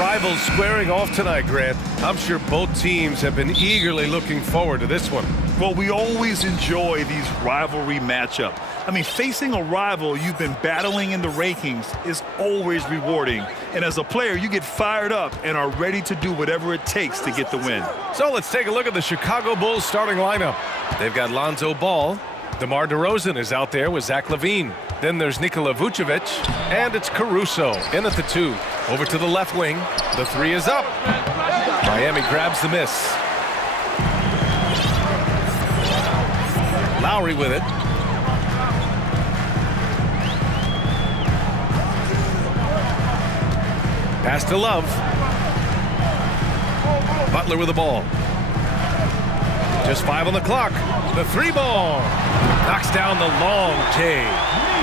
Rivals squaring off tonight, Grant. I'm sure both teams have been eagerly looking forward to this one. Well, we always enjoy these rivalry matchups. I mean, facing a rival you've been battling in the rankings is always rewarding. And as a player, you get fired up and are ready to do whatever it takes to get the win. So let's take a look at the Chicago Bulls starting lineup. They've got Lonzo Ball. DeMar DeRozan is out there with Zach LaVine. Then there's Nikola Vucevic, and it's Caruso in at the 2. Over to the left wing. The 3 is up. Miami grabs the miss. Lowry with it. Pass to Love. Butler with the ball. Just 5 on the clock. The 3 ball. Knocks down the long J.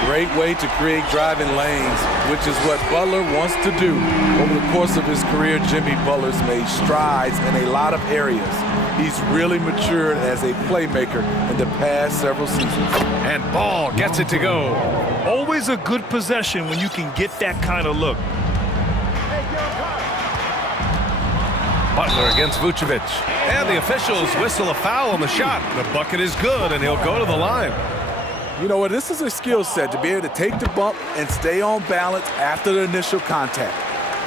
Great way to create driving lanes, which is what Butler wants to do. Over the course of his career, Jimmy Butler's made strides in a lot of areas. He's really matured as a playmaker in the past several seasons. And Ball gets it to go. Always a good possession when you can get that kind of look. Butler against Vucevic. And the officials whistle a foul on the shot. The bucket is good, and he'll go to the line. You know what? This is a skill set to be able to take the bump and stay on balance after the initial contact.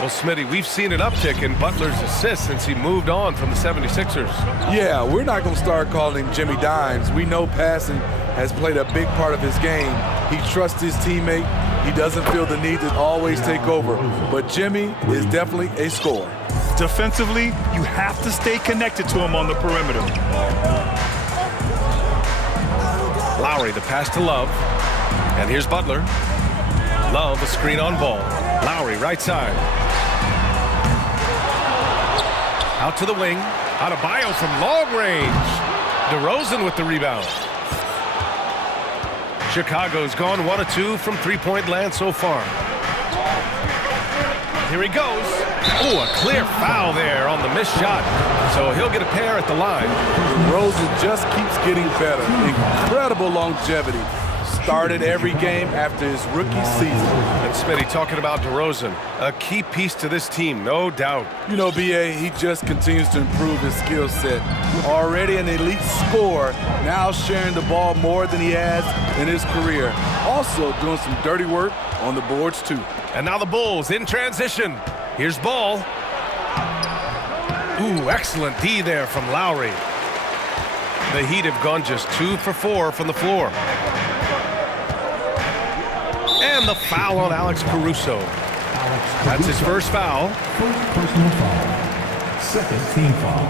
Well, Smitty, we've seen an uptick in Butler's assists since he moved on from the 76ers. Yeah, we're not going to start calling him Jimmy Dimes. We know passing has played a big part of his game. He trusts his teammate. He doesn't feel the need to always take over. But Jimmy is definitely a scorer. Defensively, you have to stay connected to him on the perimeter. Lowry, the pass to Love. And here's Butler. Love, a screen on Ball. Lowry, right side. Out to the wing. Adebayo from long range. DeRozan with the rebound. Chicago's gone 1 of 2 from three-point land so far. Here he goes. Oh, a clear foul there on the missed shot. So he'll get a pair at the line. DeRozan just keeps getting better. Incredible longevity. Started every game after his rookie season. And Smitty, talking about DeRozan, a key piece to this team, no doubt. You know, B.A., he just continues to improve his skill set. Already an elite scorer, now sharing the ball more than he has in his career. Also doing some dirty work on the boards, too. And now the Bulls in transition. Here's Ball. Ooh, excellent D there from Lowry. The Heat have gone just 2 for 4 from the floor. And the foul on Alex Caruso. That's his first foul. First personal foul. Second team foul.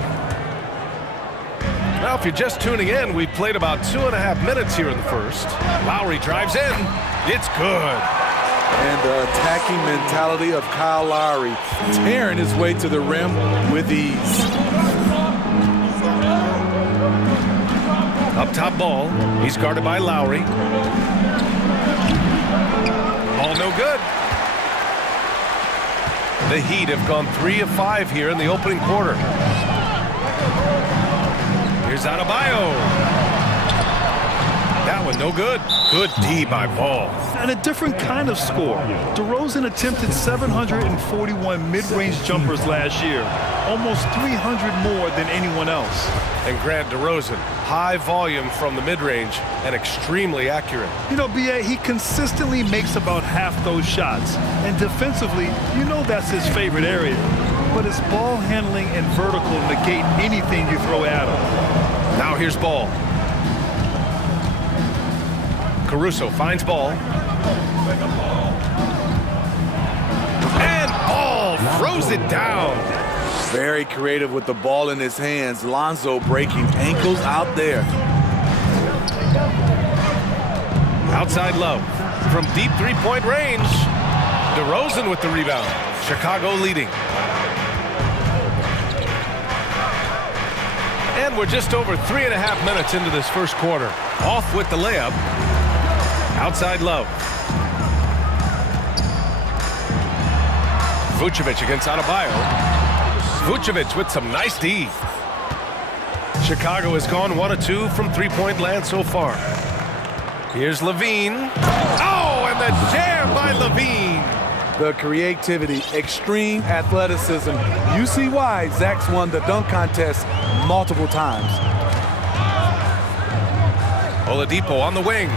Now, if you're just tuning in, we've played about 2.5 minutes here in the first. Lowry drives in. It's good. And the attacking mentality of Kyle Lowry, tearing his way to the rim with ease. Up top Ball. He's guarded by Lowry. Ball no good. The Heat have gone 3 of 5 here in the opening quarter. Here's Adebayo. That one no good. Good D by Ball. And a different kind of score. DeRozan attempted 741 mid-range jumpers last year, almost 300 more than anyone else. And Grant, DeRozan, high volume from the mid-range and extremely accurate. You know, B.A., he consistently makes about half those shots. And defensively, you know that's his favorite area. But his ball handling and vertical negate anything you throw at him. Now here's Ball. Caruso finds Ball. And Ball throws it down. Very creative with the ball in his hands. Lonzo breaking ankles out there. Outside Love. From deep three-point range. DeRozan with the rebound. Chicago leading. And we're just over 3.5 minutes into this first quarter. Off with the layup. Outside Love. Vucevic against Adebayo. Vucevic with some nice D. Chicago has gone 1 of 2 from three-point land so far. Here's LaVine. Oh, and the jam by LaVine. the creativity, extreme athleticism. You see why Zach's won the dunk contest multiple times. Oladipo on the wing.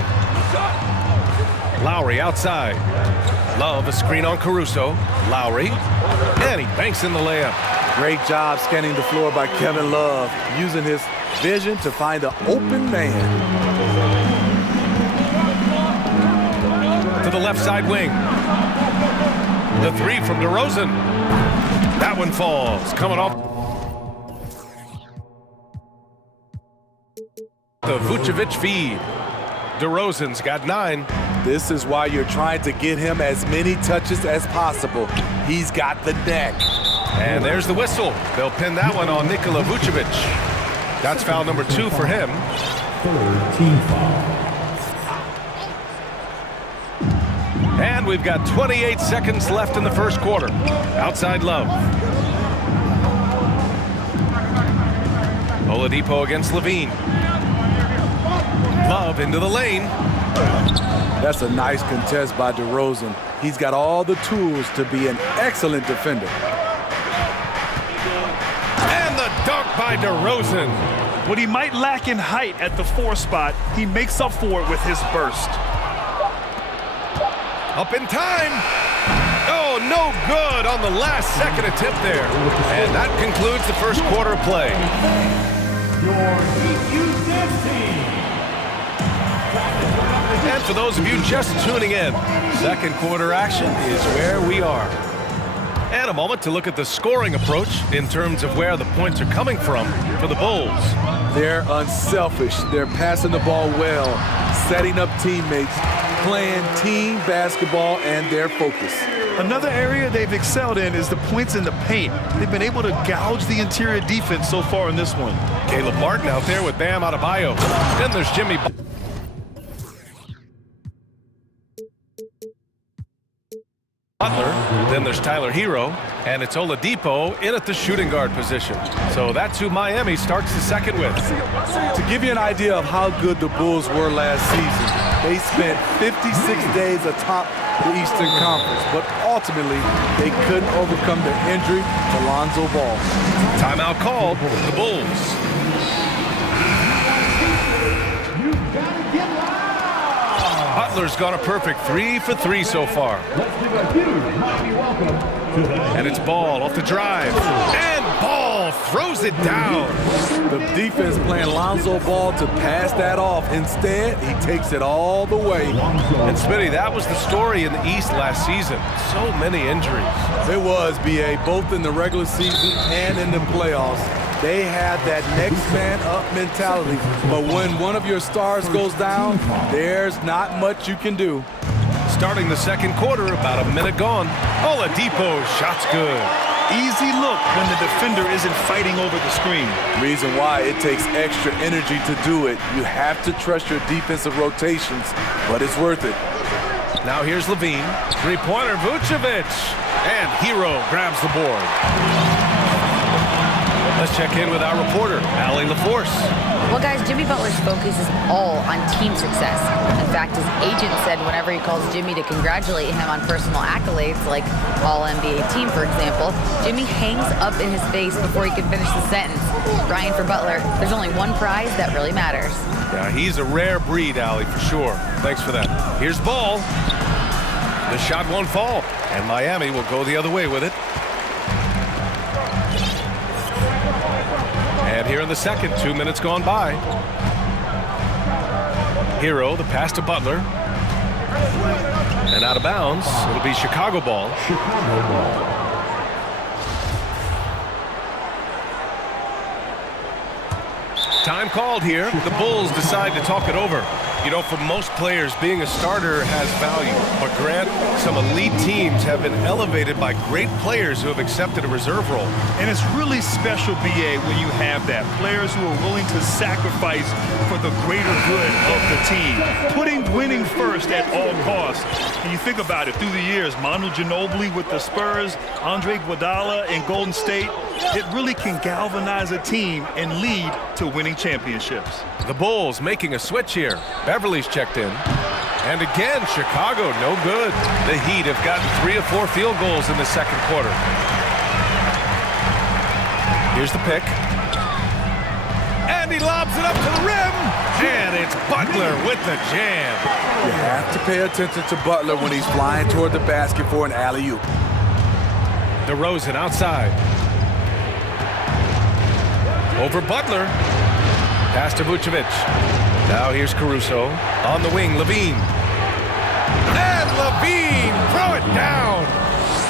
Lowry outside. Love a screen on Caruso. Lowry. And he banks in the layup. Great job scanning the floor by Kevin Love, using his vision to find an open man. To the left side wing. The three from DeRozan. That one falls. Coming off the Vucevic feed. DeRozan's got 9. This is why you're trying to get him as many touches as possible. He's got the neck. And there's the whistle. They'll pin that one on Nikola Vucevic. That's foul number 2 for him. Third team foul. And we've got 28 seconds left in the first quarter. Outside Love. Oladipo against Levine. Love into the lane. That's a nice contest by DeRozan. He's got all the tools to be an excellent defender. And the dunk by DeRozan. What he might lack in height at the 4 spot, he makes up for it with his burst. Up in time. Oh, no good on the last second attempt there. And that concludes the first quarter play. And for those of you just tuning in, second quarter action is where we are. And a moment to look at the scoring approach in terms of where the points are coming from for the Bulls. They're unselfish. They're passing the ball well, setting up teammates, playing team basketball, and their focus. Another area they've excelled in is the points in the paint. They've been able to gouge the interior defense so far in this one. Caleb Martin out there with Bam Adebayo. Then there's Jimmy Butler. Then there's Tyler Hero. And it's Oladipo in at the shooting guard position. So that's who Miami starts the second with. To give you an idea of how good the Bulls were last season, they spent 56 days atop the Eastern Conference, but ultimately they couldn't overcome their injury to Lonzo Ball. Timeout called, the Bulls. Butler's gone a perfect 3 for 3 so far. And it's Ball off the drive. And Ball throws it down. The defense playing Lonzo Ball to pass that off. Instead, he takes it all the way. And Smitty, that was the story in the East last season. So many injuries. It was, B.A., both in the regular season and in the playoffs. They had that next man up mentality. But when one of your stars goes down, there's not much you can do. Starting the second quarter, about a minute gone. Oladipo, shot's good. Easy look when the defender isn't fighting over the screen. Reason why it takes extra energy to do it. You have to trust your defensive rotations, but it's worth it. Now here's Levine. Three-pointer, Vucevic. And Hero grabs the board. Let's check in with our reporter, Allie LaForce. Well, guys, Jimmy Butler's focus is all on team success. In fact, his agent said whenever he calls Jimmy to congratulate him on personal accolades, like All-NBA team, for example, Jimmy hangs up in his face before he can finish the sentence. Brian, for Butler, there's only one prize that really matters. Yeah, he's a rare breed, Allie, for sure. Thanks for that. Here's Ball. The shot won't fall, and Miami will go the other way with it. And here in the second, 2 minutes gone by. Hero, the pass to Butler. And out of bounds, it'll be Chicago ball. Time called here. The Bulls decide to talk it over. You know, for most players, being a starter has value. But Grant, some elite teams have been elevated by great players who have accepted a reserve role. And it's really special, BA, when you have that. Players who are willing to sacrifice for the greater good of the team. Putting winning first at all costs. And you think about it, through the years, Manu Ginobili with the Spurs, Andre Iguodala in Golden State, it really can galvanize a team and lead to winning championships. The Bulls making a switch here. Beverly's checked in. And again, Chicago, no good. The Heat have gotten 3 or 4 field goals in the second quarter. Here's the pick. And he lobs it up to the rim. And it's Butler with the jam. You have to pay attention to Butler when he's flying toward the basket for an alley-oop. DeRozan outside. Over Butler. Pass to Vucevic. Now here's Caruso. On the wing, Levine. And Levine, throw it down.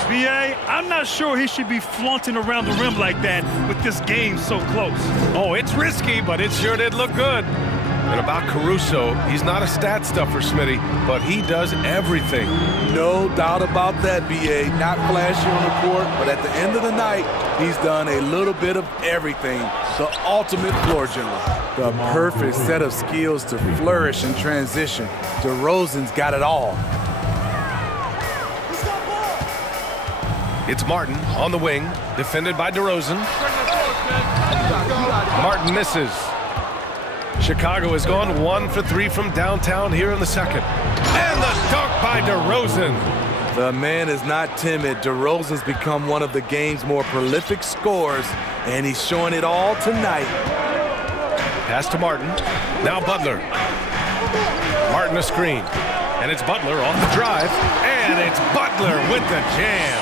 B.A., I'm not sure he should be flaunting around the rim like that with this game so close. Oh, it's risky, but it sure did look good. And about Caruso, he's not a stat stuffer, Smitty, but he does everything. No doubt about that, B.A. Not flashy on the court, but at the end of the night, he's done a little bit of everything. The ultimate floor general. The perfect set of skills to flourish in transition. DeRozan's got it all. It's Martin on the wing, defended by DeRozan. Martin misses. Chicago has gone 1 for 3 from downtown here in the second. And the dunk by DeRozan. The man is not timid. DeRozan's become one of the game's more prolific scorers, and he's showing it all tonight. Pass to Martin. Now Butler. Martin a screen. And it's Butler off the drive. And it's Butler with the jam.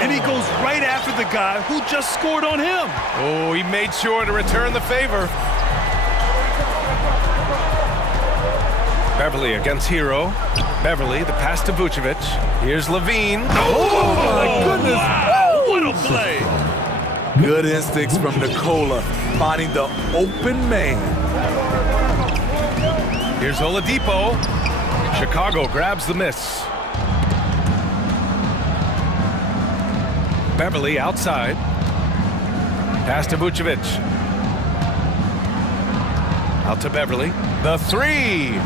And he goes right after the guy who just scored on him. Oh, he made sure to return the favor. Beverly against Hero. Beverly, the pass to Vucevic. Here's Levine. Oh, my goodness. Wow, what a play. Good instincts from Nikola, finding the open man. Here's Oladipo. Chicago grabs the miss. Beverly outside. Pass to Vucevic. Out to Beverly. The three.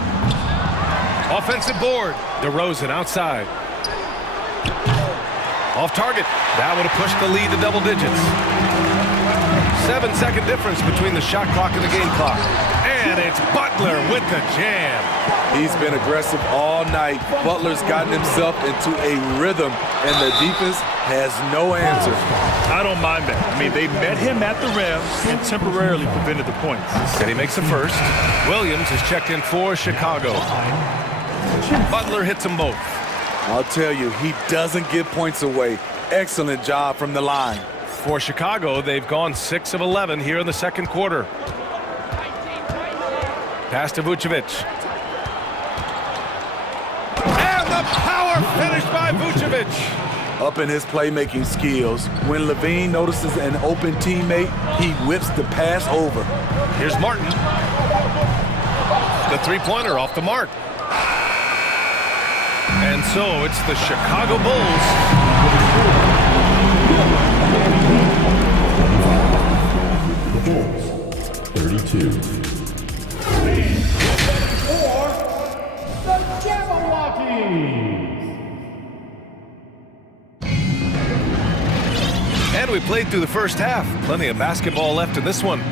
Offensive board. DeRozan outside. Off target. That would have pushed the lead to double digits. 7-second difference between the shot clock and the game clock. And it's Butler with the jam. He's been aggressive all night. Butler's gotten himself into a rhythm, and the defense has no answer. I don't mind that. I mean, they met him at the rim and temporarily prevented the points. And he makes the first. Williams is checked in for Chicago. Butler hits them both. I'll tell you, he doesn't give points away. Excellent job from the line. For Chicago, they've gone 6 of 11 here in the second quarter. Pass to Vucevic. And the power finish by Vucevic. Up in his playmaking skills, when Levine notices an open teammate, he whips the pass over. Here's Martin. The three-pointer off the mark. And so it's the Chicago Bulls. The Bulls, 32. Or the Jabberwockies. And we played through the first half. Plenty of basketball left in this one.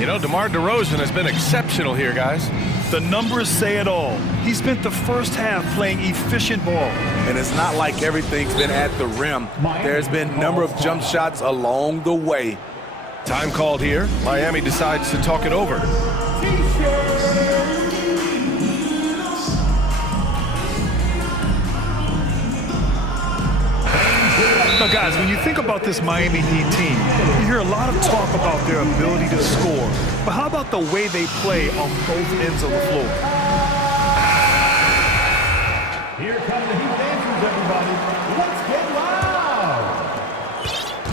You know, DeMar DeRozan has been exceptional here, guys. The numbers say it all. He spent the first half playing efficient ball. And it's not like everything's been at the rim. There's been a number of jump shots along the way. Time called here. Miami decides to talk it over. Now, guys, when you think about this Miami Heat team, you hear a lot of talk about their ability to score. But how about the way they play on both ends of the floor? Here come the Heat dancers, everybody. Let's get loud.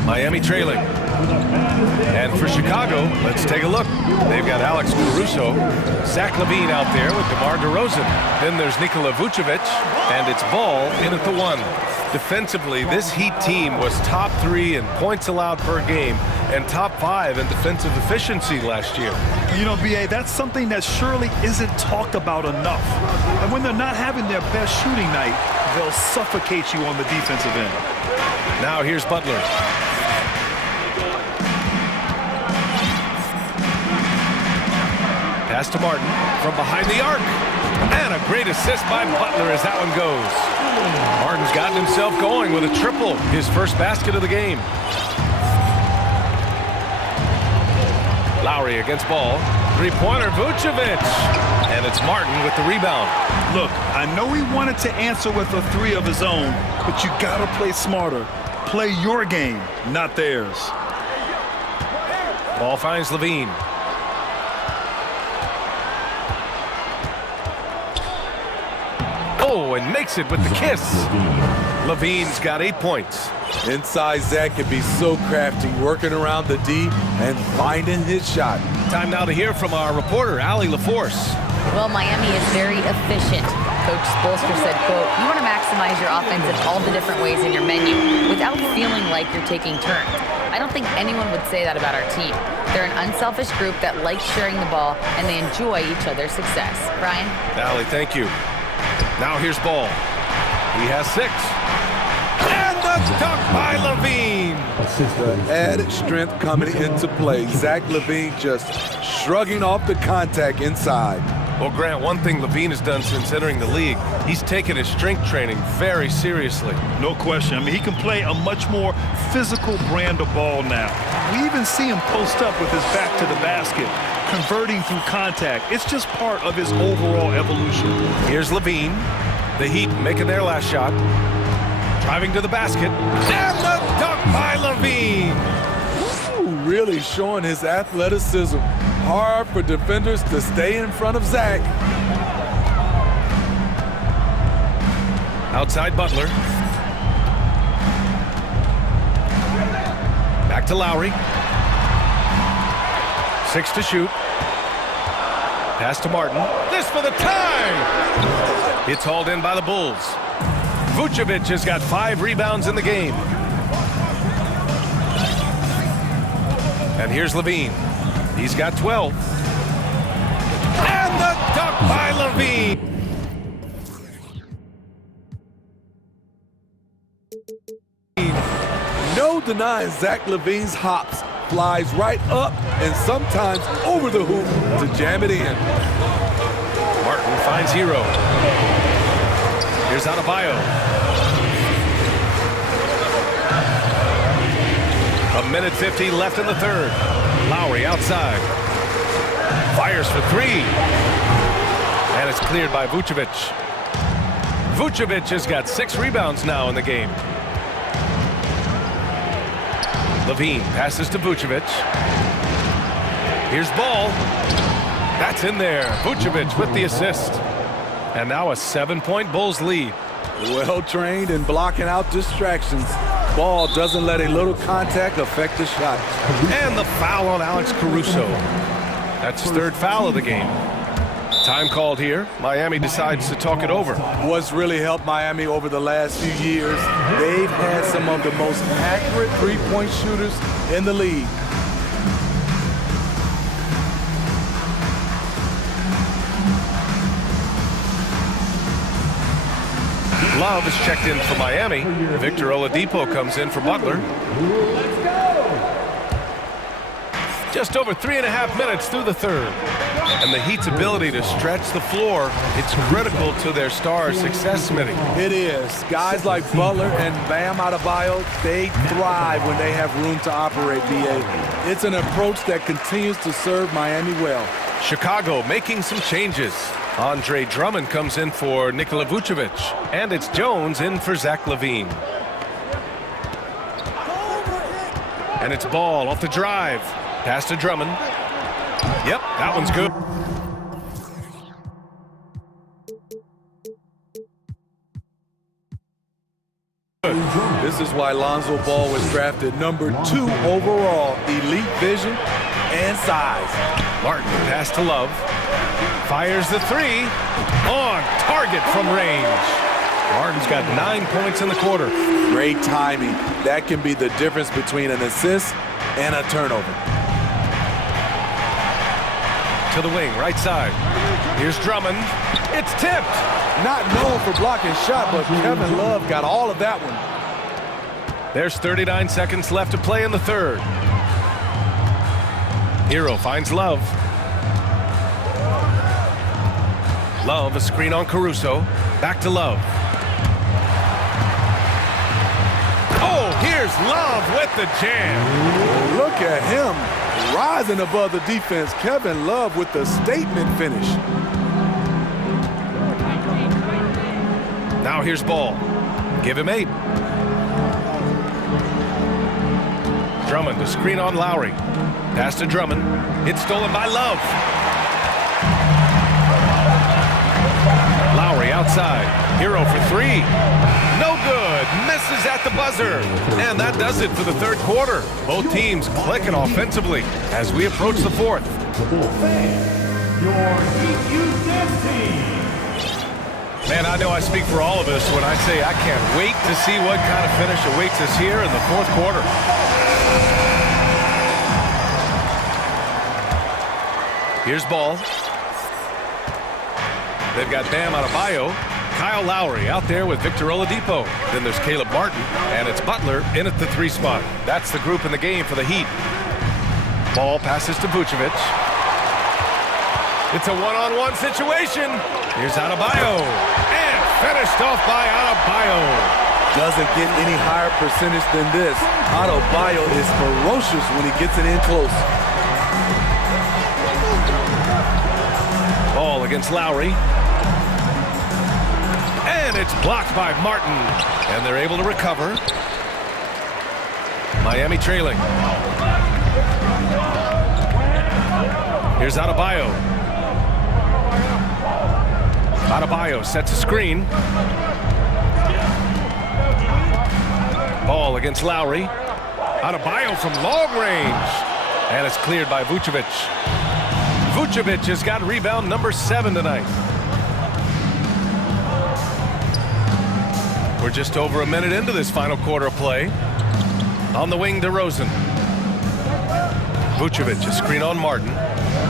Miami trailing. And for Chicago, let's take a look. They've got Alex Caruso, Zach LaVine out there with DeMar DeRozan. Then there's Nikola Vucevic, and it's Ball in at the 1. Defensively, this Heat team was top 3 in points allowed per game and top 5 in defensive efficiency last year. You know, B.A., that's something that surely isn't talked about enough. And when they're not having their best shooting night, they'll suffocate you on the defensive end. Now here's Butler. Pass to Martin from behind the arc. And a great assist by Butler as that one goes. Martin's gotten himself going with a triple, his first basket of the game. Lowry against ball. Three-pointer, Vucevic. And it's Martin with the rebound. Look, I know he wanted to answer with a three of his own, but you gotta play smarter. Play your game, not theirs. Ball finds Levine. Oh, and makes it with the kiss. Levine's got 8 points. Inside, Zach can be so crafty, working around the D and finding his shot. Time now to hear from our reporter, Allie LaForce. Well, Miami is very efficient. Coach Spoelstra said, quote, "You want to maximize your offense in all the different ways in your menu without feeling like you're taking turns." I don't think anyone would say that about our team. They're an unselfish group that likes sharing the ball, and they enjoy each other's success. Brian? Allie, thank you. Now here's Ball. He has 6. And the dunk by Levine. Added strength coming into play. Zach LaVine just shrugging off the contact inside. Well, Grant, one thing Levine has done since entering the league, he's taken his strength training very seriously. No question. I mean, he can play a much more physical brand of ball now. We even see him post up with his back to the basket, converting through contact. It's just part of his overall evolution. Here's Levine. The Heat making their last shot. Driving to the basket. And the dunk by Levine. Ooh, really showing his athleticism. Hard for defenders to stay in front of Zach. Outside Butler. Back to Lowry. 6 to shoot. Pass to Martin. This for the tie! It's hauled in by the Bulls. Vucevic has got 5 rebounds in the game. And here's Levine. He's got 12. And the dunk by Levine. No denying Zach LaVine's hops. Flies right up and sometimes over the hoop to jam it in. Martin finds Hero. Here's Adebayo. A minute 50 left in the third. Lowry outside. Fires for 3. And it's cleared by Vucevic. Vucevic has got 6 rebounds now in the game. Levine passes to Vucevic. Here's Ball. That's in there. Vucevic with the assist. And now a 7-point Bulls lead. Well trained in blocking out distractions. Ball doesn't let a little contact affect the shot. And the foul on Alex Caruso. That's his 3rd foul of the game. Time called here. Miami decides to talk it over. What's really helped Miami over the last few years, they've had some of the most accurate three-point shooters in the league. Love is checked in for Miami. Victor Oladipo comes in for Butler. Just over 3.5 minutes through the third. And the Heat's ability to stretch the floor, it's critical to their stars' success, Smitty. It is. Guys like Butler and Bam Adebayo, they thrive when they have room to operate, BA. It's an approach that continues to serve Miami well. Chicago making some changes. Andre Drummond comes in for Nikola Vucevic. And it's Jones in for Zach LaVine. And it's Ball off the drive. Pass to Drummond. Yep, that one's good. This is why Lonzo Ball was drafted number 2 overall. Elite vision and size. Martin pass to Love. Fires the 3. On target from range. Martin's got 9 points in the quarter. Great timing. That can be the difference between an assist and a turnover. To the wing, right side. Here's Drummond. It's tipped. Not known for blocking shot, but Kevin Love got all of that one. There's 39 seconds left to play in the third. Hero finds Love. Love, a screen on Caruso. Back to Love. Oh, here's Love with the jam. Look at him rising above the defense. Kevin Love with the statement finish. Now here's Ball. Give him 8. Drummond, a screen on Lowry. Pass to Drummond. It's stolen by Love. Lowry outside. Hero for 3. No good. Misses at the buzzer. And that does it for the third quarter. Both teams clicking offensively as we approach the fourth. Your EQ dance team. Man, I know I speak for all of us when I say I can't wait to see what kind of finish awaits us here in the fourth quarter. Here's Ball. They've got Bam Adebayo. Kyle Lowry out there with Victor Oladipo. Then there's Caleb Martin, and it's Butler in at the 3 spot. That's the group in the game for the Heat. Ball passes to Vucevic. It's a one-on-one situation. Here's Adebayo. And finished off by Adebayo. Doesn't get any higher percentage than this. Adebayo is ferocious when he gets it in close. Ball against Lowry. And it's blocked by Martin. And they're able to recover. Miami trailing. Here's Adebayo. Adebayo sets a screen. Ball against Lowry. Adebayo from long range. And it's cleared by Vucevic. Vucevic has got rebound number 7 tonight. We're just over a minute into this final quarter of play. On the wing, DeRozan. Vucevic, a screen on Martin.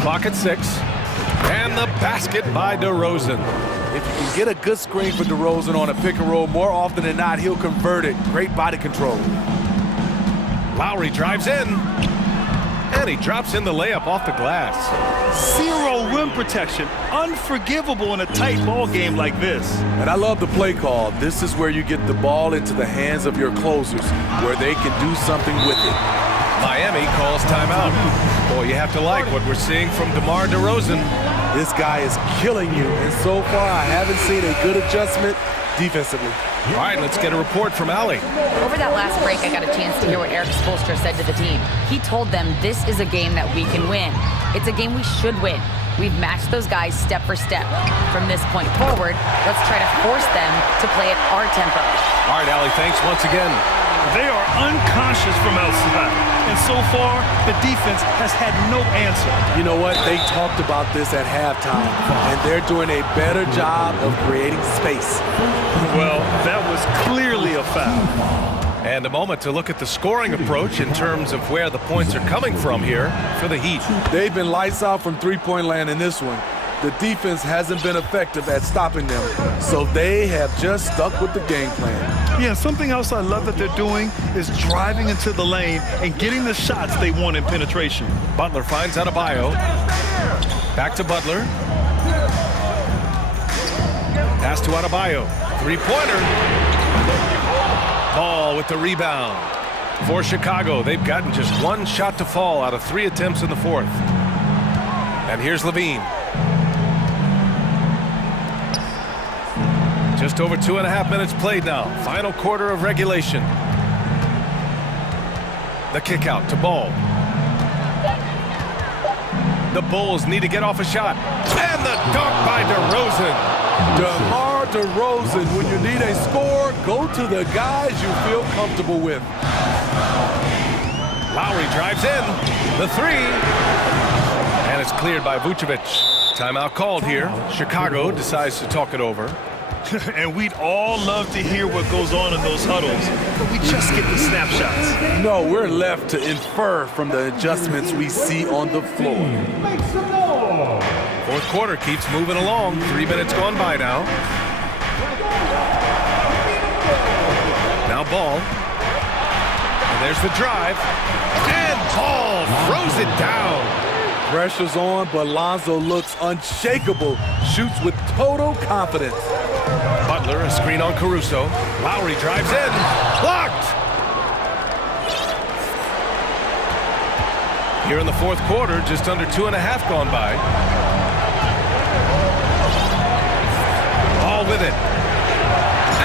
Clock at 6. And the basket by DeRozan. If you can get a good screen for DeRozan on a pick and roll, more often than not, he'll convert it. Great body control. Lowry drives in. And he drops in the layup off the glass. 0 rim protection. Unforgivable in a tight ball game like this. And I love the play call. This is where you get the ball into the hands of your closers, where they can do something with it. Miami calls timeout. Boy, you have to like what we're seeing from DeMar DeRozan. This guy is killing you, and so far I haven't seen a good adjustment defensively. All right, let's get a report from Allie. Over that last break, I got a chance to hear what Eric Spoelstra said to the team. He told them this is a game that we can win. It's a game we should win. We've matched those guys step for step. From this point forward, let's try to force them to play at our tempo. All right, Allie, thanks once again. They are unconscious from outside. And so far, the defense has had no answer. You know what? They talked about this at halftime, and they're doing a better job of creating space. Well, that was clearly a foul. And a moment to look at the scoring approach in terms of where the points are coming from here for the Heat. They've been lights out from three-point land in this one. The defense hasn't been effective at stopping them, so they have just stuck with the game plan. Yeah, something else I love that they're doing is driving into the lane and getting the shots they want in penetration. Butler finds Adebayo. Back to Butler. Pass to Adebayo. Three-pointer. Ball with the rebound. For Chicago, they've gotten just 1 shot to fall out of 3 attempts in the fourth. And here's Levine. Just over 2.5 minutes played now. Final quarter of regulation. The kick out to Ball. The Bulls need to get off a shot. And the dunk by DeRozan. DeMar DeRozan, when you need a score, go to the guys you feel comfortable with. Lowry drives in. The 3. And it's cleared by Vucevic. Timeout called here. Chicago decides to talk it over. And we'd all love to hear what goes on in those huddles, but we just get the snapshots. No, we're left to infer from the adjustments we see on the floor. Make some noise. Fourth quarter keeps moving along. 3 minutes gone by now. Now Ball. And there's the drive. And Ball throws it down. Pressure's on, but Lonzo looks unshakable. Shoots with total confidence. Butler, a screen on Caruso. Lowry drives in. Blocked! Here in the fourth quarter, just under 2.5 gone by. Ball with it.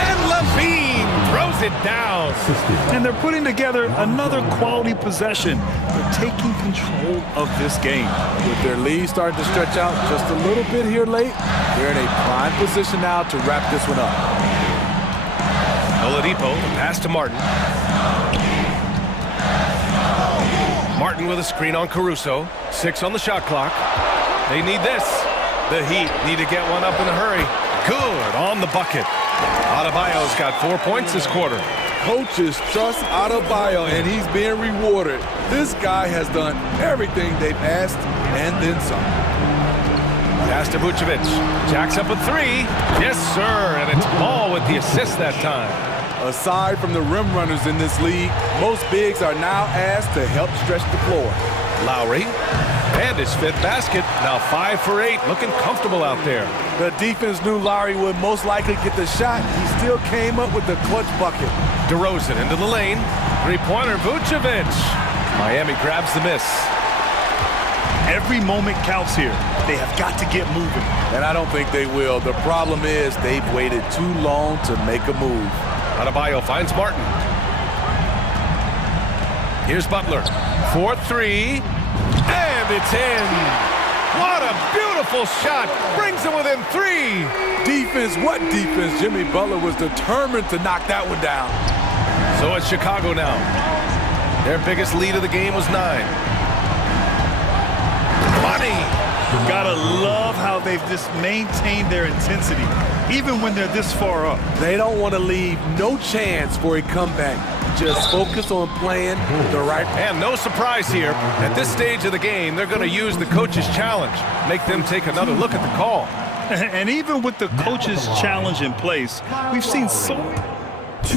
And Levine throws it down. And they're putting together another quality possession. They're taking control of this game. With their lead starting to stretch out just a little bit here late, they're in a prime position now to wrap this one up. Oladipo, the pass to Martin. Martin with a screen on Caruso. 6 on the shot clock. They need this. The Heat need to get one up in a hurry. Good on the bucket. Adebayo's got 4 points this quarter. Coaches trust Adebayo, and he's being rewarded. This guy has done everything they've asked and then some. Pass to Vucevic. Jacks up a 3. Yes, sir. And it's Ball with the assist that time. Aside from the rim runners in this league, most bigs are now asked to help stretch the floor. Lowry. And his 5th basket. Now 5 for 8. Looking comfortable out there. The defense knew Lowry would most likely get the shot. He still came up with the clutch bucket. DeRozan into the lane. 3-pointer Vucevic. Miami grabs the miss. Every moment counts here. They have got to get moving. And I don't think they will. The problem is they've waited too long to make a move. Adebayo finds Martin. Here's Butler. 4-3. And it's in. What a beautiful shot. Brings them within 3. Defense, what defense? Jimmy Butler was determined to knock that one down. So it's Chicago now. Their biggest lead of the game was 9. Money. Gotta love how they've just maintained their intensity, even when they're this far up. They don't want to leave no chance for a comeback. Just focus on playing the right. And no surprise here. At this stage of the game, they're going to use the coach's challenge. Make them take another look at the call. And even with the coach's challenge in place, we've seen so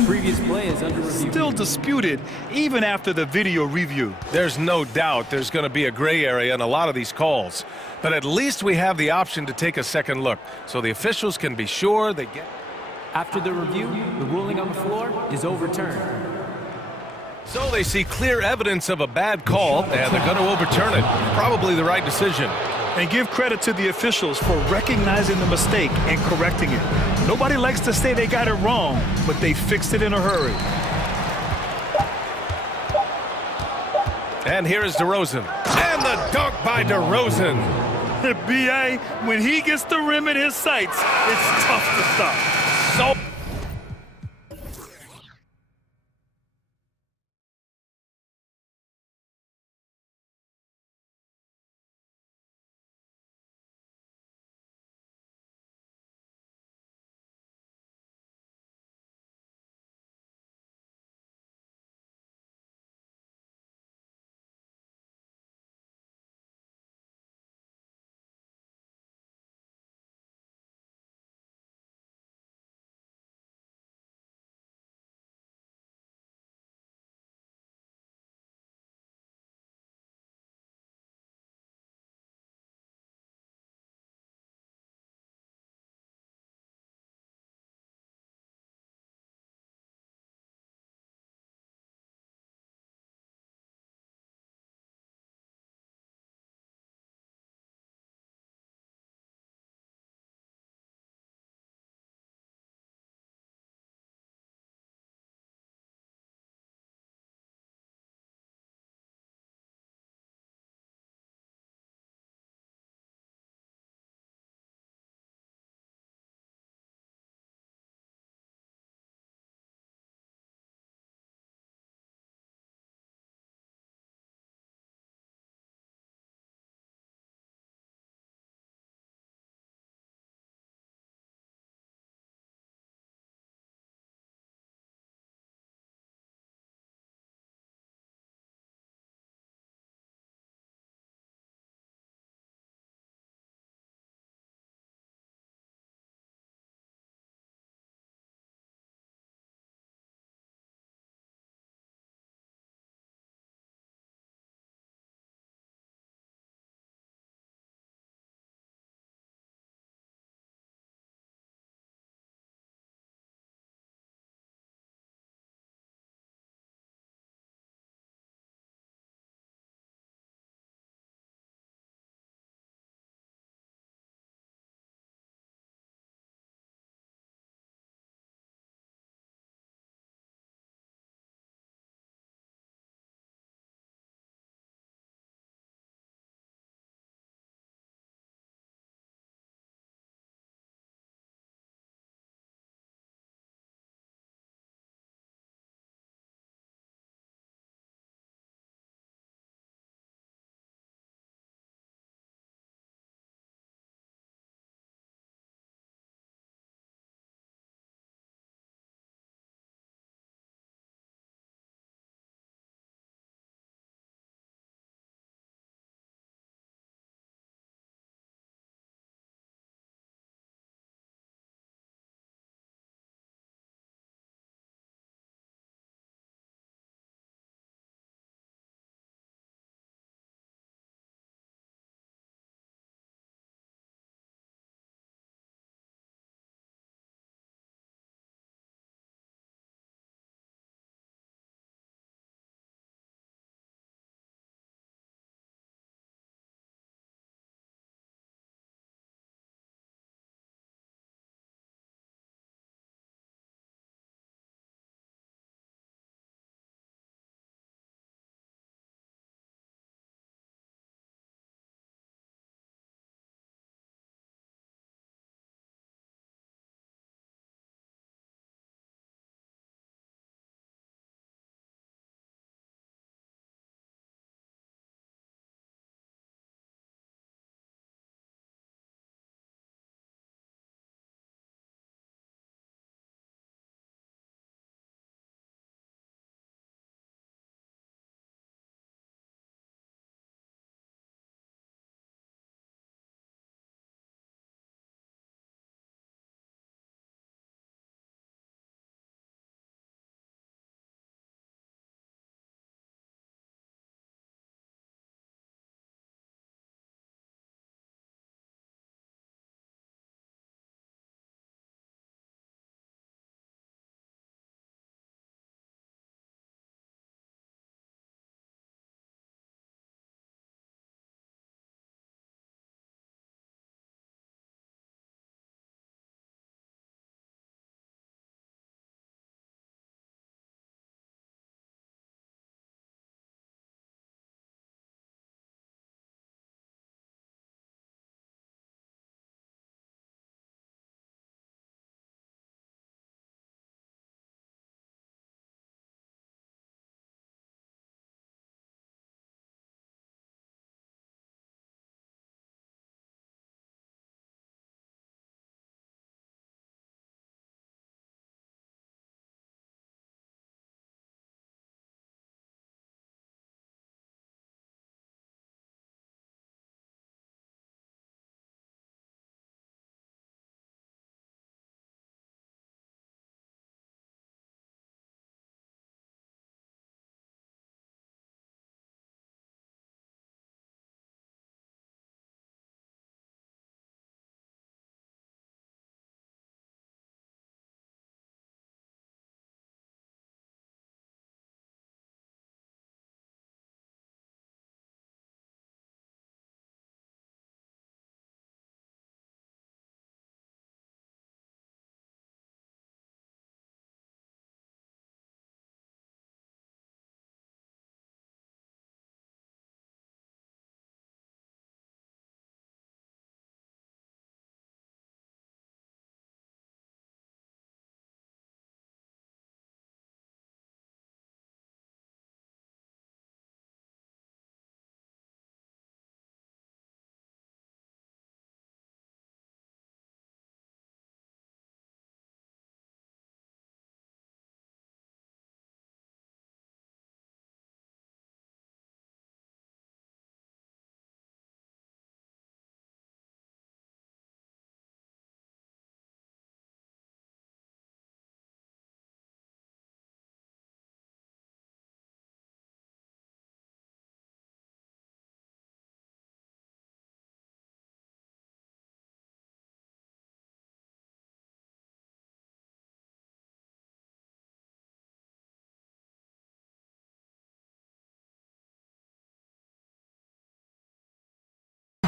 previous play is under review. Still disputed even after the video review. There's no doubt there's going to be a gray area in a lot of these calls. But at least we have the option to take a second look, so the officials can be sure they get. After the review, the ruling on the floor is overturned. So they see clear evidence of a bad call, and they're going to overturn it. Probably the right decision. And give credit to the officials for recognizing the mistake and correcting it. Nobody likes to say they got it wrong, but they fixed it in a hurry. And here is DeRozan. And the dunk by DeRozan. B.A., when he gets the rim in his sights, it's tough to stop. So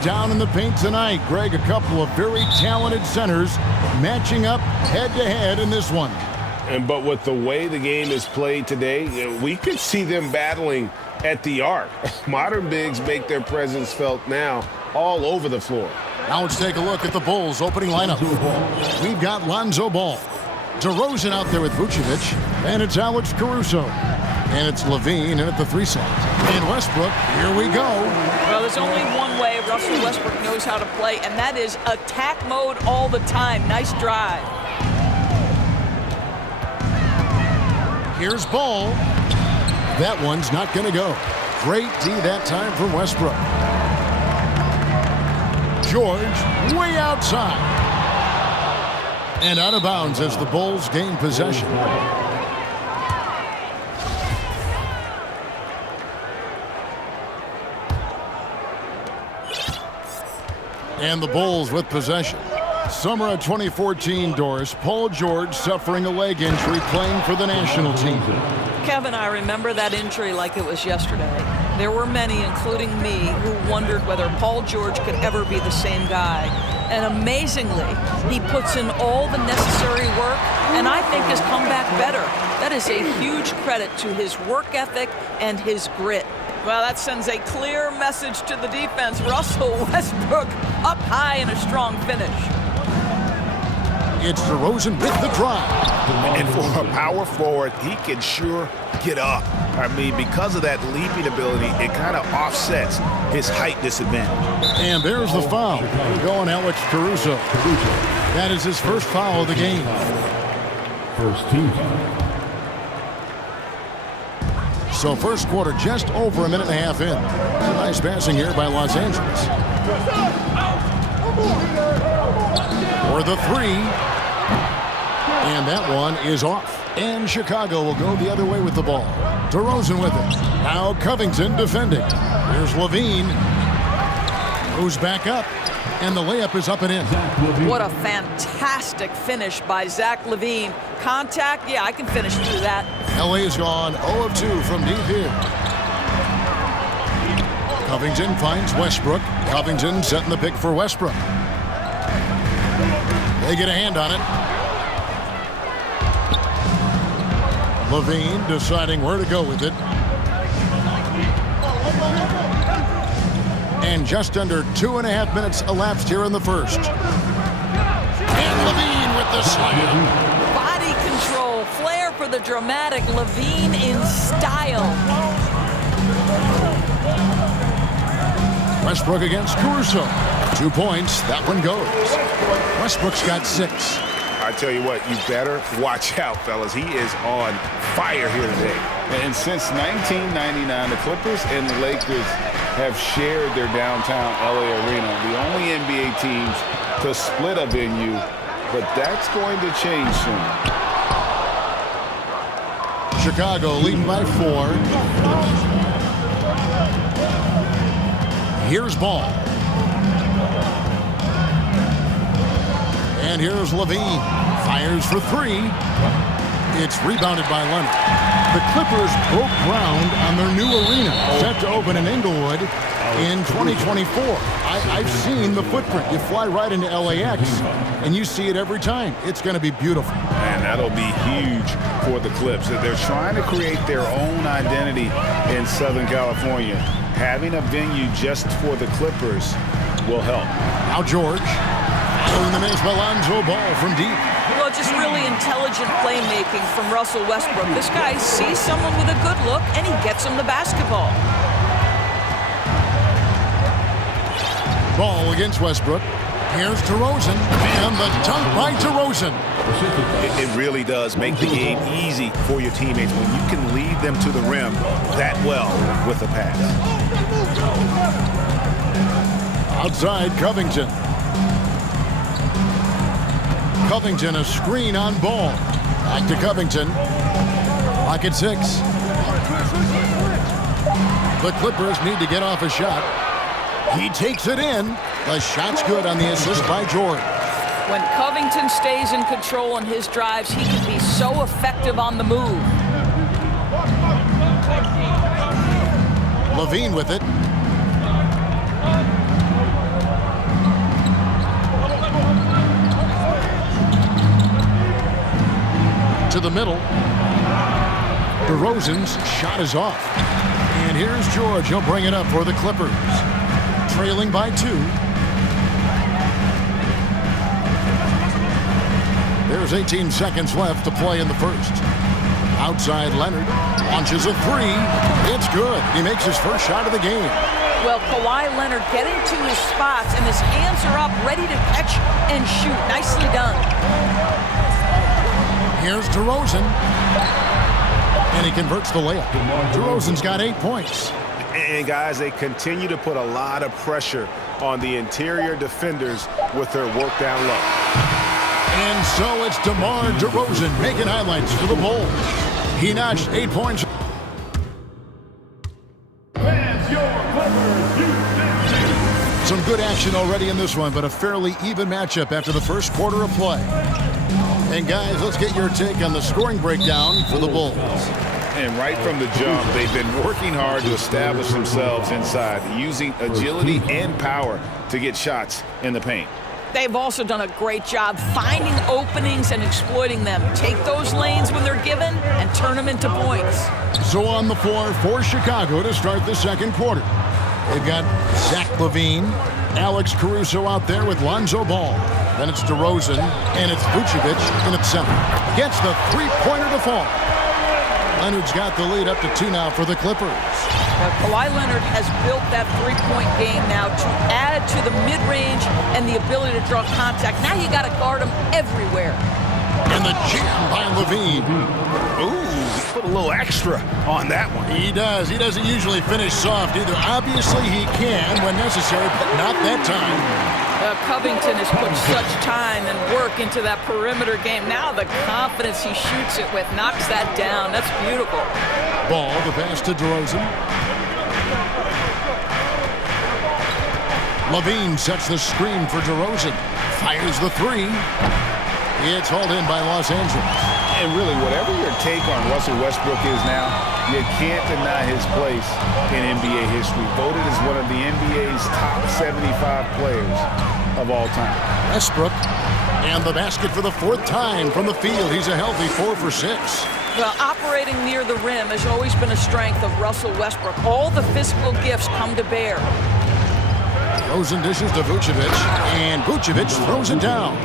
down in the paint tonight. Greg, a couple of very talented centers matching up head-to-head in this one. But with the way the game is played today, we could see them battling at the arc. Modern bigs make their presence felt now all over the floor. Now let's take a look at the Bulls' opening lineup. We've got Lonzo Ball, DeRozan out there with Vucevic, and it's Alex Caruso. And it's Levine in at the 3 slot. And Westbrook, here we go. Well, there's only one way Russell Westbrook knows how to play, and that is attack mode all the time. Nice drive. Here's Ball. That one's not going to go. Great D that time from Westbrook. George way outside. And out of bounds as the Bulls gain possession. And the Bulls with possession. Summer of 2014, Doris. Paul George suffering a leg injury playing for the national team. Kevin, I remember that injury like it was yesterday. There were many, including me, who wondered whether Paul George could ever be the same guy. And amazingly, he puts in all the necessary work, and I think has come back better. That is a huge credit to his work ethic and his grit. Well, that sends a clear message to the defense. Russell Westbrook up high in a strong finish. It's DeRozan with the drive. And for a power forward, he can sure get up. I mean, because of that leaping ability, it kind of offsets his height disadvantage. And there's the foul. Going Alex Caruso. That is his first foul of the game. First team foul. So first quarter just over a minute and a half in. Nice passing here by Los Angeles. For the 3. And that one is off. And Chicago will go the other way with the ball. DeRozan with it. Now Covington defending. Here's Levine. Goes back up. And the layup is up and in. What a fantastic finish by Zach LaVine. Contact, yeah, I can finish through that. LA is gone 0 of 2 from deep here. Covington finds Westbrook. Covington setting the pick for Westbrook. They get a hand on it. Levine deciding where to go with it. And just under 2.5 minutes elapsed here in the first. And Levine with the slam. Body control, flair for the dramatic. Levine in style. Westbrook against Caruso. 2 points. That one goes. Westbrook's got 6. I tell you what, you better watch out, fellas. He is on fire here today. And since 1999, the Clippers and the Lakers have shared their downtown LA arena. The only NBA teams to split a venue, but that's going to change soon. Chicago leading by 4. Here's Ball. And here's Levine. Fires for 3. It's rebounded by Leonard. The Clippers broke ground on their new arena, set to open in Inglewood in 2024. I've seen the footprint. You fly right into LAX, and you see it every time. It's going to be beautiful. And that'll be huge for the Clips. They're trying to create their own identity in Southern California. Having a venue just for the Clippers will help. Now George. Following the miss by Lonzo Ball from deep. Well, just really intelligent playmaking from Russell Westbrook. This guy sees someone with a good look, and he gets him the basketball. Ball against Westbrook. Here's DeRozan, and the dunk by DeRozan. It really does make the game easy for your teammates when you can lead them to the rim that well with a pass. Outside, Covington. Covington, a screen on Ball. Back to Covington. Pocket 6. The Clippers need to get off a shot. He takes it in. The shot's good on the assist by George. When Covington stays in control on his drives, he can be so effective on the move. Levine with it. to the middle. DeRozan's shot is off. And here's George. He'll bring it up for the Clippers. Trailing by 2. There's 18 seconds left to play in the first. Outside Leonard launches a 3. It's good. He makes his first shot of the game. Well, Kawhi Leonard getting to his spots, and his hands are up, ready to catch and shoot. Nicely done. Here's DeRozan. And he converts the layup. DeRozan's got 8 points. And guys, they continue to put a lot of pressure on the interior defenders with their work down low. And so it's DeMar DeRozan making highlights for the Bulls. He notched 8 points. Some good action already in this one, but a fairly even matchup after the first quarter of play. And guys, let's get your take on the scoring breakdown for the Bulls. And right from the jump, they've been working hard to establish themselves inside, using agility and power to get shots in the paint. They've also done a great job finding openings and exploiting them. Take those lanes when they're given and turn them into points. So on the floor for Chicago to start the second quarter. They've got Zach LaVine, Alex Caruso out there with Lonzo Ball. Then it's DeRozan, and it's Vucevic in at center. Gets the three-pointer to fall. Leonard's got the lead up to 2 now for the Clippers. Kawhi Leonard has built that three-point game now to add to the mid-range and the ability to draw contact. Now you got to guard him everywhere. And the jam by LaVine. Ooh, he put a little extra on that one. He does. He doesn't usually finish soft either. Obviously, he can when necessary, but not that time. Covington has put such time and work into that perimeter game. Now the confidence he shoots it with knocks that down. That's beautiful. Ball, the pass to DeRozan. LaVine sets the screen for DeRozan. Fires the 3. It's hauled in by Los Angeles. And really, whatever your take on Russell Westbrook is now, you can't deny his place in NBA history. Voted as one of the NBA's top 75 players of all time. Westbrook, and the basket for the 4th time from the field. He's a healthy 4 for 6. Well, operating near the rim has always been a strength of Russell Westbrook. All the physical gifts come to bear. DeRozan dishes to Vucevic, and Vucevic throws it down.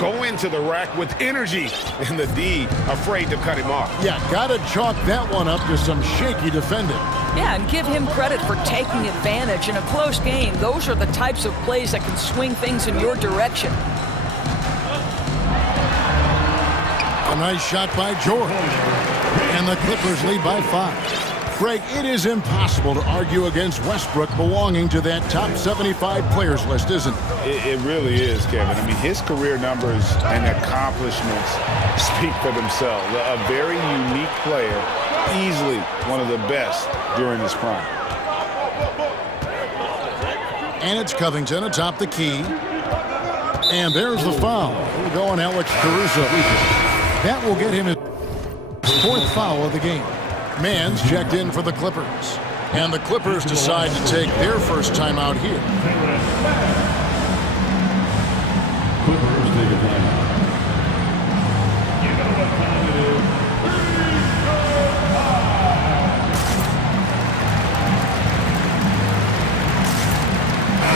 Go into the rack with energy, and the D afraid to cut him off. Yeah, gotta chalk that one up to some shaky defending. Yeah, and give him credit for taking advantage in a close game. Those are the types of plays that can swing things in your direction. A nice shot by George, and the Clippers lead by 5. Greg, it is impossible to argue against Westbrook belonging to that top 75 players list, isn't it? It really is, Kevin. I mean, his career numbers and accomplishments speak for themselves. A very unique player, easily one of the best during his prime. And it's Covington atop the key. And there's the foul. We'll go on Alex Caruso. That will get him his 4th foul of the game. Mann's checked in for the Clippers. And the Clippers decide to take their first timeout here. Clippers take a timeout. You know what time it is.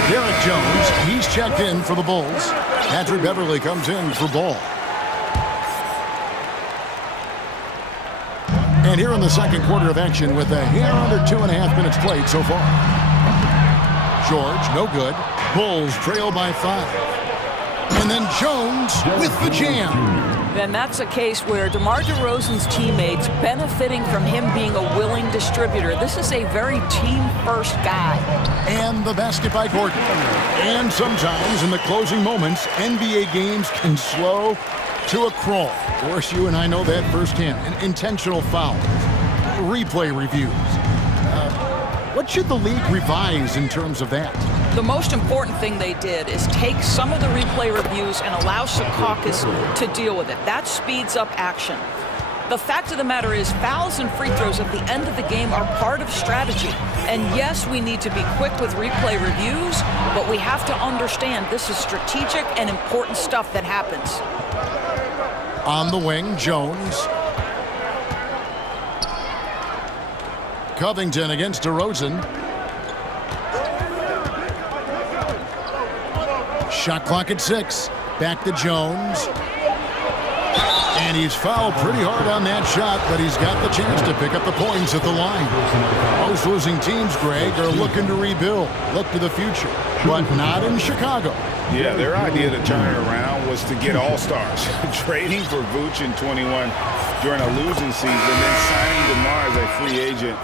Derek Jones, he's checked in for the Bulls. Patrick Beverly comes in for Ball. And here in the second quarter of action with a hair under 2.5 minutes played so far. George, no good. Bulls trail by 5. And then Jones with the jam. Then that's a case where DeMar DeRozan's teammates benefiting from him being a willing distributor. This is a very team-first guy. And the basket by Gordon. And sometimes in the closing moments, NBA games can slow to a crawl. Of course, you and I know that firsthand. Intentional fouls, replay reviews. What should the league revise in terms of that? The most important thing they did is take some of the replay reviews and allow Secaucus to deal with it. That speeds up action. The fact of the matter is fouls and free throws at the end of the game are part of strategy. And yes, we need to be quick with replay reviews, but we have to understand this is strategic and important stuff that happens. On the wing, Jones. Covington against DeRozan. Shot clock at 6. Back to Jones. And he's fouled pretty hard on that shot, but he's got the chance to pick up the points at the line. Most losing teams, Greg, are looking to rebuild, look to the future, but not in Chicago. Yeah, their idea to turn it around was to get all-stars. Trading for Vooch in 21 during a losing season, then signing DeMar as a free agent.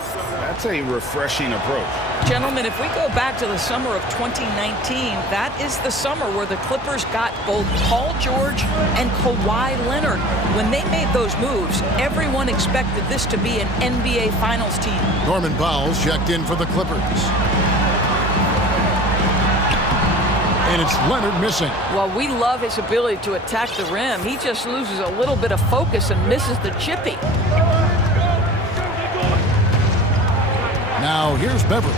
That's a refreshing approach. Gentlemen, if we go back to the summer of 2019, that is the summer where the Clippers got both Paul George and Kawhi Leonard. When they made those moves, everyone expected this to be an NBA Finals team. Norman Powell's checked in for the Clippers. And it's Leonard missing. Well, we love his ability to attack the rim. He just loses a little bit of focus and misses the chippy. Now here's Beverly.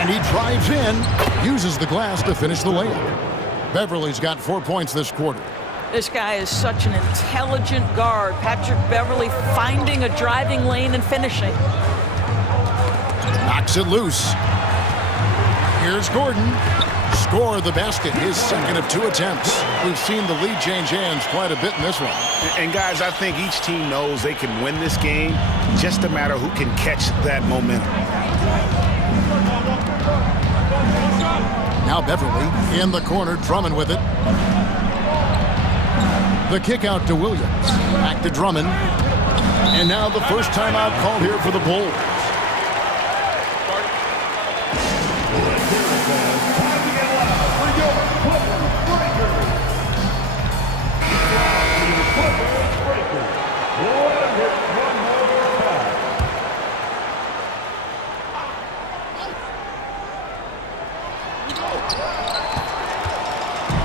And he drives in, uses the glass to finish the layup. Beverly's got 4 points this quarter. This guy is such an intelligent guard. Patrick Beverly finding a driving lane and finishing. Knocks it loose. Here's Gordon. Score the basket, his second of 2 attempts. We've seen the lead change hands quite a bit in this one. And guys, I think each team knows they can win this game. Just a matter who can catch that momentum. Now Beverly in the corner, Drummond with it. The kick out to Williams. Back to Drummond. And now the first timeout called here for the Bulls.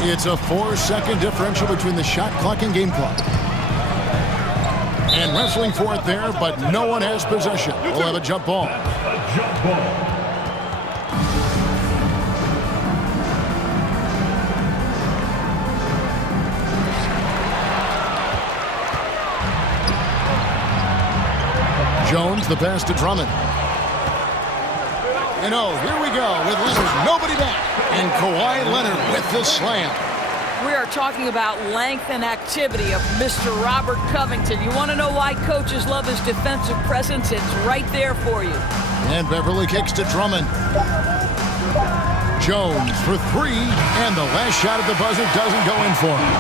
It's a 4-second differential between the shot clock and game clock. And wrestling for it there, but no one has possession. We'll have a jump ball. Jones, the pass to Drummond. And oh, here we go with Leonard, nobody back. And Kawhi Leonard with the slam. We are talking about length and activity of Mr. Robert Covington. You want to know why coaches love his defensive presence? It's right there for you. And Beverly kicks to Drummond. Jones for 3, and the last shot at the buzzer doesn't go in for him.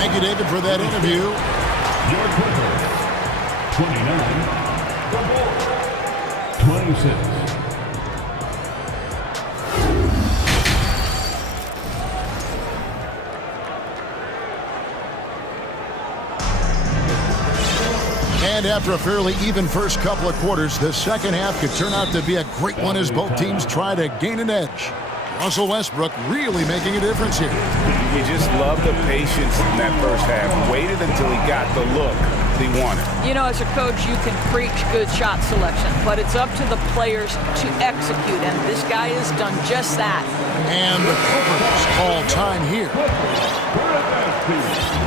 Thank you, David, for that interview. Your Clippers, 29, 26. And after a fairly even first couple of quarters, the second half could turn out to be a great one as both teams try to gain an edge. Russell Westbrook really making a difference here. You just love the patience in that first half. Waited until he got the look he wanted. You know, as a coach, you can preach good shot selection, but it's up to the players to execute, and this guy has done just that. And the Clippers call time here.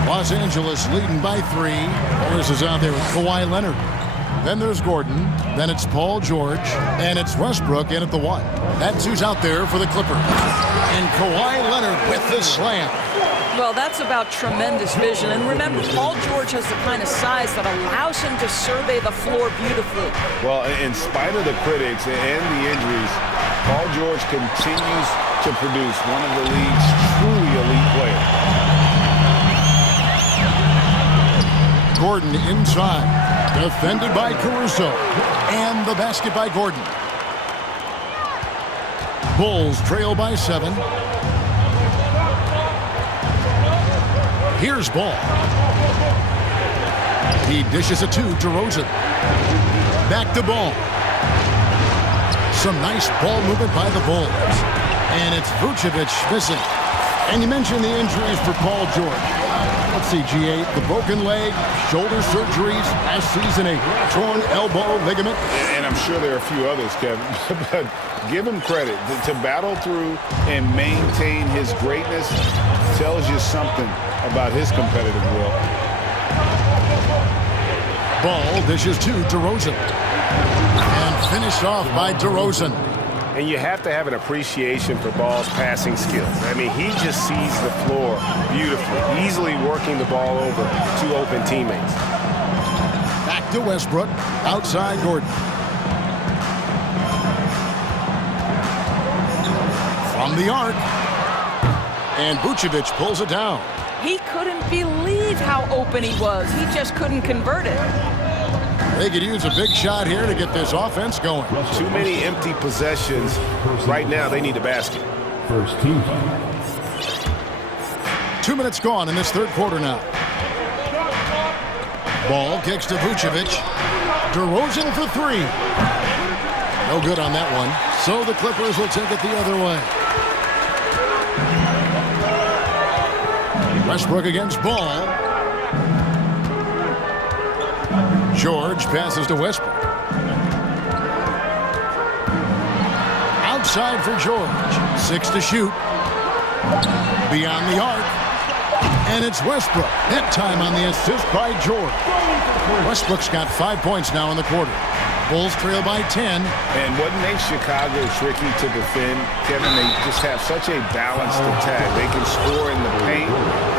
Los Angeles leading by 3. Harris is out there with Kawhi Leonard. Then there's Gordon. Then it's Paul George. And it's Westbrook in at the 1. That's who's out there for the Clippers. And Kawhi Leonard with the slam. Well, that's about tremendous vision. And remember, Paul George has the kind of size that allows him to survey the floor beautifully. Well, in spite of the critics and the injuries, Paul George continues to produce one of the league's truly elite players. Gordon inside, defended by Caruso, and the basket by Gordon. Bulls trail by 7. Here's Ball. He dishes it to DeRozan. Back to Ball. Some nice ball movement by the Bulls. And it's Vucevic missing. And you mentioned the injuries for Paul George. Let's see, G8, the broken leg, shoulder surgeries, last season a torn elbow ligament. And I'm sure there are a few others, Kevin, but give him credit. To battle through and maintain his greatness tells you something about his competitive will. Ball dishes to DeRozan. And finished off by DeRozan. And you have to have an appreciation for Ball's passing skills. I mean, he just sees the floor beautifully, easily working the ball over two open teammates. Back to Westbrook, outside Gordon. From the arc. And Vucevic pulls it down. He couldn't believe how open he was. He just couldn't convert it. They could use a big shot here to get this offense going. Too many empty possessions. Right now, they need a basket. First team foul. 2 minutes gone in this third quarter now. Ball kicks to Vucevic. DeRozan for three. No good on that one. So the Clippers will take it the other way. Westbrook against Ball. George passes to Westbrook. Outside for George. 6 to shoot. Beyond the arc. And it's Westbrook. That time on the assist by George. Westbrook's got 5 points now in the quarter. Bulls trail by 10. And what makes Chicago tricky to defend, Kevin, they just have such a balanced attack. They can score in the paint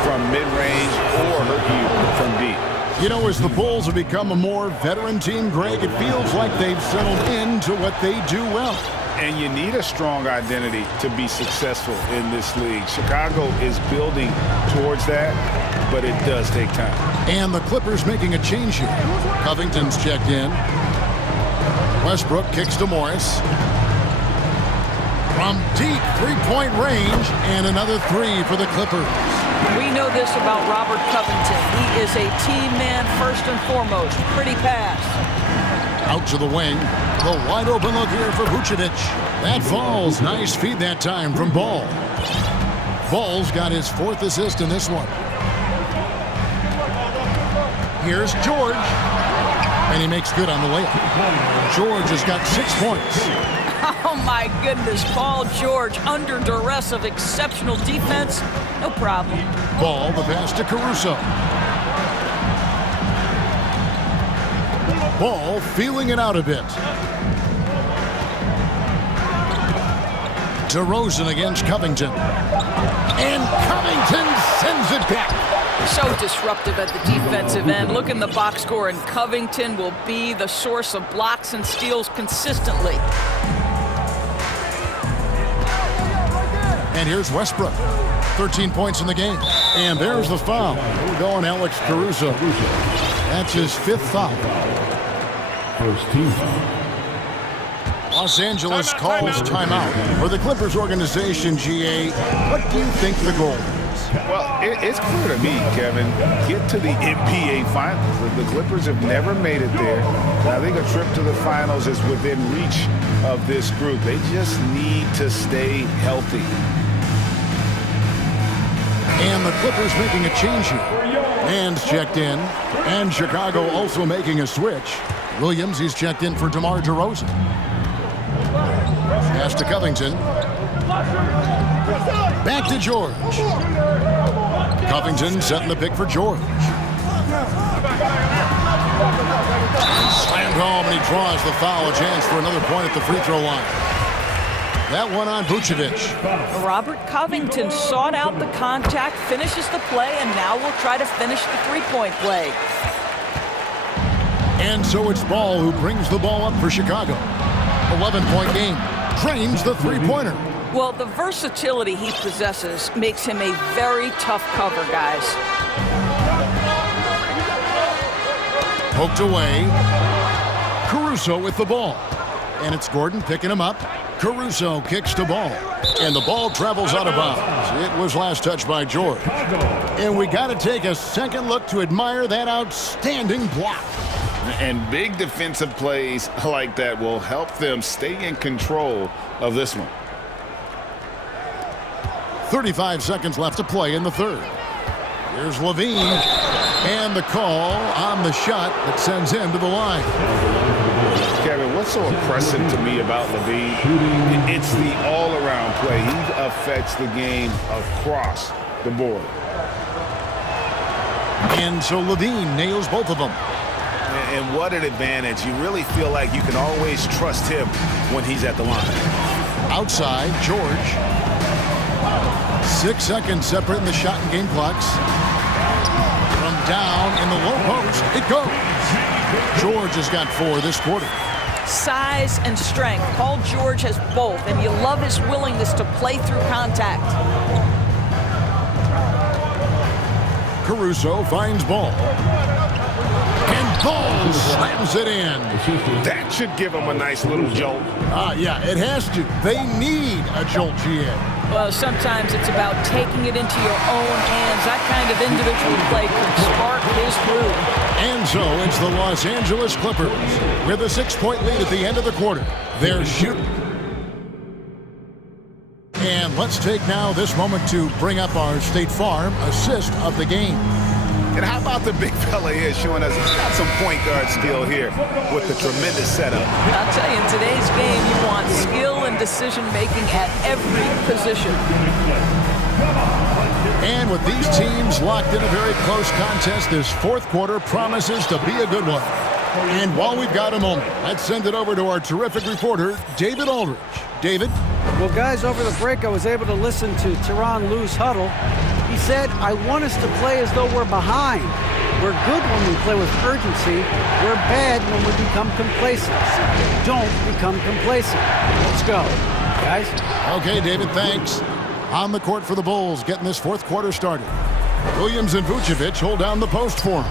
from mid-range or hurt you from deep. You know, as the Bulls have become a more veteran team, Greg, it feels like they've settled into what they do well. And you need a strong identity to be successful in this league. Chicago is building towards that, but it does take time. And the Clippers making a change here. Covington's checked in. Westbrook kicks to Morris. From deep three-point range, and another three for the Clippers. We know this about Robert Covington. He is a team man first and foremost. Pretty pass. Out to the wing. The wide open look here for Vucevic. That falls. Nice feed that time from Ball. Ball's got his 4th assist in this one. Here's George. And he makes good on the layup. George has got 6 points. Oh, my goodness. Paul George under duress of exceptional defense. No problem. Ball, the pass to Caruso. Ball feeling it out a bit. DeRozan against Covington. And Covington sends it back. So disruptive at the defensive end. Look in the box score, and Covington will be the source of blocks and steals consistently. And here's Westbrook. 13 points in the game. And there's the foul. We're going Alex Caruso. That's his 5th foul. First team foul. Los Angeles calls timeout. For the Clippers organization, GA, what do you think the goal is? Well, it's clear to me, Kevin, get to the NBA Finals. The Clippers have never made it there. And I think a trip to the Finals is within reach of this group. They just need to stay healthy. And the Clippers making a change here. Man's checked in. And Chicago also making a switch. Williams, he's checked in for DeMar DeRozan. Pass to Covington. Back to George. Covington setting the pick for George. Slammed home, and he draws the foul. A chance for another point at the free throw line. That one on Vucevic. Robert Covington sought out the contact, finishes the play, and now will try to finish the three-point play. And so it's Ball who brings the ball up for Chicago. 11-point game. Drains the three-pointer. Well, the versatility he possesses makes him a very tough cover, guys. Poked away. Caruso with the ball. And it's Gordon picking him up. Caruso kicks to Ball. And the ball travels out of bounds. It was last touched by George. And we got to take a second look to admire that outstanding block. And big defensive plays like that will help them stay in control of this one. 35 seconds left to play in the third. Here's Levine. And the call on the shot that sends him to the line. Kevin, what's so impressive to me about Levine, it's the all-around play. He affects the game across the board. And so Levine nails both of them. And what an advantage. You really feel like you can always trust him when he's at the line. Outside, George. 6 seconds separating the shot and game clocks. From down in the low post, it goes. George has got 4 this quarter. Size and strength. Paul George has both, and you love his willingness to play through contact. Caruso finds Ball. And Ball slams it in. That should give him a nice little jolt. Yeah, it has to. They need a jolt, GA. Well, sometimes it's about taking it into your own hands. That kind of individual play can spark his move. And so it's the Los Angeles Clippers with a 6-point lead at the end of the quarter. They're shooting. And let's take now this moment to bring up our State Farm assist of the game. And how about the big fella here showing us he's got some point guard skill here with the tremendous setup. I'll tell you, in today's game, you want skill and decision-making at every position. And with these teams locked in a very close contest, this fourth quarter promises to be a good one. And while we've got a moment, let's send it over to our terrific reporter, David Aldridge. David? Well, guys, over the break, I was able to listen to Tyronn Lue's huddle. He said, I want us to play as though we're behind. We're good when we play with urgency. We're bad when we become complacent. Don't become complacent. Let's go, guys. Okay, David, thanks. On the court for the Bulls, getting this fourth quarter started. Williams and Vucevic hold down the post for him.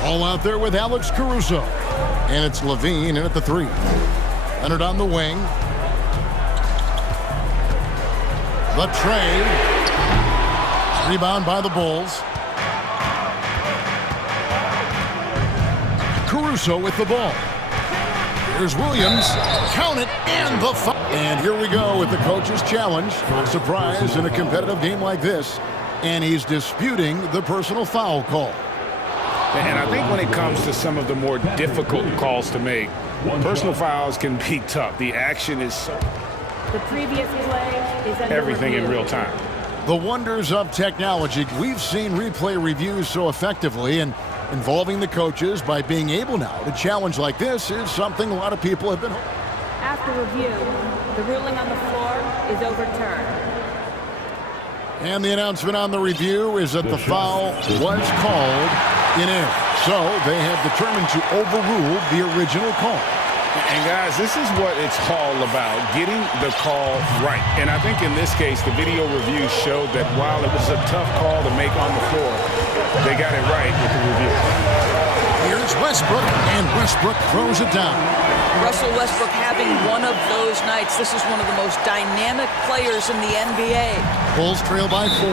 All out there with Alex Caruso. And it's Levine in at the 3. Leonard on the wing. The trade. Rebound by the Bulls. Caruso with the ball. Here's Williams. Count it, and the foul. And here we go with the coach's challenge. No surprise in a competitive game like this. And he's disputing the personal foul call. And I think when it comes to some of the more difficult calls to make, personal fouls can be tough. The action is the previous play is under everything review. in real time. The wonders of technology. We've seen replay reviews so effectively, and involving the coaches by being able now to challenge like this is something a lot of people have been. After review, the ruling on the floor is overturned. And the announcement on the review is that the foul was called in error. So they have determined to overrule the original call. And guys, this is what it's all about, getting the call right. And I think in this case, the video review showed that while it was a tough call to make on the floor, they got it right with the review. Here's Westbrook, and Westbrook throws it down. Russell Westbrook having one of those nights. This is one of the most dynamic players in the NBA. Bulls trail by 4.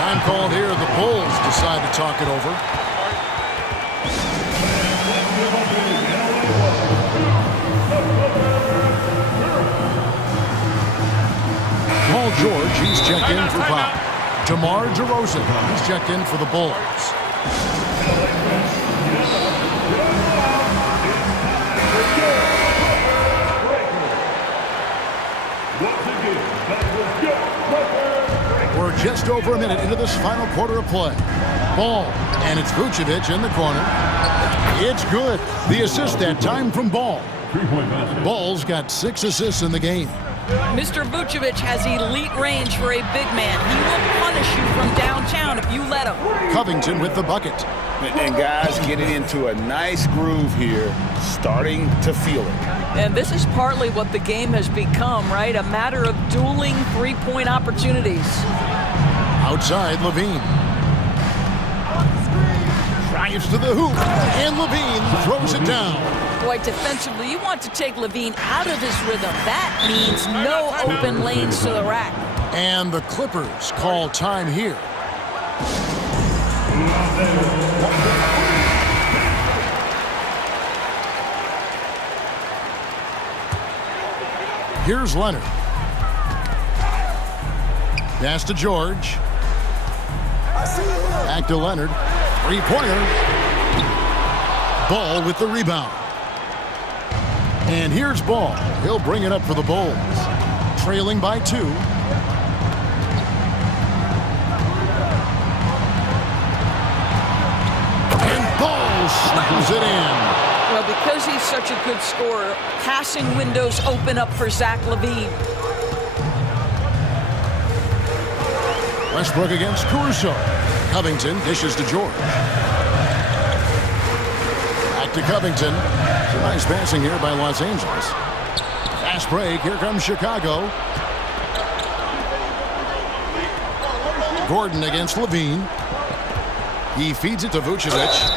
Time called here. The Bulls decide to talk it over. Paul George, he's checked in for foul. DeMar DeRozan, he's checked in for the Bulls. We're just over a minute into this final quarter of play. Ball, and it's Vucevic in the corner. It's good. The assist that time from Ball. Ball's got 6 assists in the game. Mr. Vucevic has elite range for a big man. He will punish you from downtown if you let him. Covington with the bucket. And guys getting into a nice groove here, starting to feel it. And this is partly what the game has become, right? A matter of dueling three-point opportunities. Outside, Levine. Drives to the hoop, and Levine throws it down. Boy, defensively, you want to take Levine out of his rhythm. That means no open lanes to the rack. And the Clippers call time here. Here's Leonard. Pass to George. Back to Leonard. Three-pointer. Ball with the rebound. And here's ball. He'll bring it up for the Bulls. Trailing by 2. And ball slams it in. Well, because he's such a good scorer, passing windows open up for Zach LaVine. Westbrook against Caruso. Covington dishes to George. Back to Covington. Nice passing here by Los Angeles. Fast break. Here comes Chicago. Gordon against LaVine. He feeds it to Vucevic.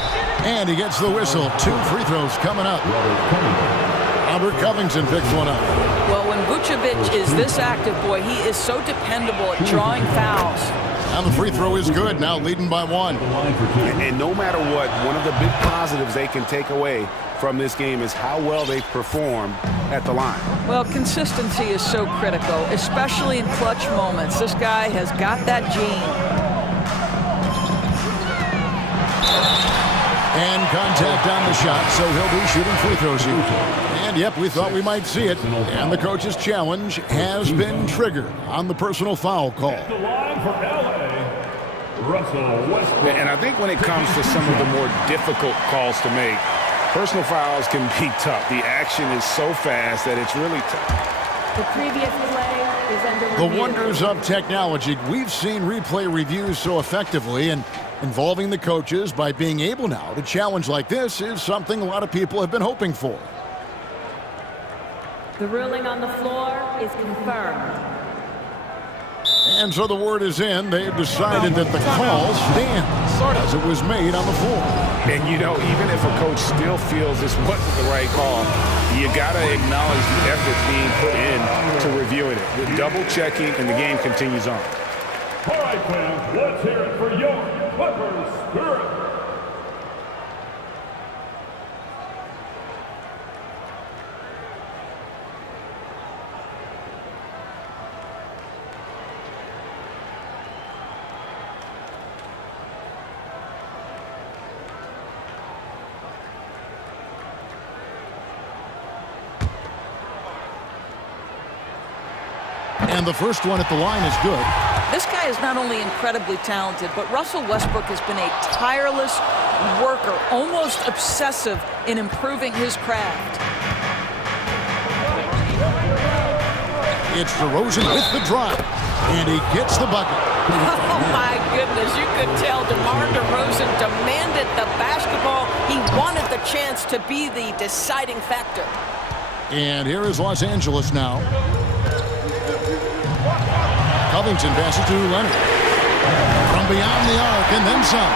And he gets the whistle. 2 free throws coming up. Robert Covington picks one up. Well, when Vucevic is this active, boy, he is so dependable at drawing fouls. And the free throw is good, now leading by 1. And no matter what, one of the big positives they can take away from this game is how well they perform at the line. Well, consistency is so critical, especially in clutch moments. This guy has got that gene. And contact on the shot, so he'll be shooting free throws here. And yep, we thought we might see it. And the coach's challenge has been triggered on the personal foul call. And I think when it comes to some of the more difficult calls to make, personal fouls can be tough. The action is so fast that it's really tough. The previous play is under review. The wonders of technology. We've seen replay reviews so effectively, and involving the coaches by being able now to challenge like this is something a lot of people have been hoping for. The ruling on the floor is confirmed. And so the word is in. They've decided that the call stands as it was made on the floor. And, you know, even if a coach still feels this wasn't the right call, you got to acknowledge the effort being put in to reviewing it. The double checking, and the game continues on. All right, fans, let's hear it for your Clippers Spirit. And the first one at the line is good. This guy is not only incredibly talented, but Russell Westbrook has been a tireless worker, almost obsessive in improving his craft. It's DeRozan with the drive, and he gets the bucket. Oh, my goodness. You could tell DeMar DeRozan demanded the basketball. He wanted the chance to be the deciding factor. And here is Los Angeles now. Covington passes to Leonard. From beyond the arc and then some.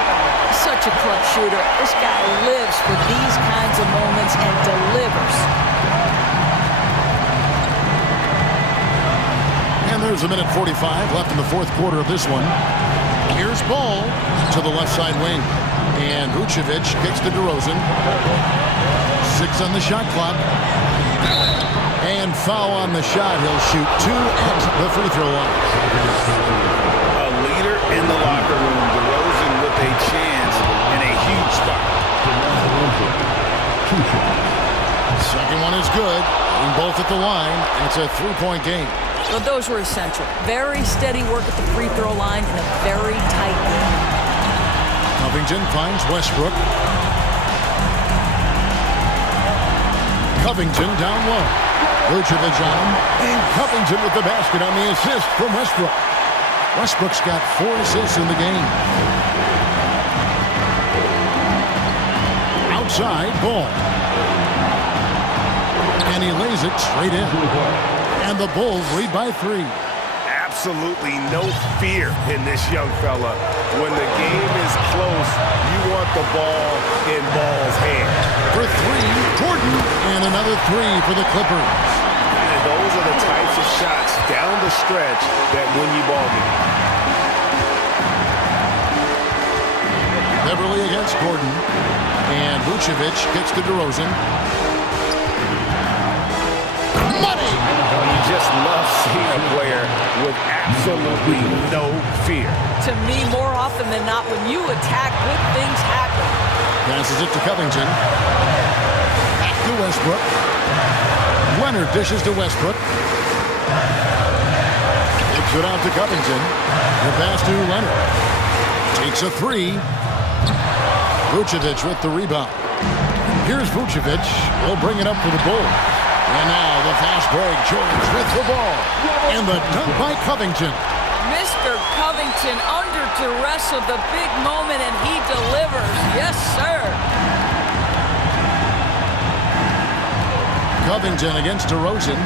Such a clutch shooter. This guy lives for these kinds of moments and delivers. And there's a minute 45 left in the fourth quarter of this one. Here's ball to the left side wing. And Vucevic kicks to DeRozan. 6 on the shot clock. And foul on the shot. He'll shoot 2 at the free throw line. A leader in the locker room. DeRozan with a chance in a huge spot. Second one is good. And both at the line. It's a 3-point game. Well, those were essential. Very steady work at the free throw line in a very tight game. Covington finds Westbrook. Covington down low. Vucevic on him, and Covington with the basket on the assist from Westbrook. Westbrook's got 4 assists in the game. Outside, ball. And he lays it straight in. And the Bulls lead by 3. Absolutely no fear in this young fella. When the game is close, you want the ball in Ball's hand. For 3, Gordon, and another 3 for the Clippers. And those are the types of shots down the stretch that win you ball games. Beverly against Gordon. And Vucevic gets to DeRozan. Money! You just love seeing a player with absolutely no fear. To me, more often than not, when you attack, good things happen. Passes it to Covington. Back to Westbrook. Leonard dishes to Westbrook. Gives it out to Covington. The pass to Leonard. Takes a three. Vucevic with the rebound. Here's Vucevic. He'll bring it up for the Bulls. And now the fast break. George with the ball. And the dunk by Covington. Mr. Covington under duress of the big moment, and he delivers. Yes, sir. Covington against DeRozan.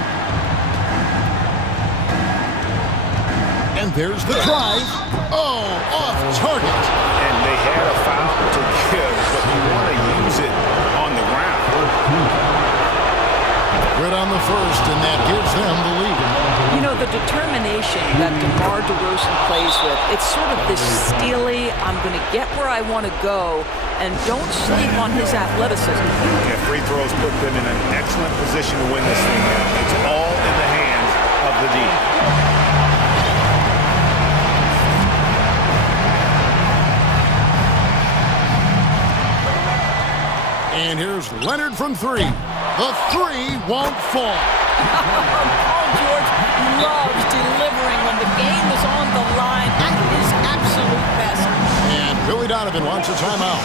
And there's the drive. Oh, off target. And they had a foul to give, but you want to use it on the ground. Good on the first, and that gives them the lead. You know, the determination that DeMar DeRozan plays with, it's sort of this steely, I'm going to get where I want to go, and don't sleep on his athleticism. Yeah, free throws put them in an excellent position to win this thing now. It's all in the hands of the D. And here's Leonard from three. The three won't fall. Paul George loves delivering when the game is on the line at his absolute best. And Billy Donovan wants a timeout.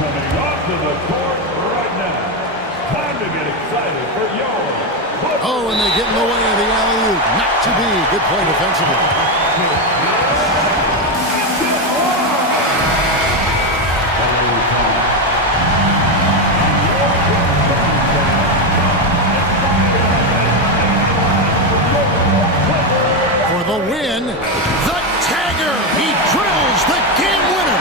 Coming onto the court right now. Time to get excited for your. Oh, and they get in the way of the alley-oop. Not to be. Good play defensively. For the win, the Tagger. He drills the game winner.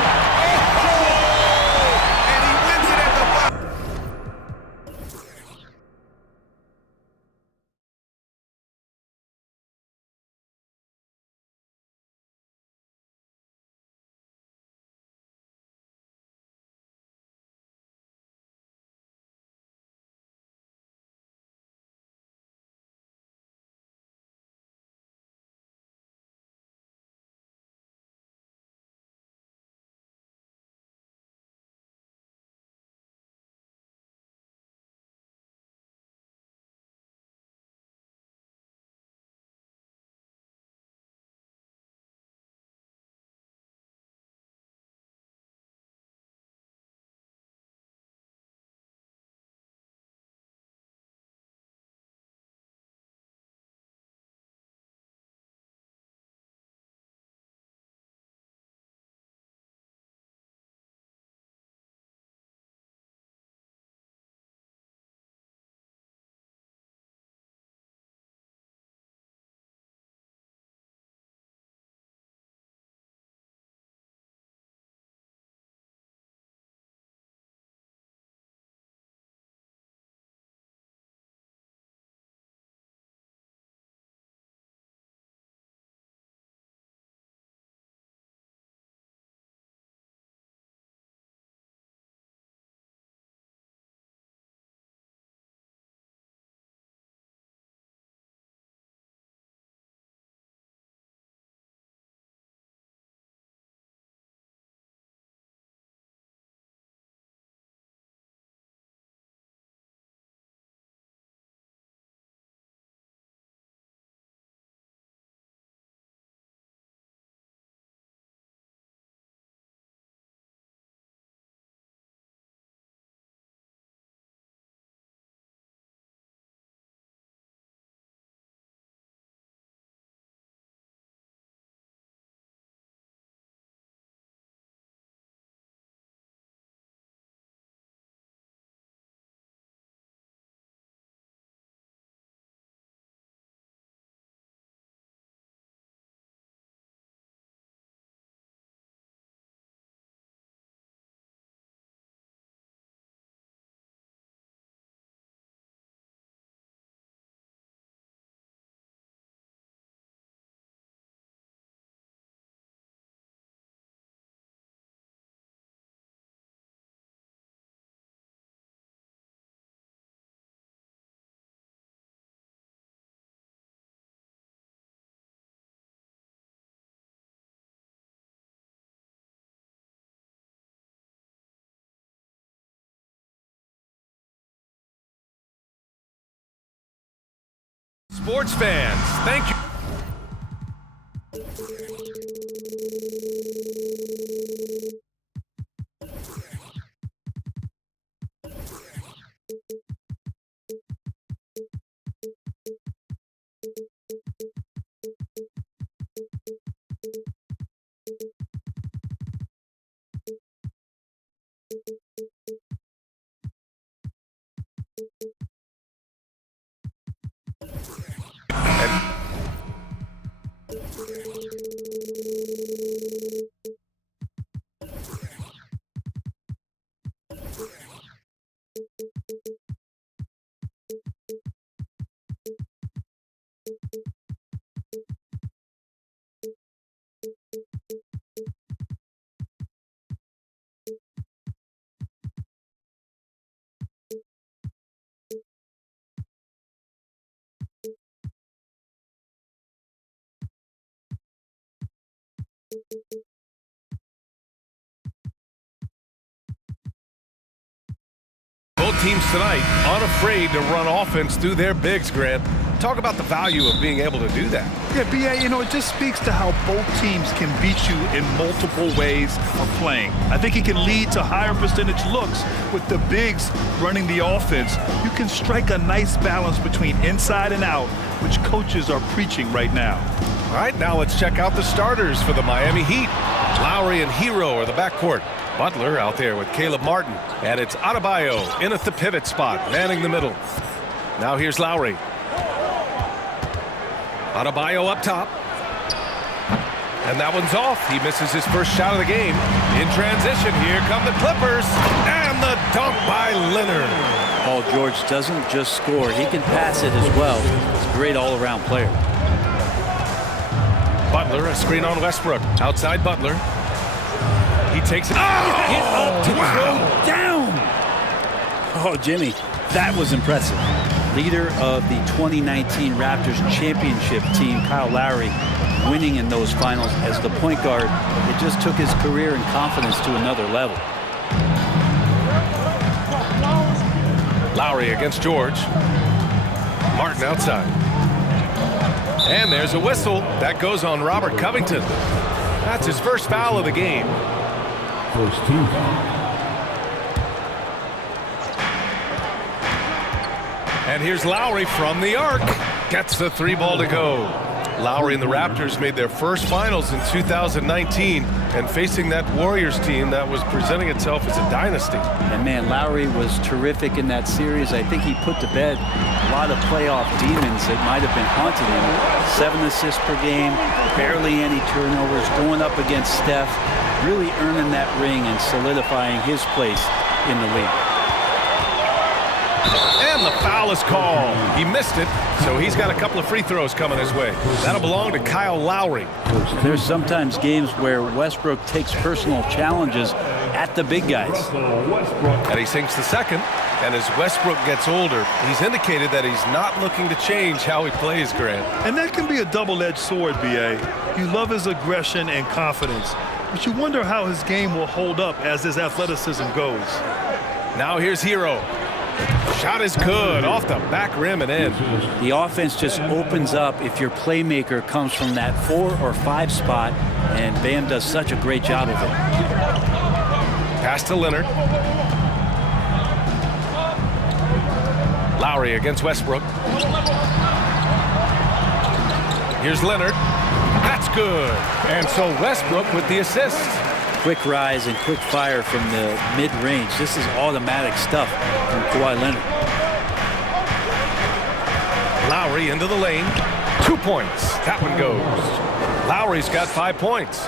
Sports fans, thank you. Both teams tonight unafraid to run offense through their bigs, Grant. Talk about the value of being able to do that. Yeah, B.A., you know, it just speaks to how both teams can beat you in multiple ways of playing. I think it can lead to higher percentage looks with the bigs running the offense. You can strike a nice balance between inside and out, which coaches are preaching right now. All right, now let's check out the starters for the Miami Heat. Lowry and Hero are the backcourt. Butler out there with Caleb Martin. And it's Adebayo in at the pivot spot, manning the middle. Now here's Lowry. Adebayo up top. And that one's off. He misses his first shot of the game. In transition, here come the Clippers. And the dunk by Leonard. Paul George doesn't just score. He can pass it as well. He's a great all-around player. Butler, a screen on Westbrook. Outside Butler. He takes it. Get up to throw down. Oh, Jimmy, that was impressive. Leader of the 2019 Raptors championship team, Kyle Lowry, winning in those finals as the point guard. It just took his career and confidence to another level. Lowry against George. Martin outside. And there's a whistle. That goes on Robert Covington. That's his first foul of the game. First team. And here's Lowry from the arc. Gets the three ball to go. Lowry and the Raptors made their first finals in 2019 and facing that Warriors team that was presenting itself as a dynasty. And man, Lowry was terrific in that series. I think he put to bed a lot of playoff demons that might have been haunting him. 7 assists per game, barely any turnovers, going up against Steph, really earning that ring and solidifying his place in the league. And the foul is called. He missed it, so he's got a couple of free throws coming his way. That'll belong to Kyle Lowry. There's sometimes games where Westbrook takes personal challenges at the big guys. And he sinks the second. And as Westbrook gets older, he's indicated that he's not looking to change how he plays, Grant. And that can be a double-edged sword, B.A. You love his aggression and confidence, but you wonder how his game will hold up as his athleticism goes. Now here's Hero. Shot is good, off the back rim and in. The offense just opens up if your playmaker comes from that 4 or 5 spot, and Bam does such a great job of it. Pass to Leonard. Lowry against Westbrook. Here's Leonard. That's good. And so Westbrook with the assist. Quick rise and quick fire from the mid-range. This is automatic stuff from Kawhi Leonard. Lowry into the lane. 2 points. That one goes. Lowry's got 5 points.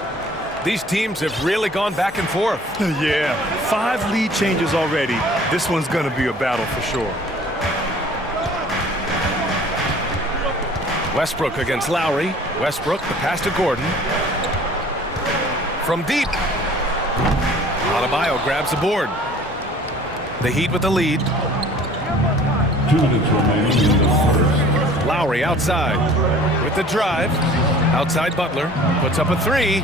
These teams have really gone back and forth. Yeah, 5 lead changes already. This one's going to be a battle for sure. Westbrook against Lowry. Westbrook, the pass to Gordon. From deep. Adebayo grabs the board. The Heat with the lead. 2 minutes remaining in the first. Lowry outside with the drive. Outside Butler. Puts up a 3.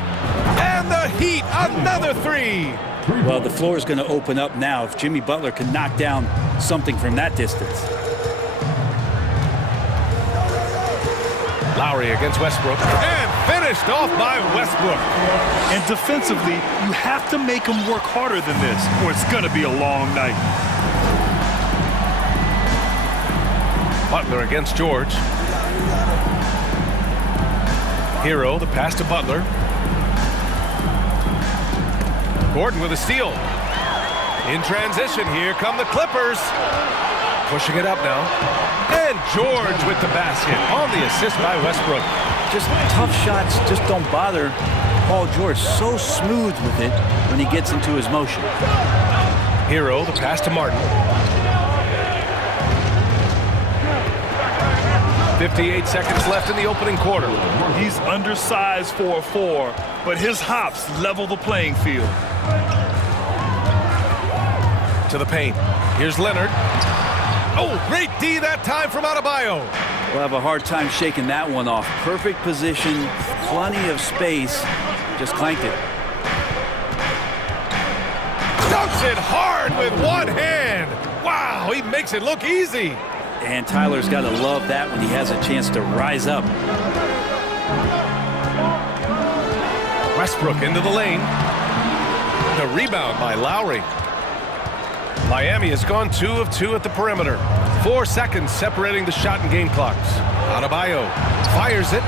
And the Heat, another 3. Well, the floor is going to open up now if Jimmy Butler can knock down something from that distance. Lowry against Westbrook. And finished off by Westbrook. And defensively, you have to make them work harder than this, or it's going to be a long night. Butler against George. Hero, the pass to Butler. Gordon with a steal. In transition, here come the Clippers. Pushing it up now. And George with the basket on the assist by Westbrook. Just tough shots just don't bother Paul George. So smooth with it when he gets into his motion. Hero, the pass to Martin. 58 seconds left in the opening quarter. He's undersized for a 4, but his hops level the playing field. To the paint. Here's Leonard. Oh, great D that time from Adebayo. We'll have a hard time shaking that one off. Perfect position, plenty of space. Just clanked it. Dunks it hard with one hand. Wow, he makes it look easy. And Tyler's got to love that when he has a chance to rise up. Westbrook into the lane. The rebound by Lowry. Miami has gone 2 of 2 at the perimeter. 4 seconds separating the shot and game clocks. Adebayo fires it,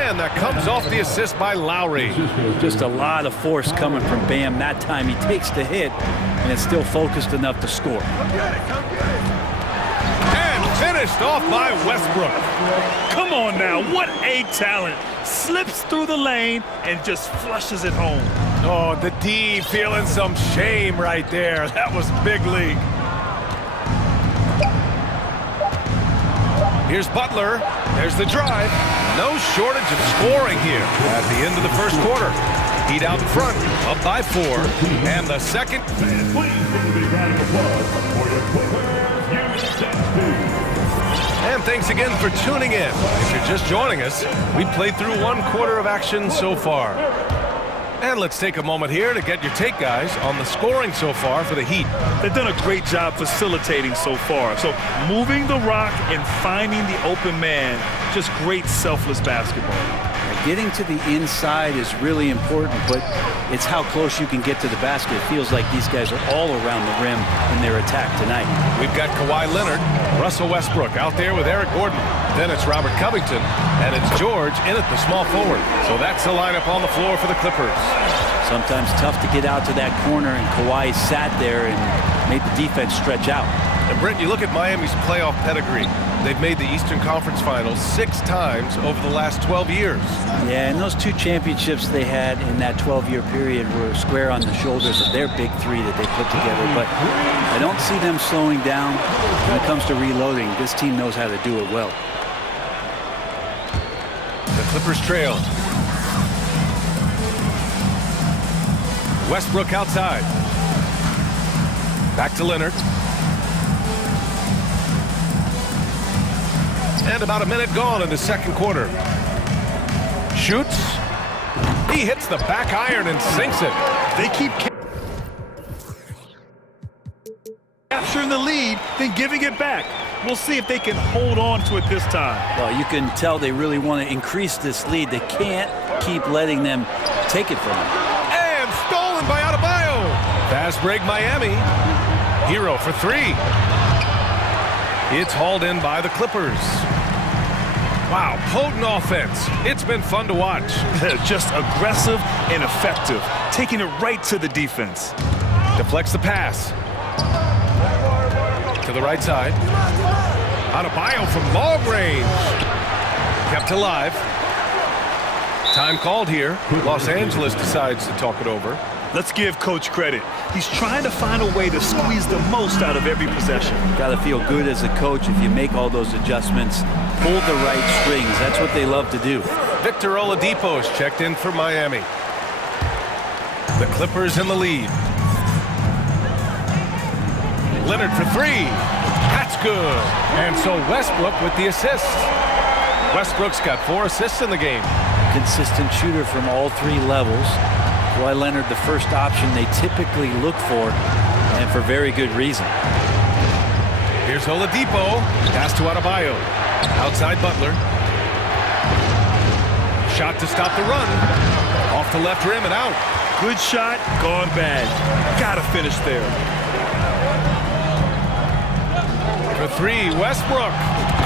and that comes off the assist by Lowry. Just a lot of force coming from Bam that time. He takes the hit, and it's still focused enough to score. Finished off by Westbrook. Come on now, what a talent. Slips through the lane and just flushes it home. Oh, the D feeling some shame right there. That was big league. Here's Butler. There's the drive. No shortage of scoring here at the end of the first quarter. Heat out in front, up by 4. And the second. And thanks again for tuning in. If you're just joining us, we played through 1 quarter of action so far. And let's take a moment here to get your take, guys, on the scoring so far for the Heat. They've done a great job facilitating so far. So moving the rock and finding the open man, just great selfless basketball. Getting to the inside is really important, but it's how close you can get to the basket. It feels like these guys are all around the rim in their attack tonight. We've got Kawhi Leonard, Russell Westbrook out there with Eric Gordon. Then it's Robert Covington, and it's George in at the small forward. So that's the lineup on the floor for the Clippers. Sometimes tough to get out to that corner, and Kawhi sat there and made the defense stretch out. And Brent, you look at Miami's playoff pedigree. They've made the Eastern Conference Finals 6 times over the last 12 years. Yeah, and those 2 championships they had in that 12-year period were square on the shoulders of their big 3 that they put together. But I don't see them slowing down when it comes to reloading. This team knows how to do it well. The Clippers trail. Westbrook outside. Back to Leonard. And about a minute gone in the second quarter. Shoots. He hits the back iron and sinks it. They keep capturing the lead, then giving it back. We'll see if they can hold on to it this time. Well, you can tell they really want to increase this lead. They can't keep letting them take it from them. And stolen by Adebayo. Fast break Miami. Hero for 3. It's hauled in by the Clippers. Wow, potent offense. It's been fun to watch. Just aggressive and effective, taking it right to the defense. Deflects the pass. To the right side. Adebayo from long range. Kept alive. Time called here. Los Angeles decides to talk it over. Let's give Coach credit. He's trying to find a way to squeeze the most out of every possession. Got to feel good as a coach if you make all those adjustments, pull the right strings. That's what they love to do. Victor Oladipo's checked in for Miami. The Clippers in the lead. Leonard for 3. That's good. And so Westbrook with the assist. Westbrook's got 4 assists in the game. Consistent shooter from all 3 levels. Kawhi Leonard, the first option they typically look for, and for very good reason. Here's Oladipo. Pass to Adebayo. Outside Butler. Shot to stop the run. Off the left rim and out. Good shot, gone bad. Gotta finish there. For three, Westbrook.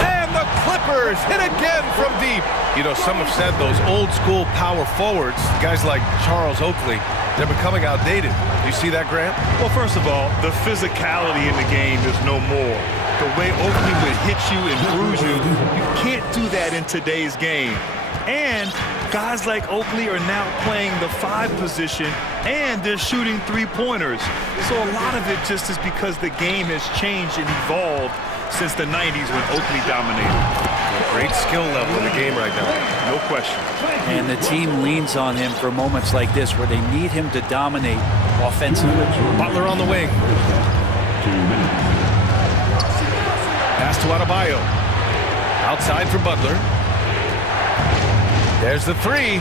And the Clippers hit again from deep. You know, some have said those old school power forwards, guys like Charles Oakley, they're becoming outdated. You see that, Grant? Well, first of all, the physicality in the game is no more. The way Oakley would hit you and bruise you, you can't do that in today's game. And guys like Oakley are now playing the 5 position, and they're shooting 3-pointers. So a lot of it just is because the game has changed and evolved since the 90s when Oakley dominated. Great skill level in the game right now. No question. And the team leans on him for moments like this where they need him to dominate offensively. Butler on the wing. 2 minutes. Pass to Adebayo. Outside for Butler. There's the three.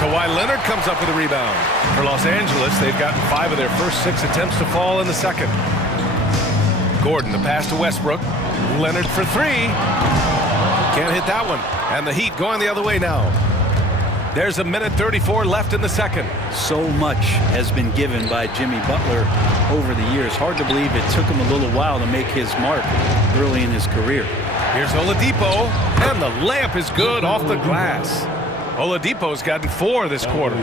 Kawhi Leonard comes up with a rebound. For Los Angeles, they've gotten 5 of their first 6 attempts to fall in the second. Gordon, the pass to Westbrook. Leonard for 3. Can't hit that one. And the Heat going the other way now. There's 1:34 left in the second. So much has been given by Jimmy Butler over the years. Hard to believe it took him a little while to make his mark early in his career. Here's Oladipo, and the layup is good off the glass. Oladipo's gotten 4 this quarter.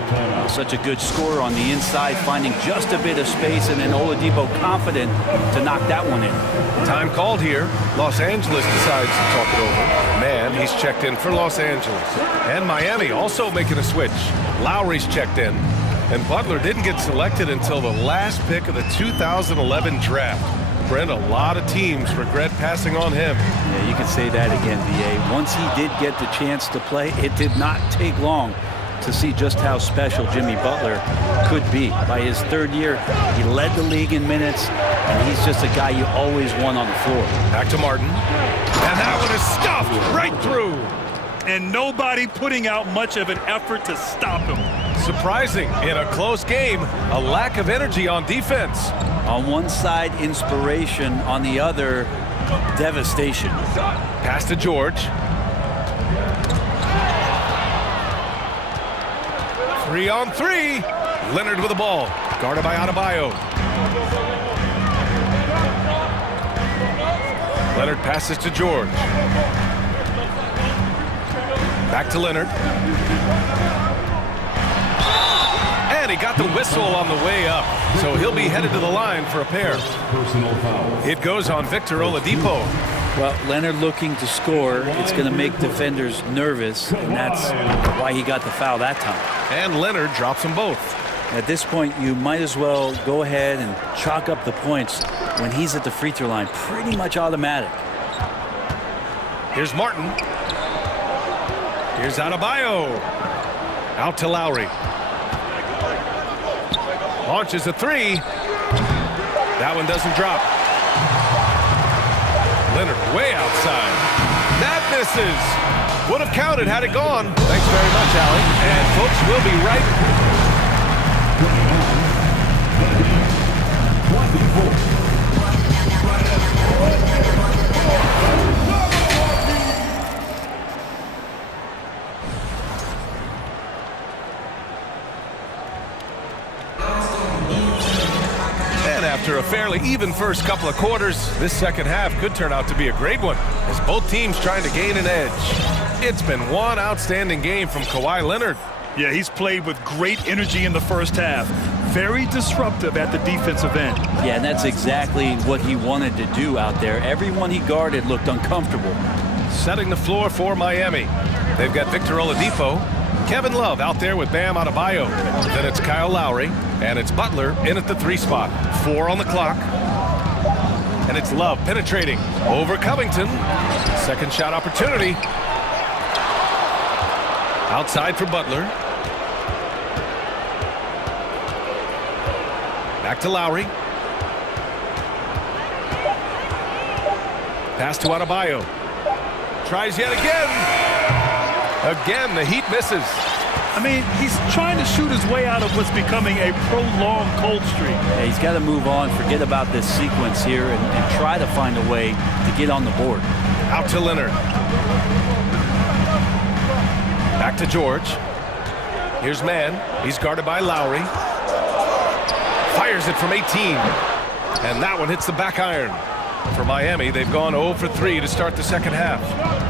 Such a good scorer on the inside, finding just a bit of space, and then Oladipo confident to knock that one in. Time called here. Los Angeles decides to talk it over. Man, he's checked in for Los Angeles. And Miami also making a switch. Lowry's checked in. And Butler didn't get selected until the last pick of the 2011 draft. Brent, a lot of teams regret passing on him. Yeah, you can say that again, B.A. Once he did get the chance to play, it did not take long to see just how special Jimmy Butler could be. By his 3rd year, he led the league in minutes, and he's just a guy you always want on the floor. Back to Martin. And that one is stuffed right through. And nobody putting out much of an effort to stop him. Surprising in a close game, a lack of energy on defense. On one side, inspiration. On the other, devastation. Pass to George. 3-on-3. Leonard with the ball. Guarded by Adebayo. Leonard passes to George. Back to Leonard. And he got the whistle on the way up. So he'll be headed to the line for a pair. Personal foul. It goes on Victor Oladipo. Well, Leonard looking to score. It's going to make defenders nervous, and that's why he got the foul that time. And Leonard drops them both. At this point, you might as well go ahead and chalk up the points when he's at the free throw line. Pretty much automatic. Here's Martin. Here's Adebayo. Out to Lowry. Launches a 3. That one doesn't drop. Leonard way outside. That misses. Would have counted had it gone. Thanks very much, Allie. And folks, we'll be right. 24. After a fairly even first couple of quarters, this second half could turn out to be a great one, as both teams trying to gain an edge. It's been one outstanding game from Kawhi Leonard. Yeah, he's played with great energy in the first half. Very disruptive at the defensive end. Yeah, and that's exactly what he wanted to do out there. Everyone he guarded looked uncomfortable. Setting the floor for Miami. They've got Victor Oladipo. Kevin Love out there with Bam Adebayo. Then it's Kyle Lowry, and it's Butler in at the 3 spot. 4 on the clock. And it's Love penetrating over Covington. Second shot opportunity. Outside for Butler. Back to Lowry. Pass to Adebayo. Tries yet again. Again, the Heat misses. I mean, he's trying to shoot his way out of what's becoming a prolonged cold streak. Yeah, he's got to move on, forget about this sequence here, and try to find a way to get on the board. Out to Leonard. Back to George. Here's Mann. He's guarded by Lowry. Fires it from 18. And that one hits the back iron. For Miami, they've gone 0 for 3 to start the second half.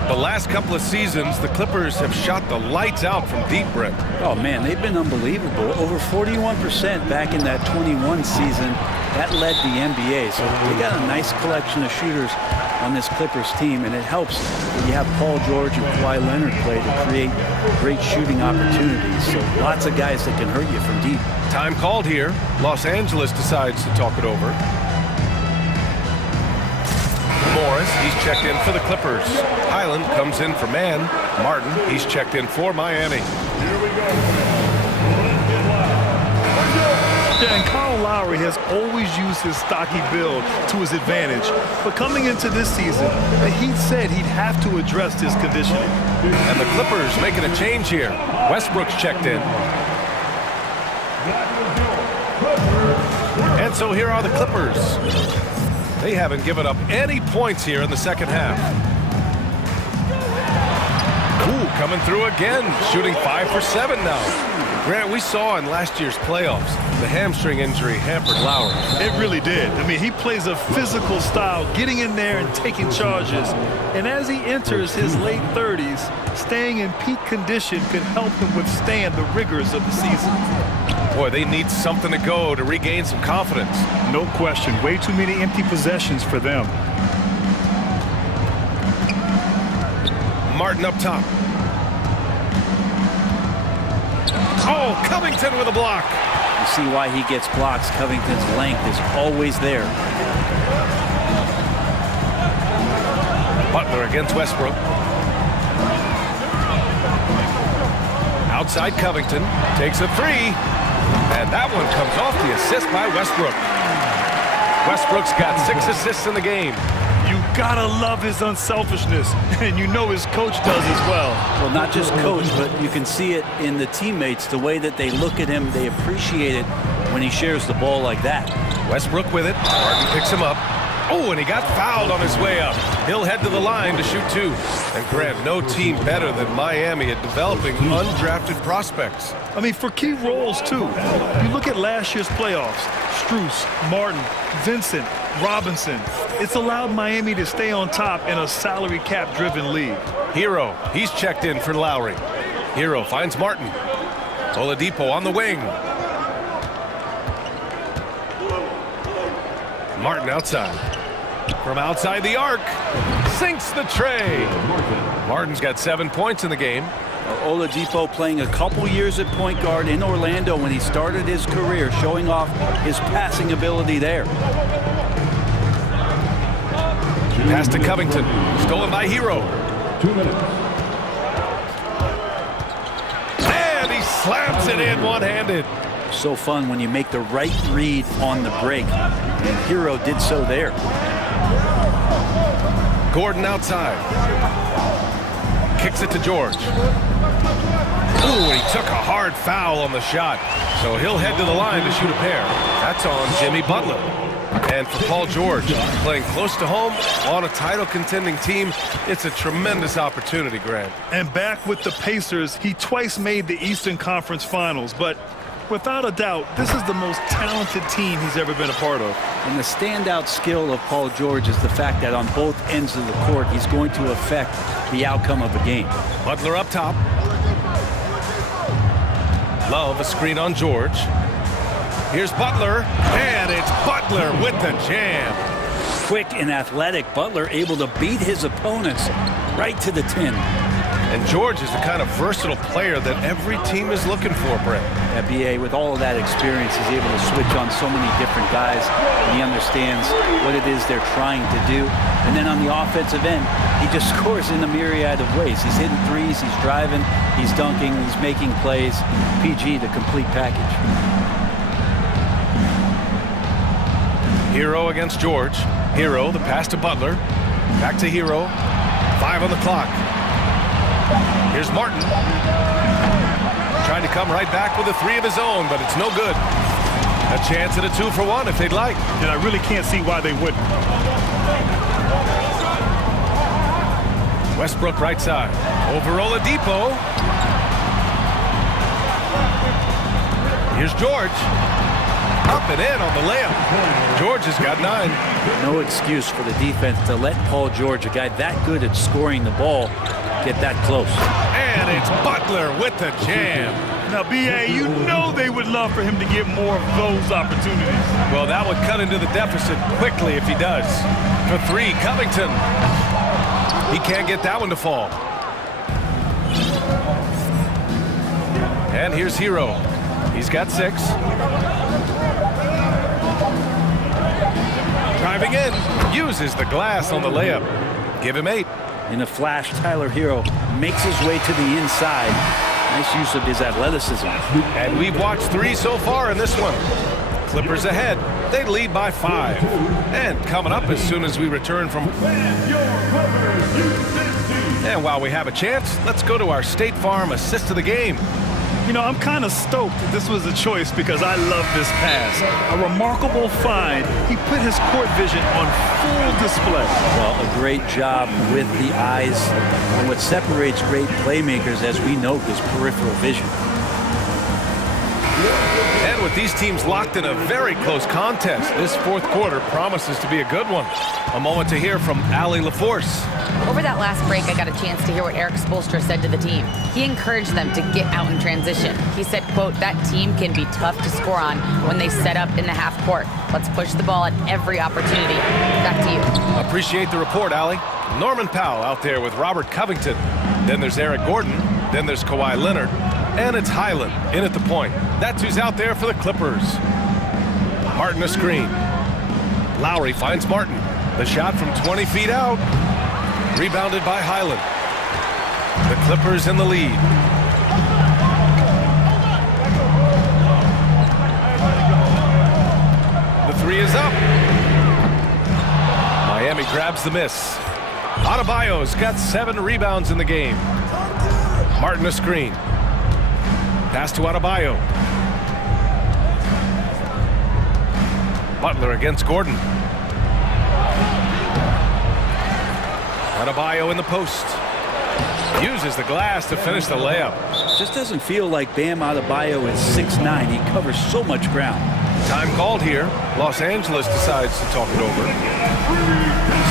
The last couple of seasons, the Clippers have shot the lights out from deep, Brent. Oh, man, they've been unbelievable. Over 41% back in that 21 season. That led the NBA. So they got a nice collection of shooters on this Clippers team, and it helps that you have Paul George and Kawhi Leonard play to create great shooting opportunities. So lots of guys that can hurt you from deep. Time called here. Los Angeles decides to talk it over. Morris, he's checked in for the Clippers. Highland comes in for Mann. Martin, he's checked in for Miami. Here we go. Yeah, and Kyle Lowry has always used his stocky build to his advantage. But coming into this season, the Heat said he'd have to address his conditioning. And the Clippers making a change here. Westbrook's checked in. And so here are the Clippers. They haven't given up any points here in the second half. Ooh, coming through again, shooting 5 for 7 now. Grant, we saw in last year's playoffs, the hamstring injury hampered Lowry. It really did. I mean, he plays a physical style, getting in there and taking charges. And as he enters his late 30s, staying in peak condition could help him withstand the rigors of the season. Boy, they need something to go to regain some confidence. No question. Way too many empty possessions for them. Martin up top. Oh, Covington with a block. You see why he gets blocks. Covington's length is always there. Butler against Westbrook. Outside Covington. Takes a three. And that one comes off the assist by Westbrook. Westbrook's got 6 assists in the game. You gotta love his unselfishness, and you know his coach does as well. Well, not just coach, but you can see it in the teammates, the way that they look at him. They appreciate it when he shares the ball like that. Westbrook with it. Martin picks him up. Oh, and he got fouled on his way up. He'll head to the line to shoot 2. And Grant, no team better than Miami at developing undrafted prospects. I mean, for key roles, too. You look at last year's playoffs. Strus, Martin, Vincent, Robinson. It's allowed Miami to stay on top in a salary cap-driven league. Hero, he's checked in for Lowry. Hero finds Martin. Oladipo on the wing. Martin outside. From outside the arc. Sinks the tray. Martin's got 7 points in the game. Oladipo playing a couple years at point guard in Orlando when he started his career, showing off his passing ability there. Pass to Covington. Stolen by Hero. 2 minutes. And he slams it in one-handed. So fun when you make the right read on the break. And Hero did so there. Gordon outside. Kicks it to George. Ooh, he took a hard foul on the shot. So he'll head to the line to shoot a pair. That's on Jimmy Butler. And for Paul George, playing close to home on a title-contending team, it's a tremendous opportunity, Grant. And back with the Pacers, he twice made the Eastern Conference Finals, but without a doubt, this is the most talented team he's ever been a part of. And the standout skill of Paul George is the fact that on both ends of the court, he's going to affect the outcome of the game. Butler up top. Love a screen on George. Here's Butler, and it's Butler with the jam. Quick and athletic, Butler able to beat his opponents right to the tin. And George is the kind of versatile player that every team is looking for, Brent. BA, with all of that experience, is able to switch on so many different guys. And he understands what it is they're trying to do. And then on the offensive end, he just scores in a myriad of ways. He's hitting threes, he's driving, he's dunking, he's making plays. PG, the complete package. Hero against George. Hero, the pass to Butler. Back to Hero. 5 on the clock. Here's Martin. Trying to come right back with a 3 of his own, but it's no good. A chance at a 2-for-1 if they'd like. And I really can't see why they wouldn't. Westbrook right side. Over Oladipo. Here's George. Up and in on the layup. George has got 9. No excuse for the defense to let Paul George, a guy that good at scoring the ball, get that close. And it's Butler with the jam. Now, B.A., you know they would love for him to get more of those opportunities. Well, that would cut into the deficit quickly if he does. For 3, Covington. He can't get that one to fall. And here's Hero. He's got 6. Driving in, uses the glass on the layup. Give him 8. In a flash, Tyler Hero makes his way to the inside. Nice use of his athleticism. And we've watched 3 so far in this one. Clippers ahead. They lead by 5. And coming up as soon as we return from... And while we have a chance, let's go to our State Farm assist of the game. You know, I'm kind of stoked that this was a choice because I love this pass. A remarkable find. He put his court vision on full display. Well, a great job with the eyes. And what separates great playmakers, as we know, is peripheral vision. And with these teams locked in a very close contest, this fourth quarter promises to be a good one. A moment to hear from Allie LaForce. Over that last break, I got a chance to hear what Eric Spoelstra said to the team. He encouraged them to get out in transition. He said, quote, that team can be tough to score on when they set up in the half court. Let's push the ball at every opportunity. Back to you. Appreciate the report, Allie. Norman Powell out there with Robert Covington. Then there's Eric Gordon. Then there's Kawhi Leonard. And it's Highland in at the point. That's who's out there for the Clippers. Martin a screen. Lowry finds Martin. The shot from 20 feet out. Rebounded by Highland. The Clippers in the lead. The 3 is up. Miami grabs the miss. Adebayo's got 7 rebounds in the game. Martin a screen. Pass to Adebayo. Butler against Gordon. Adebayo in the post. Uses the glass to finish the layup. Just doesn't feel like Bam Adebayo is 6'9". He covers so much ground. Time called here. Los Angeles decides to talk it over.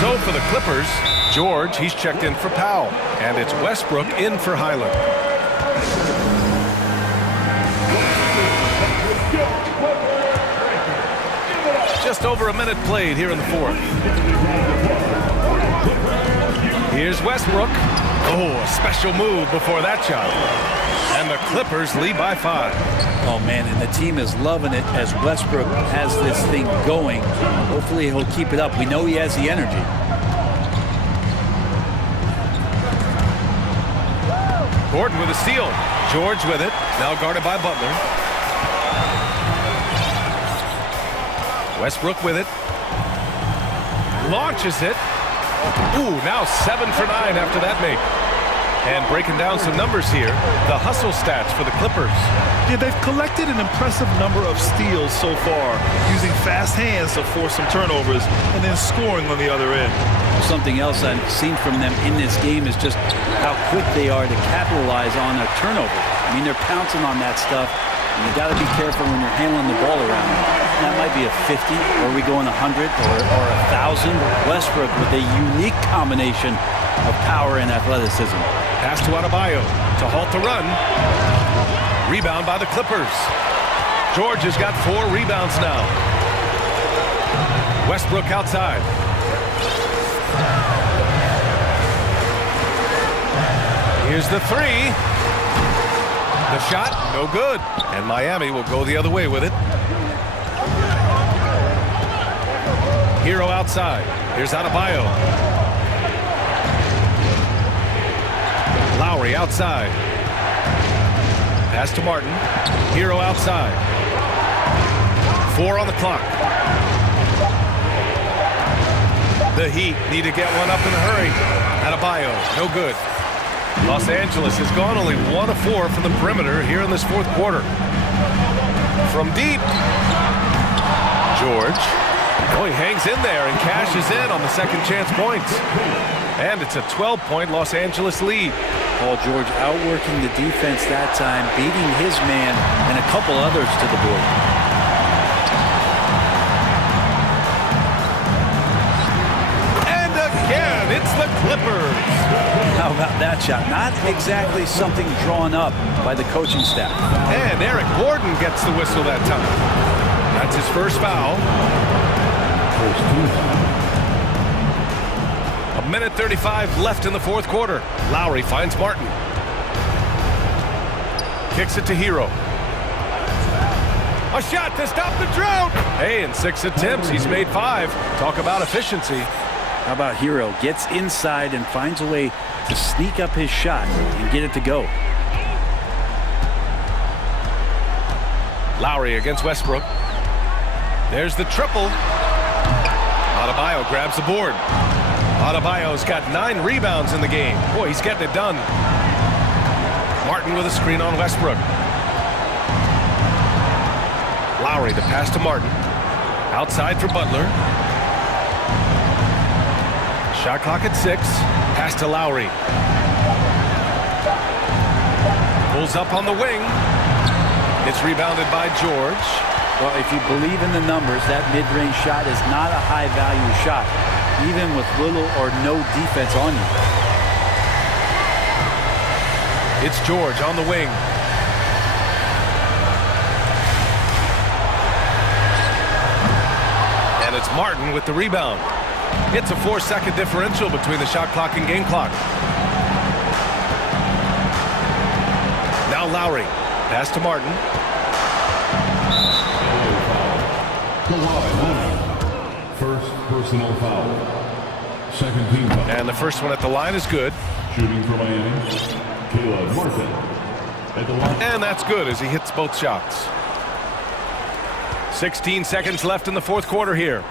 So for the Clippers, George, he's checked in for Powell. And it's Westbrook in for Highland. Just over a minute played here in the fourth. Here's Westbrook. Oh, a special move before that shot. And the Clippers lead by 5. Oh, man, and the team is loving it as Westbrook has this thing going. Hopefully he'll keep it up. We know he has the energy. Gordon with a steal. George with it. Now guarded by Butler. Westbrook with it. Launches it. Ooh, now 7 for 9 after that make. And breaking down some numbers here, the hustle stats for the Clippers. Yeah, they've collected an impressive number of steals so far, using fast hands to force some turnovers and then scoring on the other end. Something else I've seen from them in this game is just how quick they are to capitalize on a turnover. I mean, they're pouncing on that stuff, and you got to be careful when you're handling the ball around. That might be a 50, or are we going 100 or 1,000? Westbrook with a unique combination of power and athleticism. Pass to Adebayo to halt the run. Rebound by the Clippers. George has got 4 rebounds now. Westbrook outside. Here's the 3. The shot, no good. And Miami will go the other way with it. Hero outside. Here's Adebayo. Lowry outside. Pass to Martin. Hero outside. 4 on the clock. The Heat need to get one up in a hurry. Adebayo, no good. Los Angeles has gone only 1 of 4 from the perimeter here in this fourth quarter. From deep. George. Oh, he hangs in there and cashes in on the second chance points. And it's a 12-point Los Angeles lead. Paul George outworking the defense that time, beating his man and a couple others to the board. And again, it's the Clippers. How about that shot? Not exactly something drawn up by the coaching staff. And Eric Gordon gets the whistle that time. That's his first foul. First team foul. 1:35 left in the fourth quarter. Lowry finds Martin. Kicks it to Hero. A shot to stop the drought. Hey, in 6 attempts, he's made 5. Talk about efficiency. How about Hero? Gets inside and finds a way to sneak up his shot and get it to go. Lowry against Westbrook. There's the triple. Adebayo grabs the board. Adebayo's got 9 rebounds in the game. Boy, he's getting it done. Martin with a screen on Westbrook. Lowry, the pass to Martin. Outside for Butler. Shot clock at 6. Pass to Lowry. Pulls up on the wing. It's rebounded by George. Well, if you believe in the numbers, that mid-range shot is not a high-value shot, even with little or no defense on you. It's George on the wing. And it's Martin with the rebound. It's a 4-second differential between the shot clock and game clock. Now Lowry. Pass to Martin. First personal foul. Second team foul. And the first one at the line is good. Shooting for Miami, Caleb Martin. At the line. And that's good as he hits both shots. 16 seconds left in the fourth quarter here.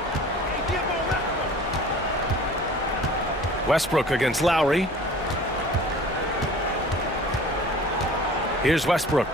Westbrook against Lowry. Here's Westbrook.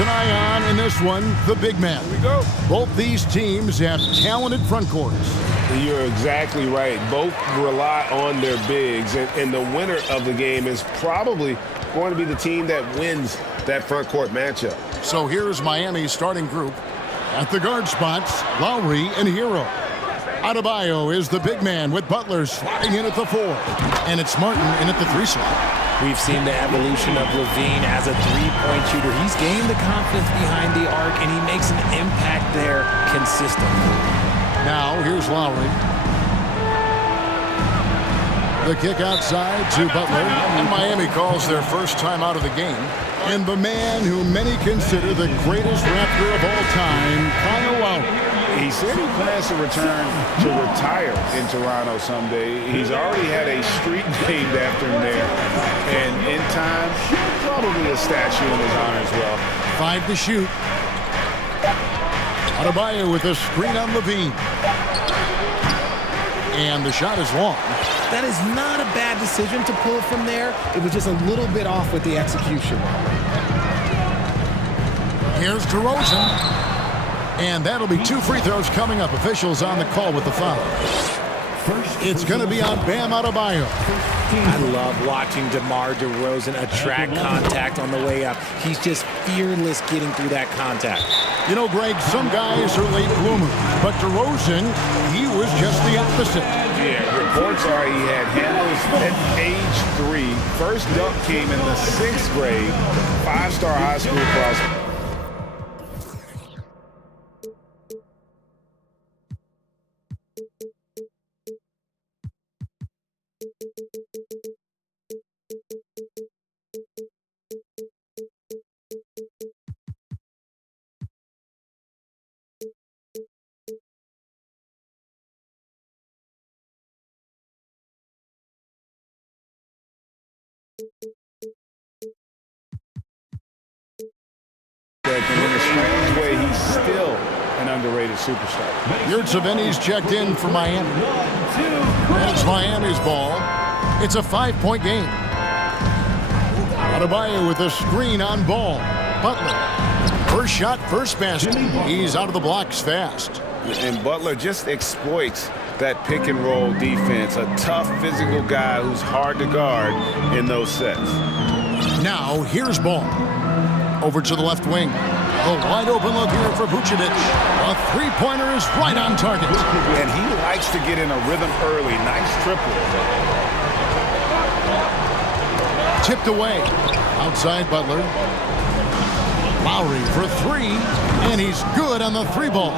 an eye on in this one, the big man. Here we go. Both these teams have talented front courts. You're exactly right. Both rely on their bigs, and the winner of the game is probably going to be the team that wins that front court matchup. So here's Miami's starting group. At the guard spots, Lowry and Hero. Adebayo is the big man with Butler sliding in at the 4. And it's Martin in at the 3 slot. We've seen the evolution of Levine as a three-point shooter. He's gained the confidence behind the arc, and he makes an impact there consistently. Now, here's Lowry. The kick outside to Butler, and Miami calls their first time out of the game. And the man who many consider the greatest Raptor of all time, Kyle Lowry. He said he plans to return to retire in Toronto someday. He's already had a street named after him there. And in time, probably a statue in his honor as well. 5 to shoot. Adebayo with a screen on Levine. And the shot is long. That is not a bad decision to pull it from there. It was just a little bit off with the execution. Here's DeRozan. And that'll be 2 free throws coming up. Officials on the call with the foul. It's going to be on Bam Adebayo. I love watching DeMar DeRozan attract contact on the way up. He's just fearless getting through that contact. You know, Greg, some guys are late bloomers, but DeRozan, he was just the opposite. Yeah, reports are he had handles at age 3. First dunk came in the 6th grade. 5-star high school prospect. In a strange way, he's still an underrated superstar. Yurtseveni's checked in for Miami. That's Miami's ball. It's a 5-point game. Adebayo with a screen on ball. Butler. First shot, first basket. He's out of the blocks fast. And Butler just exploits that pick and roll defense. A tough physical guy who's hard to guard in those sets. Now here's Ball. Over to the left wing. A wide open look here for Vucevic. A three-pointer is right on target. And he likes to get in a rhythm early. Nice triple. Tipped away. Outside Butler. Lowry for 3. And he's good on the 3-ball.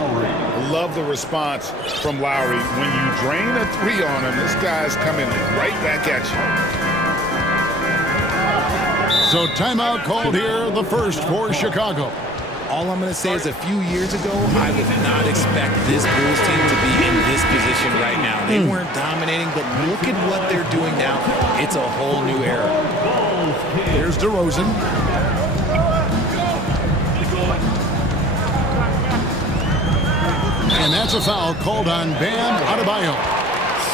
Love the response from Lowry. When you drain a 3 on him, this guy's coming right back at you. So timeout called here, the first for Chicago. All I'm going to say is a few years ago, I would not expect this Bulls team to be in this position right now. They weren't dominating, but look at what they're doing now. It's a whole new era. Here's DeRozan. And that's a foul called on Bam Adebayo.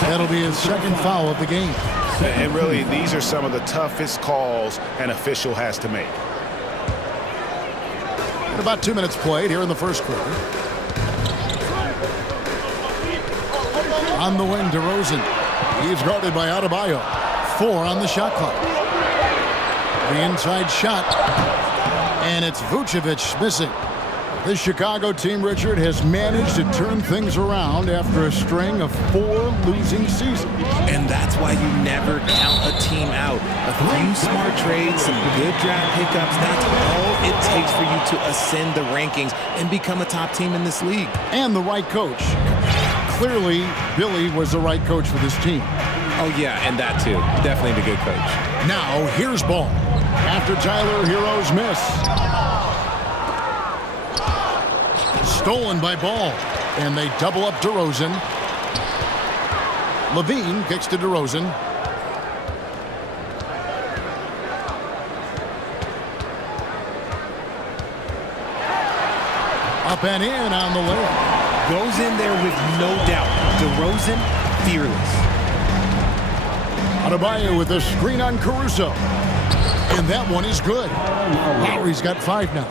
That'll be his second foul of the game. And really, these are some of the toughest calls an official has to make. And about 2 minutes played here in the first quarter. On the wing, DeRozan. He's guarded by Adebayo. 4 on the shot clock. The inside shot. And it's Vucevic missing. This Chicago team, Richard, has managed to turn things around after a string of 4 losing seasons. And that's why you never count a team out. A few smart trades, some good draft pickups, that's all it takes for you to ascend the rankings and become a top team in this league. And the right coach. Clearly, Billy was the right coach for this team. Oh, yeah, and that too. Definitely the good coach. Now, here's Ball. After Tyler Hero's miss. Stolen by Ball, and they double up DeRozan. Levine kicks to DeRozan. Up and in on the layup. Goes in there with no doubt. DeRozan, fearless. Adebayo with a screen on Caruso. And that one is good. Lowry's got 5 now.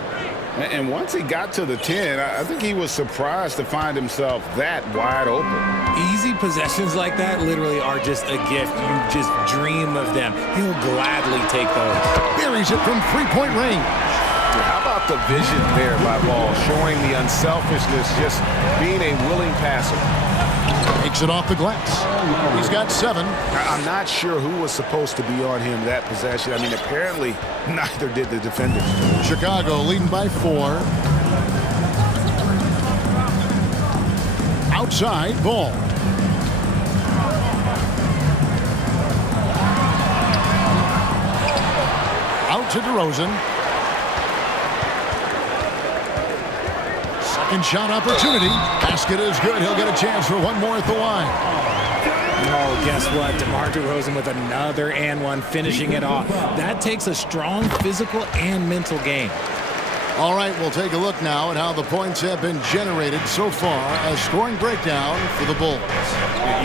And once he got to the 10, I think he was surprised to find himself that wide open. Easy possessions like that literally are just a gift. You just dream of them. He'll gladly take those. Buries it from three-point range. How about the vision there by Ball, showing the unselfishness, just being a willing passer. Takes it off the glass. He's got 7. I'm not sure who was supposed to be on him that possession. I mean, apparently neither did the defenders. Chicago leading by 4. Outside, Ball. Out to DeRozan. Second shot opportunity. Basket is good. He'll get a chance for one more at the line. Oh, guess what? DeMar DeRozan with another and one, finishing it off. That takes a strong physical and mental game. All right, we'll take a look now at how the points have been generated so far. A scoring breakdown for the Bulls.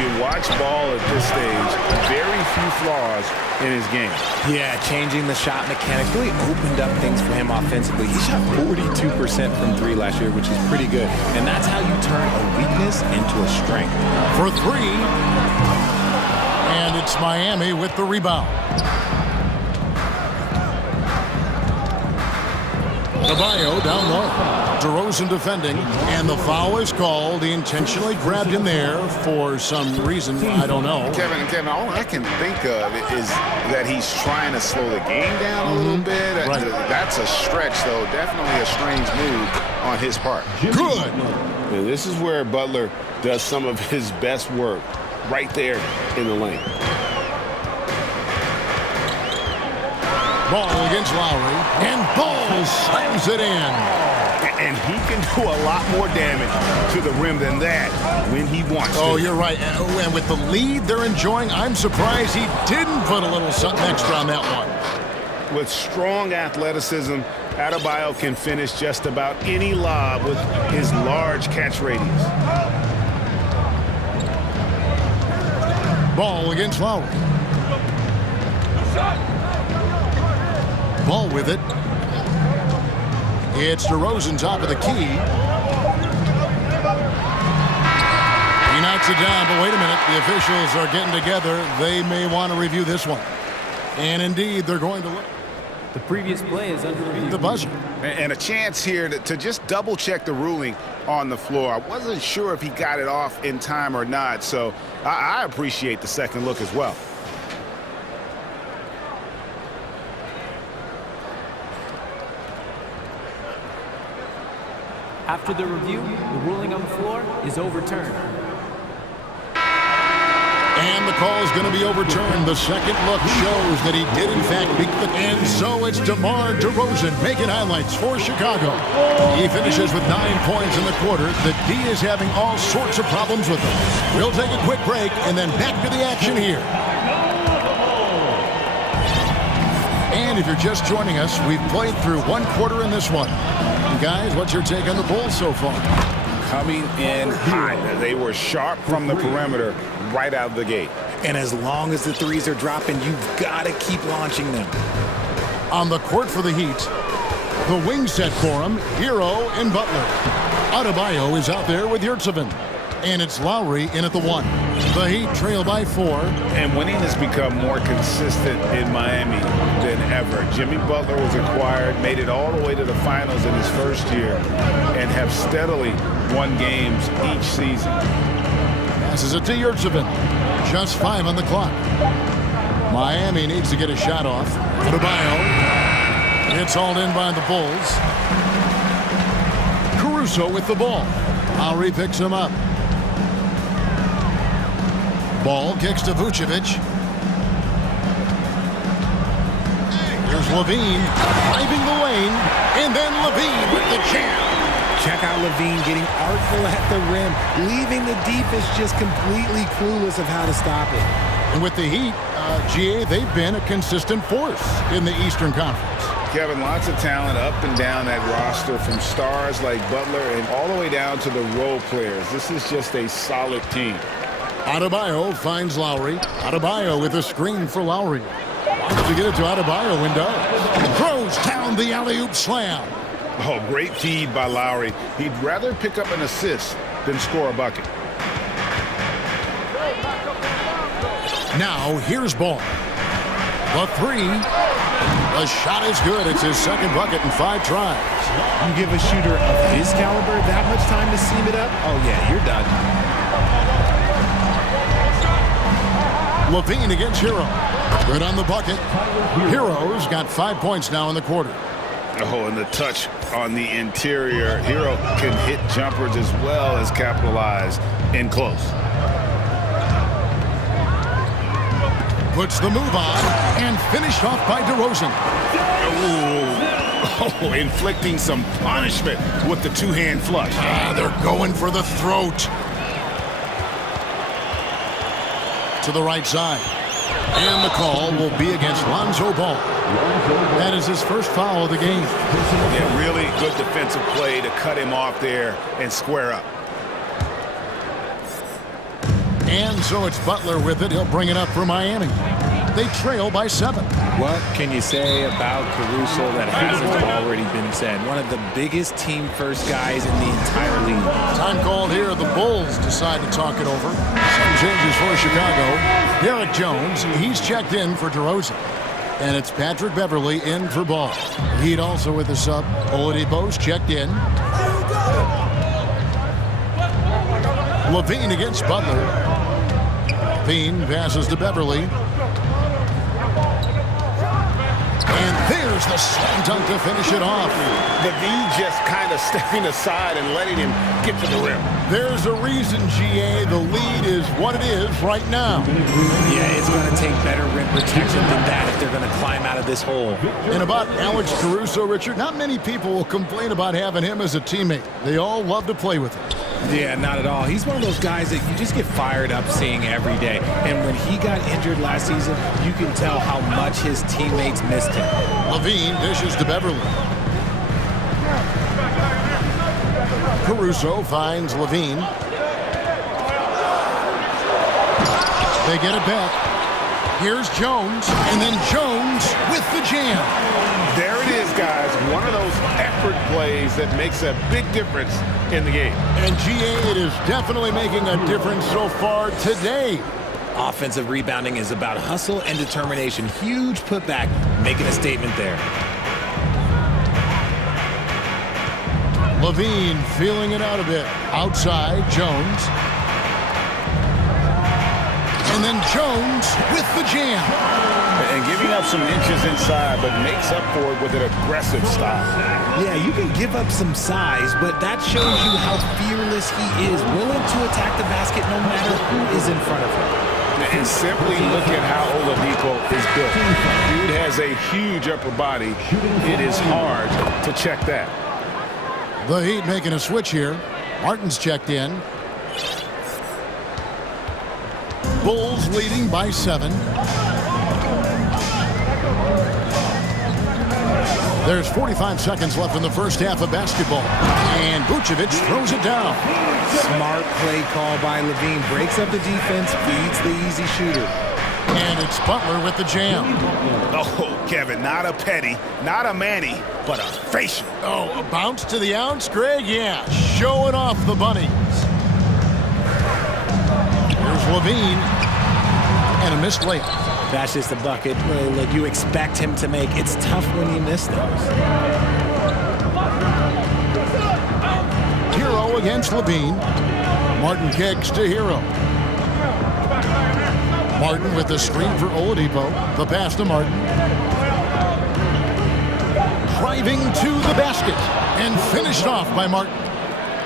You watch Ball at this stage, very few flaws in his game. Yeah, changing the shot mechanics really opened up things for him offensively. He shot 42% from 3 last year, which is pretty good. And that's how you turn a weakness into a strength. For 3. And it's Miami with the rebound. Adebayo down low. DeRozan defending, and the foul is called. He intentionally grabbed him there for some reason. I don't know. Kevin, all I can think of is that he's trying to slow the game down a little bit. Right. That's a stretch, though. Definitely a strange move on his part. Good. Yeah, this is where Butler does some of his best work, right there in the lane. Ball against Lowry, and Ball slams it in. And he can do a lot more damage to the rim than that when he wants to. Oh, you're right. And with the lead they're enjoying, I'm surprised he didn't put a little something extra on that one. With strong athleticism, Adebayo can finish just about any lob with his large catch radius. Ball against Lowry. Ball with it. It's DeRozan top of the key. He knocks it down, but wait a minute. The officials are getting together. They may want to review this one. And indeed, they're going to look. The previous play is under review. The buzzer. And a chance here to just double check the ruling on the floor. I wasn't sure if he got it off in time or not, so I appreciate the second look as well. After the review, the ruling on the floor is overturned. And the call is going to be overturned. The second look shows that he did, in fact, beat the... And so it's DeMar DeRozan making highlights for Chicago. He finishes with 9 points in the quarter. The D is having all sorts of problems with him. We'll take a quick break and then back to the action here. And if you're just joining us, we've played through 1 quarter in this one. Guys, what's your take on the Bulls so far? Coming in hot. They were sharp from the perimeter right out of the gate. And as long as the threes are dropping, you've got to keep launching them. On the court for the Heat, the wing set for him, Hero and Butler. Adebayo is out there with Yurtseven. And it's Lowry in at the 1. The Heat trail by 4. And winning has become more consistent in Miami than ever. Jimmy Butler was acquired, made it all the way to the finals in his first year, and have steadily won games each season. Passes it to Yurtseven. Just 5 on the clock. Miami needs to get a shot off. Adebayo. It's hauled in by the Bulls. Caruso with the ball. Lowry picks him up. Ball kicks to Vucevic. Here's Levine driving the lane, and then Levine with the jam. Check out Levine getting artful at the rim, leaving the defense just completely clueless of how to stop it. And with the Heat, GA, they've been a consistent force in the Eastern Conference. Kevin, lots of talent up and down that roster, from stars like Butler and all the way down to the role players. This is just a solid team. Adebayo finds Lowry. Adebayo with a screen for Lowry. Wants to get it to Adebayo and does. Throws down the alley-oop slam. Oh, great feed by Lowry. He'd rather pick up an assist than score a bucket. Now, here's Ball. The three. The shot is good. It's his second bucket in 5 tries. You give a shooter of his caliber that much time to seam it up? Oh, yeah, you're done. Levine against Hero. Good on the bucket. Hero's got 5 points now in the quarter. Oh, and the touch on the interior. Hero can hit jumpers as well as capitalize in close. Puts the move on and finished off by DeRozan. Oh, inflicting some punishment with the two-hand flush. They're going for the throat. To the right side. And the call will be against Lonzo Ball. That is his first foul of the game. Yeah, really good defensive play to cut him off there and square up. And so it's Butler with it. He'll bring it up for Miami. They trail by 7. What can you say about Caruso that hasn't already been said? One of the biggest team-first guys in the entire league. Time called here. The Bulls decide to talk it over. Some changes for Chicago. Derek Jones, he's checked in for DeRozan. And it's Patrick Beverly in for Ball. Heat also with the sub. Oladipo's checked in. Levine against Butler. Levine passes to Beverly. And there's the slam dunk to finish it off. Levine just kind of stepping aside and letting him get to the rim. There's a reason, GA. The lead is what it is right now. Yeah, it's going to take better rim protection than that if they're going to climb out of this hole. And about Alex Caruso, Richard, not many people will complain about having him as a teammate. They all love to play with him. Yeah, not at all. He's one of those guys that you just get fired up seeing every day. And when he got injured last season, you can tell how much his teammates missed him. Levine dishes to Beverly. Caruso finds Levine. They get it back. Here's Jones, and then Jones with the jam. There it is, guys. One of those effort plays that makes a big difference in the game. And GA, it is definitely making a difference so far today. Offensive rebounding is about hustle and determination. Huge putback, making a statement there. Levine feeling it out a bit. Outside, Jones. And then Jones with the jam. And giving up some inches inside, but makes up for it with an aggressive style. Yeah, you can give up some size, but that shows you how fearless he is, willing to attack the basket no matter who is in front of him. And simply look at how Oladipo is built. Dude has a huge upper body. It is hard to check that. The Heat making a switch here. Martin's checked in. Bulls leading by 7. There's 45 seconds left in the first half of basketball. And Vucevic throws it down. Smart play call by Levine. Breaks up the defense, feeds the easy shooter. And it's Butler with the jam. Oh, Kevin, not a petty, not a Manny, but a facial. Oh, a bounce to the ounce, Greg? Yeah, showing off the bunnies. Here's Levine. And a missed layup. That's just a bucket like you expect him to make. It's tough when you miss those. Hero against Levine. Martin kicks to Hero. Martin with the screen for Oladipo. The pass to Martin. Driving to the basket. And finished off by Martin.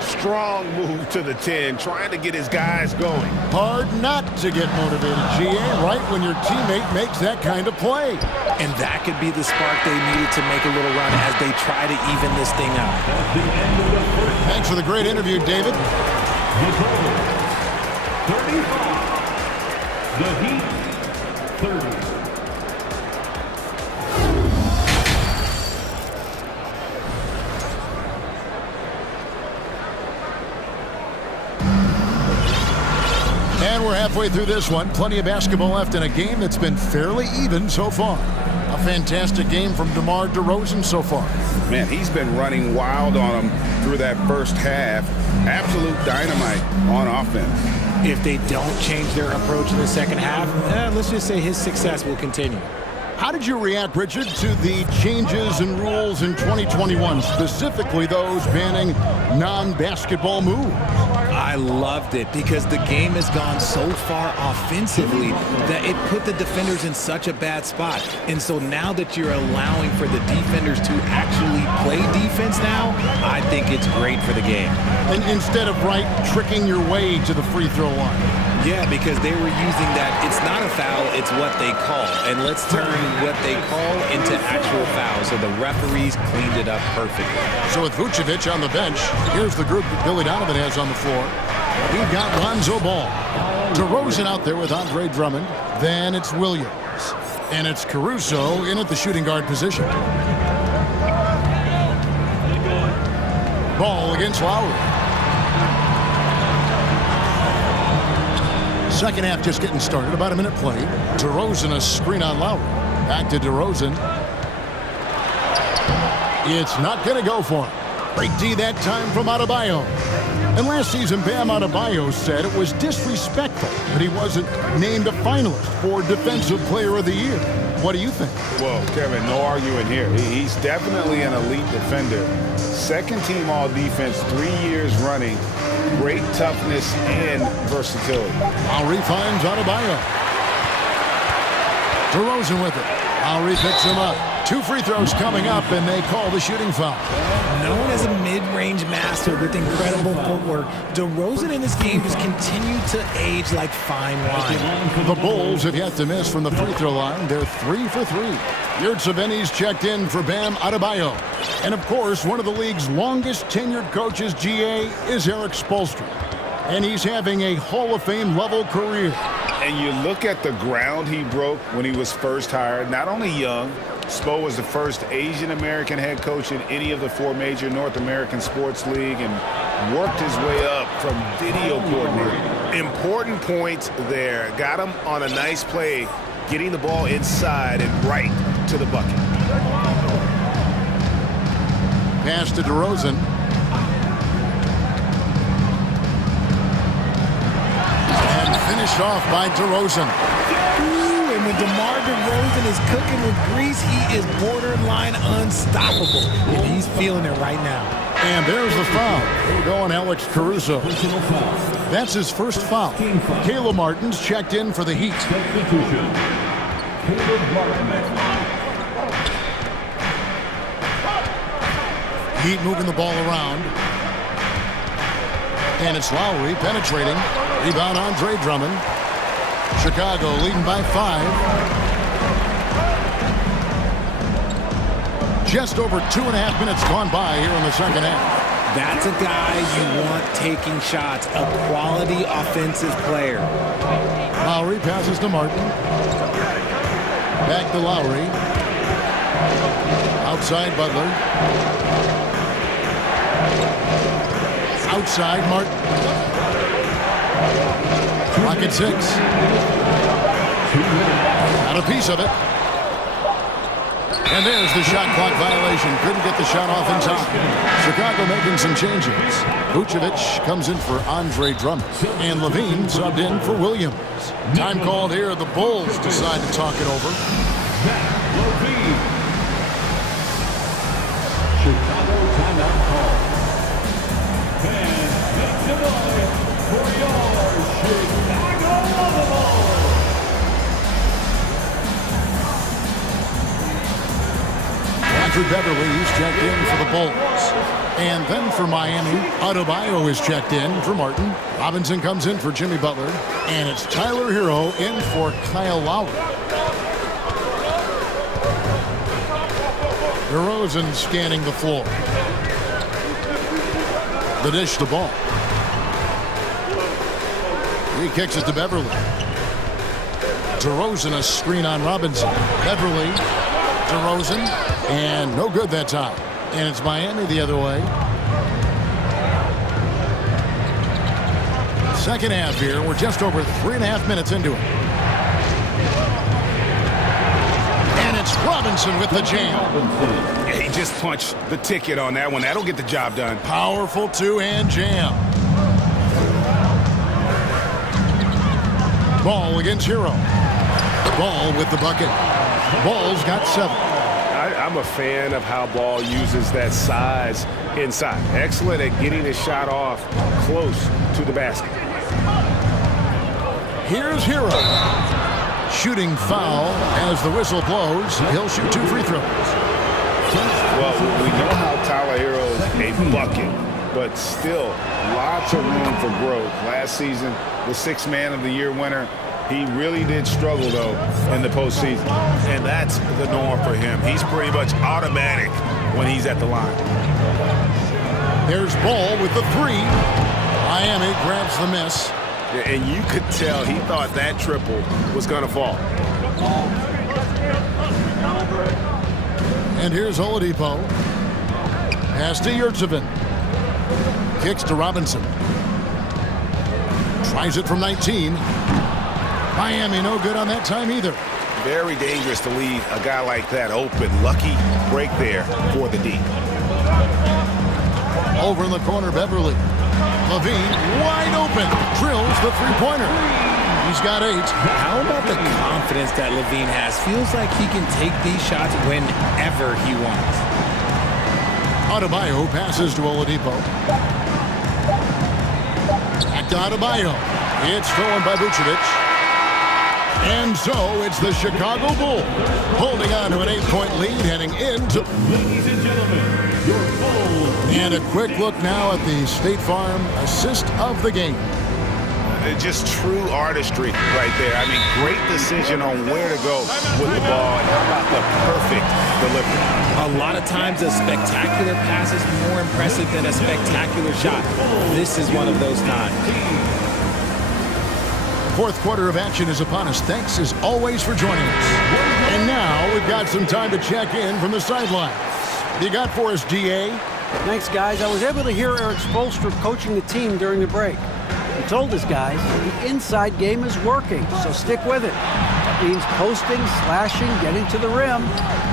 Strong move to the 10, trying to get his guys going. Hard not to get motivated, GA, right when your teammate makes that kind of play. And that could be the spark they needed to make a little run as they try to even this thing out. Thanks for the great interview, David. The total, 35. The Heat, 30. And we're halfway through this one. Plenty of basketball left in a game that's been fairly even so far. A fantastic game from DeMar DeRozan so far. Man, he's been running wild on him through that first half. Absolute dynamite on offense. If they don't change their approach in the second half, let's just say his success will continue. How did you react, Richard, to the changes in rules in 2021, specifically those banning non-basketball moves? I loved it because the game has gone so far offensively that it put the defenders in such a bad spot. And so now that you're allowing for the defenders to actually play defense now, I think it's great for the game. And instead of tricking your way to the free throw line. Yeah, because they were using that, it's not a foul, it's what they call. And let's turn what they call into actual fouls. So the referees cleaned it up perfectly. So with Vucevic on the bench, here's the group that Billy Donovan has on the floor. We've got Lonzo Ball. DeRozan out there with Andre Drummond. Then it's Williams. And it's Caruso in at the shooting guard position. Ball against Lowry. Second half just getting started. About a minute played. DeRozan a screen on Lowry. Back to DeRozan. It's not going to go for him. Great D that time from Adebayo. And last season, Bam Adebayo said it was disrespectful that he wasn't named a finalist for Defensive Player of the Year. What do you think? Well, Kevin, no arguing here. He's definitely an elite defender. Second team all defense 3 years running. Great toughness and versatility. Lowry finds Adebayo. DeRozan with it. Lowry picks him up. 2 free throws coming up, and they call the shooting foul. Known as a mid-range master with incredible footwork, DeRozan in this game has continued to age like fine wine. The Bulls have yet to miss from the free throw line. They're 3 for 3. Yurtseven's checked in for Bam Adebayo. And of course, one of the league's longest tenured coaches, GA, is Eric Spoelstra. And he's having a Hall of Fame level career. And you look at the ground he broke when he was first hired. Not only young, Spo was the first Asian American head coach in any of the 4 major North American sports league and worked his way up from video coordinator. Important points there. Got him on a nice play, getting the ball inside and right to the bucket. Pass to DeRozan. And finished off by DeRozan. And when DeMar DeRozan is cooking with grease, he is borderline unstoppable. And he's feeling it right now. And there's the foul. We're going Alex Caruso. That's his first foul. Caleb Martin's checked in for the Heat. Substitution. Caleb Martin. Heat moving the ball around. And it's Lowry penetrating. Rebound Andre Drummond. Chicago leading by 5. Just over 2.5 minutes gone by here in the second half. That's a guy you want taking shots, a quality offensive player. Lowry passes to Martin. Back to Lowry. Outside Butler. Outside Martin. Clock at 6. Got a piece of it. And there's the shot clock violation. Couldn't get the shot off in time. Chicago making some changes. Vucevic comes in for Andre Drummond. And Levine subbed in for Williams. Time called here. The Bulls decide to talk it over. Levine. Chicago timeout call. And make the noise for your Chicago Bulls. Andrew Beverly is checked in for the Bulls. And then for Miami, Adebayo is checked in for Martin. Robinson comes in for Jimmy Butler. And it's Tyler Hero in for Kyle Lowry. DeRozan scanning the floor. The dish, the ball. He kicks it to Beverly. DeRozan a screen on Robinson. Beverly, DeRozan, and no good that time. And it's Miami the other way. Second half here. We're just over 3.5 minutes into it. And it's It's Robinson with the jam. Yeah, he just punched the ticket on that one. That'll get the job done. Powerful two-hand jam. Ball against Hero. Ball with the bucket. Ball's got 7. I'm a fan of how Ball uses that size inside. Excellent at getting his shot off close to the basket. Here's Hero. Shooting foul as the whistle blows. He'll shoot 2 free throws. Well, we know how Tyler Hero is a bucket, but still lots of room for growth. Last season, the 6th Man of the Year winner. He really did struggle, though, in the postseason. And that's the norm for him. He's pretty much automatic when he's at the line. There's Ball with the 3. Miami grabs the miss. And you could tell he thought that triple was going to fall. And here's Oladipo. Pass to Yurtsevin. Kicks to Robinson. Tries it from 19. Miami no good on that time either. Very dangerous to leave a guy like that open. Lucky break there for the D. Over in the corner, Beverly. Levine wide open. Drills the three-pointer. He's got 8. How about the confidence that Levine has? Feels like he can take these shots whenever he wants. Adebayo passes to Oladipo. Back to Adebayo. It's stolen by Vucevic. And so it's the Chicago Bulls holding on to an 8-point lead heading into. Ladies and gentlemen, your Bulls. And a quick look now at the State Farm assist of the game. Just true artistry right there. I mean, great decision on where to go with the ball. And how about the perfect delivery? A lot of times a spectacular pass is more impressive than a spectacular shot. This is one of those times. Fourth quarter of action is upon us. Thanks as always for joining us. And now we've got some time to check in from the sideline. What you got for us, DA? Thanks, guys. I was able to hear Eric Spoelstra coaching the team during the break. He told his guys the inside game is working, so stick with it. That means posting, slashing, getting to the rim,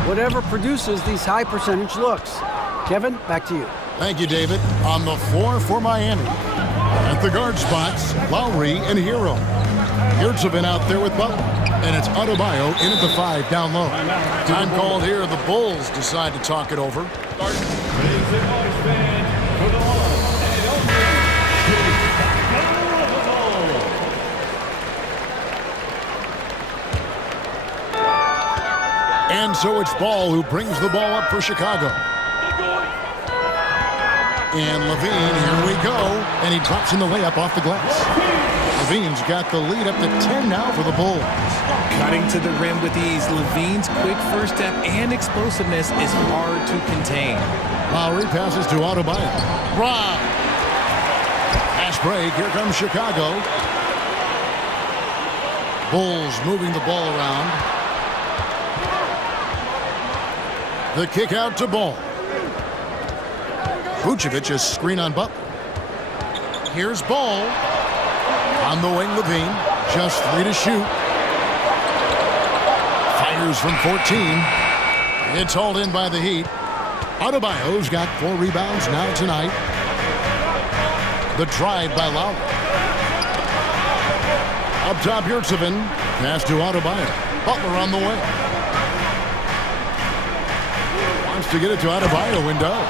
whatever produces these high percentage looks. Kevin, back to you. Thank you, David. On the floor for Miami. At the guard spots, Lowry and Hero. Yurtsevin out there with Butler. And it's Adebayo in at the 5 down low. Time called here. The Bulls decide to talk it over. And so it's Ball who brings the ball up for Chicago. And Levine, here we go. And he drops in the layup off the glass. Levine's got the lead up to 10 now for the Bulls. Cutting to the rim with ease. Levine's quick first step and explosiveness is hard to contain. Lowry passes to Adebayo. Rob. Fast break. Here comes Chicago. Bulls moving the ball around. The kick out to Ball. Vucevic is screen on Butler. Here's Ball. On the wing, Levine. Just 3 to shoot. Fires from 14. It's hauled in by the Heat. Adebayo's got 4 rebounds now tonight. The drive by Lowry. Up top, Yurtsevin. Pass to Adebayo. Butler on the way. Wants to get it to Adebayo and does.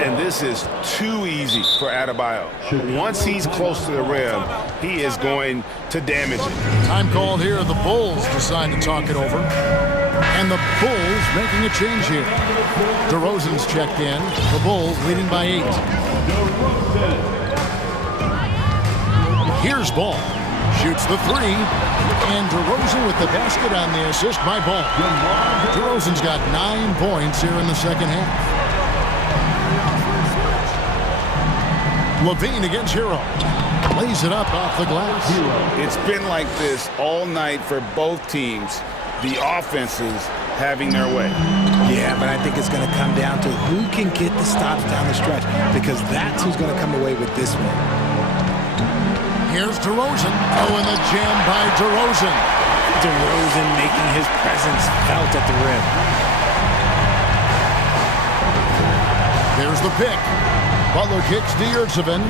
And this is too easy for Adebayo. Once he's close to the rim, he is going to damage it. Time called here. The Bulls decide to talk it over. And the Bulls making a change here. DeRozan's checked in. The Bulls leading by 8. Here's Ball. Shoots the 3. And DeRozan with the basket on the assist by Ball. DeRozan's got 9 points here in the second half. Levine against Hero. Lays it up off the glass. It's been like this all night for both teams. The offenses having their way. Yeah, but I think it's going to come down to who can get the stops down the stretch, because that's who's going to come away with this one. Here's DeRozan. Oh, and the jam by DeRozan. DeRozan making his presence felt at the rim. There's the pick. Butler kicks to Yurtsevin.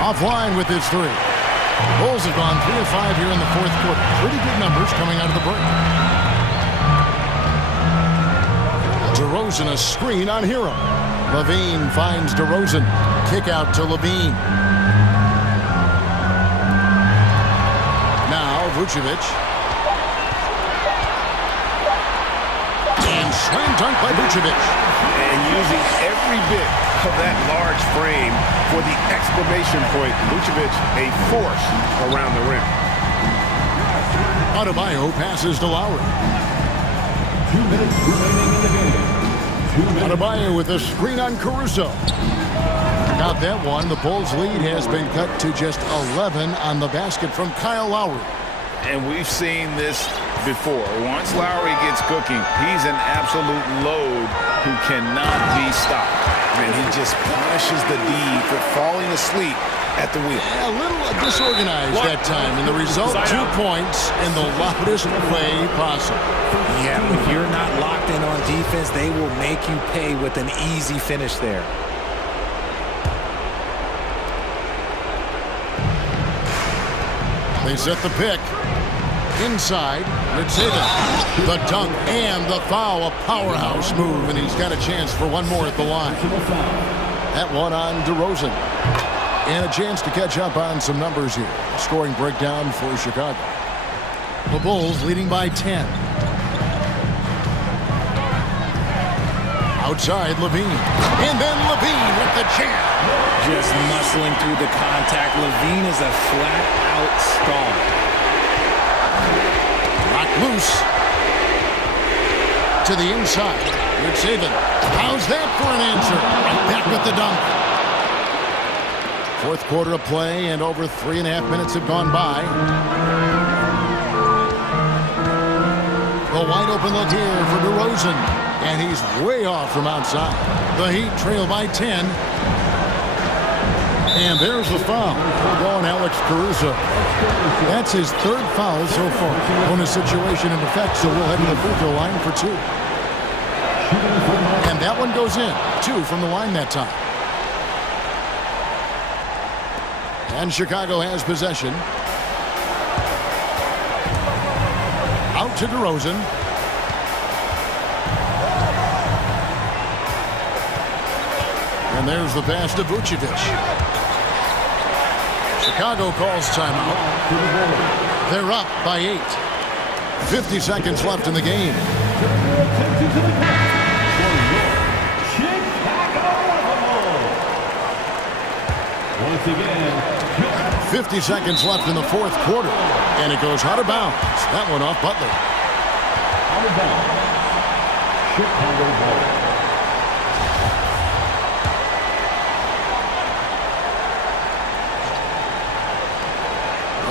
Offline with his three. Bulls have gone 3 of 5 here in the fourth quarter. Pretty good numbers coming out of the break. DeRozan a screen on Hero. Levine finds DeRozan. Kick out to Levine. Now Vucevic. And slam dunk by Vucevic. And using every bit of that large frame for the exclamation point. Vucevic, a force around the rim. Adebayo passes to Lowry. 2 minutes remaining in the game. Adebayo with a screen on Caruso. Got that one. The Bulls' lead has been cut to just 11 on the basket from Kyle Lowry. And we've seen this before. Once Lowry gets cooking, he's an absolute load who cannot be stopped. And he just punishes the D for falling asleep at the wheel. A little disorganized that time, and the result, 2 points in the loudest way possible. Yeah, when you're not locked in on defense, they will make you pay with an easy finish there. They set the pick. Inside, Mitzvah. The dunk and the foul, a powerhouse move, and he's got a chance for one more at the line. That one on DeRozan. And a chance to catch up on some numbers here. Scoring breakdown for Chicago. The Bulls leading by 10. Outside, Levine. And then Levine with the jam. Just muscling through the contact. Levine is a flat-out star. Locked loose. To the inside. Yurtsevin. How's that for an answer? Right back with the dunk. Fourth quarter of play, and over 3.5 minutes have gone by. The wide open look here for DeRozan, and he's way off from outside. The Heat trail by 10. And there's the foul. Going Alex Caruso. That's his third foul so far. Bonus situation in effect, so we'll head to the free throw line for 2. And that one goes in. 2 from the line that time. And Chicago has possession. Out to DeRozan. And there's the pass to Vucevic. Chicago calls timeout. They're up by 8. 50 seconds left in the game. 50 seconds left in the fourth quarter. And it goes out of bounds. That one off Butler. Out of bounds. Chicago ball.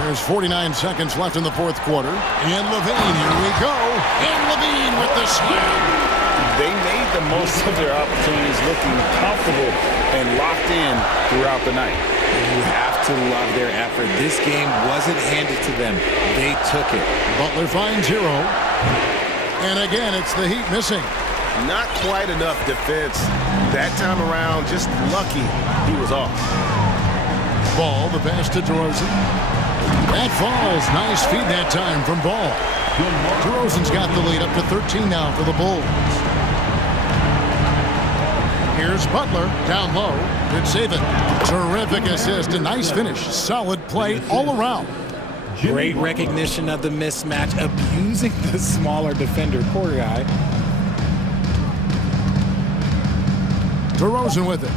There's 49 seconds left in the fourth quarter. And Levine, here we go. And Levine with the slam. They made the most of their opportunities, looking comfortable and locked in throughout the night. You have to love their effort. This game wasn't handed to them. They took it. Butler finds Hero. And again, it's the Heat missing. Not quite enough defense. That time around, just lucky he was off. Ball, the pass to DeRozan. That falls. Nice feed that time from Ball. DeRozan's got the lead up to 13 now for the Bulls. Here's Butler down low. Good save it. Terrific assist. A nice finish. Solid play all around. Great recognition of the mismatch. Abusing the smaller defender. Poor guy. DeRozan with it.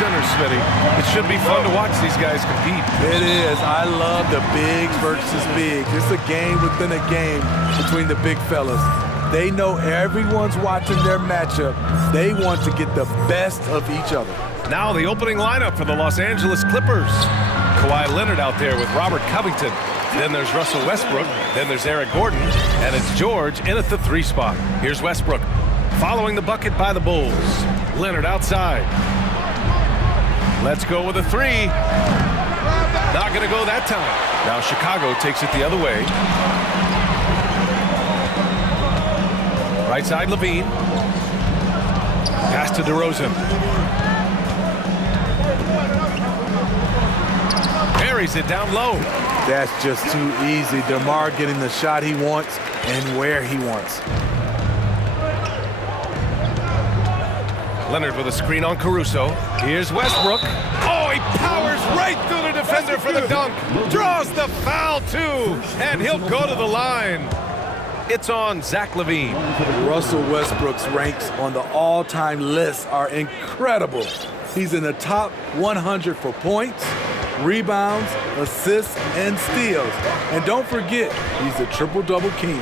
center, Smitty. It should be fun to watch these guys compete. It is. I love the bigs versus bigs. It's a game within a game between the big fellas. They know everyone's watching their matchup. They want to get the best of each other. Now the opening lineup for the Los Angeles Clippers. Kawhi Leonard out there with Robert Covington. Then there's Russell Westbrook. Then there's Eric Gordon. And it's George in at the 3 spot. Here's Westbrook following the bucket by the Bulls. Leonard outside. Let's go with a 3. Not going to go that time. Now Chicago takes it the other way. Right side, Levine. Pass to DeRozan. Buries it down low. That's just too easy. DeMar getting the shot he wants and where he wants. Leonard with a screen on Caruso. Here's Westbrook. Oh, he powers right through the defender for the dunk. Draws the foul, too. And he'll go to the line. It's on Zach LaVine. Russell Westbrook's ranks on the all-time list are incredible. He's in the top 100 for points, rebounds, assists, and steals. And don't forget, he's the triple-double king.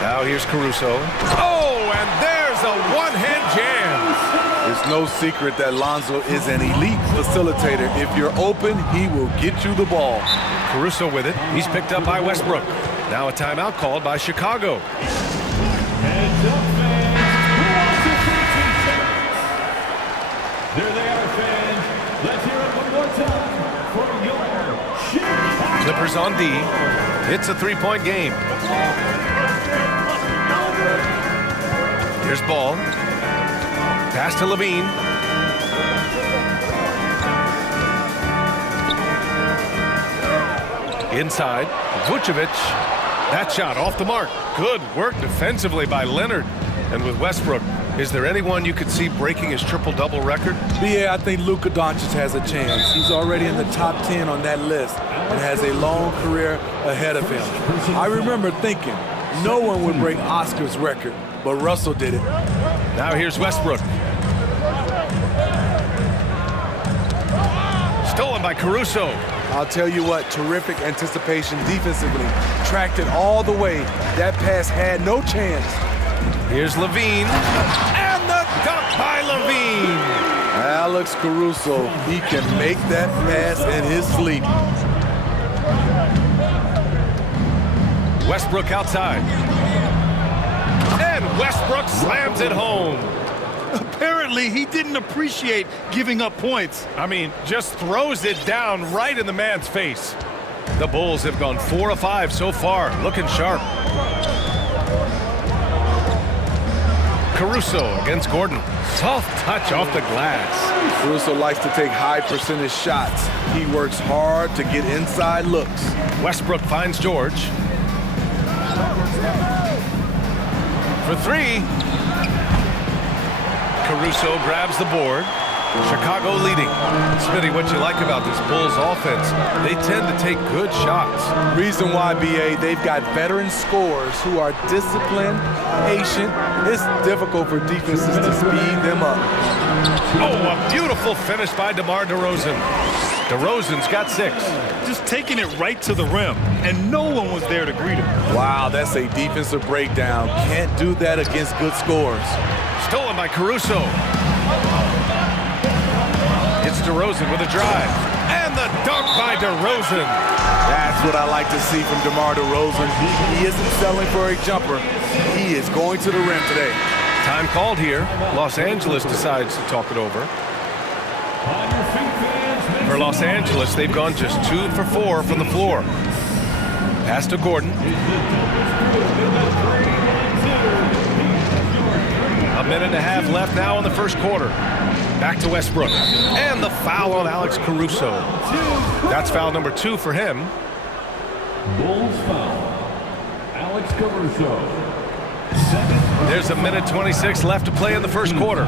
Now here's Caruso. Oh, and there's a one-hand jam. It's no secret that Lonzo is an elite facilitator. If you're open, he will get you the ball. Caruso with it. He's picked up by Westbrook. Now a timeout called by Chicago. Heads up, fans. There they are, fans. Let's hear it one more time for your Chicago. Clippers on D. It's a 3-point game. Here's Ball. Pass to Levine. Inside, Vucevic. That shot off the mark. Good work defensively by Leonard. And with Westbrook, is there anyone you could see breaking his triple-double record? Yeah, I think Luka Doncic has a chance. He's already in the top 10 on that list and has a long career ahead of him. I remember thinking no one would break Oscar's record, but Russell did it. Now here's Westbrook. Stolen by Caruso. I'll tell you what, terrific anticipation defensively. Tracked it all the way. That pass had no chance. Here's Levine. And the dunk by Levine. Alex Caruso, he can make that pass in his sleep. Westbrook outside. And Westbrook slams it home. Apparently, he didn't appreciate giving up points. I mean, just throws it down right in the man's face. The Bulls have gone 4 of 5 so far, looking sharp. Caruso against Gordon. Soft touch off the glass. Caruso likes to take high percentage shots. He works hard to get inside looks. Westbrook finds George. For 3. Caruso grabs the board. Chicago leading. Smitty, what you like about this Bulls offense? They tend to take good shots. Reason why, BA, they've got veteran scorers who are disciplined, patient. It's difficult for defenses to speed them up. Oh, a beautiful finish by DeMar DeRozan. DeRozan's got 6. Just taking it right to the rim, and no one was there to greet him. Wow, that's a defensive breakdown. Can't do that against good scores. Stolen by Caruso. It's DeRozan with a drive. And the dunk by DeRozan. That's what I like to see from DeMar DeRozan. He isn't settling for a jumper. He is going to the rim today. Time called here. Los Angeles decides to talk it over. For Los Angeles, they've gone just 2 for 4 from the floor. Pass to Gordon. A minute and a half left now in the first quarter. Back to Westbrook. And the foul on Alex Caruso. That's foul number 2 for him. Bulls foul. Alex Caruso. There's a minute 26 left to play in the first quarter.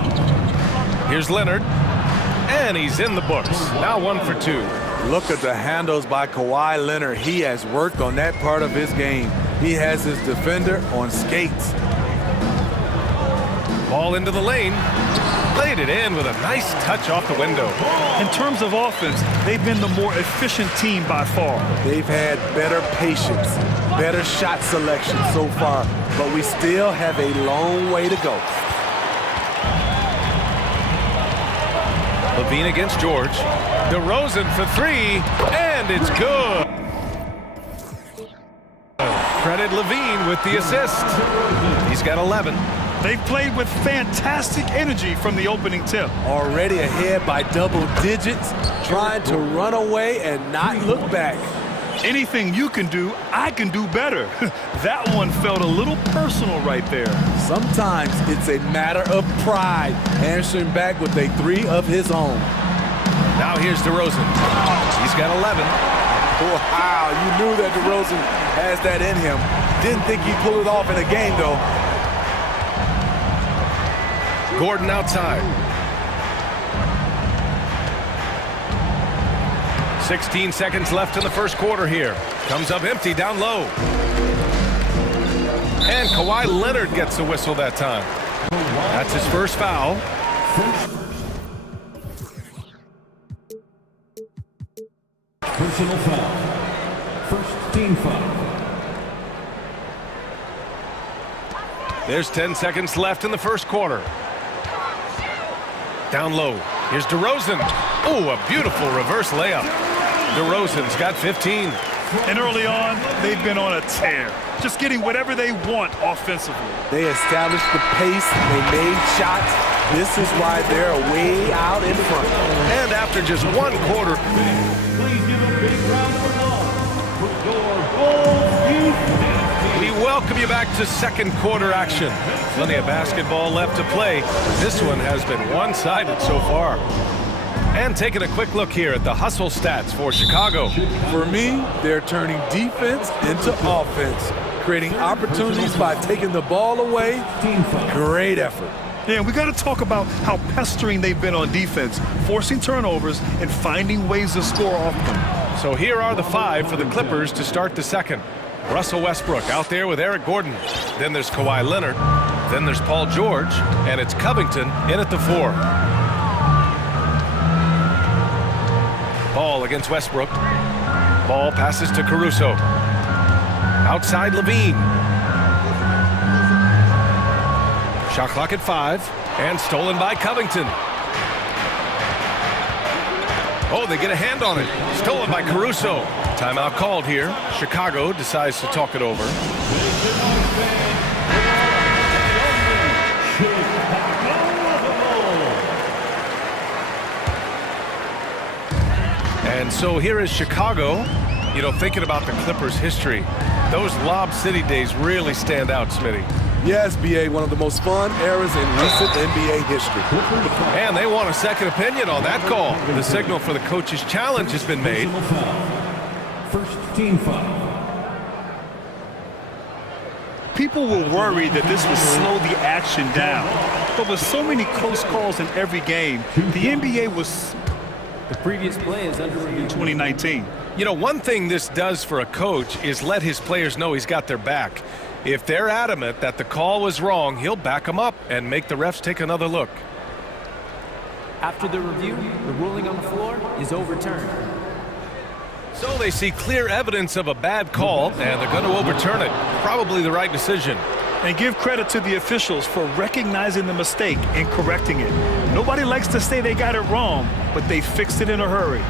Here's Leonard. And he's in the books. Now 1 for 2. Look at the handles by Kawhi Leonard. He has worked on that part of his game. He has his defender on skates. Ball into the lane. Laid it in with a nice touch off the window. In terms of offense, they've been the more efficient team by far. They've had better patience, better shot selection so far, but we still have a long way to go. Levine against George. DeRozan for three, and it's good. Credit Levine with the assist. He's got 11. They've played with fantastic energy from the opening tip. Already ahead by double digits, trying to run away and not look back. Anything you can do, I can do better. That one felt a little personal right there. Sometimes it's a matter of pride, answering back with a three of his own. Now here's DeRozan. He's got 11. Wow, you knew that DeRozan has that in him. Didn't think he'd pull it off in a game, though. Gordon outside. 16 seconds left in the first quarter here. Comes up empty down low. And Kawhi Leonard gets the whistle that time. That's his first foul. Personal foul. First team foul. There's 10 seconds left in the first quarter. Down low. Here's DeRozan. Oh, a beautiful reverse layup. DeRozan's got 15. And early on, they've been on a tear. Just getting whatever they want offensively. They established the pace. They made shots. This is why they're way out in front. And after just one quarter. Please give a big round of applause for your Bulls. We welcome you back to second quarter action. Plenty of basketball left to play. This one has been one-sided so far. And taking a quick look here at the hustle stats for Chicago. For me, they're turning defense into offense, creating opportunities by taking the ball away. Great effort. Yeah, we got to talk about how pestering they've been on defense, forcing turnovers and finding ways to score off them. So here are the five for the Clippers to start the second. Russell Westbrook out there with Eric Gordon. Then there's Kawhi Leonard. Then there's Paul George. And it's Covington in at the 4. Ball against Westbrook. Ball passes to Caruso. Outside Levine. Shot clock at 5. And stolen by Covington. Oh, they get a hand on it. Stolen by Caruso. Timeout called here. Chicago decides to talk it over. And so here is Chicago. You know, thinking about the Clippers' history, those Lob City days really stand out, Smitty. Yes, B.A., one of the most fun eras in recent NBA history. And they want a second opinion on that call. The signal for the coach's challenge has been made. First team foul. People were worried that this would slow the action down. But with so many close calls in every game, the NBA was... The previous play is under review. 2019. You know, one thing this does for a coach is let his players know he's got their back. If they're adamant that the call was wrong, he'll back them up and make the refs take another look. After the review, the ruling on the floor is overturned. So they see clear evidence of a bad call, and they're going to overturn it. Probably the right decision. And give credit to the officials for recognizing the mistake and correcting it. Nobody likes to say they got it wrong, but they fixed it in a hurry.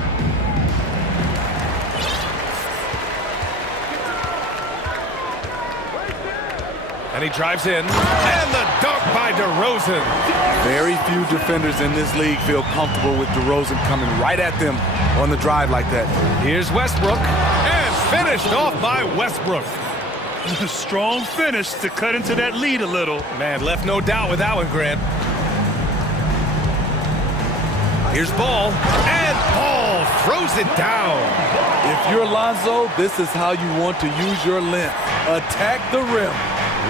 And he drives in, and the dunk by DeRozan. Very few defenders in this league feel comfortable with DeRozan coming right at them on the drive like that. Here's Westbrook, and finished off by Westbrook. Strong finish to cut into that lead a little. Man, left no doubt with that one, Grant. Here's Ball, and Ball throws it down. If you're Lonzo, this is how you want to use your length. Attack the rim.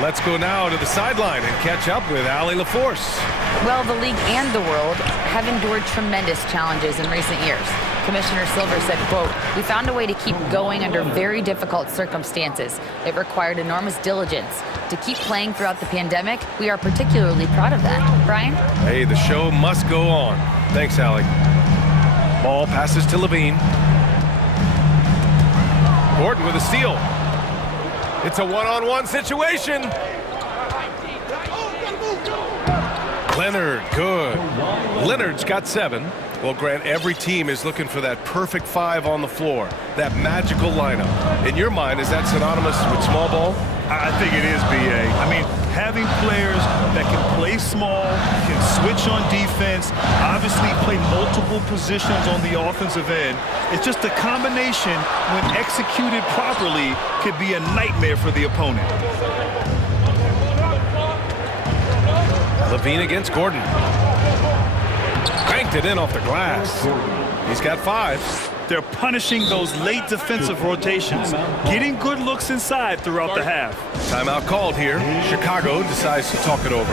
Let's go now to the sideline and catch up with Allie LaForce. Well, the league and the world have endured tremendous challenges in recent years. Commissioner Silver said, quote, "We found a way to keep going under very difficult circumstances. It required enormous diligence. To keep playing throughout the pandemic, we are particularly proud of that." Brian? Hey, the show must go on. Thanks, Alec. Ball passes to Levine. Gordon with a steal. It's a one-on-one situation. Leonard, good. Leonard's got 7. Well, Grant, every team is looking for that perfect 5 on the floor, that magical lineup. In your mind, is that synonymous with small ball? I think it is, B.A. I mean, having players that can play small, can switch on defense, obviously play multiple positions on the offensive end. It's just a combination, when executed properly, could be a nightmare for the opponent. Levine against Gordon. Banked it in off the glass. He's got 5. They're punishing those late defensive rotations, getting good looks inside throughout the half. Timeout called here. Chicago decides to talk it over.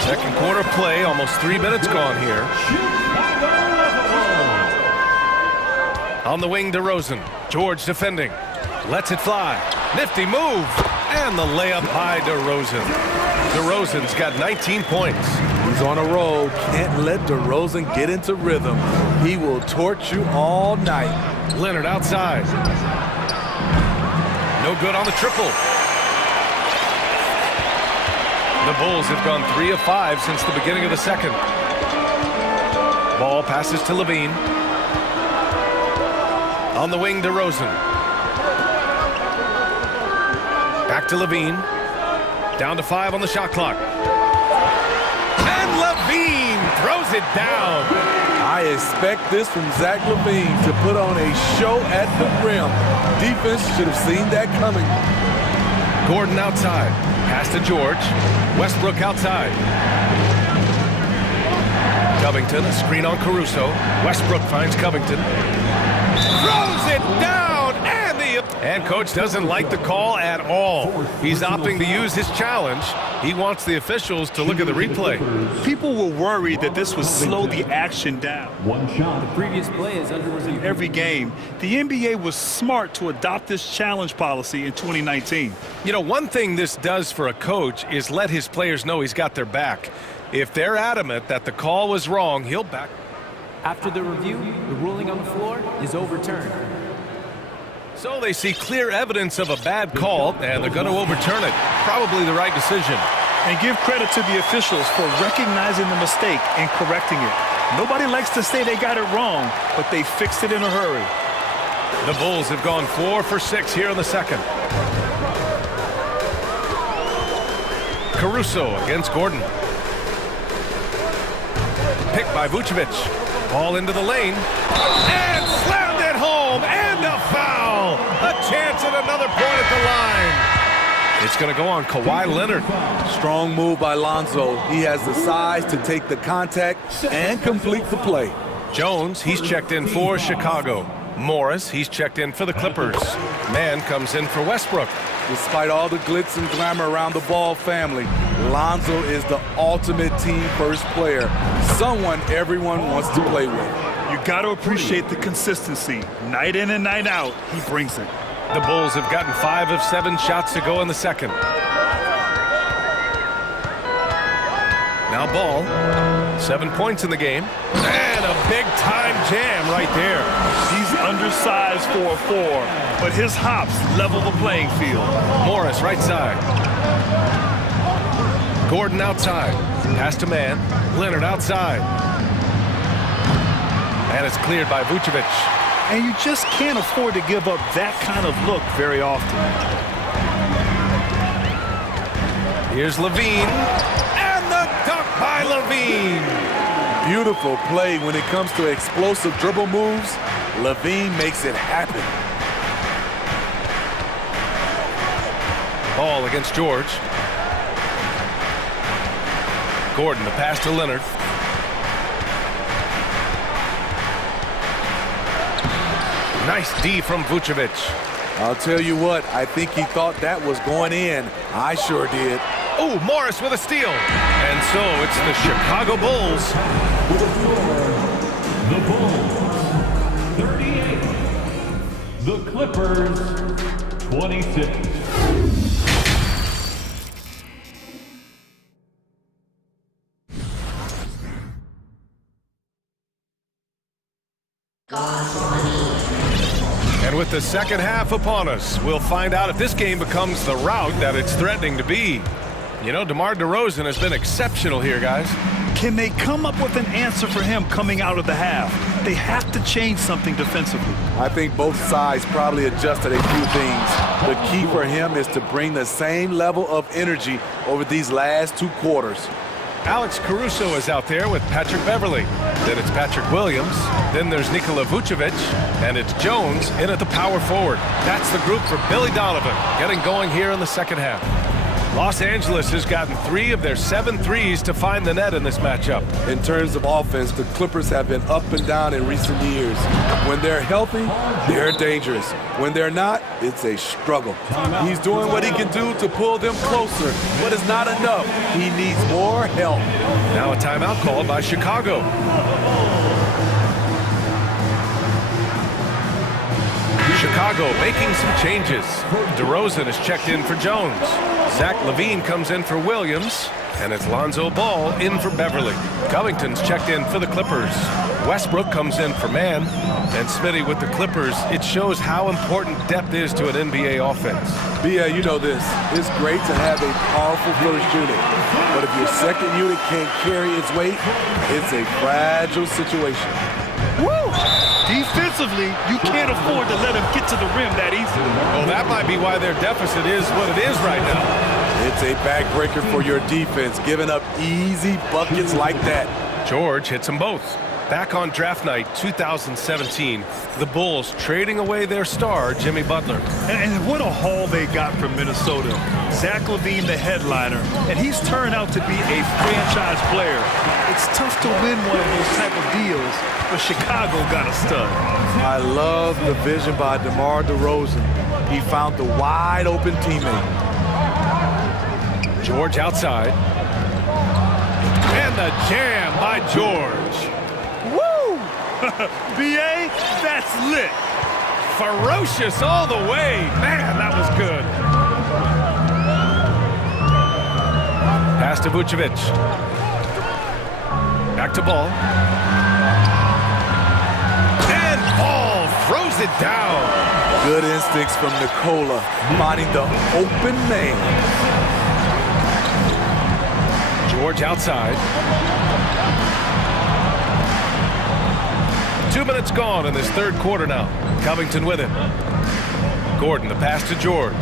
Second quarter play, almost 3 minutes gone here. On the wing, DeRozan. George defending. Lets it fly. Nifty move. And the layup by DeRozan. DeRozan's got 19 points. He's on a roll. Can't let DeRozan get into rhythm. He will torch you all night. Leonard outside. No good on the triple. The Bulls have gone 3 of 5 since the beginning of the second. Ball passes to Levine. On the wing, DeRozan. Back to Levine. Down to 5 on the shot clock. And Levine throws it down. I expect this from Zach Levine to put on a show at the rim. Defense should have seen that coming. Gordon outside. Pass to George. Westbrook outside. Covington, a screen on Caruso. Westbrook finds Covington. Throws it down. And coach doesn't like the call at all. He's opting to use his challenge. He wants the officials to look at the replay. People were worried that this would slow the action down. One shot. The previous play is under review. Every game, the NBA was smart to adopt this challenge policy in 2019. You know, one thing this does for a coach is let his players know he's got their back. If they're adamant that the call was wrong, he'll back. After the review, the ruling on the floor is overturned. So they see clear evidence of a bad call, and they're going to overturn it. Probably the right decision. And give credit to the officials for recognizing the mistake and correcting it. Nobody likes to say they got it wrong, but they fixed it in a hurry. The Bulls have gone 4 for 6 here in the second. Caruso against Gordon. Picked by Vucevic. Ball into the lane. And slammed it home. And a foul. A chance at another point at the line. It's going to go on Kawhi Leonard. Strong move by Lonzo. He has the size to take the contact and complete the play. Jones, he's checked in for Chicago. Morris, he's checked in for the Clippers. Mann comes in for Westbrook. Despite all the glitz and glamour around the Ball family, Lonzo is the ultimate team first player. Someone everyone wants to play with. You got to appreciate the consistency. Night in and night out, he brings it. The Bulls have gotten 5 of 7 shots to go in the second. Now Ball, 7 points in the game. And a big-time jam right there. He's undersized for a 4, but his hops level the playing field. Morris, right side. Gordon outside. Pass to Mann. Leonard outside. And it's cleared by Vucevic. And you just can't afford to give up that kind of look very often. Here's Levine. And the dunk by Levine. Beautiful play when it comes to explosive dribble moves. Levine makes it happen. Ball against George. Gordon, the pass to Leonard. Nice D from Vucevic. I'll tell you what, I think he thought that was going in. I sure did. Oh, Morris with a steal. And so it's the Chicago Bulls. The Bulls, 38. The Clippers, 26. And with the second half upon us, we'll find out if this game becomes the rout that it's threatening to be. You know, DeMar DeRozan has been exceptional here, guys. Can they come up with an answer for him coming out of the half? They have to change something defensively. I think both sides probably adjusted a few things. The key for him is to bring the same level of energy over these last 2 quarters. Alex Caruso is out there with Patrick Beverly. Then it's Patrick Williams. Then there's Nikola Vucevic. And it's Jones in at the power forward. That's the group for Billy Donovan, getting going here in the second half. Los Angeles has gotten 3 of their 7 threes to find the net in this matchup. In terms of offense, the Clippers have been up and down in recent years. When they're healthy, they're dangerous. When they're not, it's a struggle. He's doing what he can do to pull them closer, but it's not enough. He needs more help. Now a timeout called by Chicago. Chicago making some changes. DeRozan is checked in for Jones. Zach LaVine comes in for Williams. And it's Lonzo Ball in for Beverly. Covington's checked in for the Clippers. Westbrook comes in for Mann. And Smitty with the Clippers. It shows how important depth is to an NBA offense. Yeah, you know this. It's great to have a powerful first unit. But if your second unit can't carry its weight, it's a fragile situation. Woo! Defensively, you can't afford to let him get to the rim that easily. Well, that might be why their deficit is what it is right now. It's a backbreaker for your defense, giving up easy buckets like that. George hits them both. Back on draft night 2017, the Bulls trading away their star, Jimmy Butler. And what a haul they got from Minnesota. Zach LaVine, the headliner, and he's turned out to be a franchise player. It's tough to win one of those type of deals, but Chicago got a stud. I love the vision by DeMar DeRozan. He found the wide open teammate. George outside. And the jam by George. Woo! B.A., that's lit. Ferocious all the way. Man, that was good. Pass to Vucevic. Back to Ball. And Ball throws it down. Good instincts from Nikola, finding the open man. George outside. 2 minutes gone in this third quarter now. Covington with it. Gordon, the pass to George.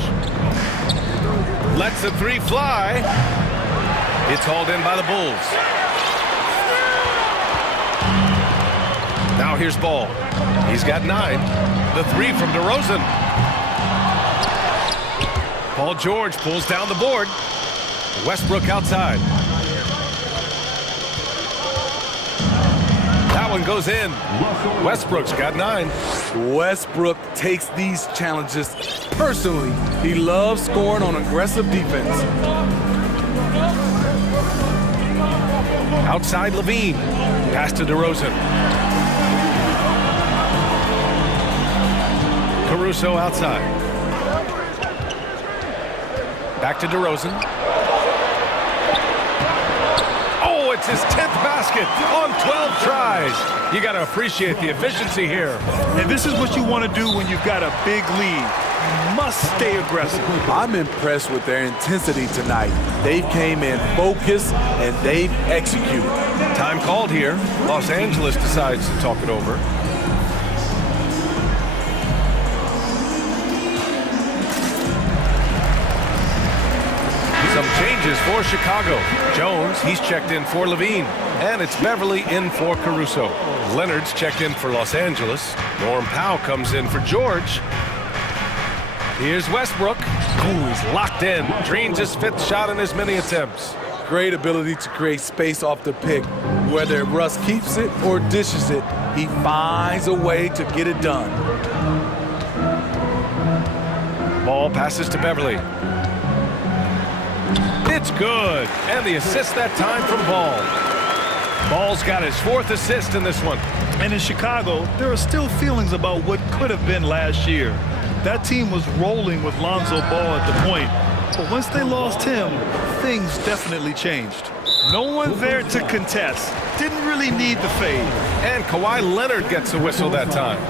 Lets the 3 fly. It's hauled in by the Bulls. Now here's Ball. He's got 9. The 3 from DeRozan. Paul George pulls down the board. Westbrook outside. That one goes in. Westbrook's got 9. Westbrook takes these challenges personally. He loves scoring on aggressive defense. Outside LaVine. Pass to DeRozan. Caruso outside. Back to DeRozan. Oh, it's his 10th basket on 12 tries. You got to appreciate the efficiency here. And this is what you want to do when you've got a big lead. You must stay aggressive. I'm impressed with their intensity tonight. They came in focused and they've executed. Time called here. Los Angeles decides to talk it over. Some changes for Chicago. Jones, he's checked in for LaVine. And it's Beverly in for Caruso. Leonard's checked in for Los Angeles. Norm Powell comes in for George. Here's Westbrook. Ooh, he's locked in. Dreams his 5th shot in as many attempts. Great ability to create space off the pick. Whether Russ keeps it or dishes it, he finds a way to get it done. Ball passes to Beverly. It's good. And the assist that time from Ball. Ball's got his 4th assist in this one. And in Chicago, there are still feelings about what could have been last year. That team was rolling with Lonzo Ball at the point. But once they lost him, things definitely changed. No one there to contest. Didn't really need the fade. And Kawhi Leonard gets a whistle that time.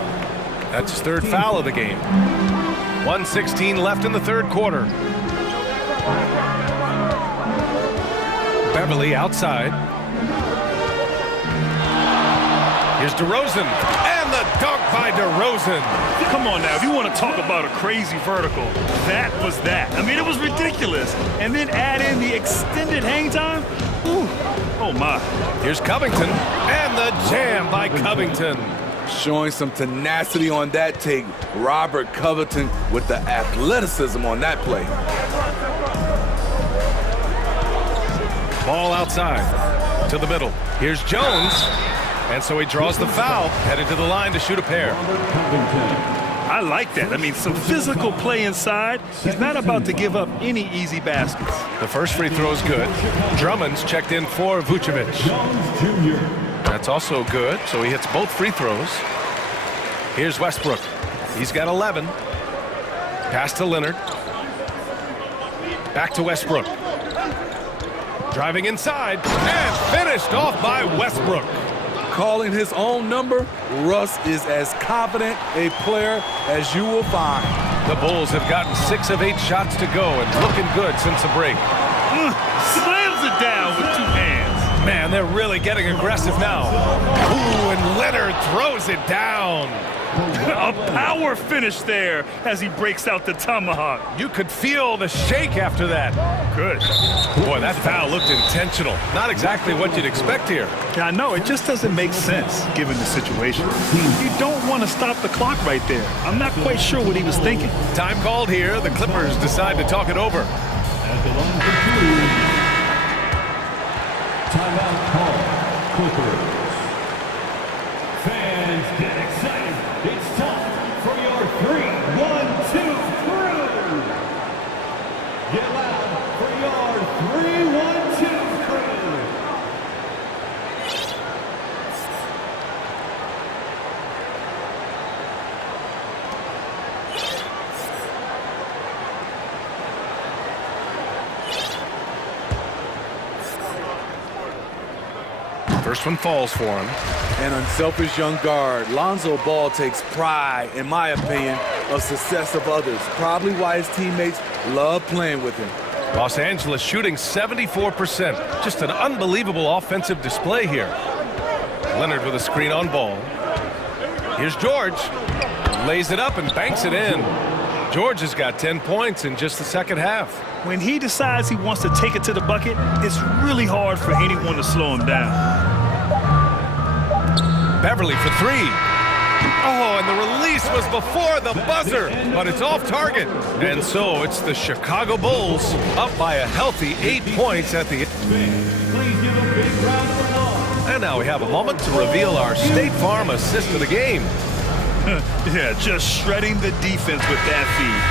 That's his 3rd foul of the game. 1:16 left in the 3rd quarter. Beverly outside. Here's DeRozan, and the dunk by DeRozan. Come on now, if you want to talk about a crazy vertical, that was that. I mean, it was ridiculous. And then add in the extended hang time. Ooh, oh my. Here's Covington, and the jam by Covington. Showing some tenacity on that take. Robert Covington with the athleticism on that play. Ball outside to the middle. Here's Jones. And so he draws the foul, headed to the line to shoot a pair. I like that. I mean, some physical play inside. He's not about to give up any easy baskets. The first free throw is good. Drummond's checked in for Vucevic. That's also good, so he hits both free throws. Here's Westbrook. He's got 11. Pass to Leonard. Back to Westbrook. Driving inside, and finished off by Westbrook. Calling his own number, Russ is as confident a player as you will find. The Bulls have gotten 6 of 8 shots to go and looking good since the break. Slams it down with 2 hands. Man, they're really getting aggressive now. Ooh, and Leonard throws it down. A power finish there as he breaks out the tomahawk. You could feel the shake after that. Good. Boy, that foul looked intentional. Not exactly what you'd expect here. Yeah, I know. It just doesn't make sense given the situation. You don't want to stop the clock right there. I'm not quite sure what he was thinking. Time called here. The Clippers decide to talk it over. At the line for 2. Timeout call. Clippers. Fans get excited. It's time for your 3-1-2 crew. Get loud for your 3-1-2 crew. First one falls for him. An unselfish young guard. Lonzo Ball takes pride, in my opinion, of success of others. Probably why his teammates love playing with him. Los Angeles shooting 74%. Just an unbelievable offensive display here. Leonard with a screen on Ball. Here's George. Lays it up and banks it in. George has got 10 points in just the second half. When he decides he wants to take it to the bucket, it's really hard for anyone to slow him down. Beverly for 3. Oh, and the release was before the buzzer, but it's off target. And so it's the Chicago Bulls up by a healthy 8 points at the end. And now we have a moment to reveal our State Farm assist of the game. Yeah, just shredding the defense with that feed.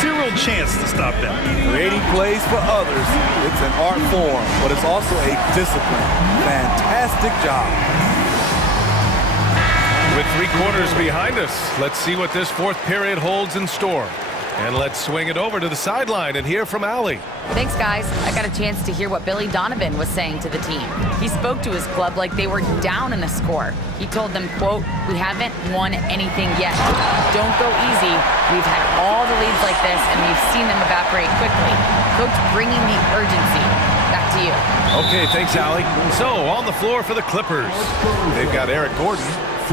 Zero chance to stop that. Creating plays for others, it's an art form, but it's also a discipline. Fantastic job. With 3 quarters behind us, let's see what this 4th period holds in store. And let's swing it over to the sideline and hear from Allie. Thanks, guys. I got a chance to hear what Billy Donovan was saying to the team. He spoke to his club like they were down in a score. He told them, quote, "We haven't won anything yet. Don't go easy. We've had all the leads like this, and we've seen them evaporate quickly. Coach bringing the urgency." Back to you. Okay, thanks, Allie. So, on the floor for the Clippers. They've got Eric Gordon.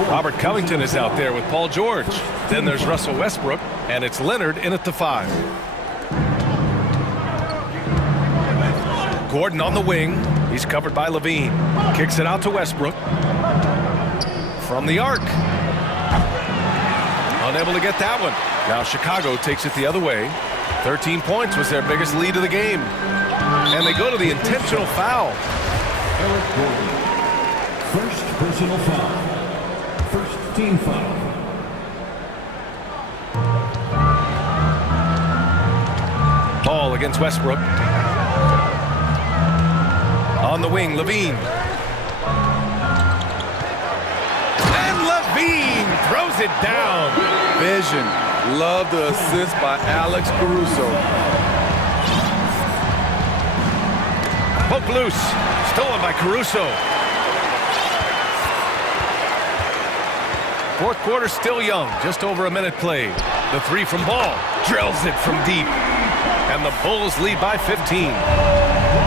Robert Covington is out there with Paul George. Then there's Russell Westbrook, and it's Leonard in at the 5. Gordon on the wing. He's covered by Levine. Kicks it out to Westbrook. From the arc. Unable to get that one. Now Chicago takes it the other way. 13 points was their biggest lead of the game. And they go to the intentional foul. Eric Gordon. First personal foul. First team foul. Ball against Westbrook. On the wing, Levine. And Levine throws it down. Vision. Love the assist by Alex Caruso. Poke loose. Stolen by Caruso. Fourth quarter still young. Just over a minute played. The three from Ball. Drills it from deep. And the Bulls lead by 15.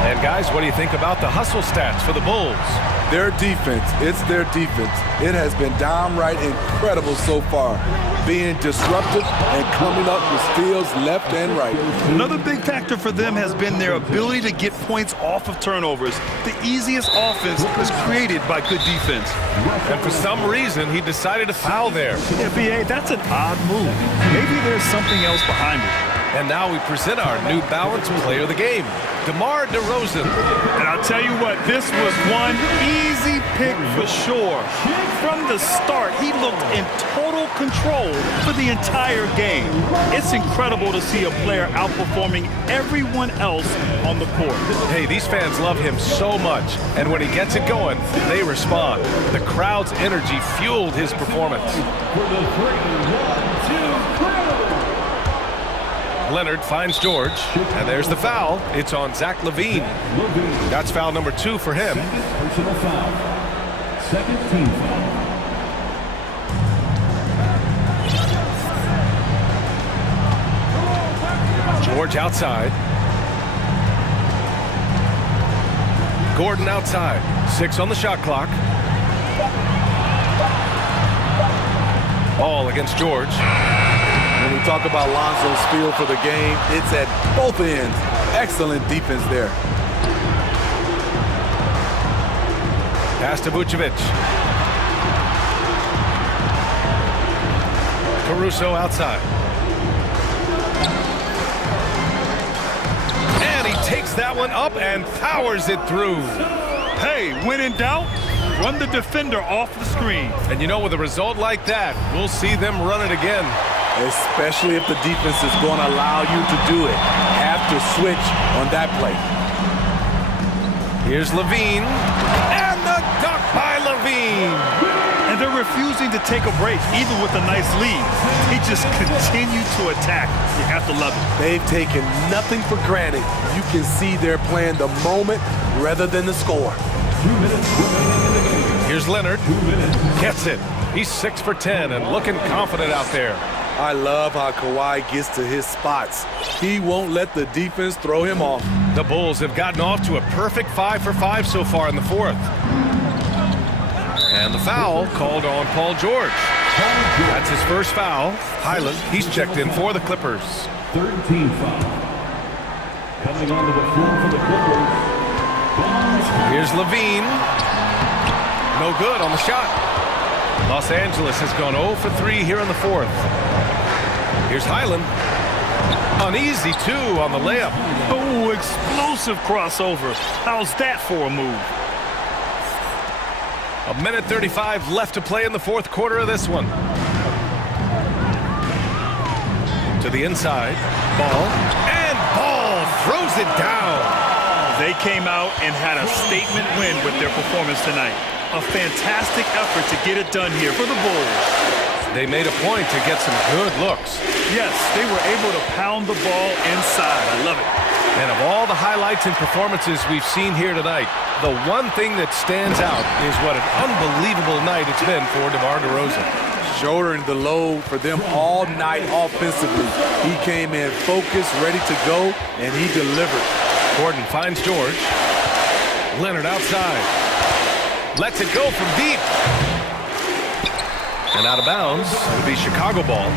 And guys, what do you think about the hustle stats for the Bulls? Their defense, it's their defense. It has been downright incredible so far, being disruptive and coming up with steals left and right. Another big factor for them has been their ability to get points off of turnovers. The easiest offense is created by good defense. And for some reason, he decided to foul there. Yeah, B.A., that's an odd move. Maybe there's something else behind it. And now we present our New Balance Player of the Game, DeMar DeRozan. And I'll tell you what, this was one easy pick for sure. From the start, he looked in total control for the entire game. It's incredible to see a player outperforming everyone else on the court. Hey, these fans love him so much, and when he gets it going, they respond. The crowd's energy fueled his performance. Leonard finds George, and there's the foul. It's on Zach LaVine. That's foul number 2 for him. Personal foul. Second team foul. George outside. Gordon outside. 6 on the shot clock. Ball against George. When we talk about Lonzo's feel for the game, it's at both ends. Excellent defense there. Pass to Vucevic. Caruso outside. And he takes that one up and powers it through. Hey, when in doubt, run the defender off the screen. And you know, with a result like that, we'll see them run it again. Especially if the defense is going to allow you to do it. Have to switch on that play. Here's LaVine. And the dunk by LaVine. And they're refusing to take a break, even with a nice lead. They just continue to attack. You have to love it. They've taken nothing for granted. You can see they're playing the moment rather than the score. 2 minutes remaining in the game. Here's Leonard. 2 minutes. Gets it. He's 6 for 10 and looking confident out there. I love how Kawhi gets to his spots. He won't let the defense throw him off. The Bulls have gotten off to a perfect 5 for 5 so far in the fourth. And the foul called on Paul George. That's his first foul. Highland, he's checked in for the Clippers. Third team foul. Coming onto the floor for the Clippers. Here's LaVine. No good on the shot. Los Angeles has gone 0 for 3 here in the fourth. Here's Highland. An easy 2 on the layup. Oh, explosive crossover. How's that for a move? 1:35 left to play in the fourth quarter of this one. To the inside. Ball. And Ball throws it down. They came out and had a statement win with their performance tonight. A fantastic effort to get it done here for the Bulls. They made a point to get some good looks. Yes, they were able to pound the ball inside. I love it. And of all the highlights and performances we've seen here tonight, the one thing that stands out is what an unbelievable night it's been for DeMar DeRozan. Shouldering the load for them all night offensively. He came in focused, ready to go, and he delivered. Gordon finds George. Leonard outside. Lets it go from deep. And out of bounds, it'll be Chicago ball.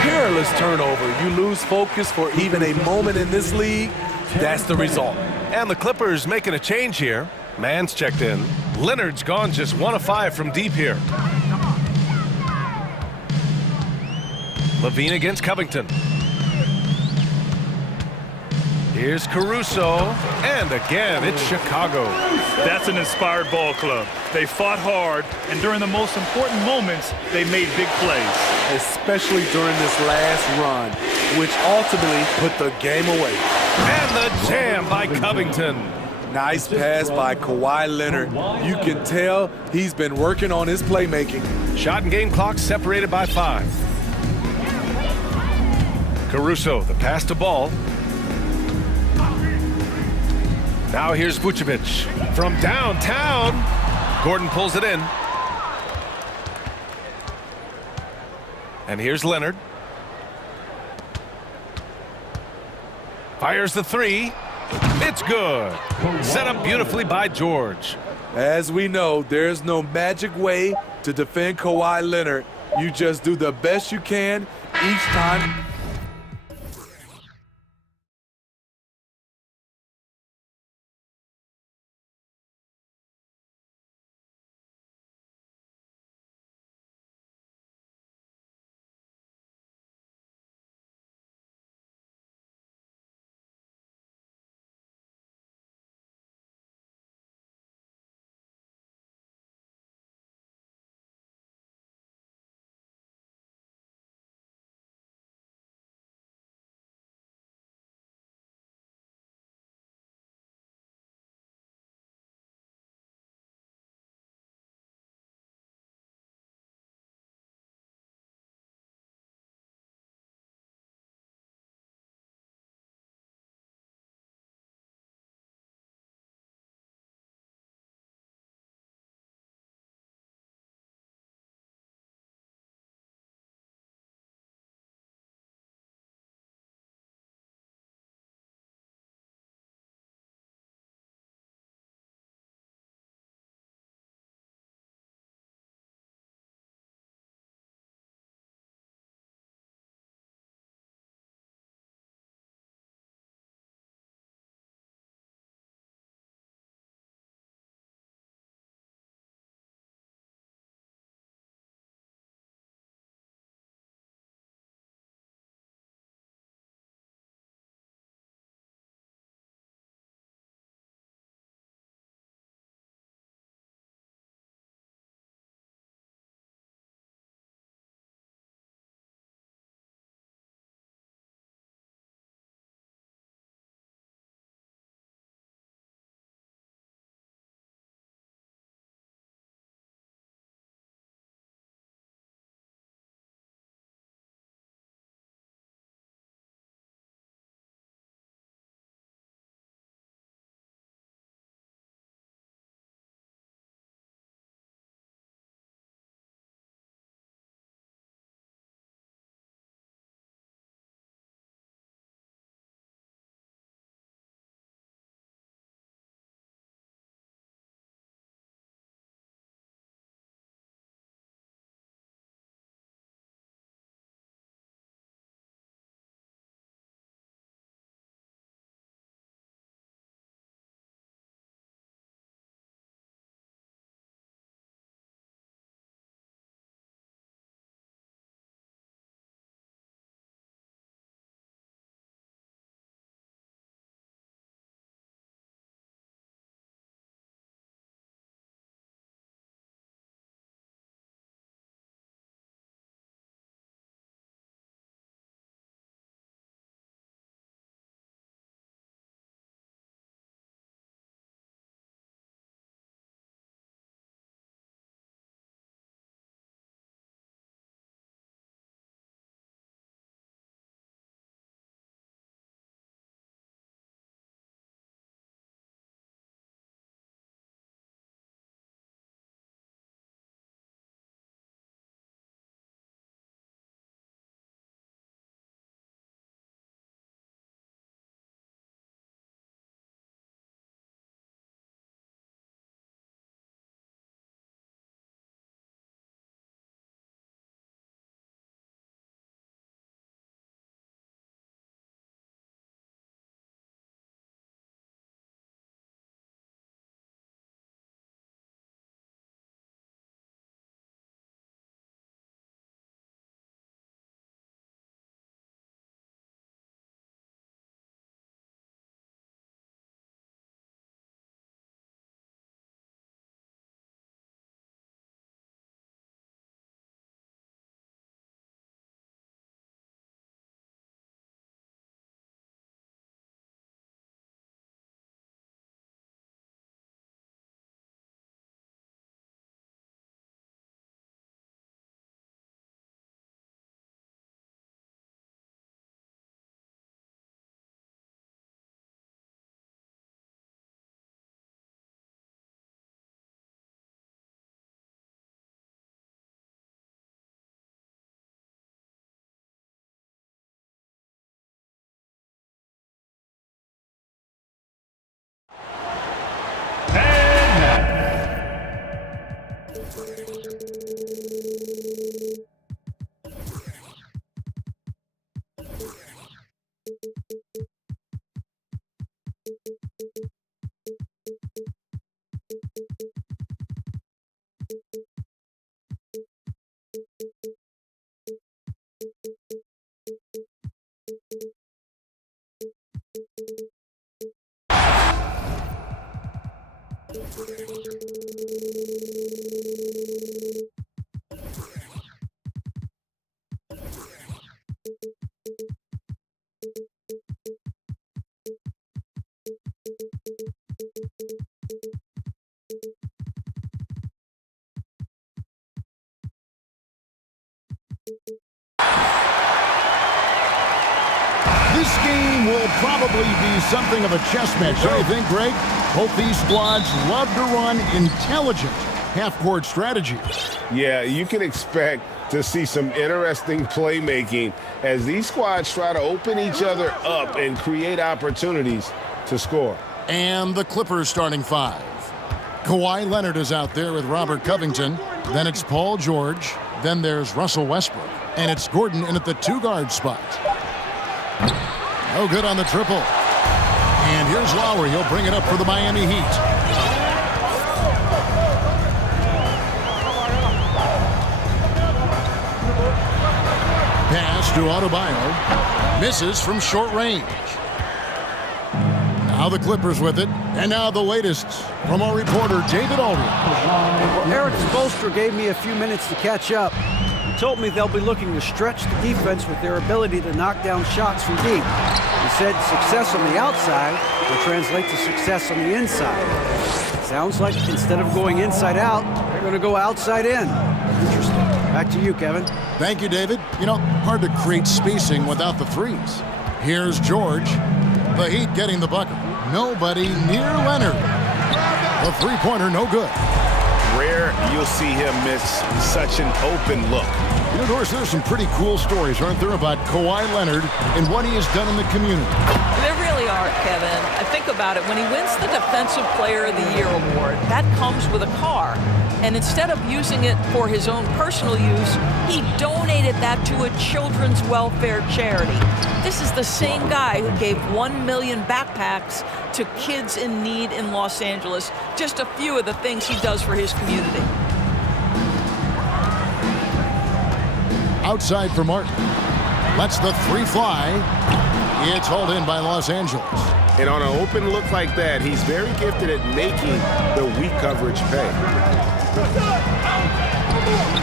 Careless turnover. You lose focus for even a moment in this league. That's the result. And the Clippers making a change here. Mann's checked in. Leonard's gone just 1 of 5 from deep here. LaVine against Covington. Here's Caruso, and again, it's Chicago. That's an inspired ball club. They fought hard, and during the most important moments, they made big plays. Especially during this last run, which ultimately put the game away. And the jam by Covington. Nice pass by Kawhi Leonard. You can tell he's been working on his playmaking. Shot and game clock separated by 5. Caruso, the pass to Ball. Now here's Vucevic from downtown. Gordon pulls it in. And here's Leonard. Fires the 3. It's good. Set up beautifully by George. As we know, there's no magic way to defend Kawhi Leonard. You just do the best you can each time. This game will probably be something of a chess match, don't you think, Greg? Both these squads love to run intelligent half-court strategy. Yeah, you can expect to see some interesting playmaking as these squads try to open each other up and create opportunities to score. And the Clippers starting five. Kawhi Leonard is out there with Robert Covington. Then it's Paul George. Then there's Russell Westbrook. And it's Gordon in at the two-guard spot. No good on the triple. And here's Lowry. He'll bring it up for the Miami Heat. Pass to Adebayo. Misses from short range. Now the Clippers with it. And now the latest from our reporter, David Aldridge. Well, Eric Spoelstra gave me a few minutes to catch up. He told me they'll be looking to stretch the defense with their ability to knock down shots from deep. He said success on the outside will translate to success on the inside. Sounds like instead of going inside out, they're going to go outside in. Interesting. Back to you, Kevin. Thank you, David. You know, hard to create spacing without the threes. Here's George. The Heat getting the bucket. Nobody near Leonard. The three-pointer, no good. Rare you'll see him miss such an open look. You know, Doris, there's some pretty cool stories, aren't there, about Kawhi Leonard and what he has done in the community. There really are, Kevin. I think about it. When he wins the Defensive Player of the Year award, that comes with a car. And instead of using it for his own personal use, he donated that to a children's welfare charity. This is the same guy who gave 1 million backpacks to kids in need in Los Angeles. Just a few of the things he does for his community. Outside for Martin. Lets the three fly. It's hauled in by Los Angeles. And on an open look like that, he's very gifted at making the weak coverage pay.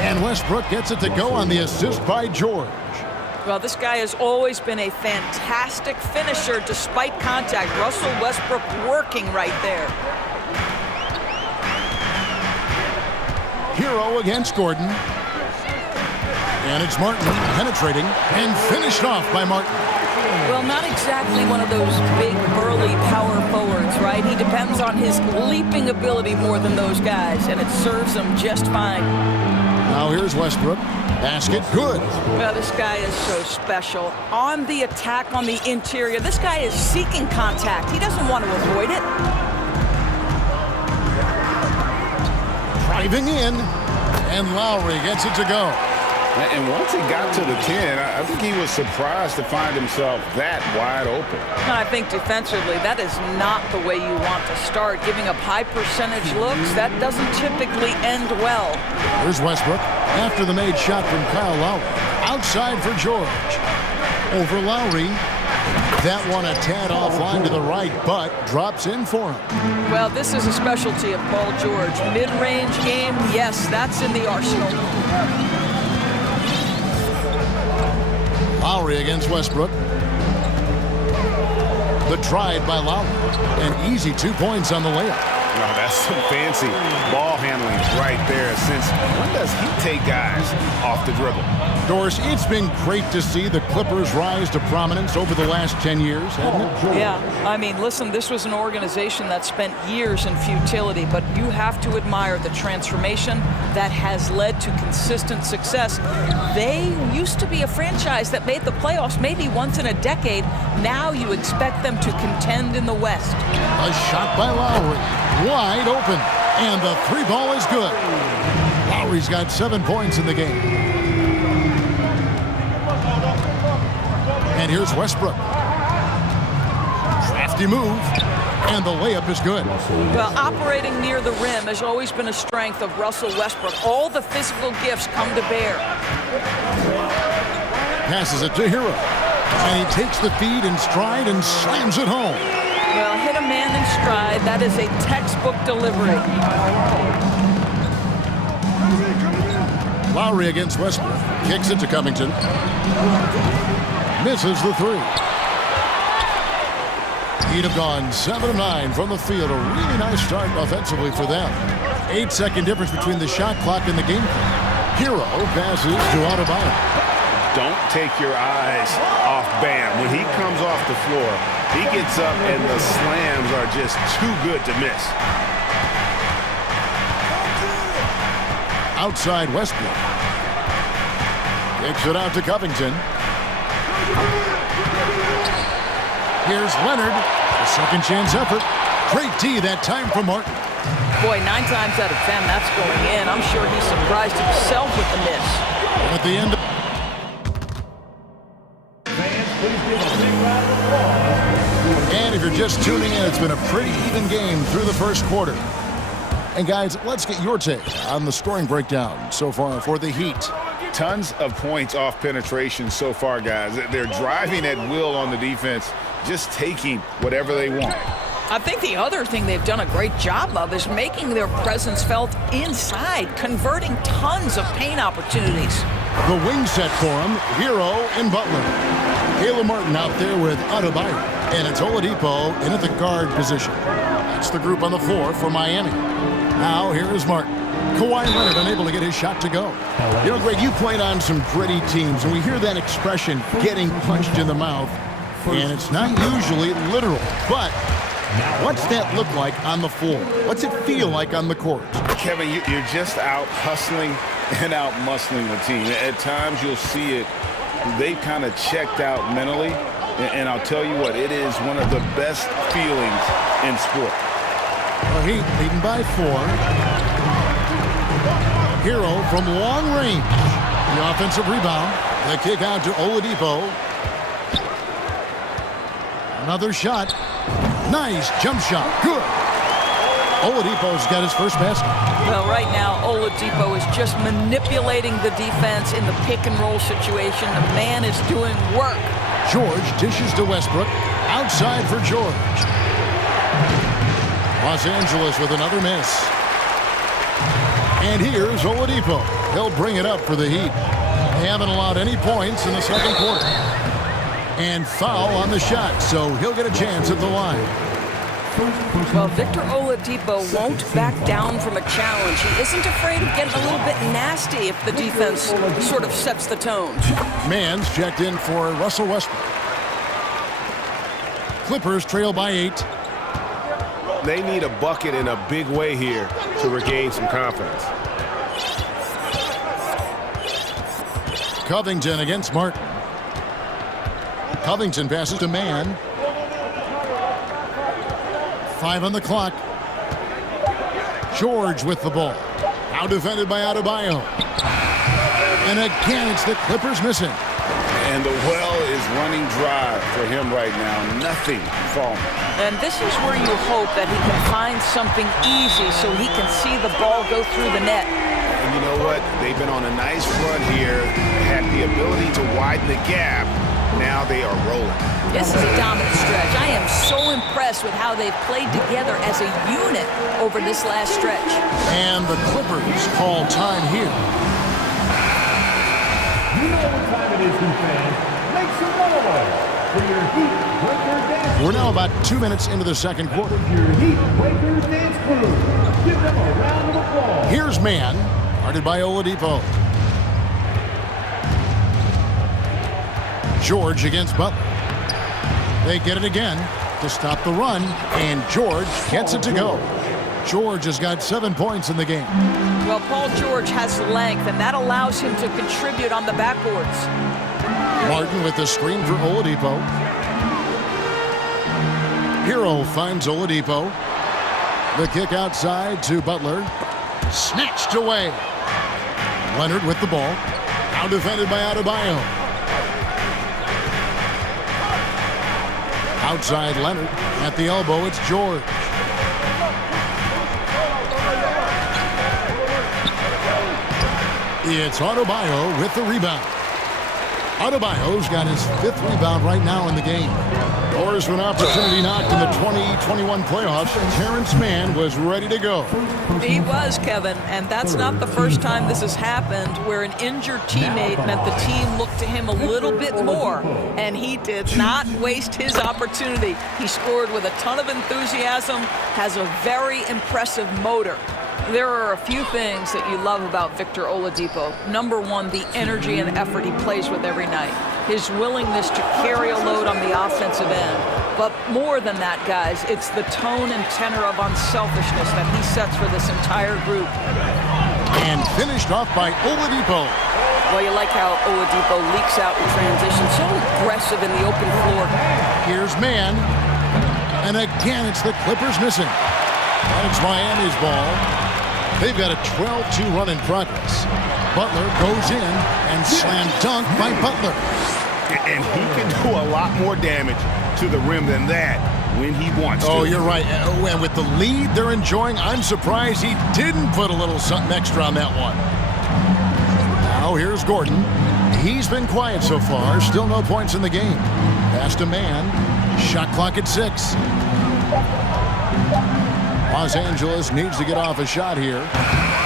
And Westbrook gets it to go on the assist by George. Well, this guy has always been a fantastic finisher despite contact. Russell Westbrook working right there. Hero against Gordon. And it's Martin penetrating and finished off by Martin. Well, not exactly one of those big, burly power forwards, right? He depends on his leaping ability more than those guys, and it serves him just fine. Now here's Westbrook. Basket, good. Well, this guy is so special. On the attack on the interior, this guy is seeking contact. He doesn't want to avoid it. Driving in, and Lowry gets it to go. And once he got to the 10, I think he was surprised to find himself that wide open. I think defensively, that is not the way you want to start. Giving up high percentage looks, that doesn't typically end well. Here's Westbrook after the made shot from Kyle Lowry. Outside for George. Over Lowry. That one a tad offline to the right, but drops in for him. Well, this is a specialty of Paul George. Mid-range game, yes, that's in the arsenal. Lowry against Westbrook. The drive by Lowry. An easy 2 points on the layup. Wow, that's some fancy ball handling right there. Since when does he take guys off the dribble? Doris, it's been great to see the Clippers rise to prominence over the last 10 years, hasn't it? Yeah, I mean, listen, this was an organization that spent years in futility, but you have to admire the transformation that has led to consistent success. They used to be a franchise that made the playoffs maybe once in a decade. Now you expect them to contend in the West. A shot by Lowry. Wide open. And the three ball is good. Lowry's got 7 points in the game. And here's Westbrook. Crafty move. And the layup is good. Well, operating near the rim has always been a strength of Russell Westbrook. All the physical gifts come to bear. Passes it to Hero. And he takes the feed in stride and slams it home. Well, hit a man in stride. That is a textbook delivery. Lowry against Westbrook. Kicks it to Covington. Misses the three. He'd have gone 7 of 9 from the field. A really nice start offensively for them. 8-second difference between the shot clock and the game clock. Hero passes to Adebayo. Don't take your eyes off Bam. When he comes off the floor, he gets up and the slams are just too good to miss. Outside Westbrook. Kicks it out to Covington. Here's Leonard. A second chance effort. Great D that time from Martin. Boy, 9 times out of 10, that's going in. I'm sure he's surprised himself with the miss. And at the end of And if you're just tuning in, it's been a pretty even game through the first quarter. And guys, let's get your take on the scoring breakdown so far for the Heat. Tons of points off penetration so far, guys. They're driving at will on the defense, just taking whatever they want. I think the other thing they've done a great job of is making their presence felt inside, converting tons of paint opportunities. The wing set for him, Hero and Butler. Caleb Martin out there with Adebayo, and it's Oladipo in at the guard position. That's the group on the floor for Miami. Now here is Martin. Kawhi Leonard unable to get his shot to go. You know, Greg, you played on some gritty teams, and we hear that expression, getting punched in the mouth, and it's not usually literal, but what's that look like on the floor? What's it feel like on the court? Kevin, you're just out hustling and out muscling the team. At times you'll see it, they've kind of checked out mentally, and I'll tell you what, it is one of the best feelings in sport. Well, Heat leading by 4. Hero from long range. The offensive rebound. The kick out to Oladipo. Another shot. Nice jump shot. Good. Oladipo's got his first basket. Well, right now, Oladipo is just manipulating the defense in the pick-and-roll situation. The man is doing work. George dishes to Westbrook. Outside for George. Los Angeles with another miss. And here's Oladipo. He'll bring it up for the Heat. They haven't allowed any points in the second quarter. And foul on the shot, so he'll get a chance at the line. Well, Victor Oladipo won't back down from a challenge. He isn't afraid of getting a little bit nasty if the defense sort of sets the tone. Mann's checked in for Russell Westbrook. Clippers trail by 8. They need a bucket in a big way here to regain some confidence. Covington against Martin. Covington passes to Mann. 5 on the clock. George with the ball. Now defended by Adebayo. And again, it's the Clippers missing. And the well is running dry for him right now. Nothing falling. And this is where you hope that he can find something easy so he can see the ball go through the net. And you know what? They've been on a nice run here, had the ability to widen the gap. Now they are rolling. This is a dominant stretch. I am so impressed with how they've played together as a unit over this last stretch. And the Clippers call time here. You know what time it is, fans. Make some noise for your Heat Breaker Dance. We're now about 2 minutes into the second quarter. Your Heat Breaker Dance crew. Give them a round of applause. Here's Mann, guarded by Oladipo. George against Butler. They get it again to stop the run, and George gets it to go. George has got 7 points in the game. Well, Paul George has length, and that allows him to contribute on the backboards. Martin with the screen for Oladipo. Hero finds Oladipo. The kick outside to Butler. Snatched away. Leonard with the ball. Now defended by Adebayo. Outside Leonard. At the elbow, it's George. It's Adebayo with the rebound. Adebayo's got his 5th rebound right now in the game. Doors for an opportunity knocked in the 2021 playoffs. Terrence Mann was ready to go. He was, Kevin, and that's not the first time this has happened where an injured teammate meant the team looked to him a little bit more, and he did not waste his opportunity. He scored with a ton of enthusiasm, has a very impressive motor. There are a few things that you love about Victor Oladipo. Number one, the energy and effort he plays with every night. His willingness to carry a load on the offensive end. But more than that, guys, it's the tone and tenor of unselfishness that he sets for this entire group. And finished off by Oladipo. Well, you like how Oladipo leaks out in transition, so aggressive in the open floor. Here's Mann. And again, it's the Clippers missing. And it's Miami's ball. They've got a 12-2 run in progress. Butler goes in and slam dunk by Butler. And he can do a lot more damage to the rim than that when he wants to. Oh, you're right. And with the lead they're enjoying, I'm surprised he didn't put a little something extra on that one. Now here's Gordon. He's been quiet so far. Still no points in the game. Pass to Mann. Shot clock at 6. Los Angeles needs to get off a shot here.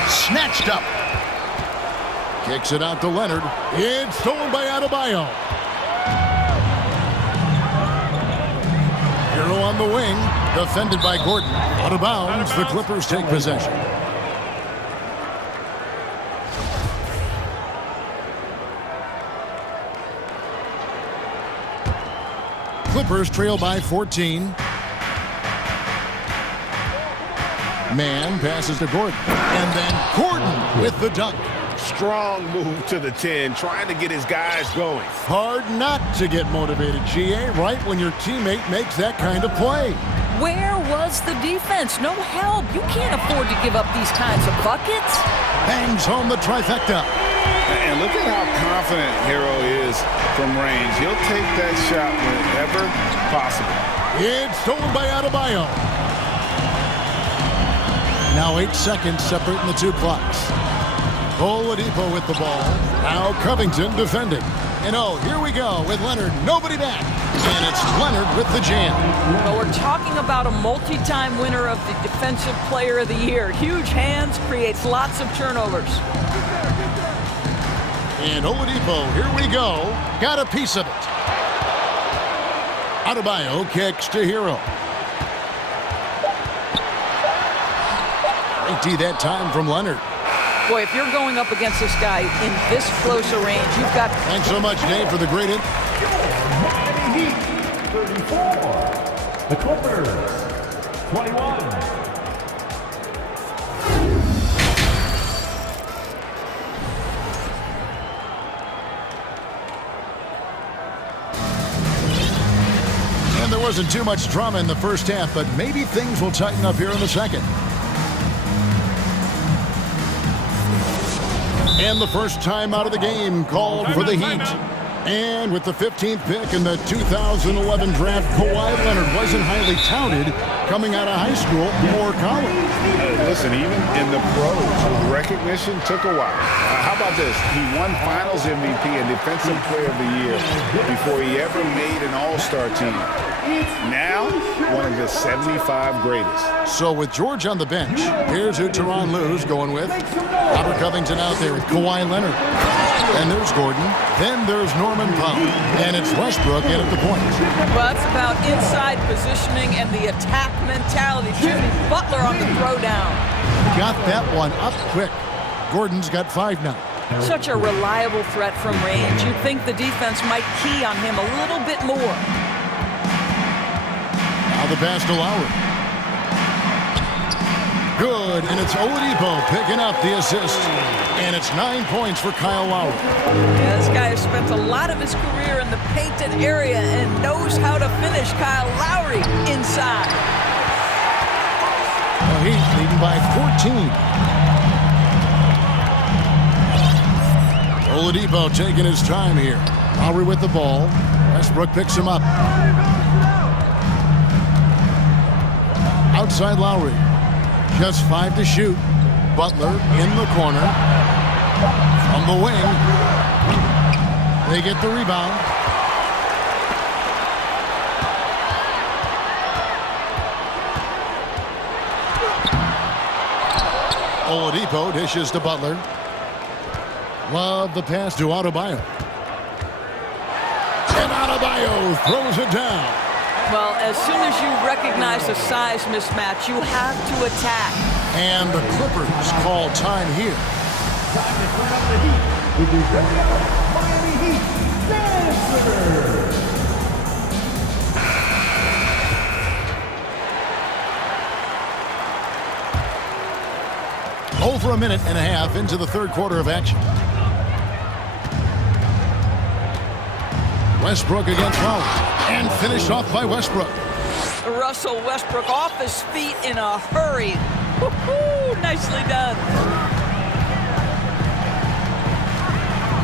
Snatched up. Kicks it out to Leonard. It's stolen by Adebayo. Hero on the wing. Defended by Gordon. Out of bounds. The Clippers take possession. Clippers trail by 14. Mann passes to Gordon. And then Gordon with the dunk. Strong move to the 10, trying to get his guys going. Hard not to get motivated, GA, right when your teammate makes that kind of play. Where was the defense? No help. You can't afford to give up these kinds of buckets. Bangs home the trifecta. And look at how confident Hero is from range. He'll take that shot whenever possible. It's stolen by Adebayo. Now 8 seconds separating the two clocks. Oladipo with the ball. Now Covington defending. And oh, here we go with Leonard. Nobody back. And it's Leonard with the jam. Well, we're talking about a multi-time winner of the Defensive Player of the Year. Huge hands, creates lots of turnovers. And Oladipo, here we go. Got a piece of it. Adebayo kicks to Hero. Great D that time from Leonard. Boy, if you're going up against this guy in this close a range, you've got... Thanks so much, Dave, for the great hit. Miami Heat, 34. The Clippers, 21. And there wasn't too much drama in the first half, but maybe things will tighten up here in the second. And the first time out of the game called for the Heat. And with the 15th pick in the 2011 draft, Kawhi Leonard wasn't highly touted coming out of high school or college. Listen, even in the pros, recognition took a while. How about this? He won Finals MVP and Defensive Player of the Year before he ever made an All-Star team. Now, one of the 75 greatest. So with George on the bench, here's who Tyronn Lue's going with. Robert Covington out there with Kawhi Leonard. And there's Gordon. Then there's Norman Powell. And it's Westbrook in at the point. Well, it's about inside positioning and the attack mentality. Jimmy Butler on the throwdown. Got that one up quick. Gordon's got 5 now. Such a reliable threat from range. You'd think the defense might key on him a little bit more. Now the pass to Lowry. Good, and it's Oladipo picking up the assist. And it's 9 points for Kyle Lowry. Yeah, this guy has spent a lot of his career in the painted area and knows how to finish. Kyle Lowry inside. The Heat leading by 14. Oladipo taking his time here. Lowry with the ball. Westbrook picks him up. Outside Lowry. Just 5 to shoot. Butler in the corner. From the wing. They get the rebound. Oladipo dishes to Butler. Love the pass to Adebayo. And Adebayo throws it down. Well, as soon as you recognize a size mismatch, you have to attack. And the Clippers call time here. Time to turn up the heat with the regular Miami Heat dancer. Over a minute and a half into the third quarter of action. Westbrook against Lowry. And finished off by Westbrook. Russell Westbrook off his feet in a hurry. Woo-hoo, nicely done.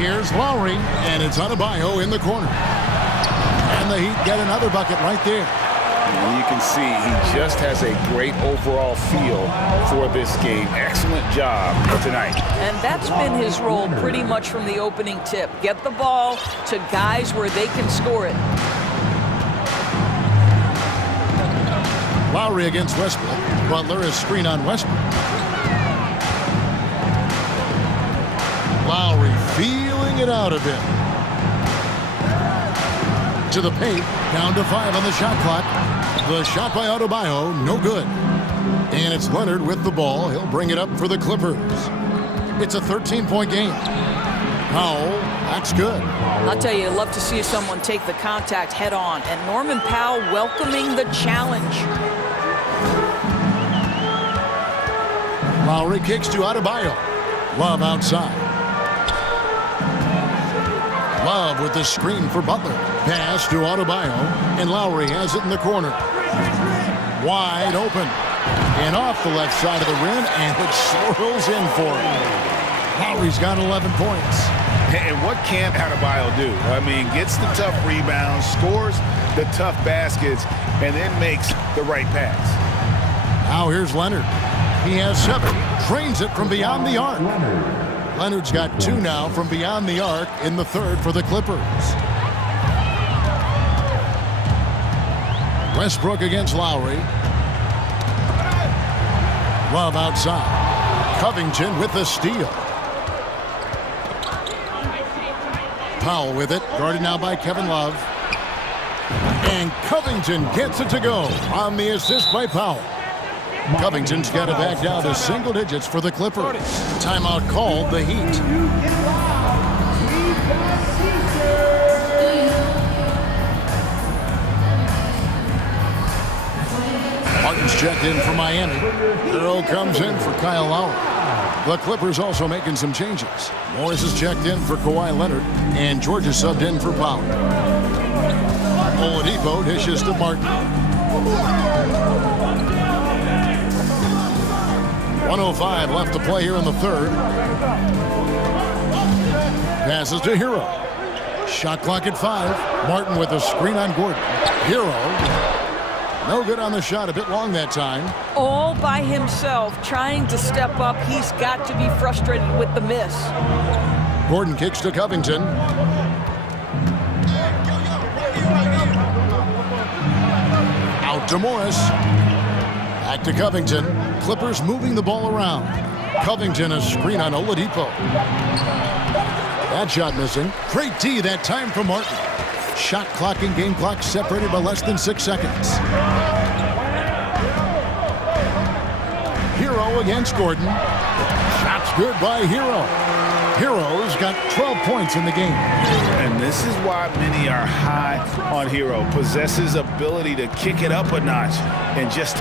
Here's Lowry, and it's Adebayo in the corner. And the Heat get another bucket right there. And you can see he just has a great overall feel for this game. Excellent job tonight. And that's been his role pretty much from the opening tip. Get the ball to guys where they can score it. Lowry against Westbrook. Butler is screen on Westbrook. Lowry feeling it out a bit. To the paint, down to 5 on the shot clock. The shot by Adebayo, no good. And it's Leonard with the ball. He'll bring it up for the Clippers. It's a 13-point game. Powell, that's good. I'll tell you, I'd love to see someone take the contact head on. And Norman Powell welcoming the challenge. Lowry kicks to Adebayo. Love outside. Love with the screen for Butler. Pass to Adebayo, and Lowry has it in the corner. Wide open. And off the left side of the rim, and it swirls in for him. Lowry's got 11 points. And what can Adebayo do? I mean, gets the tough rebounds, scores the tough baskets, and then makes the right pass. Now here's Leonard. He has 7. Trains it from beyond the arc. Leonard's got 2 now from beyond the arc in the third for the Clippers. Westbrook against Lowry. Love outside. Covington with the steal. Powell with it, guarded now by Kevin Love. And Covington gets it to go on the assist by Powell. Covington's got it back down to single digits for the Clippers. Timeout called, the Heat. Martin's checked in for Miami. Hero comes in for Kyle Lowry. The Clippers also making some changes. Morris is checked in for Kawhi Leonard, and George is subbed in for Powell. Oladipo dishes to Martin. 1:05 left to play here in the third. Passes to Hero. Shot clock at 5. Martin with a screen on Gordon. Hero. No good on the shot, a bit long that time. All by himself, trying to step up. He's got to be frustrated with the miss. Gordon kicks to Covington. Out to Morris. Back to Covington. Clippers moving the ball around. Covington a screen on Oladipo. That shot missing. Great D that time from Martin. Shot clock and game clock separated by less than 6 seconds. Hero against Gordon. Shots good by Hero. Hero's got 12 points in the game. And this is why many are high on Hero. Possesses ability to kick it up a notch and just...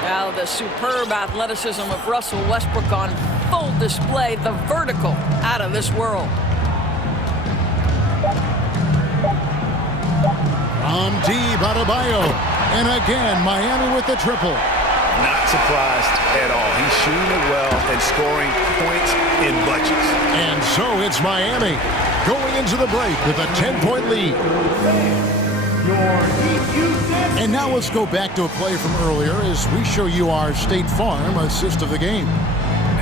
Now the superb athleticism of Russell Westbrook on full display. The vertical out of this world. From deep, Adebayo. And again, Miami with the triple. Not surprised at all. He's shooting it well and scoring points in bunches. And so it's Miami going into the break with a 10-point lead. And now let's go back to a play from earlier as we show you our State Farm assist of the game.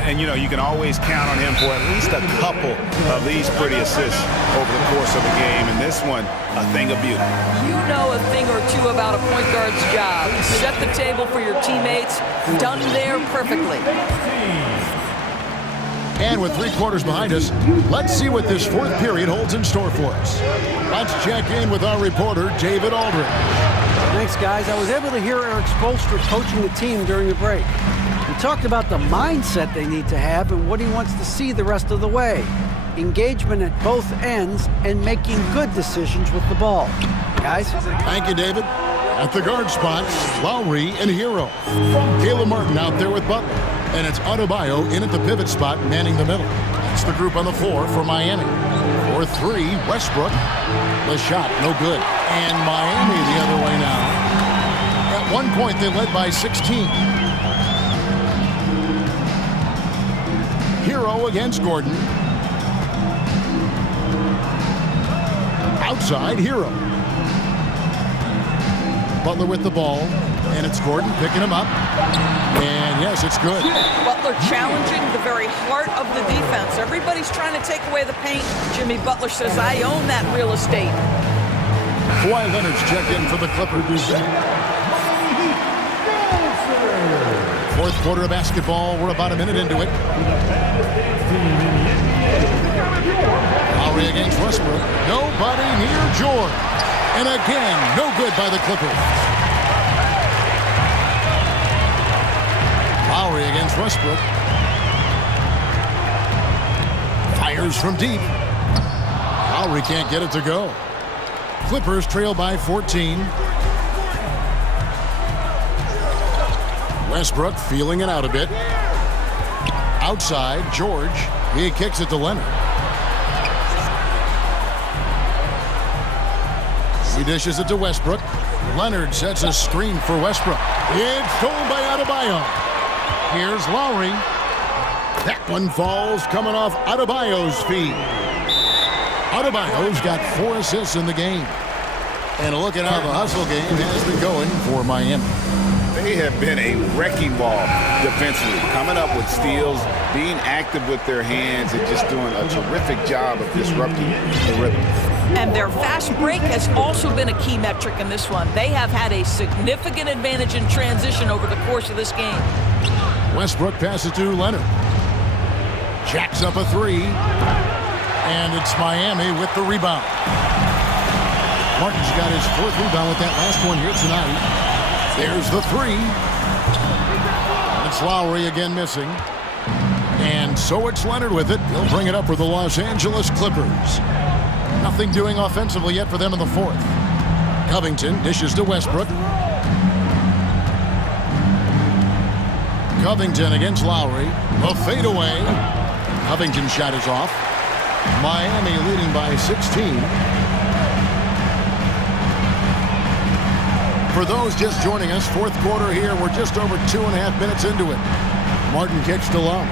And, you know, you can always count on him for at least a couple of these pretty assists over the course of a game. And this one, a thing of beauty. You know a thing or two about a point guard's job. Set the table for your teammates. Done there perfectly. And with 3 quarters behind us, let's see what this fourth period holds in store for us. Let's check in with our reporter, David Aldridge. Thanks, guys. I was able to hear Eric Spoelstra coaching the team during the break. He talked about the mindset they need to have and what he wants to see the rest of the way. Engagement at both ends and making good decisions with the ball. Guys? Thank you, David. At the guard spots, Lowry and Hero. Caleb Martin out there with Butler. And it's Adebayo in at the pivot spot, manning the middle. That's the group on the floor for Miami. For 3, Westbrook. The shot, no good. And Miami the other way now. At one point, they led by 16. Hero against Gordon. Outside, Hero. Butler with the ball. And it's Gordon picking him up. And yes, it's good. Butler challenging the very heart of the defense. Everybody's trying to take away the paint. Jimmy Butler says, I own that real estate. Kawhi Leonard's checked in for the Clippers. Fourth quarter of basketball. We're about a minute into it. Lowry against Westbrook. Nobody near George. And again, no good by the Clippers. Lowry against Westbrook. Fires from deep. Lowry can't get it to go. Clippers trail by 14. Westbrook feeling it out a bit. Outside, George. He kicks it to Leonard. He dishes it to Westbrook. Leonard sets a screen for Westbrook. It's stolen by Adebayo. Here's Lowry. That one falls coming off Adebayo's feet. Adebayo's got 4 assists in the game. And a look at how the hustle game has been going for Miami. They have been a wrecking ball defensively, coming up with steals, being active with their hands, and just doing a terrific job of disrupting the rhythm. And their fast break has also been a key metric in this one. They have had a significant advantage in transition over the course of this game. Westbrook passes to Leonard. Jacks up a 3. And it's Miami with the rebound. Martin's got his 4th rebound with that last one here tonight. There's the 3. It's Lowry again missing. And so it's Leonard with it. He'll bring it up for the Los Angeles Clippers. Nothing doing offensively yet for them in the 4th. Covington dishes to Westbrook. Covington against Lowry. A fadeaway. Covington's shot is off. Miami leading by 16. For those just joining us, 4th quarter here. We're just over 2.5 minutes into it. Martin kicks to Lowry.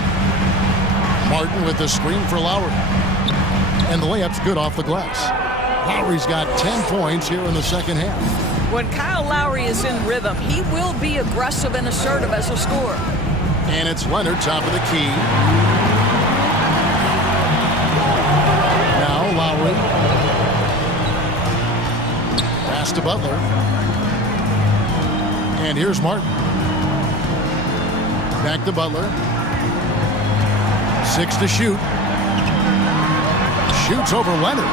Martin with the screen for Lowry. And the layup's good off the glass. Lowry's got 10 points here in the second half. When Kyle Lowry is in rhythm, he will be aggressive and assertive as a scorer. And it's Leonard, top of the key. Now Lowry. Pass to Butler. And here's Martin. Back to Butler. 6 to shoot. Shoots over Leonard.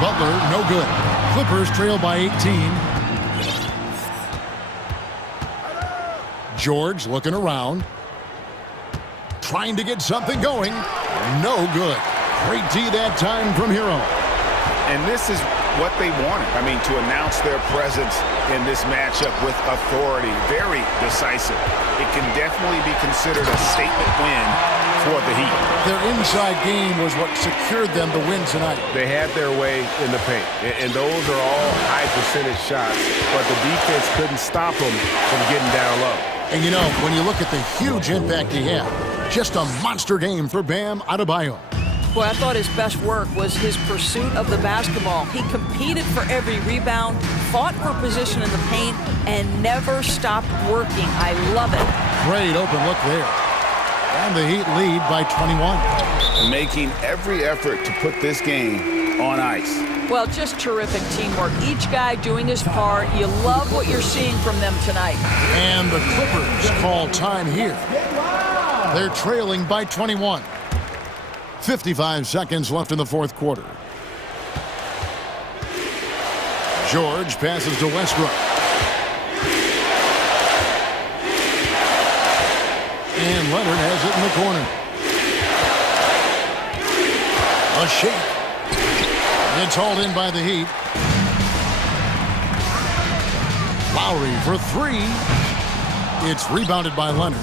Butler, no good. Clippers trail by 18. George looking around. Trying to get something going. No good. Great D that time from Hero. And this is what they wanted. I mean, to announce their presence in this matchup with authority. Very decisive. It can definitely be considered a statement win for the Heat. Their inside game was what secured them the win tonight. They had their way in the paint, and those are all high percentage shots, but the defense couldn't stop them from getting down low. And you know, when you look at the huge impact he had, just a monster game for Bam Adebayo. Boy, I thought his best work was his pursuit of the basketball. He competed for every rebound, fought for position in the paint, and never stopped working. I love it. Great open look there. And the Heat lead by 21. Making every effort to put this game on ice. Well, just terrific teamwork. Each guy doing his part. You love what you're seeing from them tonight. And the Clippers call time here. They're trailing by 21. 55 seconds left in the fourth quarter. George passes to Westbrook. And Leonard has it in the corner. A shake. It's hauled in by the Heat. Lowry for three. It's rebounded by Leonard.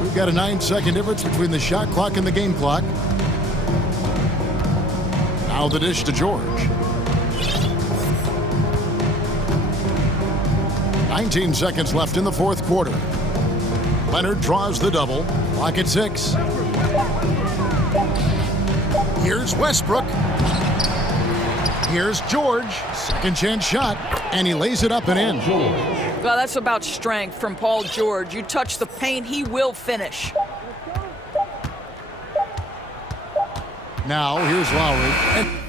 We've got a 9-second difference between the shot clock and the game clock. Now the dish to George. 19 seconds left in the fourth quarter. Leonard draws the double. Clock at 6. Here's Westbrook. Here's George. Second chance shot. And he lays it up and in. Well, that's about strength from Paul George. You touch the paint, he will finish. Now here's Lowry.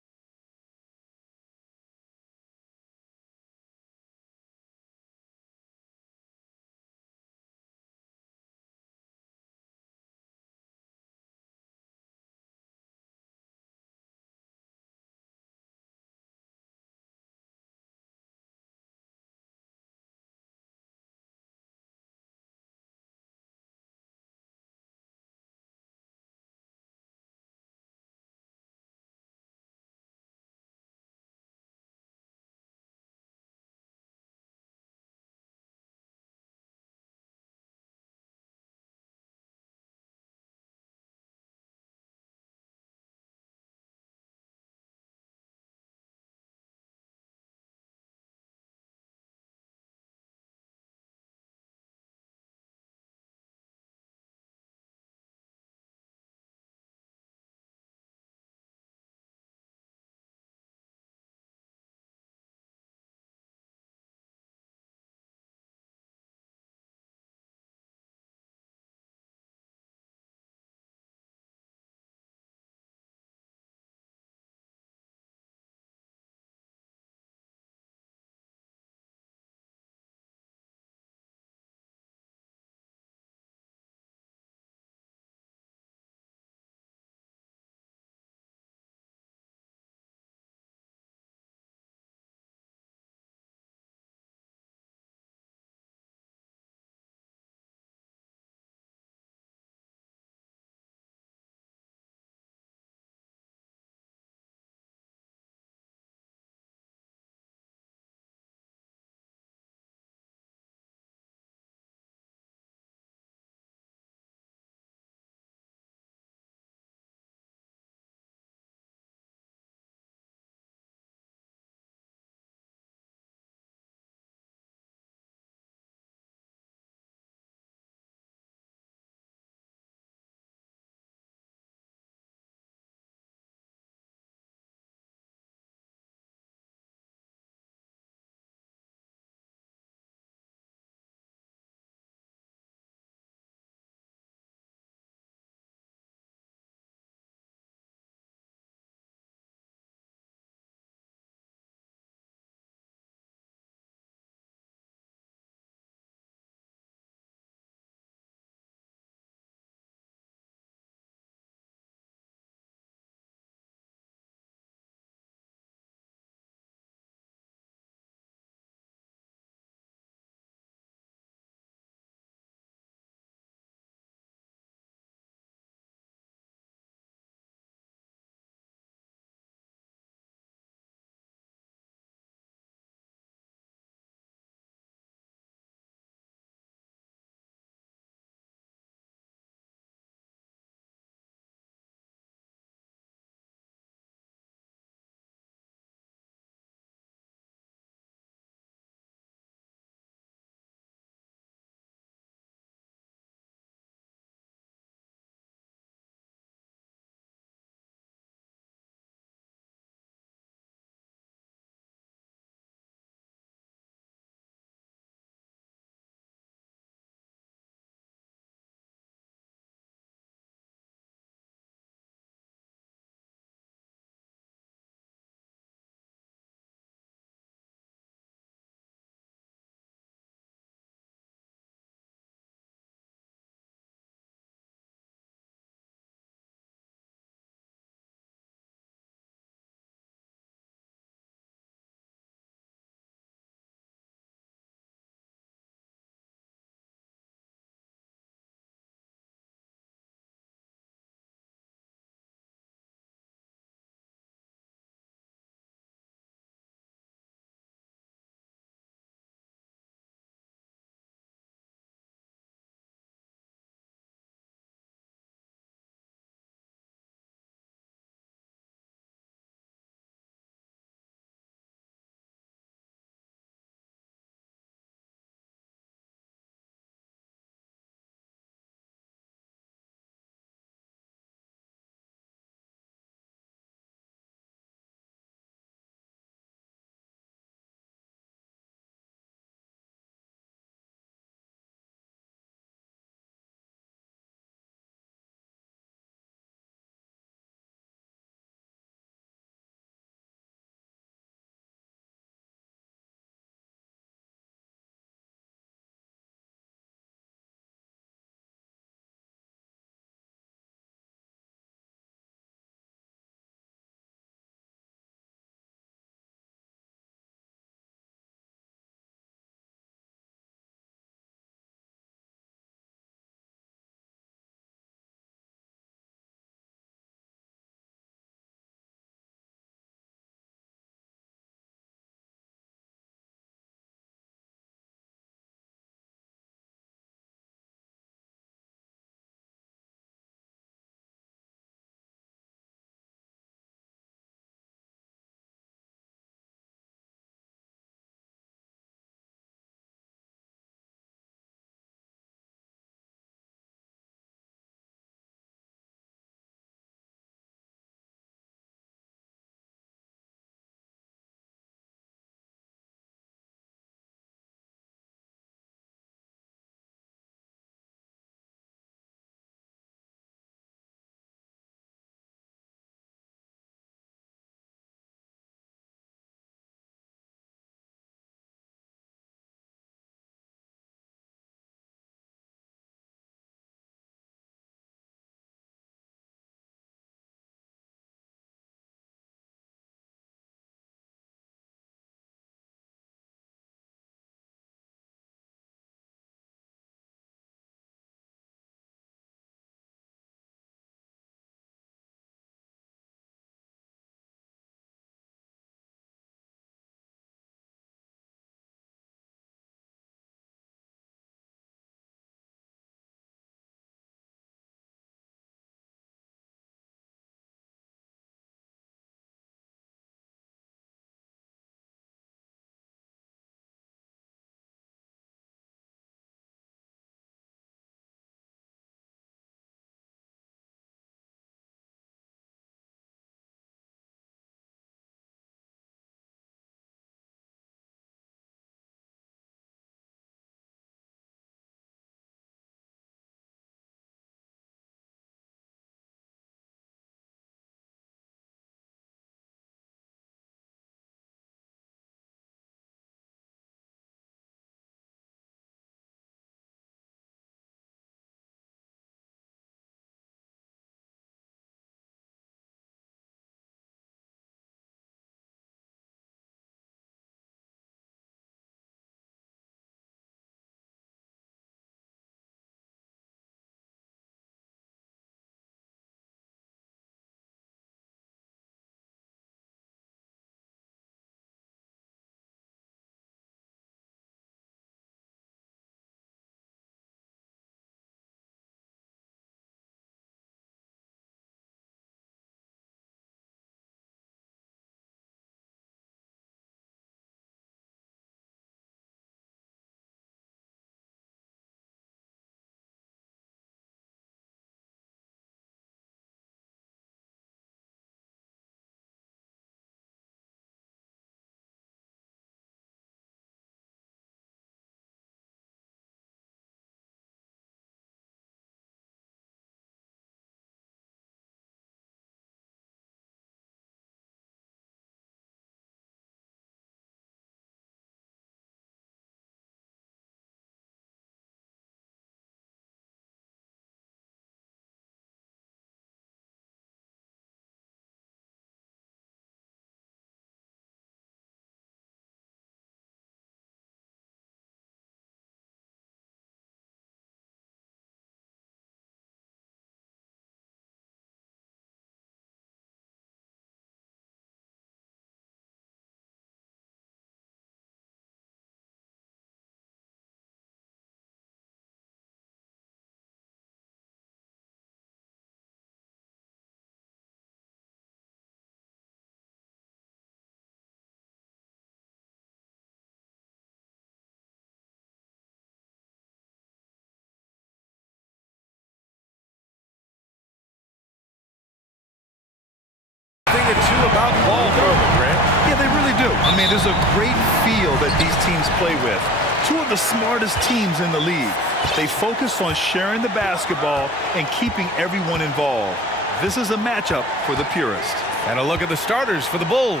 do. I mean, there's a great feel that these teams play with. Two of the smartest teams in the league. They focus on sharing the basketball and keeping everyone involved. This is a matchup for the purist. And a look at the starters for the Bulls.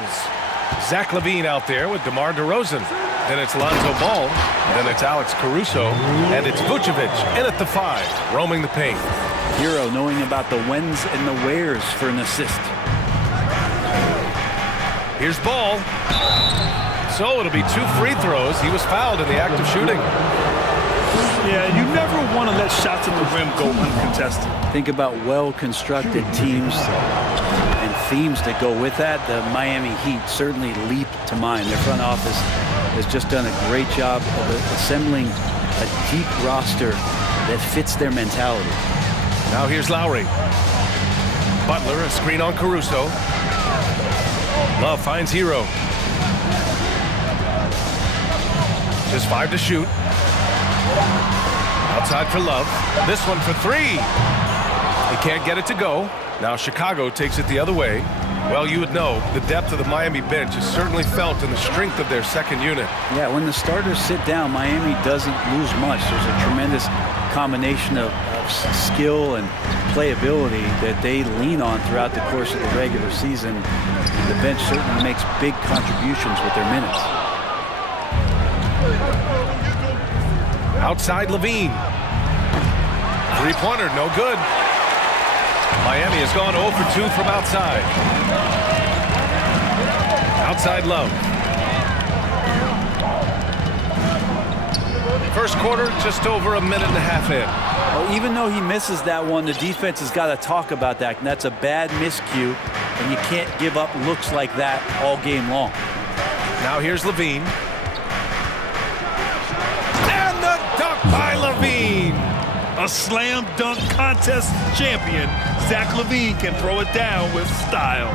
Zach LaVine out there with DeMar DeRozan. Then it's Lonzo Ball. Then it's Alex Caruso. And it's Vucevic in at the 5, roaming the paint. Hero knowing about the whens and the wheres for an assist. Here's Ball. So it'll be 2 free throws. He was fouled in the act of shooting. Yeah, you never want to let shots at the rim go uncontested. Think about well-constructed teams and themes that go with that. The Miami Heat certainly leap to mind. Their front office has just done a great job of assembling a deep roster that fits their mentality. Now here's Lowry. Butler, a screen on Caruso. Love finds Hero. Just 5 to shoot. Outside for Love. This one for 3. He can't get it to go. Now Chicago takes it the other way. Well, you would know the depth of the Miami bench is certainly felt in the strength of their second unit. Yeah, when the starters sit down, Miami doesn't lose much. There's a tremendous combination of skill and playability that they lean on throughout the course of the regular season. The bench certainly makes big contributions with their minutes. Outside LaVine. 3-pointer, no good. Miami has gone 0 for 2 from outside. Outside Love. First quarter, just over a minute and a half in. Well, even though he misses that one, the defense has got to talk about that. And that's a bad miscue, and you can't give up looks like that all game long. Now here's LaVine. And the dunk by LaVine. A slam dunk contest champion. Zach LaVine can throw it down with style.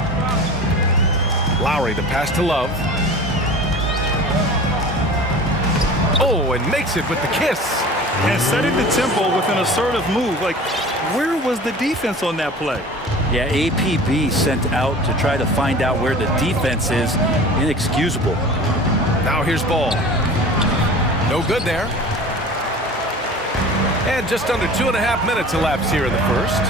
Lowry, the pass to Love. Oh, and makes it with the kiss. And setting the tempo with an assertive move. Like, where was the defense on that play? Yeah, APB sent out to try to find out where the defense is. Inexcusable. Now here's Ball. No good there. And just under 2.5 minutes elapsed here in the first.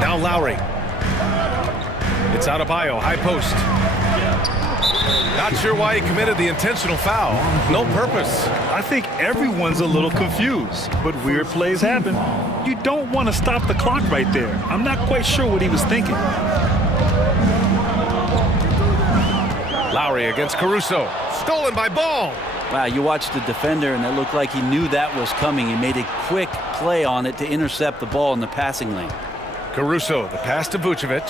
Now Lowry. It's Adebayo, high post. Not sure why he committed the intentional foul. No purpose. I think everyone's a little confused, but weird plays happen. You don't want to stop the clock right there. I'm not quite sure what he was thinking. Lowry against Caruso. Stolen by Ball. Wow, you watched the defender, and it looked like he knew that was coming. He made a quick play on it to intercept the ball in the passing lane. Caruso, the pass to Vucevic.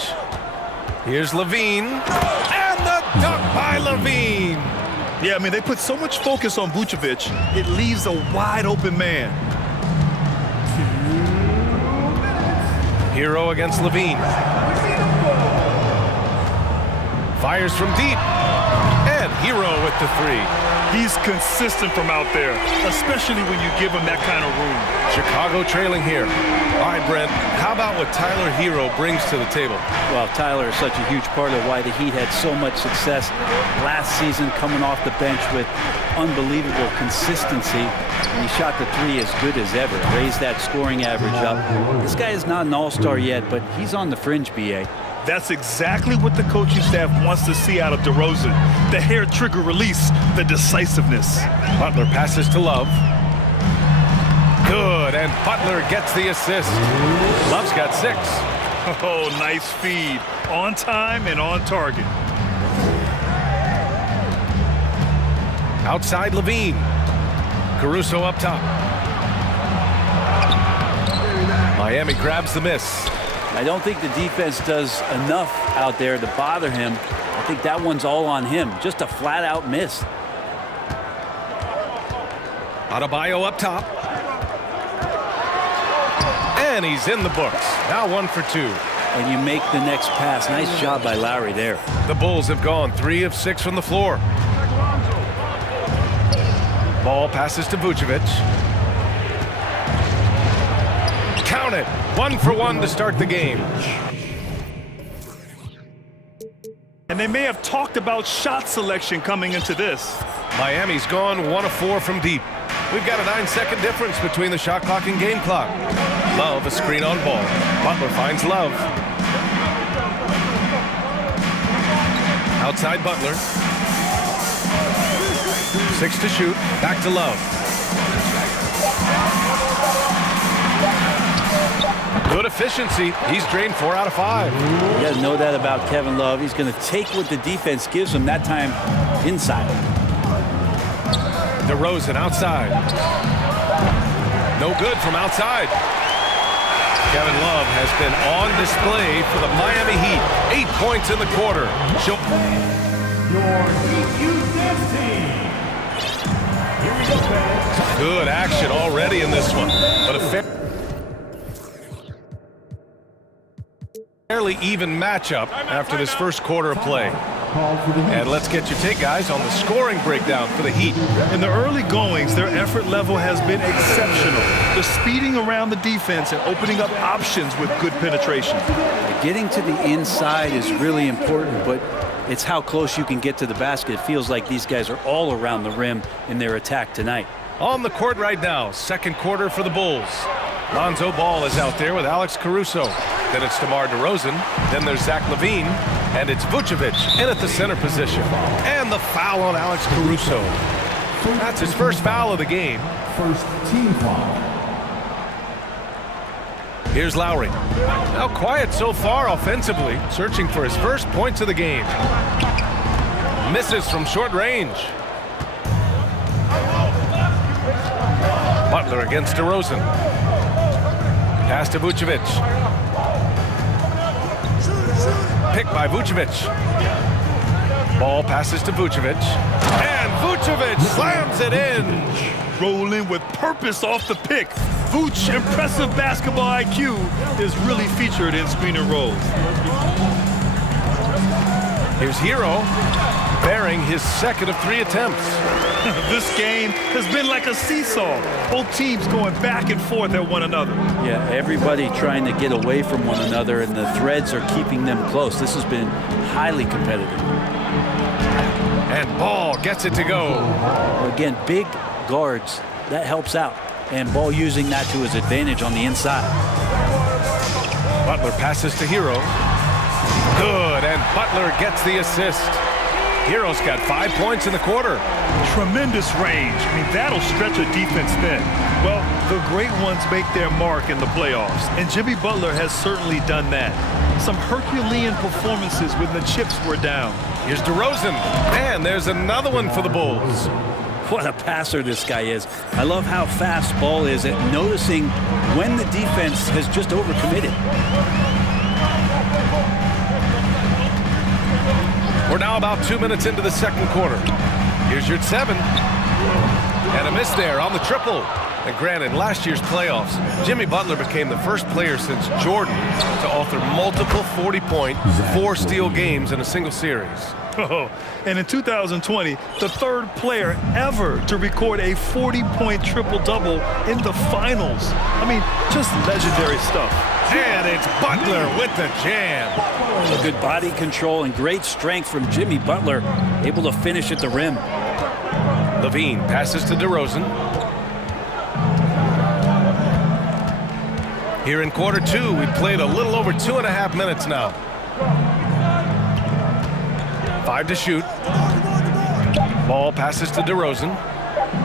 Here's LaVine. And the dunk by LaVine. Yeah, I mean, they put so much focus on Vucevic, it leaves a wide open man. Hero against LaVine. Fires from deep. And Hero with the 3. He's consistent from out there, especially when you give him that kind of room. Chicago trailing here. All right, Brent, how about what Tyler Hero brings to the table? Well, Tyler is such a huge part of why the Heat had so much success last season, coming off the bench with unbelievable consistency. And he shot the 3 as good as ever, raised that scoring average up. This guy is not an all-star yet, but he's on the fringe, BA. That's exactly what the coaching staff wants to see out of DeRozan. The hair trigger release, the decisiveness. Butler passes to Love. Good, and Butler gets the assist. Love's got 6. Oh, nice feed. On time and on target. Outside LaVine. Caruso up top. Miami grabs the miss. I don't think the defense does enough out there to bother him. I think that one's all on him. Just a flat-out miss. Adebayo up top. And he's in the books. Now 1 for 2. And you make the next pass. Nice job by Lowry there. The Bulls have gone 3 of 6 from the floor. Ball passes to Vucevic. Count it. 1 for 1 to start the game. And they may have talked about shot selection coming into this. Miami's gone 1 of 4 from deep. We've got a 9-second difference between the shot clock and game clock. Love, a screen on ball. Butler finds Love. Outside Butler. 6 to shoot. Back to Love. Good efficiency. He's drained 4 out of 5. You got to know that about Kevin Love. He's going to take what the defense gives him, that time inside. DeRozan outside. No good from outside. Kevin Love has been on display for the Miami Heat. 8 points in the quarter. Your Heat team. Here we go, fans. Good action already in this one. But a fairly even matchup after this first quarter of play. And let's get your take, guys, on the scoring breakdown for the Heat. In the early goings, their effort level has been exceptional. The speeding around the defense and opening up options with good penetration. Getting to the inside is really important, but it's how close you can get to the basket. It feels like these guys are all around the rim in their attack tonight. On the court right now, second quarter for the Bulls. Lonzo Ball is out there with Alex Caruso. Then it's DeMar DeRozan. Then there's Zach LaVine. And it's Vucevic in at the center position. And the foul on Alex Caruso. That's his first foul of the game. First team foul. Here's Lowry. Now quiet so far offensively, searching for his first points of the game. Misses from short range. Butler against DeRozan. Pass to Vucevic. Picked by Vucevic. Ball passes to Vucevic. And Vucevic slams it in. Rolling with purpose off the pick. Vucevic, impressive basketball IQ, is really featured in screen and rolls. Here's Hero, bearing his second of 3 attempts. This game has been like a seesaw. Both teams going back and forth at one another. Yeah, everybody trying to get away from one another, and the threads are keeping them close. This has been highly competitive. And Ball gets it to go. Again, big guards, that helps out. And Ball using that to his advantage on the inside. Butler passes to Hero. Good, and Butler gets the assist. Hero's got 5 points in the quarter. Tremendous range. I mean, that'll stretch a defense thin. Well, the great ones make their mark in the playoffs, and Jimmy Butler has certainly done that. Some Herculean performances when the chips were down. Here's DeRozan, and there's another one for the Bulls. What a passer this guy is. I love how fast Ball is at noticing when the defense has just overcommitted. We're now about 2 minutes into the second quarter. Here's your 7. And a miss there on the triple. And granted, last year's playoffs, Jimmy Butler became the first player since Jordan to author multiple 40-point, 4-steal games in a single series. Oh, and in 2020, the third player ever to record a 40-point triple-double in the finals. I mean, just legendary stuff. And it's Butler with the jam. A good body control and great strength from Jimmy Butler, able to finish at the rim. LaVine passes to DeRozan. Here in quarter 2, we played a little over 2.5 minutes now. 5 to shoot. Ball passes to DeRozan.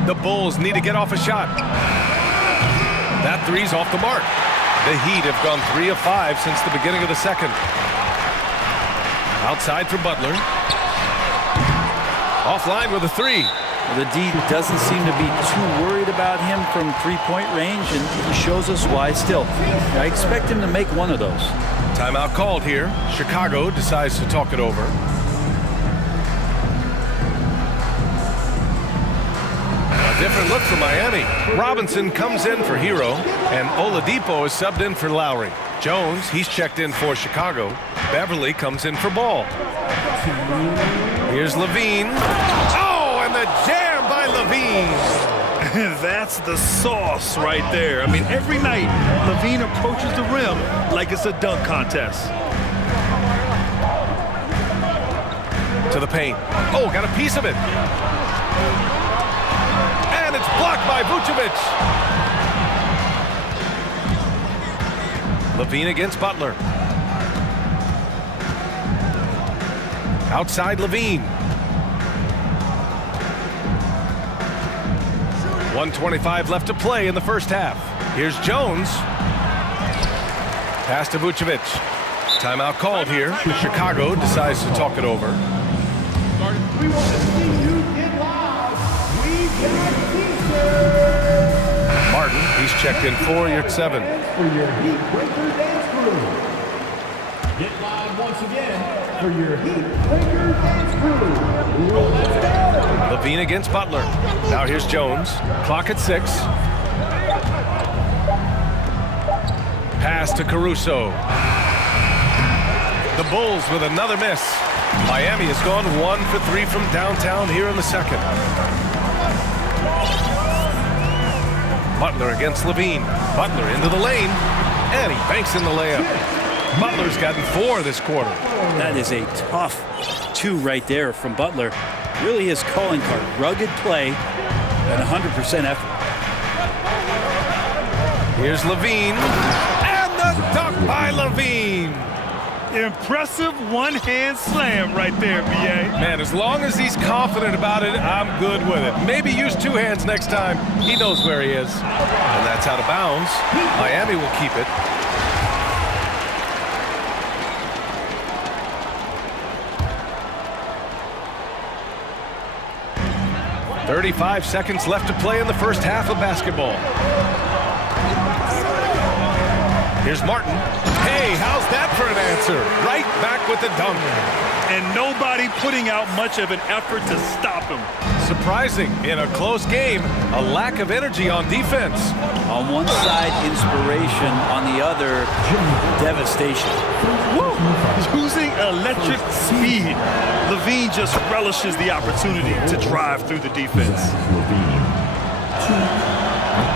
The Bulls need to get off a shot. That three's off the mark. The Heat have gone 3 of 5 since the beginning of the second. Outside for Butler. Offline with a 3. The D doesn't seem to be too worried about him from three-point range, and he shows us why still. I expect him to make one of those. Timeout called here. Chicago decides to talk it over. A different look for Miami. Robinson comes in for Hero, and Oladipo is subbed in for Lowry. Jones, he's checked in for Chicago. Beverly comes in for Ball. Here's LaVine. Oh, and the jam by LaVine. That's the sauce right there. I mean, every night, LaVine approaches the rim like it's a dunk contest. To the paint. Oh, got a piece of it. And it's blocked by Vucevic. Levine against Butler. Outside Levine. 1:25 left to play in the first half. Here's Jones. Pass to Vucevic. Timeout called here. Chicago decides to talk it over. We want to see you get live. We've got Martin, he's checked in for you at 7. for your Heat Breaker Dance Crew. Get live once again for your Heat Breaker Dance Crew. Let's go. Levine against Butler. Now here's Jones. Clock at 6. Pass to Caruso. The Bulls with another miss. Miami has gone 1 for 3 from downtown here in the second. Butler against Levine. Butler into the lane. And he banks in the layup. Butler's gotten 4 this quarter. That is a tough 2 right there from Butler. Really his calling card. Rugged play and 100% effort. Here's Levine. And the dunk by Levine. Impressive one-hand slam right there, B.A. Man, as long as he's confident about it, I'm good with it. Maybe use 2 hands next time. He knows where he is. And that's out of bounds. Miami will keep it. .35 seconds left to play in the first half of basketball. Here's Martin. Hey, how's that for an answer? Right back with the dunk. And nobody putting out much of an effort to stop him. Surprising, in a close game, a lack of energy on defense. On one side, inspiration. On the other, devastation. Woo! Using electric speed. Levine just relishes the opportunity to drive through the defense.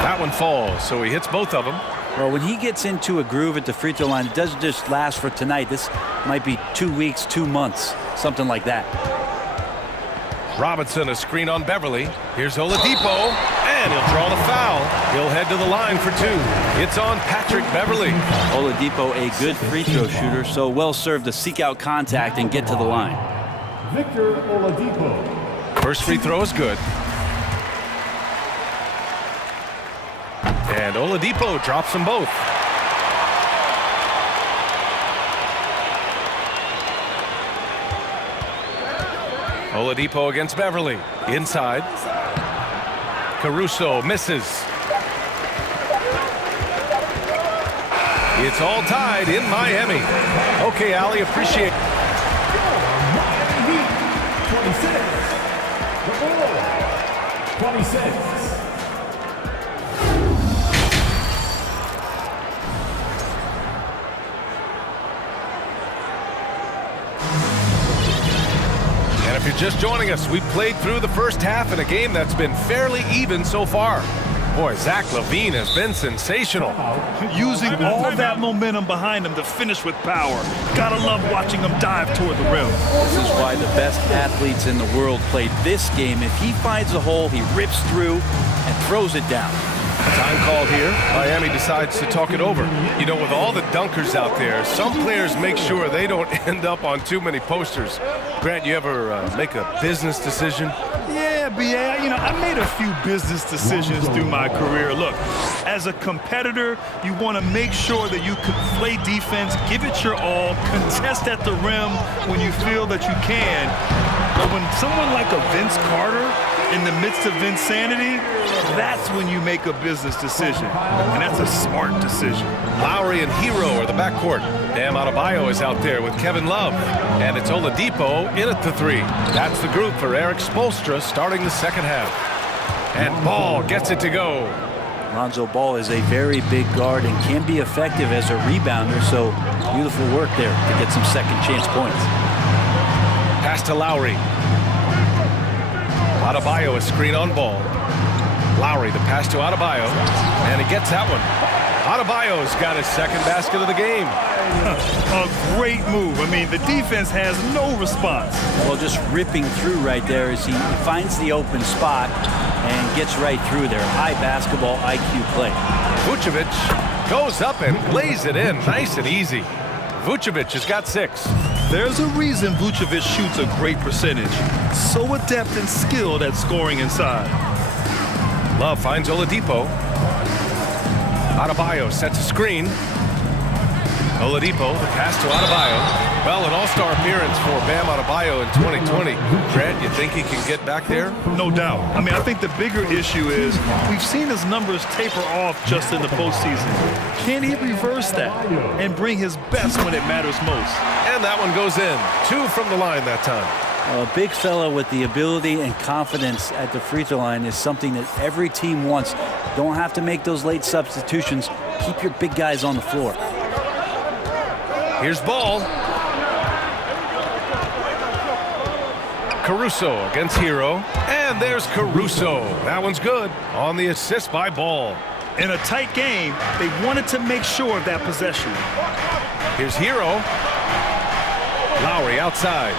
That one falls, so he hits both of them. Well, when he gets into a groove at the free throw line, it doesn't just last for tonight. This might be 2 weeks, 2 months, something like that. Robinson, a screen on Beverly. Here's Oladipo, and he'll draw the foul. He'll head to the line for 2. It's on Patrick Beverly. Oladipo, a good free throw shooter, so well served to seek out contact and get to the line. Victor Oladipo. First free throw is good. And Oladipo drops them both. Oladipo against Beverly. Inside. Caruso misses. It's all tied in Miami. Okay, Ali, appreciate it. 26. The Bulls. 26. And if you're just joining us, we played through the first half in a game that's been fairly even so far. Boy, Zach LaVine has been sensational. Using all that momentum behind him to finish with power. Gotta love watching him dive toward the rim. This is why the best athletes in the world play this game. If he finds a hole, he rips through and throws it down. Time called here. Miami decides to talk it over. You know, with all the dunkers out there, some players make sure they don't end up on too many posters. Grant, you ever make a business decision? Yeah, B.A., you know, I made a few business decisions through my career. Look, as a competitor, you want to make sure that you can play defense, give it your all, contest at the rim when you feel that you can. But when someone like a Vince Carter in the midst of insanity, that's when you make a business decision. And that's a smart decision. Lowry and Hero are the backcourt. Bam Adebayo is out there with Kevin Love. And it's Oladipo in at the 3. That's the group for Eric Spoelstra starting the second half. And Ball gets it to go. Lonzo Ball is a very big guard and can be effective as a rebounder, so beautiful work there to get some second chance points. Pass to Lowry. Adebayo a screen on Ball. Lowry, the pass to Adebayo, and he gets that one. Adebayo's got his second basket of the game. A great move. I mean, the defense has no response. Well, just ripping through right there as he finds the open spot and gets right through there. High basketball IQ play. Vucevic goes up and lays it in nice and easy. Vucevic has got 6. There's a reason Vucevic shoots a great percentage. So adept and skilled at scoring inside. Love finds Oladipo. Adebayo sets a screen. Oladipo, the pass to Adebayo. Well, an all-star appearance for Bam Adebayo in 2020. Grant, you think he can get back there? No doubt. I mean, I think the bigger issue is we've seen his numbers taper off just in the postseason. Can he reverse that and bring his best when it matters most? And that one goes in. 2 from the line that time. A big fella with the ability and confidence at the free throw line is something that every team wants. Don't have to make those late substitutions. Keep your big guys on the floor. Here's Ball. Caruso against Hero. And there's Caruso. That one's good on the assist by Ball. In a tight game, they wanted to make sure of that possession. Here's Hero. Lowry outside.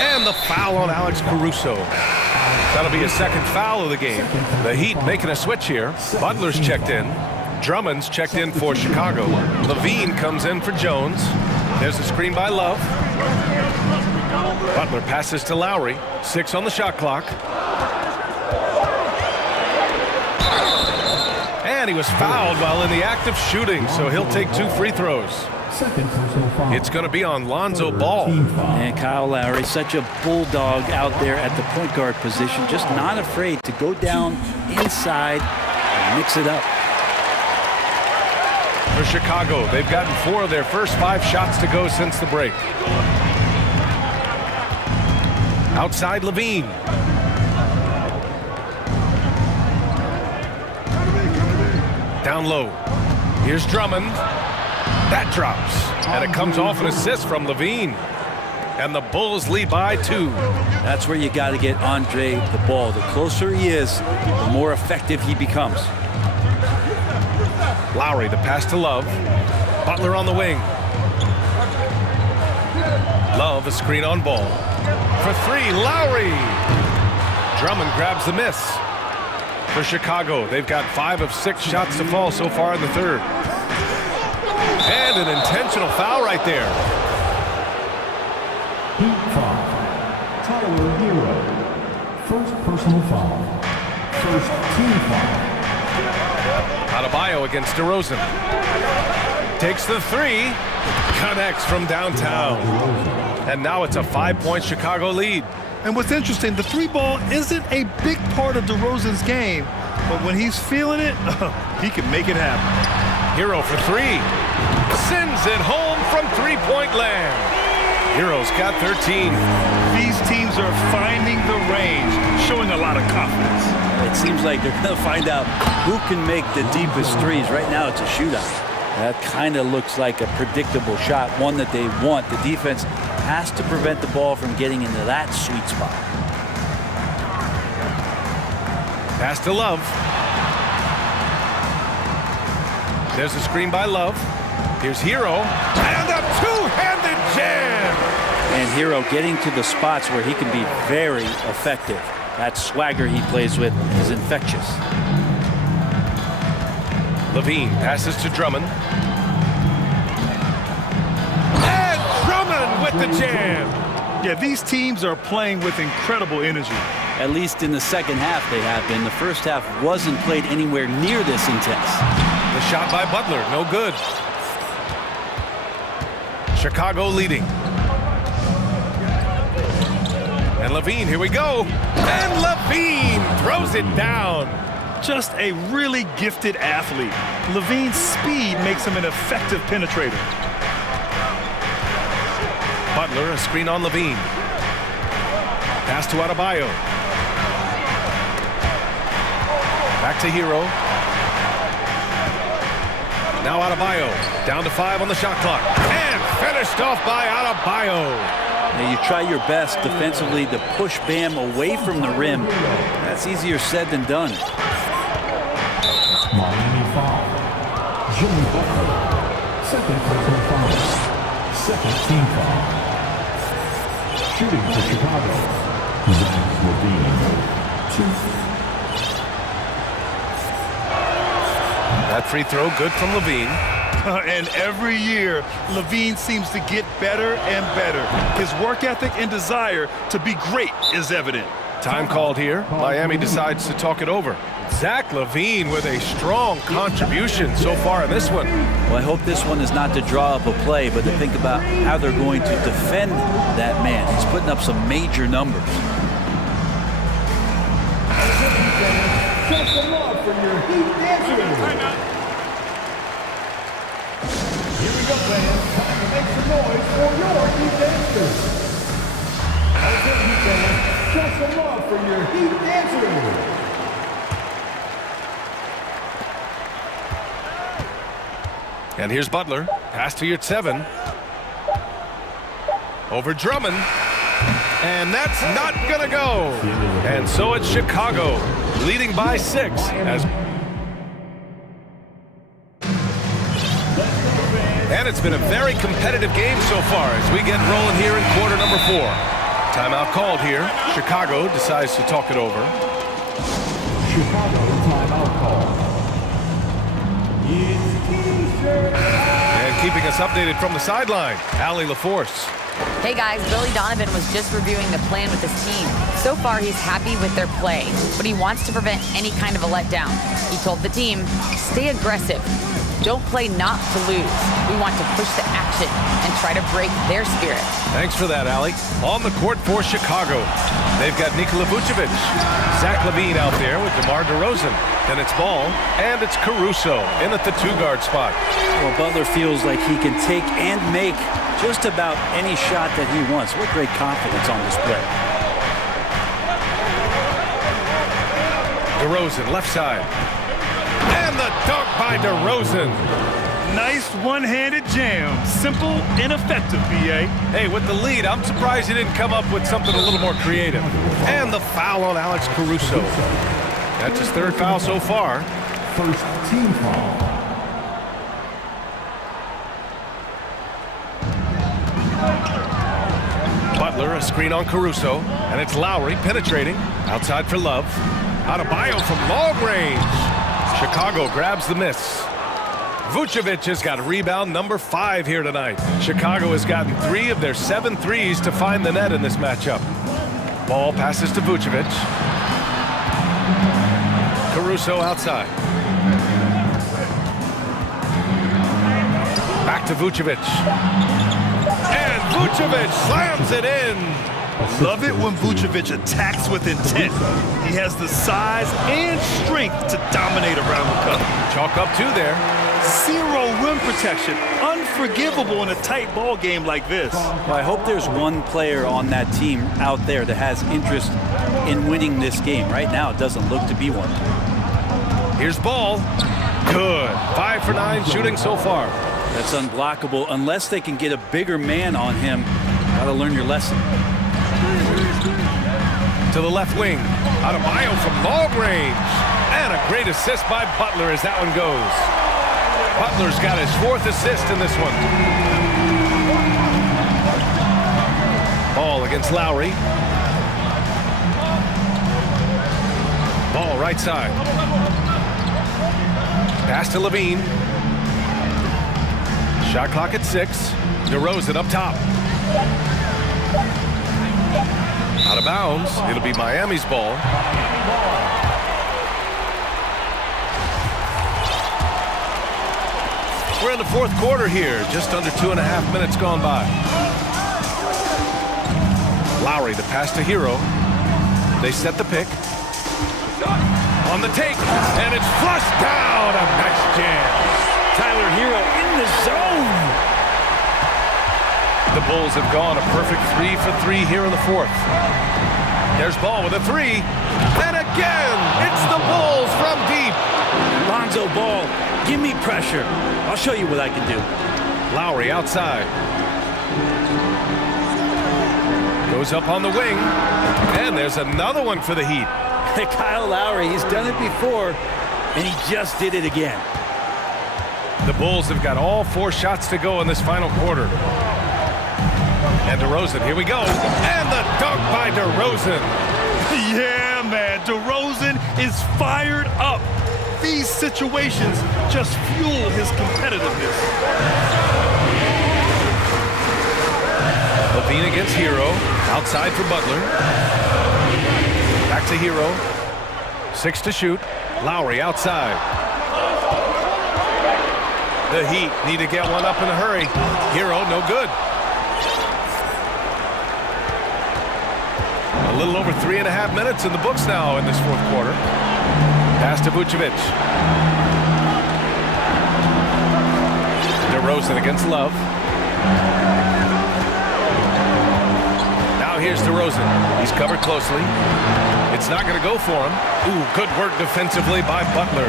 And the foul on Alex Caruso. That'll be a second foul of the game. The Heat making a switch here. Butler's checked in. Drummond's checked in for Chicago. Levine comes in for Jones. There's a screen by Love. Butler passes to Lowry. 6 on the shot clock. And he was fouled while in the act of shooting, so he'll take 2 free throws. It's going to be on Lonzo Ball. And Kyle Lowry, such a bulldog out there at the point guard position, just not afraid to go down inside and mix it up. For Chicago, they've gotten 4 of their first 5 shots to go since the break. Outside Levine. Down low. Here's Drummond. That drops. And it comes off an assist from Levine. And the Bulls lead by 2. That's where you got to get Andre the ball. The closer he is, the more effective he becomes. Lowry, the pass to Love. Butler on the wing. Love, a screen on Ball. For 3, Lowry. Drummond grabs the miss. For Chicago, they've got 5 of 6 shots to fall so far in the third. And an intentional foul right there. Heat foul. Tyler Hero. First personal foul. First team foul. Adebayo against DeRozan. Takes the 3. Connects from downtown. And now it's a 5-point Chicago lead. And what's interesting, the 3-ball isn't a big part of DeRozan's game, but when he's feeling it, he can make it happen. Hero for 3. Sends it home from 3-point land. Hero's got 13. These teams are finding the range, showing a lot of confidence. It seems like they're going to find out who can make the deepest threes. Right now, it's a shootout. That kind of looks like a predictable shot, one that they want. The defense has to prevent the ball from getting into that sweet spot. Pass to Love. There's a screen by Love. Here's Hero. And a 2-handed jam! And Hero getting to the spots where he can be very effective. That swagger he plays with is infectious. Levine passes to Drummond. And Drummond with the jam! Yeah, these teams are playing with incredible energy. At least in the second half they have been. The first half wasn't played anywhere near this intense. The shot by Butler, no good. Chicago leading. And Levine, here we go. And Levine throws it down. Just a really gifted athlete. Levine's speed makes him an effective penetrator. Butler, a screen on Levine. Pass to Adebayo. Back to Hero. Now Adebayo, down to 5 on the shot clock. And finished off by Adebayo. Now you try your best defensively to push Bam away from the rim. That's easier said than done. Miami foul. Jimmy Butler. Second personal foul. Second team foul. Shooting for Chicago. Zach LaVine. 2. That free throw good from LaVine. And every year, LaVine seems to get better and better. His work ethic and desire to be great is evident. Time called here. Miami decides to talk it over. Zach LaVine with a strong contribution so far in this one. Well, I hope this one is not to draw up a play, but to think about how they're going to defend that man. He's putting up some major numbers. Show some love for your Heat dancers. Here we go, fans. Time to make some noise for your Heat dancers. Heat fans, show some love for your Heat dancers. And here's Butler. Pass to your 7. Over Drummond. And that's not going to go. And so it's Chicago, leading by 6. And it's been a very competitive game so far as we get rolling here in quarter number 4. Timeout called here. Chicago decides to talk it over. Chicago timeout call. And keeping us updated from the sideline, Allie LaForce. Hey guys, Billy Donovan was just reviewing the plan with his team. So far, he's happy with their play, but he wants to prevent any kind of a letdown. He told the team, stay aggressive. Don't play not to lose. We want to push the action and try to break their spirit. Thanks for that, Allie. On the court for Chicago, they've got Nikola Vucevic, Zach LaVine out there with DeMar DeRozan. Then it's Ball, and it's Caruso in at the 2-guard spot. Well, Butler feels like he can take and make just about any shot that he wants. What great confidence on display. DeRozan, left side. And the dunk by DeRozan. Nice one-handed jam. Simple and effective, B.A. Hey, with the lead, I'm surprised he didn't come up with something a little more creative. And the foul on Alex Caruso. That's his 3rd foul so far. First team foul. Butler, a screen on Caruso. And it's Lowry penetrating. Outside for Love. Adebayo from long range. Chicago grabs the miss. Vucevic has got rebound number 5 here tonight. Chicago has gotten 3 of their 7 threes to find the net in this matchup. Ball passes to Vucevic. Caruso outside. Back to Vucevic. And Vucevic slams it in. Love it when Vucevic attacks with intent. He has the size and strength to dominate around the cup. Chalk up 2 there. 0 rim protection. Unforgivable in a tight ball game like this. Well, I hope there's one player on that team out there that has interest in winning this game. Right now, it doesn't look to be one. Here's Ball. Good. 5 for 9 shooting so far. That's unblockable unless they can get a bigger man on him. Gotta learn your lesson. To the left wing. Adebayo from long range. And a great assist by Butler as that one goes. Butler's got his 4th assist in this one. Ball against Lowry. Ball right side. Pass to LaVine. Shot clock at 6. DeRozan up top. Out of bounds. It'll be Miami's ball. We're in the 4th quarter here. Just under 2.5 minutes gone by. Lowry, the pass to Hero. They set the pick. On the take. And it's flushed down. A nice jam. Tyler Hero in the zone. The Bulls have gone a perfect 3 for 3 here in the 4th. There's Ball with a 3. And again, it's the Bulls from deep. Lonzo Ball, give me pressure. I'll show you what I can do. Lowry outside. Goes up on the wing. And there's another one for the Heat. Kyle Lowry, he's done it before. and he just did it again. The Bulls have got all 4 shots to go in this final quarter. And DeRozan, here we go. And the dunk by DeRozan. Yeah, man, DeRozan is fired up. These situations just fuel his competitiveness. Levine against Hero. Outside for Butler. Back to Hero. 6 to shoot. Lowry outside. The Heat need to get one up in a hurry. Hero, no good. A little over 3.5 minutes in the books now in this fourth quarter. Pass to Vucevic. DeRozan against Love. Now here's DeRozan. He's covered closely. It's not going to go for him. Ooh, good work defensively by Butler.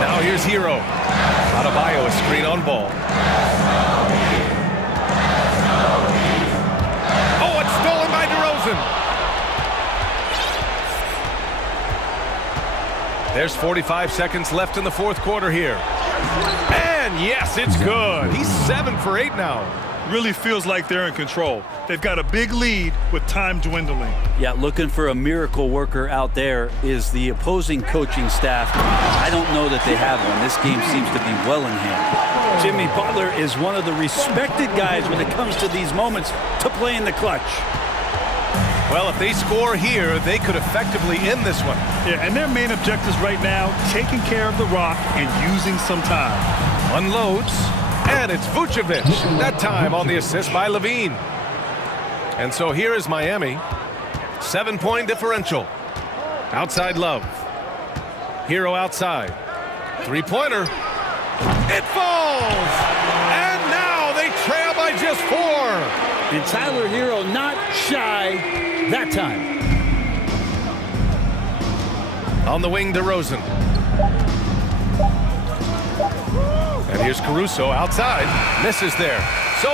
Now here's Hero. Adebayo, a screen on ball. Oh, it's stolen by DeRozan. There's 45 seconds left in the fourth quarter here. And yes, it's good. He's 7 for 8 now. Really feels like they're in control. They've got a big lead with time dwindling. Yeah, looking for a miracle worker out there is the opposing coaching staff. I don't know that they have one. This game seems to be well in hand. Jimmy Butler is one of the respected guys when it comes to these moments to play in the clutch. Well, if they score here, they could effectively end this one. Yeah, and their main objectives right now, taking care of the rock and using some time. Unloads, and it's Vucevic. That time on the assist by Levine. And so here is Miami. 7-point differential. Outside Love. Hero outside. Three-pointer. It falls! And now they trail by just 4. And Tyler Hero not shy that time. On the wing, DeRozan. And here's Caruso outside. Misses there. So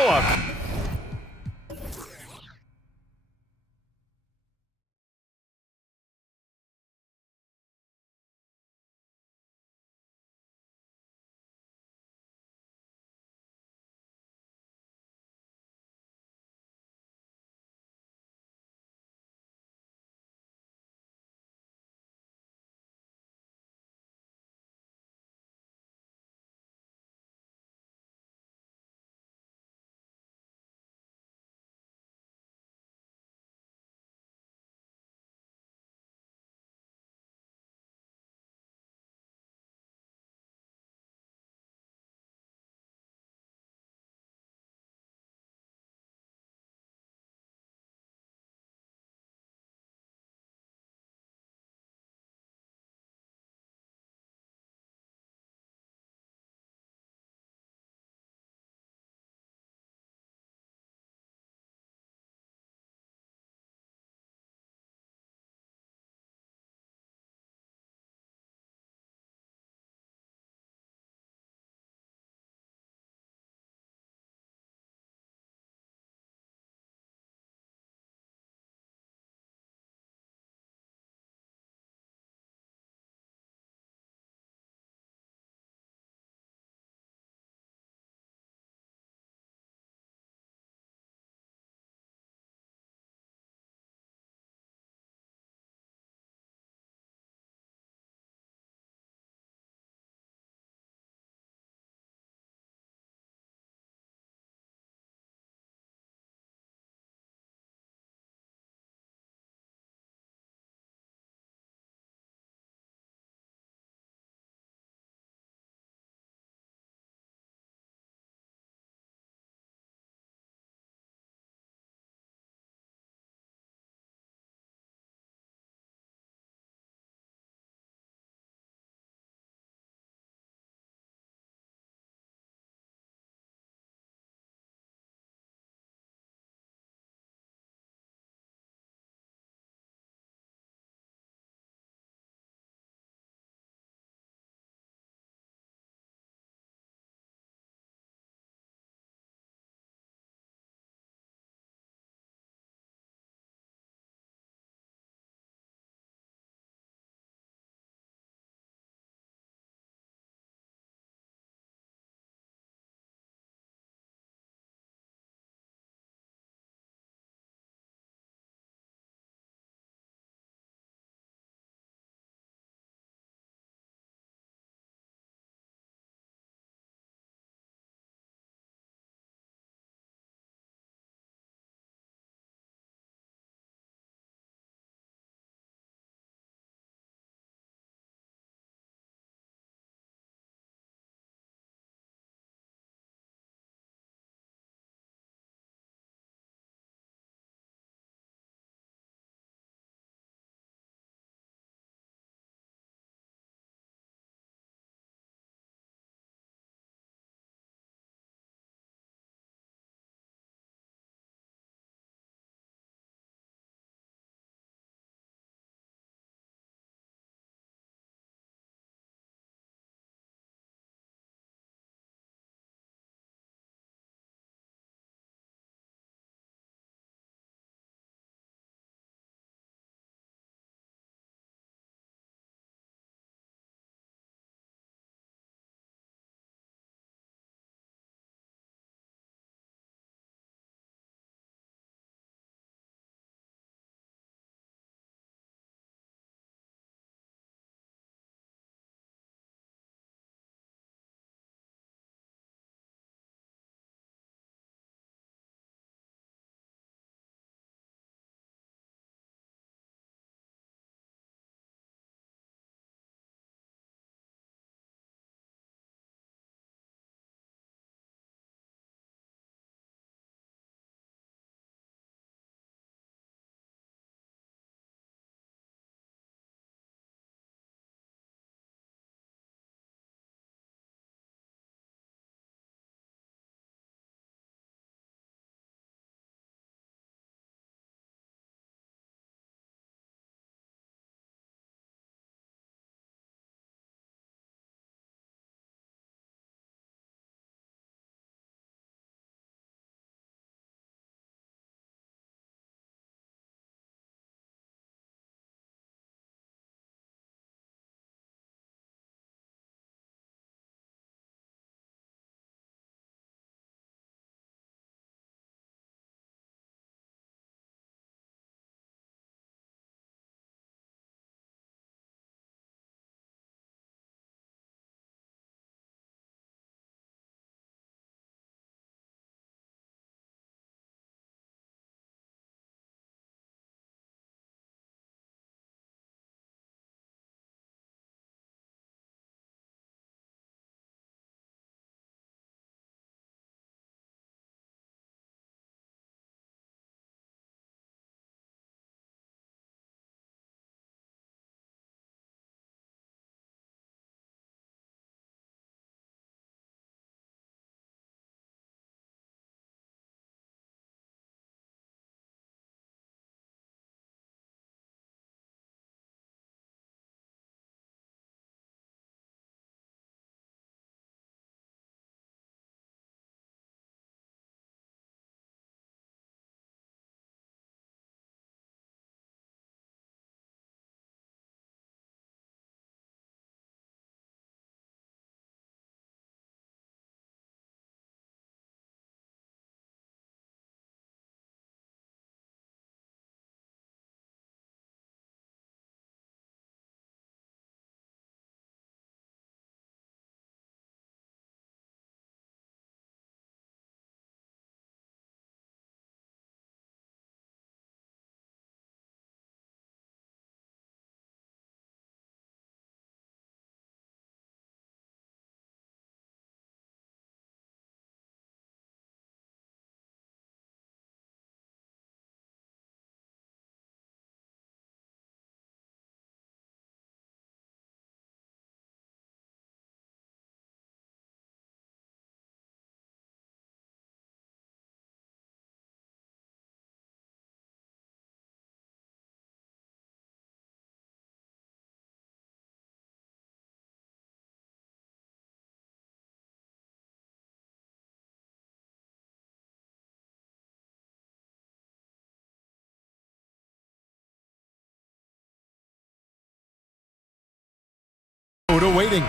DOTA waiting.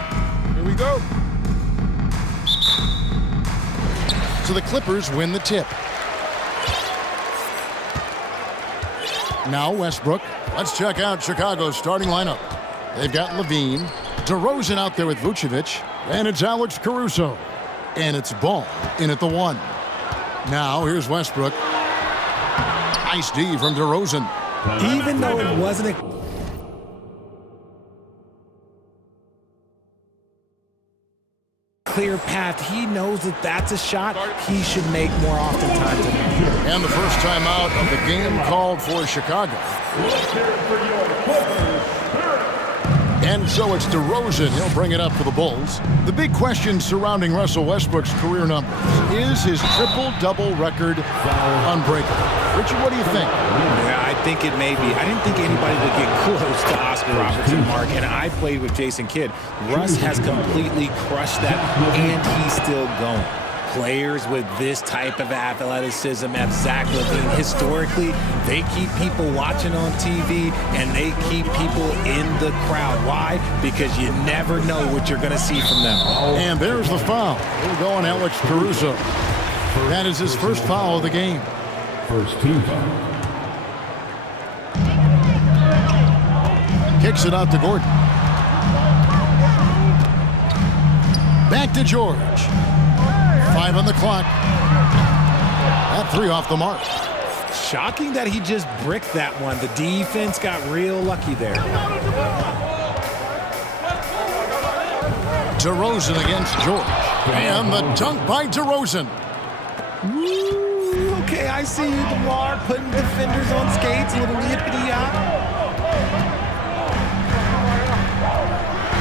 Here we go. So the Clippers win the tip. Now Westbrook. Let's check out Chicago's starting lineup. They've got Levine, DeRozan out there with Vucevic, and it's Alex Caruso. And it's Ball in at the 1. Now here's Westbrook. Nice D from DeRozan. Even though it wasn't a clear path, he knows that that's a shot he should make more oftentimes. And the first time out of the game called for Chicago. And so it's DeRozan. He'll bring it up for the Bulls. The big question surrounding Russell Westbrook's career numbers is his triple-double record unbreakable. Richard, what do you think? Yeah, I think it may be. I didn't think anybody would get close to Oscar Robertson, Mark, and I played with Jason Kidd. Russ has completely crushed that, and he's still going. Players with this type of athleticism at Zach LaVine, historically, they keep people watching on TV and they keep people in the crowd. Why? Because you never know what you're going to see from them. And there's the foul. We'll go on Alex Caruso. That is his first foul of the game. First team foul. Kicks it out to Gordon. Back to George. 5 on the clock. That 3 off the mark. Shocking that he just bricked that one. The defense got real lucky there. DeRozan against George. And the dunk by DeRozan. Ooh, okay, I see you, DeMar, putting defenders on skates, a little yippity-yop.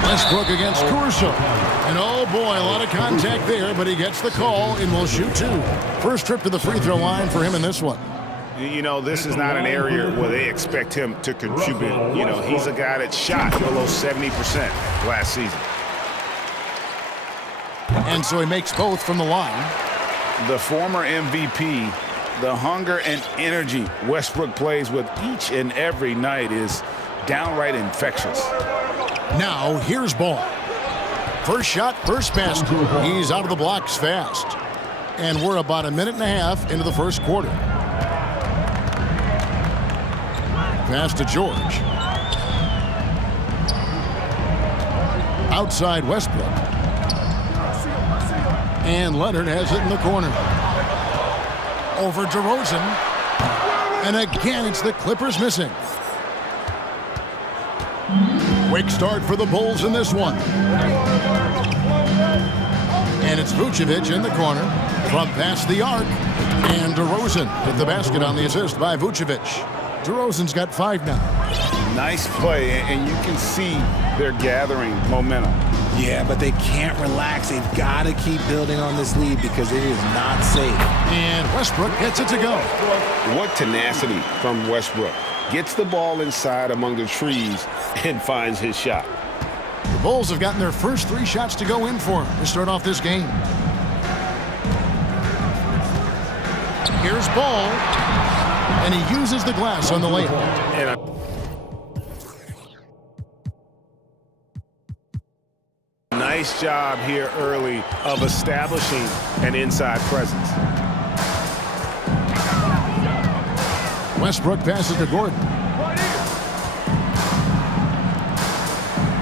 Westbrook against Caruso. And oh boy, a lot of contact there, but he gets the call and will shoot 2. First trip to the free throw line for him in this one. You know, this is not an area where they expect him to contribute. You know, he's a guy that shot below 70% last season. And so he makes both from the line. The former MVP, the hunger and energy Westbrook plays with each and every night is downright infectious. Now, here's Ball. First shot, first basket. He's out of the blocks fast. And we're about a minute and a half into the first quarter. Pass to George. Outside Westbrook. And Leonard has it in the corner. Over DeRozan. And again, it's the Clippers missing. Quick start for the Bulls in this one. And it's Vucevic in the corner from past the arc. And DeRozan with the basket on the assist by Vucevic. DeRozan's got 5 now. Nice play, and you can see they're gathering momentum. Yeah, but they can't relax. They've got to keep building on this lead because it is not safe. And Westbrook gets it to go. What tenacity from Westbrook. Gets the ball inside among the trees and finds his shot. The Bulls have gotten their first 3 shots to go in for him to start off this game. Here's Ball, and he uses the glass on the layup. Nice job here early of establishing an inside presence. Westbrook passes to Gordon.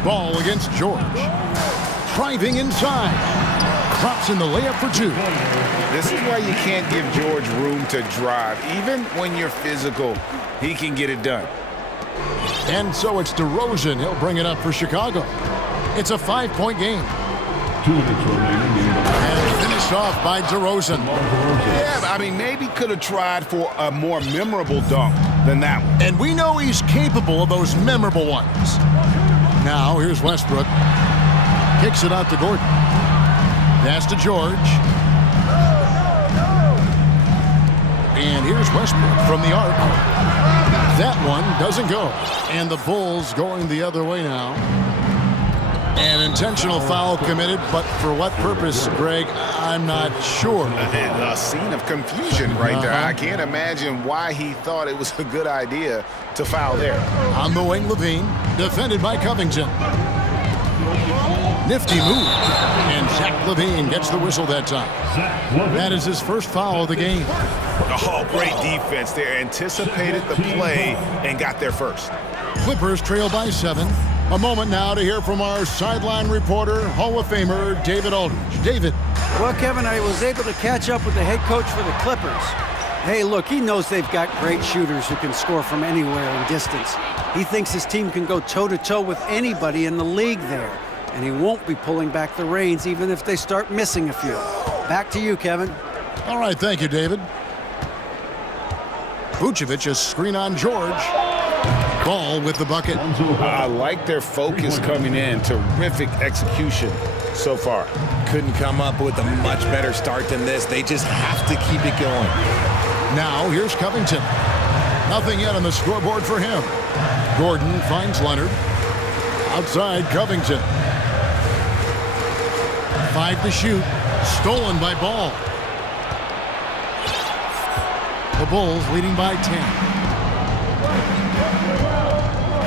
Ball against George. Driving inside. Drops in the layup for 2. This is why you can't give George room to drive. Even when you're physical, he can get it done. And so it's DeRozan. He'll bring it up for Chicago. It's a 5-point game. 2 minutes remaining. And finished off by DeRozan. Yeah, I mean, maybe could have tried for a more memorable dunk than that one. And we know he's capable of those memorable ones. Now, here's Westbrook. Kicks it out to Gordon. Pass to George. And here's Westbrook from the arc. That one doesn't go. And the Bulls going the other way now. An intentional foul committed, but for what purpose, Greg, I'm not sure. And a scene of confusion right there. I can't imagine why he thought it was a good idea to foul there. On the wing, Levine, defended by Covington. Nifty move. And Zach Levine gets the whistle that time. That is his first foul of the game. Oh, great defense there. Anticipated the play and got there first. Clippers trail by 7. A moment now to hear from our sideline reporter, Hall of Famer David Aldridge. David. Well, Kevin, I was able to catch up with the head coach for the Clippers. Hey, look, he knows they've got great shooters who can score from anywhere in distance. He thinks his team can go toe-to-toe with anybody in the league there. And he won't be pulling back the reins even if they start missing a few. Back to you, Kevin. All right, thank you, David. Vucevic, a screen on George. Ball with the bucket. I like their focus coming in. Terrific execution so far. Couldn't come up with a much better start than this. They just have to keep it going. Now here's Covington. Nothing yet on the scoreboard for him. Gordon finds Leonard. Outside Covington. 5 to shoot. Stolen by Ball. The Bulls leading by 10.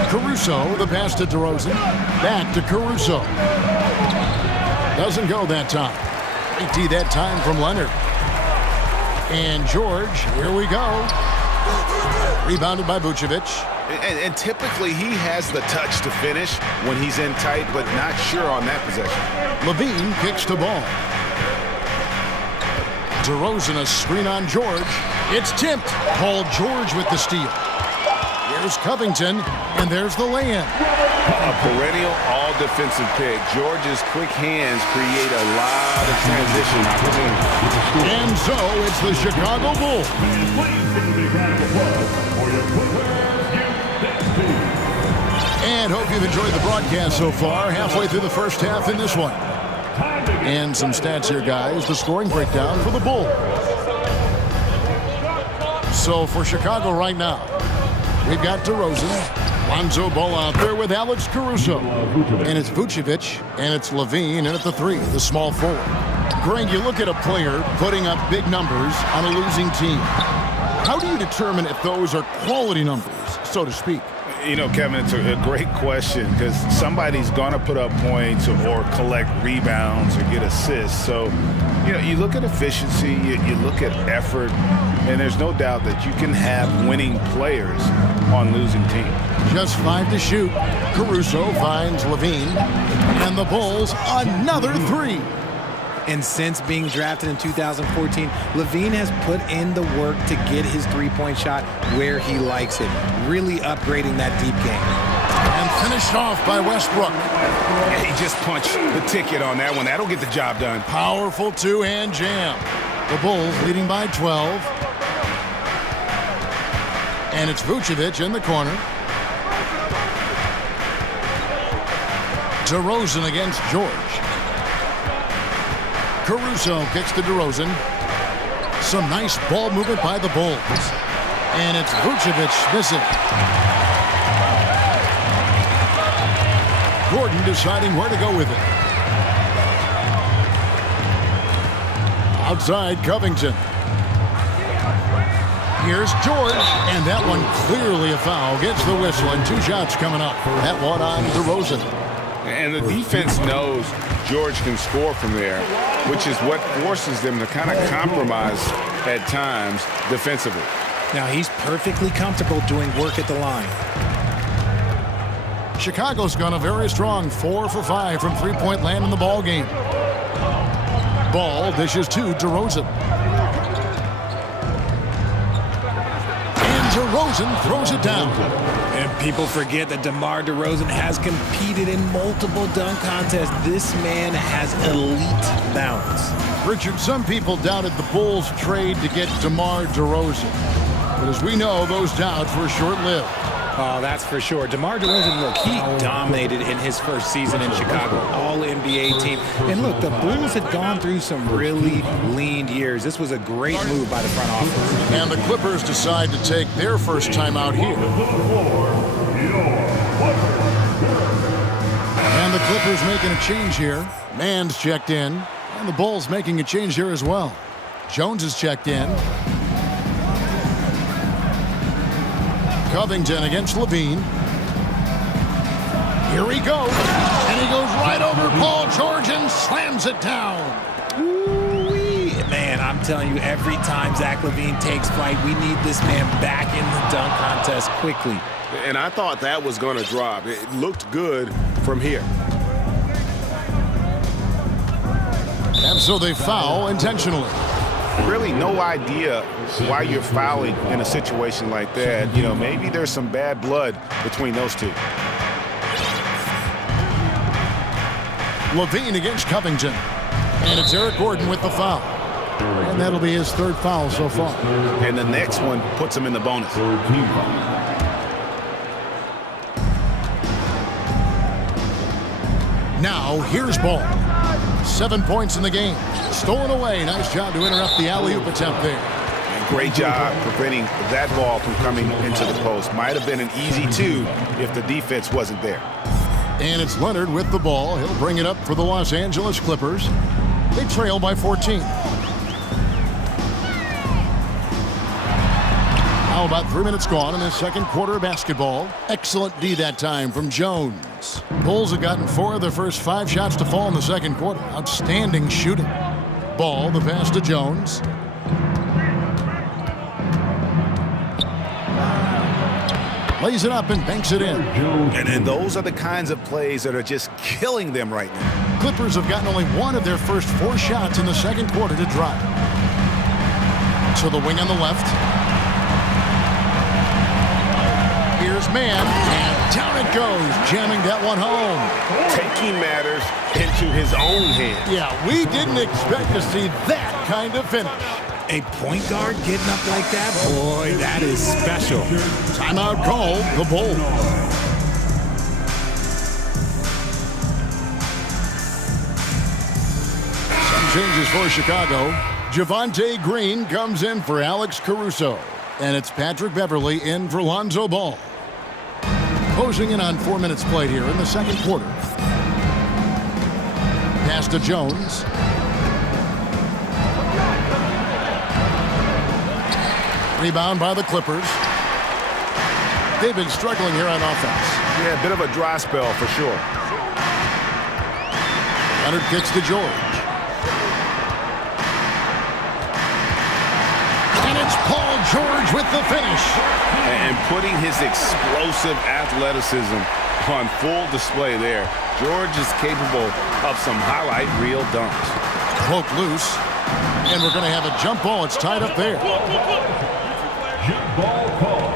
Caruso, the pass to DeRozan. Back to Caruso. Doesn't go that time. 80 that time from Leonard. And George, here we go. Rebounded by Vucevic. And typically he has the touch to finish when he's in tight, but not sure on that possession. Levine kicks the ball. DeRozan, a screen on George. It's tipped. Paul George with the steal. Here's Covington, and there's the lay-in. A perennial all-defensive pick. George's quick hands create a lot of transition opportunities. And so it's the Chicago Bulls. And hope you've enjoyed the broadcast so far. Halfway through the first half in this one. And some stats here, guys. The scoring breakdown for the Bulls. So for Chicago right now, we've got DeRozan, Lonzo Ball out there with Alex Caruso. And it's Vucevic, and it's Levine, and at the 3, the small forward. Greg, you look at a player putting up big numbers on a losing team. How do you determine if those are quality numbers, so to speak? You know, Kevin, it's a great question because somebody's going to put up points or collect rebounds or get assists. So, you know, you look at efficiency, you look at effort, and there's no doubt that you can have winning players on losing teams. Just 5 to shoot. Caruso finds Levine. And the Bulls, another 3. And since being drafted in 2014, Levine has put in the work to get his three-point shot where he likes it, really upgrading that deep game. And finished off by Westbrook. Yeah, he just punched the ticket on that one. That'll get the job done. Powerful two-hand jam. The Bulls leading by 12. And it's Vucevic in the corner. DeRozan against George. Caruso kicks to DeRozan. Some nice ball movement by the Bulls. And it's Vucevic missing. Gordon deciding where to go with it. Outside Covington. Here's George, and that one clearly a foul. Gets the whistle, and 2 shots coming up. That one on DeRozan. And the defense knows George can score from there, which is what forces them to kind of compromise at times defensively. Now he's perfectly comfortable doing work at the line. Chicago's gone a very strong 4 for 5 from three-point land in the ball game. Ball dishes to DeRozan. And DeRozan throws it down. And people forget that DeMar DeRozan has competed in multiple dunk contests. This man has elite balance. Richard, some people doubted the Bulls' trade to get DeMar DeRozan. But as we know, those doubts were short-lived. Oh, that's for sure. DeMar DeRozan, look, he dominated in his first season in Chicago, all-NBA team. And look, the Bulls had gone through some really lean years. This was a great move by the front office. And the Clippers decide to take their first time out here. And the Clippers making a change here. Mann's checked in. And the Bulls making a change here as well. Jones is checked in. Covington against Levine. Here he goes. And he goes right over Paul George and slams it down. Ooh-wee. Man, I'm telling you, every time Zach LaVine takes flight, we need this man back in the dunk contest quickly. And I thought that was going to drop. It looked good from here. And so they foul intentionally. Really no idea why you're fouling in a situation like that. You know, maybe there's some bad blood between those two. LaVine against Covington. And it's Eric Gordon with the foul. And that'll be his third foul so far. And the next one puts him in the bonus. Now, here's Ball. 7 points in the game. Stolen away. Nice job to interrupt the alley-oop attempt there. And great job preventing that ball from coming into the post. Might have been an easy two if the defense wasn't there. And it's Leonard with the ball. He'll bring it up for the Los Angeles Clippers. They trail by 14. Now about 3 minutes gone in the second quarter of basketball. Excellent D that time from Jones. Bulls have gotten 4 of their first 5 shots to fall in the second quarter. Outstanding shooting. Ball, the pass to Jones. Lays it up and banks it in. And those are the kinds of plays that are just killing them right now. Clippers have gotten only 1 of their first 4 shots in the second quarter to drive. To the wing on the left. Here's Mann, and down it goes, jamming that one home. Taking matters into his own hands. Yeah, we didn't expect to see that kind of finish. A point guard getting up like that? Boy, that is special. Timeout call, the Bulls. Some changes for Chicago. Javonte Green comes in for Alex Caruso. And it's Patrick Beverly in for Lonzo Ball. Closing in on 4 minutes played here in the second quarter. Pass to Jones. Rebound by the Clippers. They've been struggling here on offense. Yeah, a bit of a dry spell for sure. Leonard kicks to George. And it's Paul George with the finish. And putting his explosive athleticism on full display there. George is capable of some highlight reel dunks. Poke loose. And we're going to have a jump ball. It's tied up there. Jump ball call.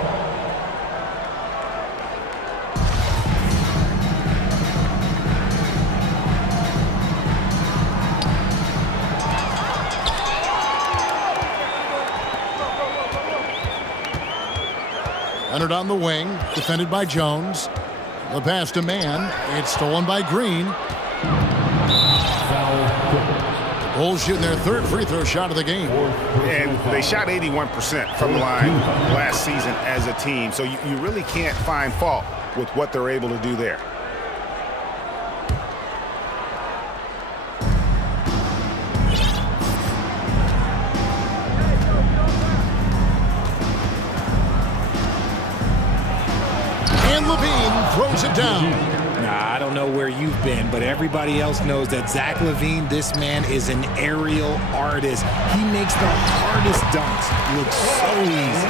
Leonard on the wing, defended by Jones. The pass to Mann. It's stolen by Green. The Bulls shooting their third free throw shot of the game. And they shot 81% from the line last season as a team. So you really can't find fault with what they're able to do there. Throws it down. Nah, I don't know where you've been, but everybody else knows that Zach LaVine, this man is an aerial artist. He makes the hardest dunks look so easy.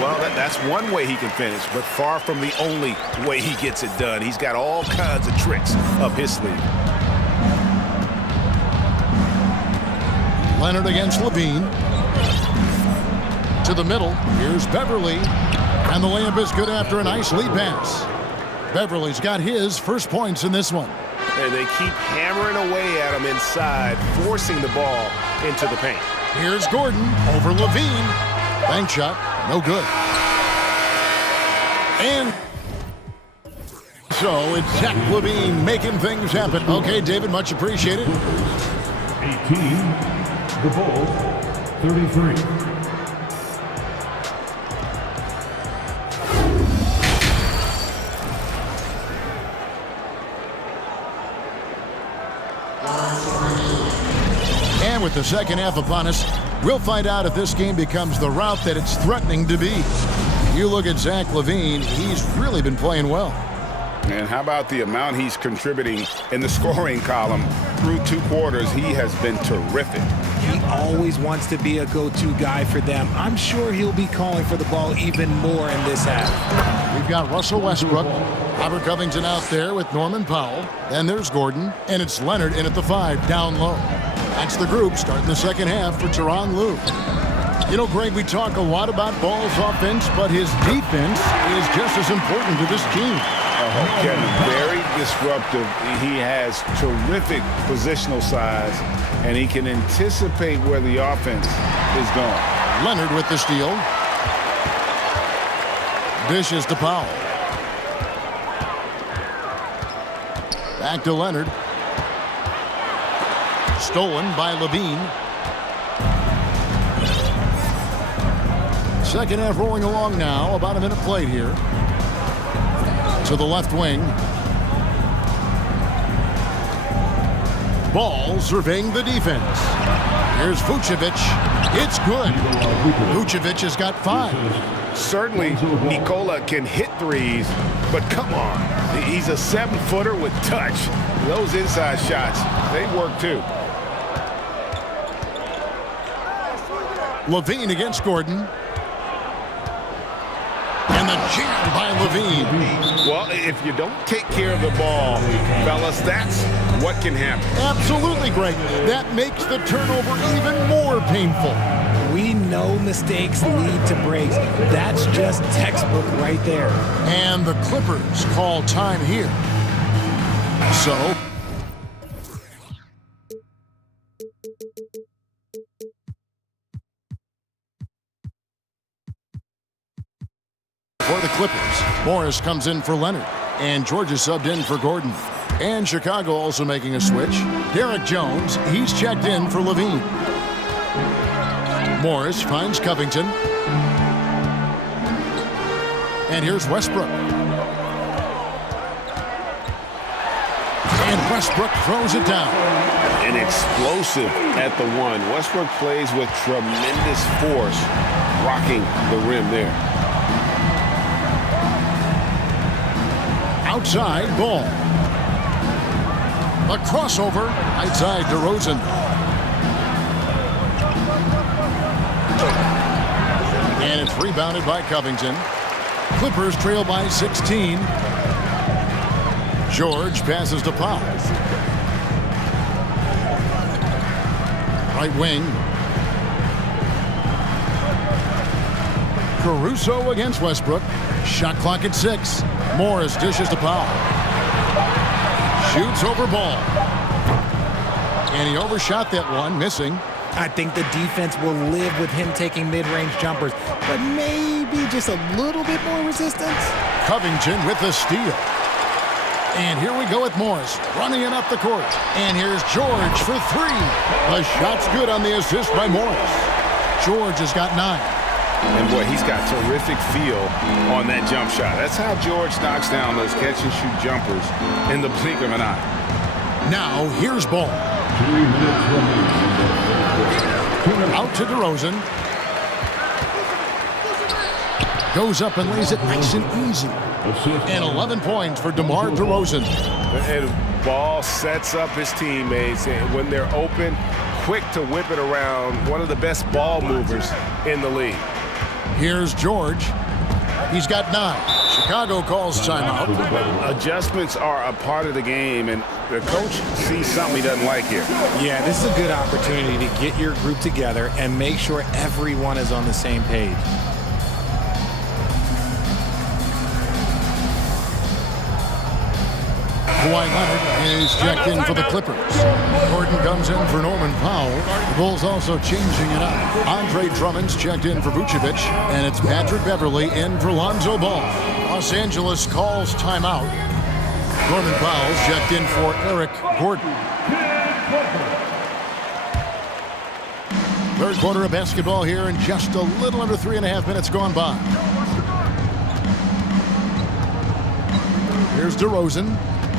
Well, that's one way he can finish, but far from the only way he gets it done. He's got all kinds of tricks up his sleeve. Leonard against LaVine. To the middle. Here's Beverly. And the layup is good after a nice lead pass. Beverly's got his first points in this one. And they keep hammering away at him inside, forcing the ball into the paint. Here's Gordon over LaVine. Bank shot, no good. And so it's Zach LaVine making things happen. Okay, David, much appreciated. 18, the Bulls, 33. And with the second half upon us, we'll find out if this game becomes the route that it's threatening to be. You look at Zach LaVine, he's really been playing well. And how about the amount he's contributing in the scoring column through 2 quarters? He has been terrific. He always wants to be a go-to guy for them. I'm sure he'll be calling for the ball even more in this half. We've got Russell Westbrook, Robert Covington out there with Norman Powell. Then there's Gordon, and it's Leonard in at the 5, down low. That's the group starting the second half for Tyronn Lue. You know, Greg, we talk a lot about Ball's offense, but his defense is just as important to this team. Kevin, very disruptive. He has terrific positional size, and he can anticipate where the offense is going. Leonard with the steal. Dishes to Powell. Back to Leonard. Stolen by Levine. Second half rolling along now. About a minute played here. To the left wing. Ball surveying the defense. Here's Vucevic. It's good. Vucevic has got 5. Certainly, Nikola can hit threes, but come on. He's a 7-footer with touch. Those inside shots, they work too. Levine against Gordon. And the jam by Levine. Well, if you don't take care of the ball, fellas, that's what can happen. Absolutely, Greg. That makes the turnover even more painful. We know mistakes lead to breaks. That's just textbook right there. And the Clippers call time here. So... for the Clippers, Morris comes in for Leonard, and George is subbed in for Gordon. And Chicago also making a switch. Derek Jones, he's checked in for Levine. Morris finds Covington. And here's Westbrook. And Westbrook throws it down. An explosive at the 1. Westbrook plays with tremendous force, rocking the rim there. Outside ball. A crossover outside DeRozan. And it's rebounded by Covington. Clippers trail by 16. George passes to Powell. Right wing. Caruso against Westbrook. Shot clock at 6. Morris dishes to Powell. Shoots over Ball. And he overshot that one, missing. I think the defense will live with him taking mid-range jumpers, but maybe just a little bit more resistance. Covington with the steal. And here we go with Morris running it up the court. And here's George for 3. The shot's good on the assist by Morris. George has got 9. And boy, he's got terrific feel on that jump shot. That's how George knocks down those catch-and-shoot jumpers in the blink of an eye. Now, here's Ball. Out to DeRozan. Goes up and lays it nice and easy. And 11 points for DeMar DeRozan. And Ball sets up his teammates, and when they're open, quick to whip it around. One of the best ball movers in the league. Here's George. He's got 9. Chicago calls timeout. Adjustments are a part of the game, and the coach sees something he doesn't like here. Yeah, this is a good opportunity to get your group together and make sure everyone is on the same page. Kawhi Leonard is checked in for the Clippers. Gordon comes in for Norman Powell. The Bulls also changing it up. Andre Drummond's checked in for Vucevic, and it's Patrick Beverley in for Lonzo Ball. Los Angeles calls timeout. Norman Powell's checked in for Eric Gordon. Third quarter of basketball here, and just a little under 3.5 minutes gone by. Here's DeRozan.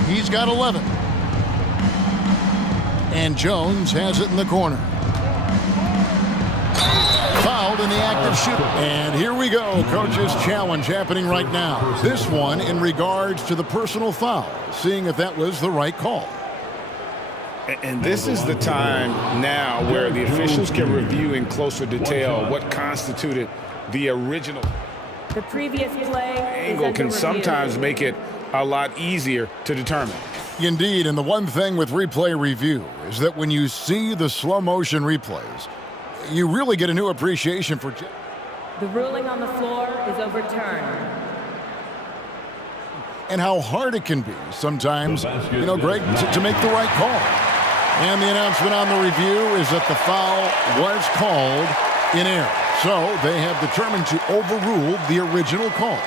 He's got 11. And Jones has it in the corner. Fouled than the active shooter. And here we go. Coach's challenge happening right now. This one in regards to the personal foul, seeing if that was the right call. And this is the time now where the officials can review in closer detail what constituted the original. The previous play Angle can sometimes make it a lot easier to determine. Indeed, and the one thing with replay review is that when you see the slow motion replays, you really get a new appreciation for. The ruling on the floor is overturned. And how hard it can be sometimes, you know, Greg, to make the right call. And the announcement on the review is that the foul was called in error. So they have determined to overrule the original call.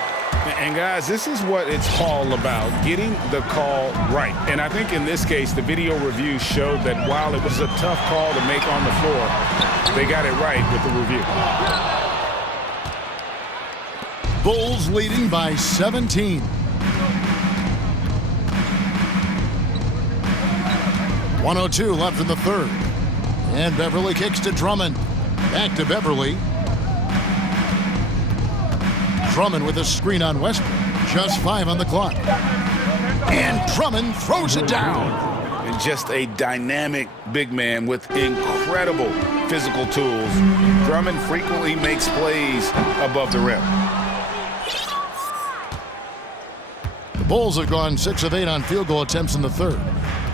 And guys, this is what it's all about, getting the call right. And I think in this case, the video review showed that while it was a tough call to make on the floor, they got it right with the review. Bulls leading by 17. .102 left in the third. And Beverly kicks to Drummond. Back to Beverly. Drummond with a screen on Westbrook. Just 5 on the clock. And Drummond throws it down. And just a dynamic big man with incredible physical tools. Drummond frequently makes plays above the rim. The Bulls have gone 6 of 8 on field goal attempts in the third.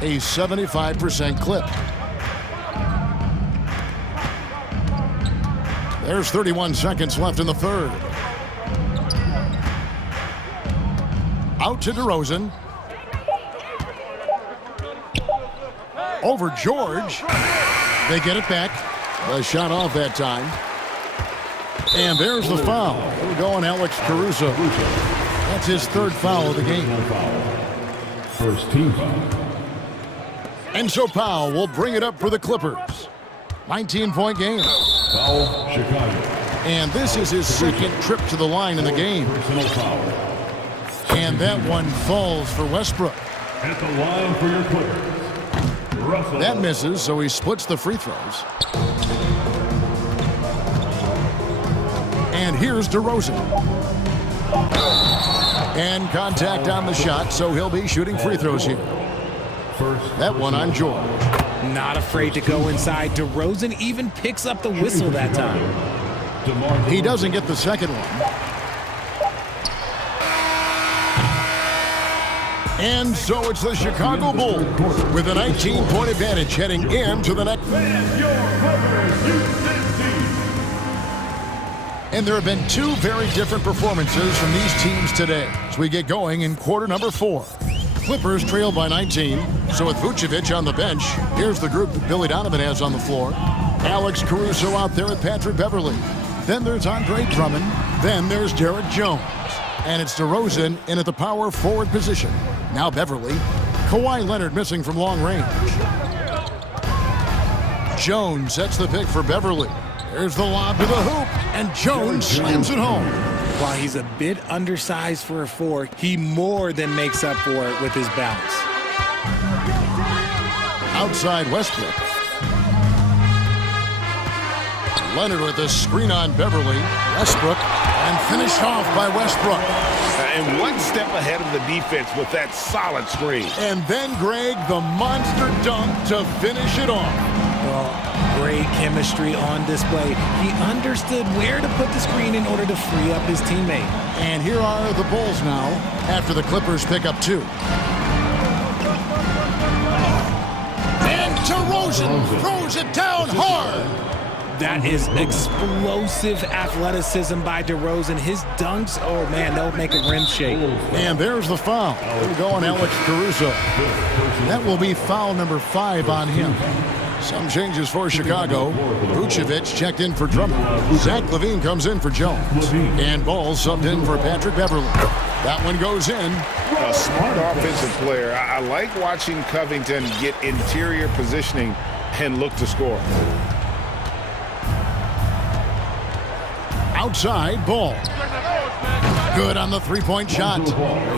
A 75% clip. There's 31 seconds left in the third. Out to DeRozan. Over George. They get it back. A shot off that time. And there's the foul. We're going Alex Caruso. That's his third foul of the game. First team foul. And so Powell will bring it up for the Clippers. 19-point game. Foul, Chicago. And this is his second trip to the line in the game. Personal foul. And that one falls for Westbrook. At the line for your Clippers, Russell. That misses, so he splits the free throws. And here's DeRozan. And contact on the shot, so he'll be shooting free throws here. That one on George. Not afraid to go inside. DeRozan even picks up the whistle that time. He doesn't get the second one. And so it's the Chicago Bulls with a 19-point advantage heading into the next. And there have been two very different performances from these teams today as we get going in quarter number 4. Clippers trail by 19. So with Vucevic on the bench, here's the group that Billy Donovan has on the floor. Alex Caruso out there with Patrick Beverly. Then there's Andre Drummond. Then there's Derek Jones. And it's DeRozan in at the power forward position. Now Beverly. Kawhi Leonard missing from long range. Jones sets the pick for Beverly. There's the lob to the hoop. And Jones slams it home. While he's a bit undersized for a 4, he more than makes up for it with his balance. Outside Westbrook. Leonard with a screen on Beverly. Westbrook, and finished off by Westbrook. And one step ahead of the defense with that solid screen. And then, Greg, the monster dunk to finish it off. Well, great chemistry on display. He understood where to put the screen in order to free up his teammate. And here are the Bulls now after the Clippers pick up 2. And DeRozan throws it down hard. That is explosive athleticism by DeRozan. His dunks, oh man, they'll make a rim shake. And there's the foul. We're going Alex Caruso. That will be foul number 5 on him. Some changes for Chicago. Vucevic checked in for Drummond. Zach LaVine comes in for Jones. And Ball subbed in for Patrick Beverly. That one goes in. A smart offensive player. I like watching Covington get interior positioning and look to score. Outside, Ball. Good on the three-point shot.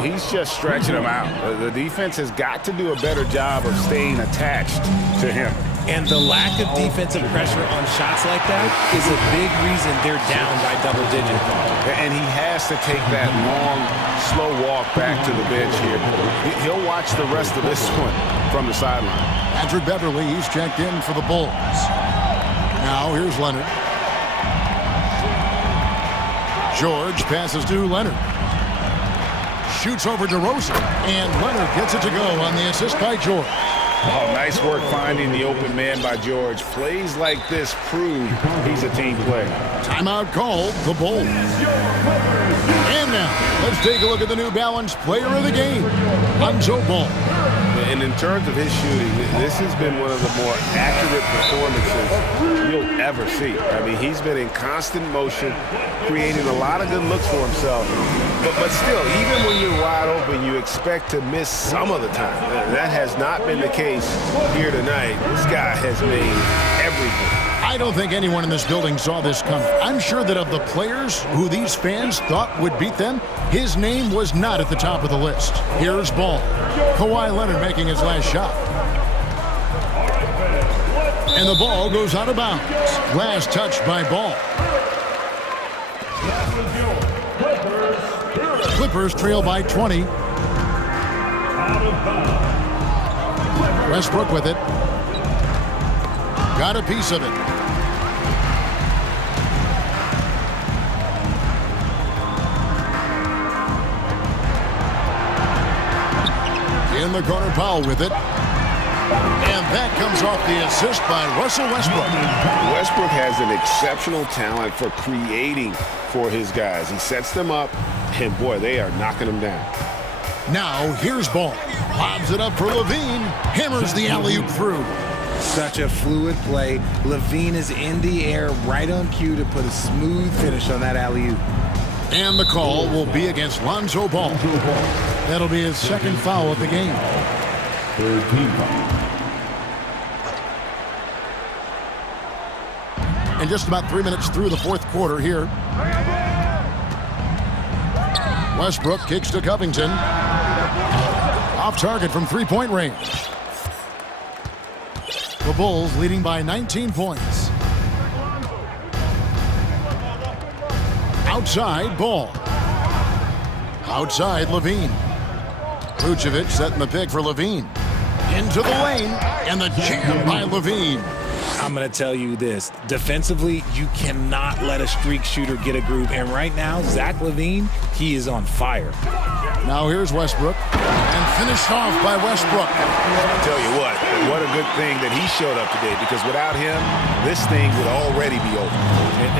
He's just stretching him out. The defense has got to do a better job of staying attached to him. And the lack of defensive pressure on shots like that is a big reason they're down by double digits. And he has to take that long, slow walk back to the bench here. He'll watch the rest of this one from the sideline. Patrick Beverly, he's checked in for the Bulls. Now here's Leonard. George passes to Leonard. Shoots over DeRozan, and Leonard gets it to go on the assist by George. Oh, nice work finding the open man by George. Plays like this prove he's a team player. Timeout called, the Bulls. And now, let's take a look at the New Balance player of the game, Lonzo Ball. And in terms of his shooting, this has been one of the more accurate performances you'll ever see. I mean, he's been in constant motion, creating a lot of good looks for himself. But still, even when you're wide open, you expect to miss some of the time. That has not been the case here tonight. This guy has made everything. I don't think anyone in this building saw this coming. I'm sure that of the players who these fans thought would beat them, his name was not at the top of the list. Here's Ball. Kawhi Leonard making his last shot. And the ball goes out of bounds. Last touch by Ball. Clippers trail by 20. Westbrook with it. Got a piece of it. In the corner, Powell with it. And that comes off the assist by Russell Westbrook. Westbrook has an exceptional talent for creating for his guys. He sets them up, and boy, they are knocking them down. Now, here's Ball. Lobs it up for Levine. Hammers the alley-oop through. Such a fluid play. Levine is in the air, right on cue to put a smooth finish on that alley-oop. And the call will be against Lonzo Ball. That'll be his second foul of the game. Third team foul. And just about 3 minutes through the fourth quarter here. Westbrook kicks to Covington. Off target from three-point range. The Bulls leading by 19 points. Outside, Ball. Outside, Levine. Vucevic setting the pick for Levine. Into the lane, and the jam by Levine. I'm going to tell you this. Defensively, you cannot let a streak shooter get a groove. And right now, Zach LaVine, he is on fire. Now here's Westbrook. And finished off by Westbrook. I'll tell you what a good thing that he showed up today, because without him, this thing would already be over.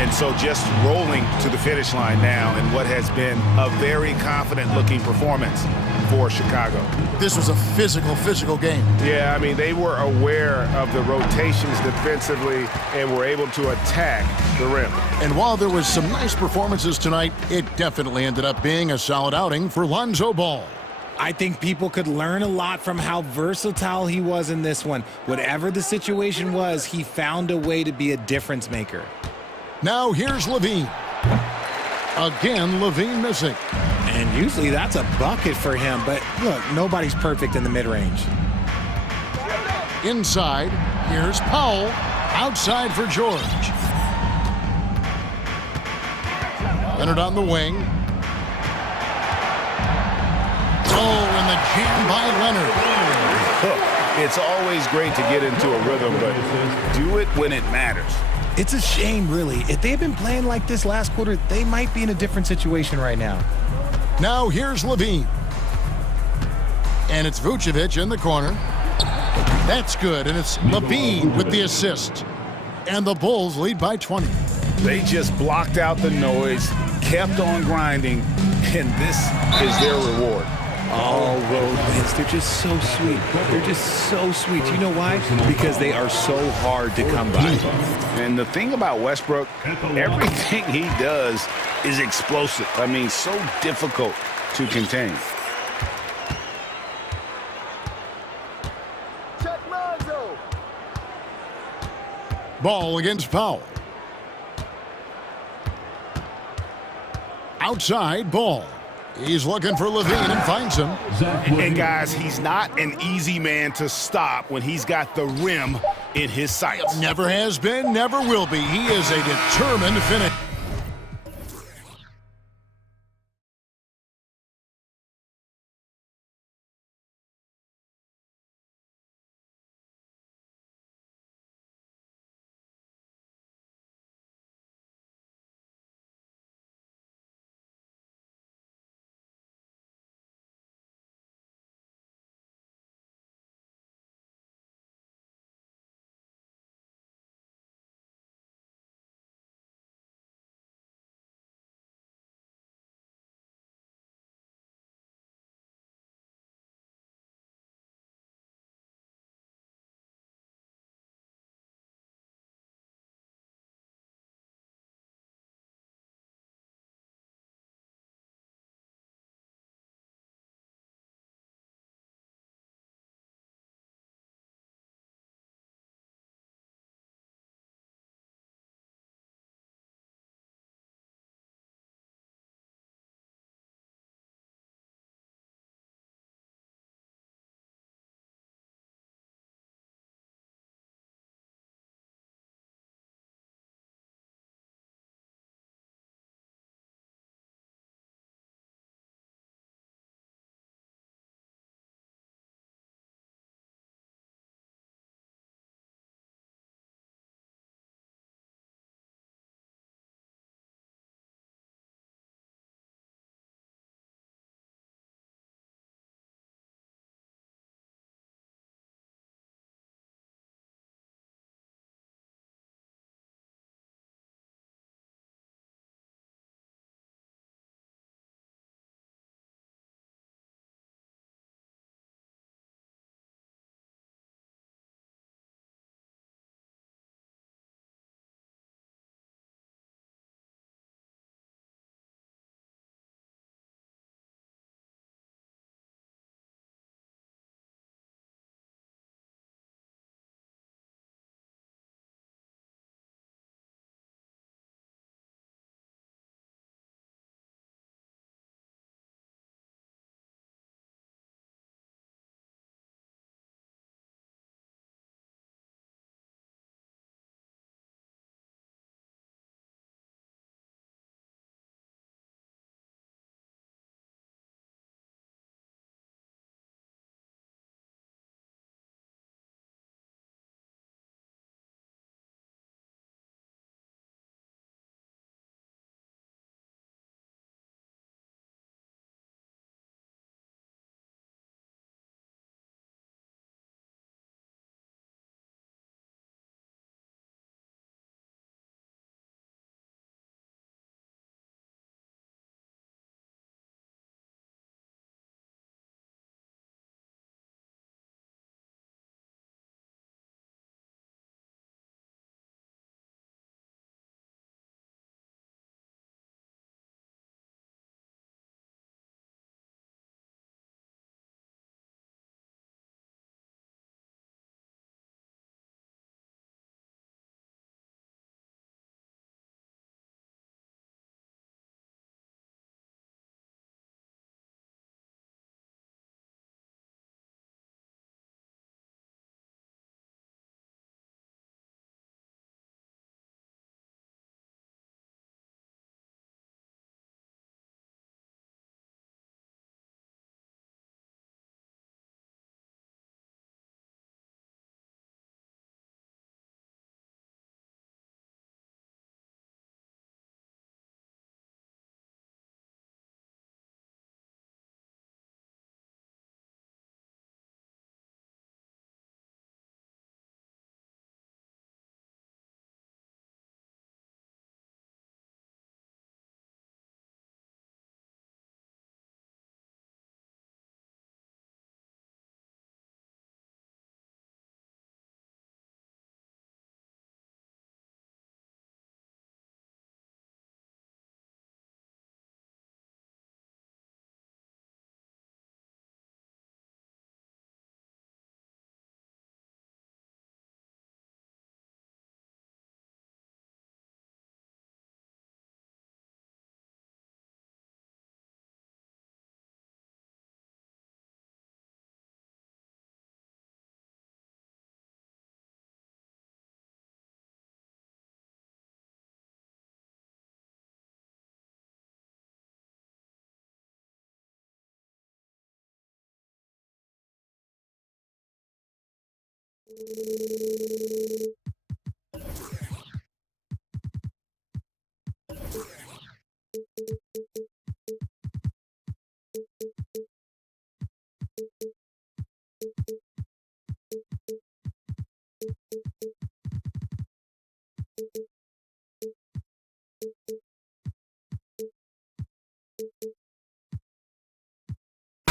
And so just rolling to the finish line now in what has been a very confident-looking performance for Chicago. This was a physical game. Yeah, I mean, they were aware of the rotations defensively and were able to attack the rim. And while there was some nice performances tonight, it definitely ended up being a solid outing for Lonzo Ball. I think people could learn a lot from how versatile he was in this one. Whatever the situation was, he found a way to be a difference maker. Now here's Levine. Again, Levine missing. And usually that's a bucket for him, but look, nobody's perfect in the mid-range. Inside, here's Powell. Outside for George. Leonard on the wing. Oh, and the jam by Leonard. It's always great to get into a rhythm, but do it when it matters. It's a shame, really. If they had been playing like this last quarter, they might be in a different situation right now. Now here's Levine. And it's Vucevic in the corner. That's good, and it's Levine with the assist. And the Bulls lead by 20. They just blocked out the noise, kept on grinding, and this is their reward. All road wins. They're just so sweet. They're just so sweet. You know why? Because they are so hard to come by. And the thing about Westbrook, everything he does is explosive. I mean, so difficult to contain. Ball against Powell. Outside, Ball. He's looking for Levine and finds him. And guys, he's not an easy man to stop when he's got the rim in his sights. Never has been, never will be. He is a determined finisher.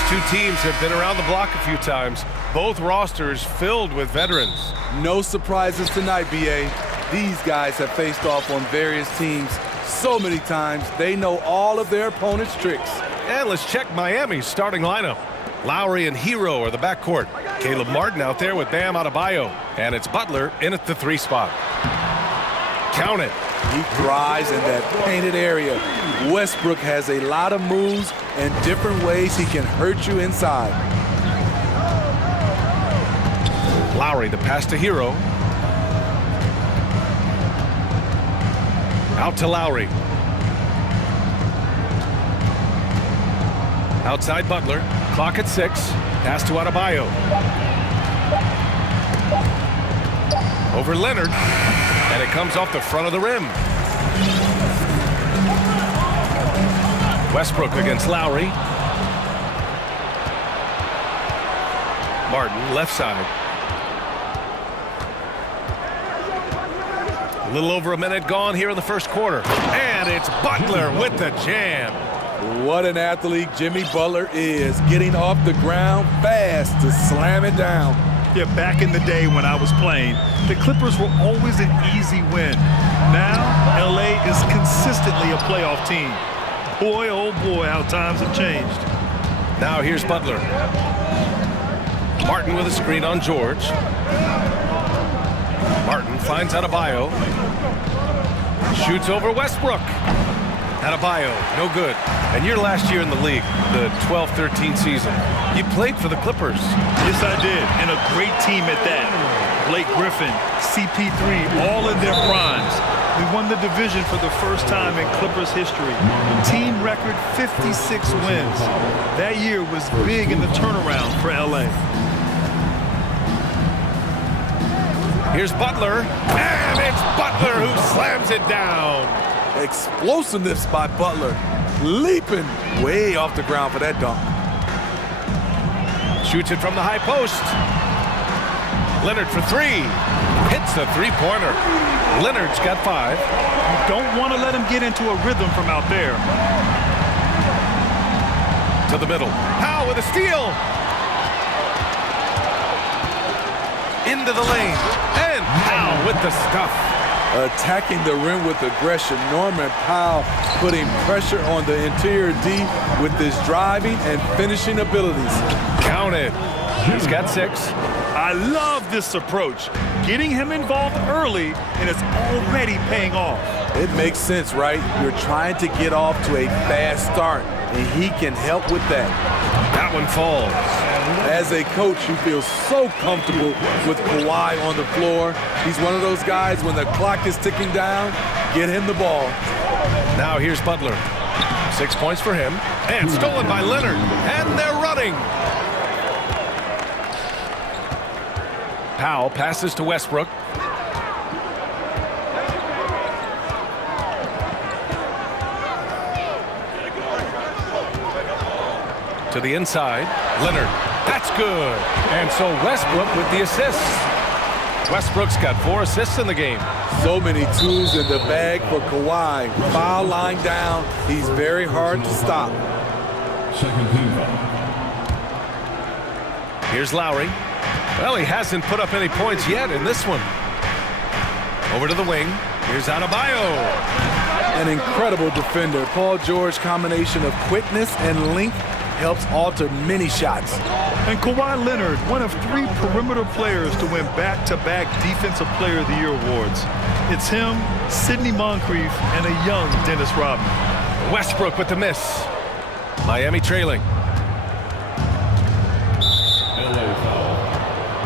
Two teams have been around the block a few times. Both rosters filled with veterans. No surprises tonight, BA. These guys have faced off on various teams so many times, they know all of their opponent's tricks. And let's check Miami's starting lineup. Lowry and Hero are the backcourt. Caleb Martin out there with Bam Adebayo. And it's Butler in at the 3 spot. Count it. He thrives in that painted area. Westbrook has a lot of moves and different ways he can hurt you inside. Lowry, the pass to Hero. Out to Lowry. Outside Butler. Clock at 6. Pass to Adebayo. Over Leonard. And it comes off the front of the rim. Westbrook against Lowry. Martin, left side. A little over a minute gone here in the first quarter. And it's Butler with the jam. What an athlete Jimmy Butler is, getting off the ground fast to slam it down. Yeah, back in the day when I was playing, the Clippers were always an easy win. Now, LA is consistently a playoff team. Boy, oh boy, how times have changed. Now here's Butler. Martin with a screen on George. Martin finds Adebayo. Shoots over Westbrook. Adebayo, no good. And your last year in the league, the 12-13 season, you played for the Clippers. Yes, I did, and a great team at that. Blake Griffin, CP3, all in their primes. We won the division for the first time in Clippers history. Team record 56 wins. That year was big in the turnaround for LA. Here's Butler, and it's Butler who slams it down. Explosiveness by Butler, leaping way off the ground for that dunk. Shoots it from the high post. Leonard for 3. Hits the three-pointer. Leonard's got 5. You don't want to let him get into a rhythm from out there. To the middle. Powell with a steal. Into the lane. And Powell with the stuff. Attacking the rim with aggression. Norman Powell putting pressure on the interior D with his driving and finishing abilities. Count it. He's got 6. I love this approach. Getting him involved early, and it's already paying off. It makes sense, right? You're trying to get off to a fast start, and he can help with that. That one falls. As a coach, you feel so comfortable with Kawhi on the floor. He's one of those guys, when the clock is ticking down, get him the ball. Now here's Butler. 6 points for him. And stolen by Leonard. And they're running. Powell passes to Westbrook. To the inside. Leonard. That's good. And so Westbrook with the assists. Westbrook's got 4 assists in the game. So many tools in the bag for Kawhi. Foul line down. He's very hard to stop. Second team foul. Here's Lowry. Well, he hasn't put up any points yet in this one. Over to the wing. Here's Adebayo. An incredible defender. Paul George combination of quickness and length helps alter many shots. And Kawhi Leonard, one of 3 perimeter players to win back-to-back Defensive Player of the Year awards. It's him, Sidney Moncrief, and a young Dennis Rodman. Westbrook with the miss. Miami trailing.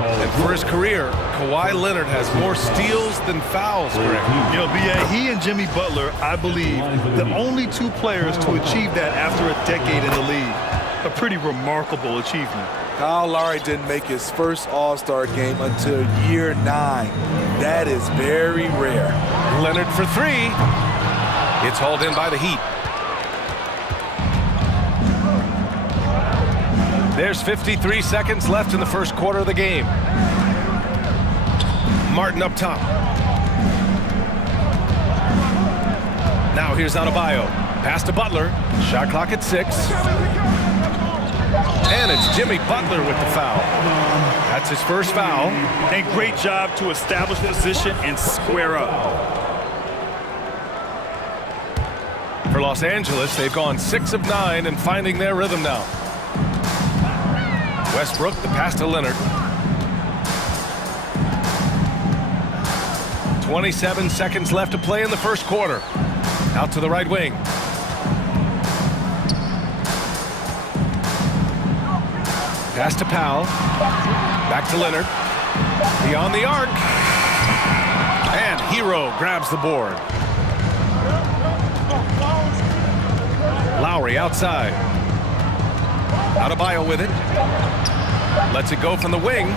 And for his career, Kawhi Leonard has more steals than fouls, Greg. You know, B.A., he and Jimmy Butler, I believe, the only 2 players to achieve that after a decade in the league. A pretty remarkable achievement. Kyle Lowry didn't make his first All-Star game until year 9. That is very rare. Leonard for three. It's hauled in by the Heat. There's 53 seconds left in the first quarter of the game. Martin up top. Now here's Adebayo. Pass to Butler. Shot clock at 6. And it's Jimmy Butler with the foul. That's his first foul. And great job to establish position and square up. For Los Angeles, they've gone 6 of 9 and finding their rhythm now. Westbrook, the pass to Leonard. 27 seconds left to play in the first quarter. Out to the right wing. Pass to Powell. Back to Leonard. Beyond the arc. And Hero grabs the board. Lowry outside. Adebayo with it. Lets it go from the wing.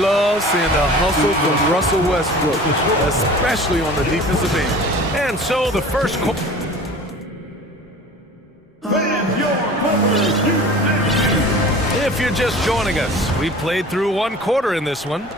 Love seeing the hustle from Russell Westbrook, especially on the defensive end. And so the first quarter. If you're just joining us, we played through one quarter in this one.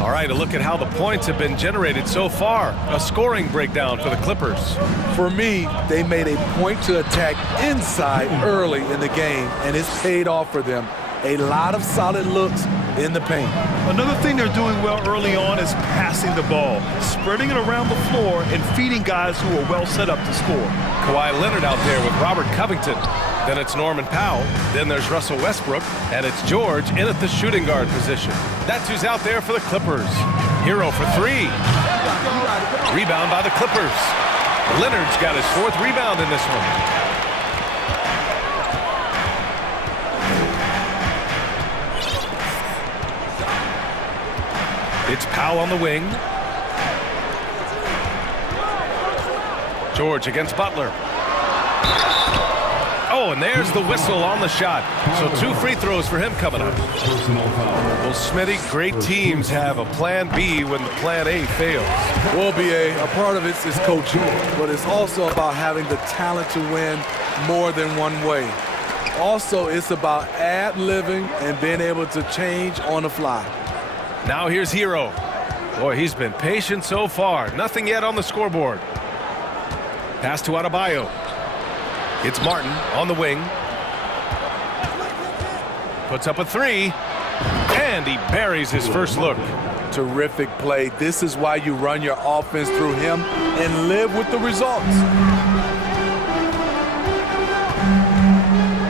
All right, a look at how the points have been generated so far. A scoring breakdown for the Clippers. For me, they made a point to attack inside early in the game, and it's paid off for them. A lot of solid looks in the paint. Another thing they're doing well early on is passing the ball, spreading it around the floor and feeding guys who are well set up to score. Kawhi Leonard out there with Robert Covington. Then it's Norman Powell. Then there's Russell Westbrook. And it's George in at the shooting guard position. That's who's out there for the Clippers. Hero for three. Rebound by the Clippers. Leonard's got his 4th rebound in this one. It's Powell on the wing. George against Butler. Oh, and there's the whistle on the shot. So 2 free throws for him coming up. Well, Smitty, great teams have a plan B when the plan A fails. Well, BA, a part of it is coaching, but it's also about having the talent to win more than one way. Also, it's about ad-libbing and being able to change on the fly. Now here's Hero. Boy, he's been patient so far. Nothing yet on the scoreboard. Pass to Adebayo. It's Martin on the wing. Puts up a 3. And he buries his first look. Terrific play. This is why you run your offense through him and live with the results.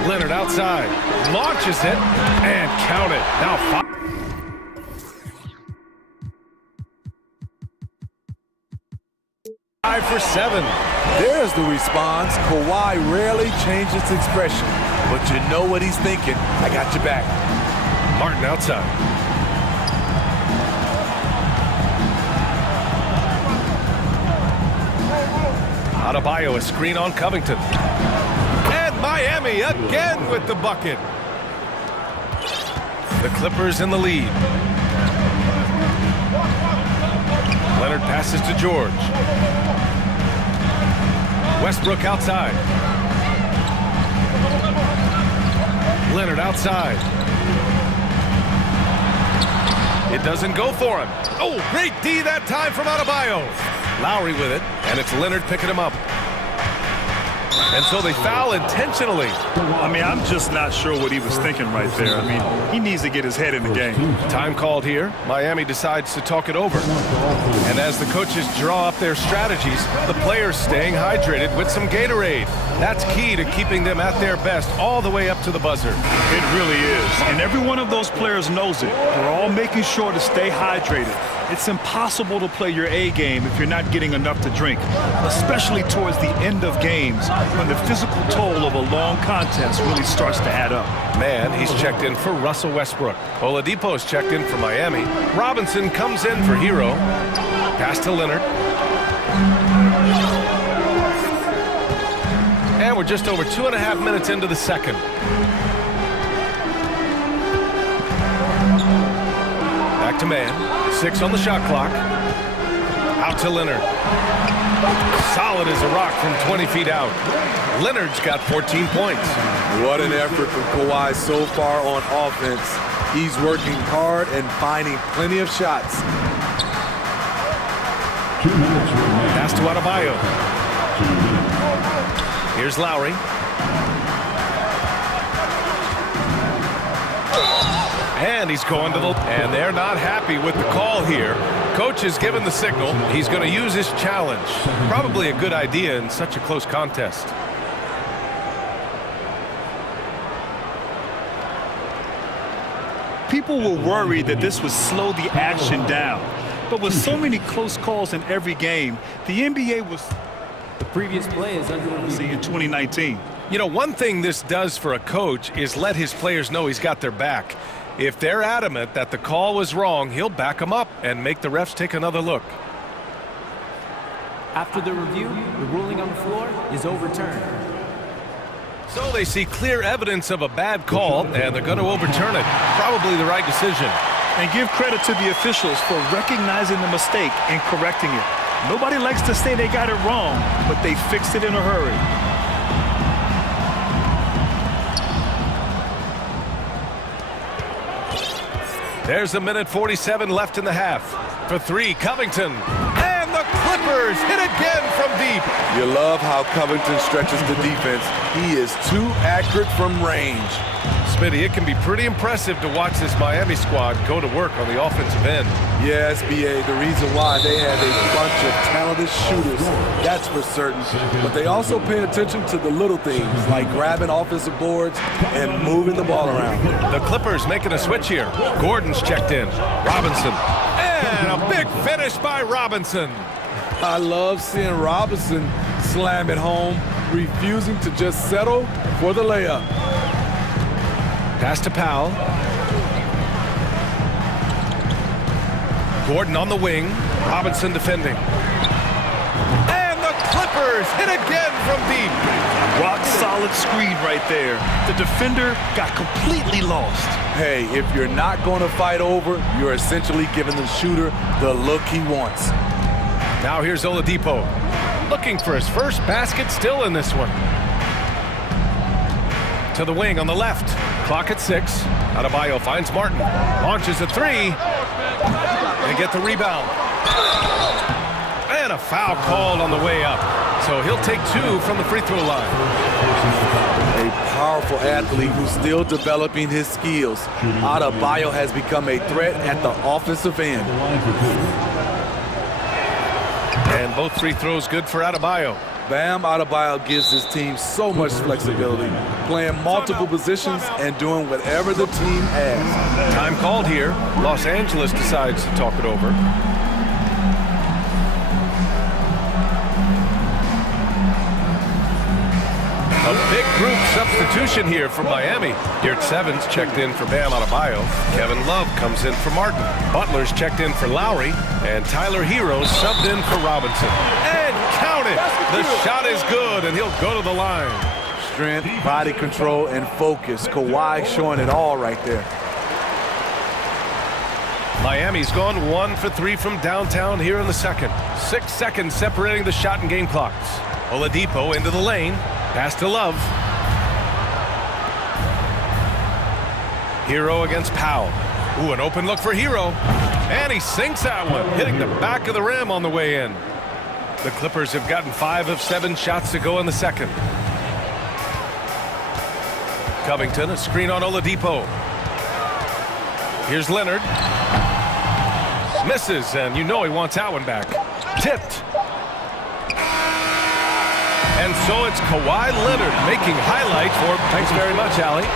Leonard outside. Launches it. And count it. Now 5. For 7. There's the response. Kawhi rarely changes expression, but you know what he's thinking. I got your back. Martin outside. Adebayo, a screen on Covington. And Miami again with the bucket. The Clippers in the lead. Leonard passes to George. Westbrook outside. Leonard outside. It doesn't go for him. Oh, great D that time from Adebayo. Lowry with it, and it's Leonard picking him up. And so they foul intentionally. I mean, I'm just not sure what he was thinking right there. I mean, he needs to get his head in the game. Time called here. Miami decides to talk it over. And as the coaches draw up their strategies, the players staying hydrated with some Gatorade. That's key to keeping them at their best all the way up to the buzzer. It really is. And every one of those players knows it. They're all making sure to stay hydrated. It's impossible to play your A game if you're not getting enough to drink, especially towards the end of games when the physical toll of a long contest really starts to add up. Man, he's checked in for Russell Westbrook. Oladipo's checked in for Miami. Robinson comes in for Hero. Pass to Leonard. And we're just over 2.5 minutes into the second. Back to man. 6 on the shot clock. Out to Leonard. Solid as a rock from 20 feet out. Leonard's got 14 points. What an effort from Kawhi so far on offense. He's working hard and finding plenty of shots. Pass to Adebayo. Here's Lowry. And he's going to the... And they're not happy with the call here. Coach has given the signal. He's going to use his challenge. Probably a good idea in such a close contest. People were worried that this would slow the action down. But with so many close calls in every game, the NBA was... The previous play is under review in 2019. You know, one thing this does for a coach is let his players know he's got their back. If they're adamant that the call was wrong, he'll back them up and make the refs take another look. After the review, the ruling on the floor is overturned. So they see clear evidence of a bad call, and they're going to overturn it. Probably the right decision. And give credit to the officials for recognizing the mistake and correcting it. Nobody likes to say they got it wrong, but they fixed it in a hurry. There's 1:47 left in the half. For 3, Covington. And the Clippers hit again from deep. You love how Covington stretches the defense. He is too accurate from range. Smitty, it can be pretty impressive to watch this Miami squad go to work on the offensive end. Yes, BA, the reason why they have a bunch of talented shooters, that's for certain. But they also pay attention to the little things, like grabbing offensive boards and moving the ball around. The Clippers making a switch here. Gordon's checked in. Robinson. And a big finish by Robinson. I love seeing Robinson slam it home, refusing to just settle for the layup. Pass to Powell. Gordon on the wing. Robinson defending. And the Clippers hit again from deep. Rock solid screen right there. The defender got completely lost. Hey, if you're not going to fight over, you're essentially giving the shooter the look he wants. Now here's Oladipo. Looking for his first basket, still in this one. To the wing on the left. Clock at 6. Adebayo finds Martin. Launches a 3. They get the rebound. And a foul called on the way up. So he'll take 2 from the free throw line. A powerful athlete who's still developing his skills. Adebayo has become a threat at the offensive end. And both free throws good for Adebayo. Bam Adebayo gives his team so much flexibility, playing multiple positions and doing whatever the team has. Time called here. Los Angeles decides to talk it over. A big group substitution here for Miami. Geert Sevens checked in for Bam Adebayo. Kevin Love comes in for Martin. Butler's checked in for Lowry. And Tyler Hero subbed in for Robinson. And count it! The shot is good, and he'll go to the line. Strength, body control, and focus. Kawhi showing it all right there. Miami's gone 1 for 3 from downtown here in the second. 6 seconds separating the shot and game clocks. Oladipo into the lane. Pass to Love. Hero against Powell. Ooh, an open look for Hero. And he sinks that one, hitting the back of the rim on the way in. The Clippers have gotten 5 of 7 shots to go in the second. Covington, a screen on Oladipo. Here's Leonard. Misses, and you know he wants that one back. Tipped. And so it's Kawhi Leonard making highlights for... Thanks very much, Allie.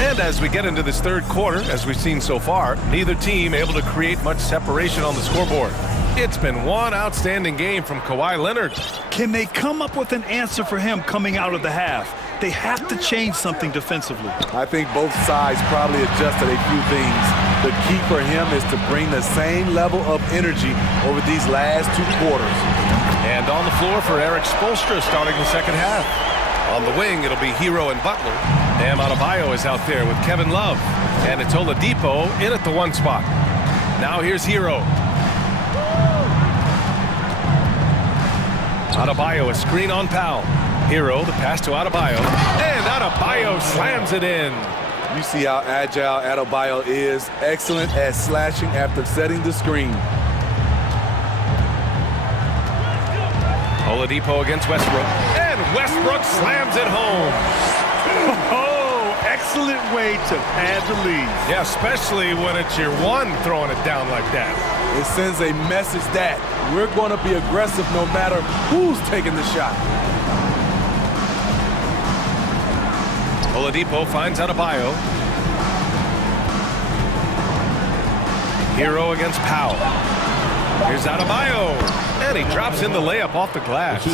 And as we get into this third quarter, as we've seen so far, neither team able to create much separation on the scoreboard. It's been one outstanding game from Kawhi Leonard. Can they come up with an answer for him coming out of the half? they have to change something defensively. I think both sides probably adjusted a few things. The key for him is to bring the same level of energy over these last 2 quarters. And on the floor for Eric Spoelstra starting the second half. On the wing, it'll be Hero and Butler. Bam Adebayo is out there with Kevin Love. And it's Oladipo in at the 1 spot. Now here's Hero. Adebayo, a screen on Powell. Hero, the pass to Adebayo. And Adebayo slams it in. You see how agile Adebayo is. Excellent at slashing after setting the screen. Oladipo against Westbrook. And Westbrook slams it home. Oh, excellent way to pad the lead. Yeah, especially when it's your one throwing it down like that. It sends a message that we're going to be aggressive no matter who's taking the shot. Oladipo finds Adebayo. Hero against Powell. Here's Adebayo. And he drops in the layup off the glass.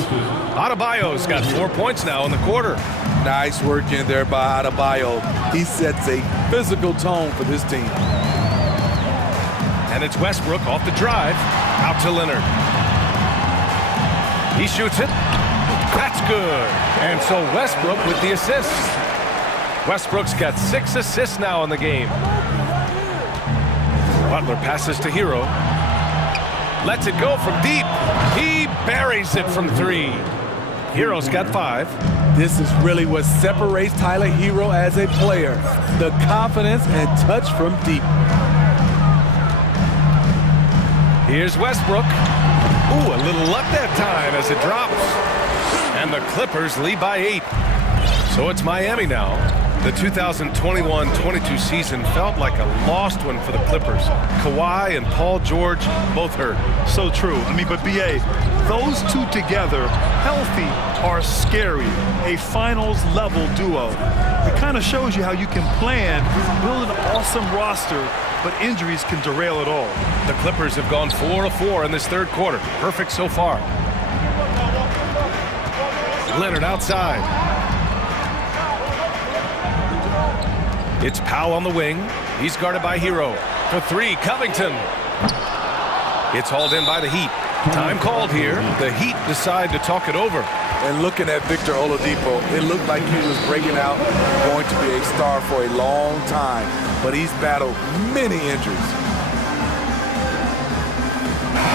Adebayo's got 4 points now in the quarter. Nice work in there by Adebayo. He sets a physical tone for this team. And it's Westbrook off the drive. Out to Leonard. He shoots it. That's good. And so Westbrook with the assist. Westbrook's got 6 assists now in the game. Butler passes to Hero. Lets it go from deep. He buries it from 3. Hero's got 5. This is really what separates Tyler Hero as a player. The confidence and touch from deep. Here's Westbrook. Ooh, a little luck that time as it drops. And the Clippers lead by 8. So it's Miami now. The 2021-22 season felt like a lost one for the Clippers. Kawhi and Paul George both hurt. So true. I mean, but B.A., those two together, healthy, are scary. A finals-level duo. It kind of shows you how you can plan, build an awesome roster, but injuries can derail it all. The Clippers have gone 4 of 4 in this third quarter. Perfect so far. Leonard outside. It's Powell on the wing. He's guarded by Hero. For 3, Covington. It's hauled in by the Heat. Time called here. The Heat decide to talk it over. And looking at Victor Oladipo, it looked like he was breaking out, going to be a star for a long time. But he's battled many injuries.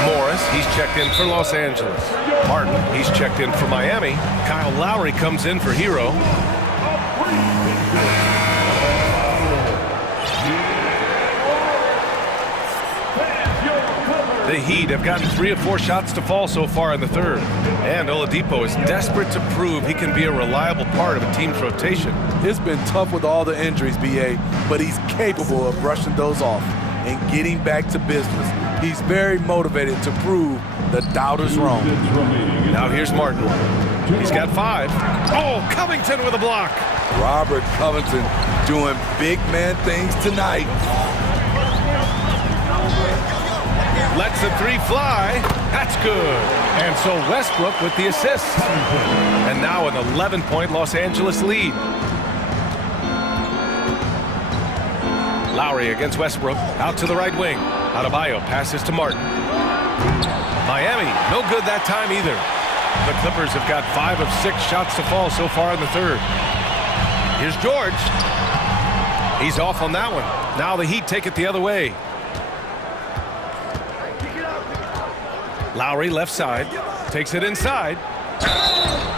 Morris, he's checked in for Los Angeles. Martin, he's checked in for Miami. Kyle Lowry comes in for Hero. The Heat have gotten 3 of 4 shots to fall so far in the third. And Oladipo is desperate to prove he can be a reliable part of a team's rotation. It's been tough with all the injuries, B.A., but he's capable of brushing those off and getting back to business. He's very motivated to prove the doubters wrong. Now here's Martin. He's got 5. Oh, Covington with a block. Robert Covington doing big man things tonight. Lets the 3 fly. That's good. And so Westbrook with the assist. And now an 11-point Los Angeles lead. Lowry against Westbrook. Out to the right wing. Adebayo passes to Martin. Miami, no good that time either. The Clippers have got 5 of 6 shots to fall so far in the third. Here's George. He's off on that one. Now the Heat take it the other way. Lowry left side, takes it inside,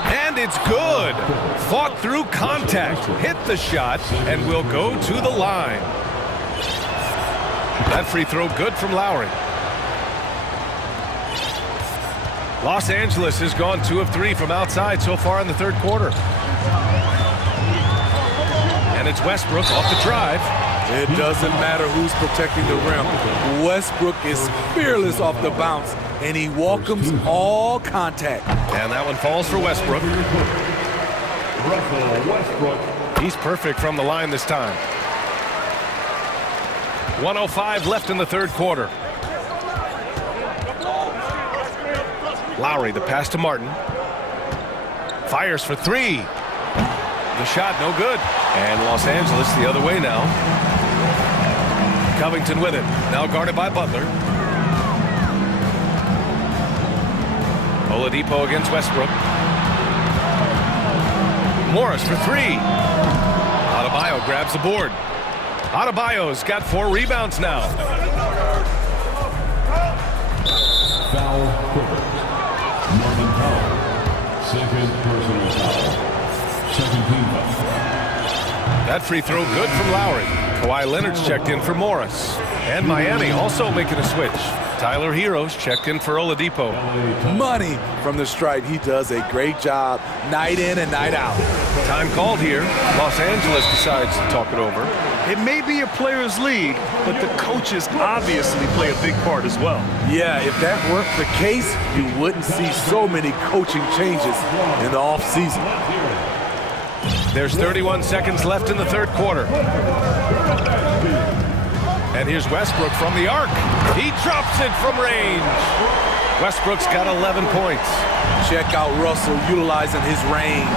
and it's good. Fought through contact, hit the shot, and will go to the line. That free throw good from Lowry. Los Angeles has gone 2 of 3 from outside so far in the third quarter. And it's Westbrook off the drive. It doesn't matter who's protecting the rim. Westbrook is fearless off the bounce, and he welcomes all contact. And that one falls for Westbrook. He's perfect from the line this time. 1:05 left in the third quarter. Lowry, the pass to Martin. Fires for 3. The shot, no good. And Los Angeles the other way now. Covington with it. Now guarded by Butler. Oladipo against Westbrook. Morris for three. Adebayo grabs the board. Adebayo's got 4 rebounds now. Foul, Clippers. Norman Powell. Second personal foul. Second team foul. That free throw good from Lowry. Kawhi Leonard's checked in for Morris. And Miami also making a switch. Tyler Hero's checked in for Oladipo. Money from the stripe. He does a great job night in and night out. Time called here. Los Angeles decides to talk it over. It may be a players' league, but the coaches obviously play a big part as well. Yeah, if that weren't the case, you wouldn't see so many coaching changes in the offseason. There's 31 seconds left in the third quarter. And here's Westbrook from the arc. He drops it from range. Westbrook's got 11 points. Check out Russell utilizing his range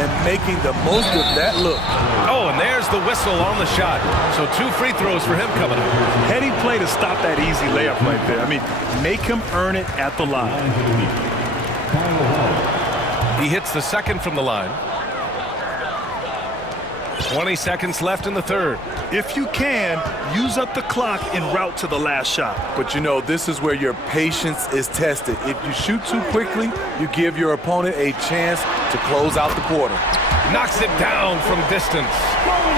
and making the most of that look. Oh, and there's the whistle on the shot. So 2 free throws for him coming up. Heady play to stop that easy layup right there. I mean, make him earn it at the line. He hits the second from the line. 20 seconds left in the third. If you can, use up the clock en route to the last shot. But you know, this is where your patience is tested. If you shoot too quickly, you give your opponent a chance to close out the quarter. Knocks it down from distance.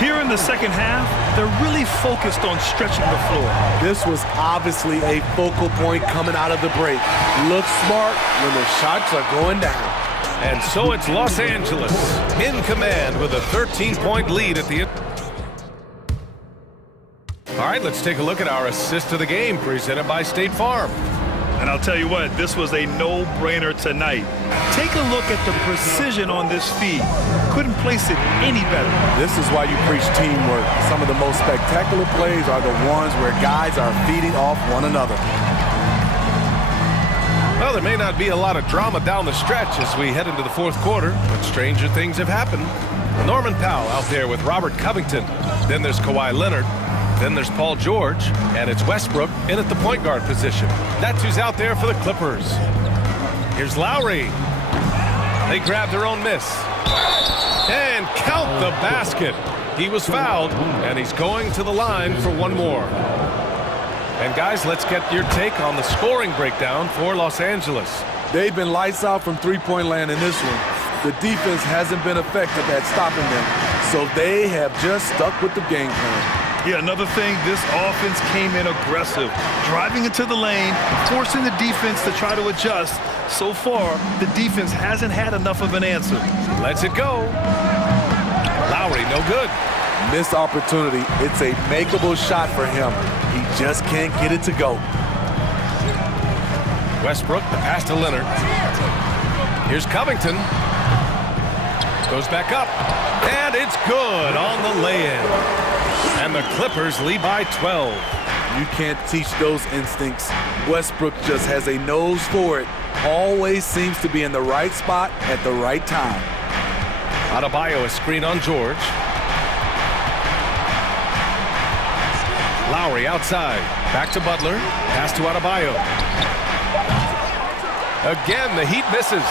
Here in the second half, they're really focused on stretching the floor. This was obviously a focal point coming out of the break. Look smart when the shots are going down. And so it's Los Angeles in command with a 13-point lead at the end. All right, let's take a look at our assist of the game presented by State Farm. And I'll tell you what, this was a no-brainer tonight. Take a look at the precision on this feed. Couldn't place it any better. This is why you preach teamwork. Some of the most spectacular plays are the ones where guys are feeding off one another. Well, there may not be a lot of drama down the stretch as we head into the fourth quarter, but stranger things have happened. Norman Powell out there with Robert Covington. Then there's Kawhi Leonard. Then there's Paul George, and it's Westbrook in at the point guard position. That's who's out there for the Clippers. Here's Lowry. They grab their own miss. And count the basket. He was fouled, and he's going to the line for one more. And guys, let's get your take on the scoring breakdown for Los Angeles. They've been lights out from three-point land in this one. The defense hasn't been effective at stopping them, so they have just stuck with the game plan. Yeah, another thing, this offense came in aggressive, driving into the lane, forcing the defense to try to adjust. So far, the defense hasn't had enough of an answer. Lets it go. Lowry, no good. Missed opportunity. It's a makeable shot for him. He just can't get it to go. Westbrook, the pass to Leonard. Here's Covington. Goes back up. And it's good on the lay-in. And the Clippers lead by 12. You can't teach those instincts. Westbrook just has a nose for it. Always seems to be in the right spot at the right time. Adebayo, a screen on George. Lowry outside. Back to Butler. Pass to Adebayo. Again, the Heat misses.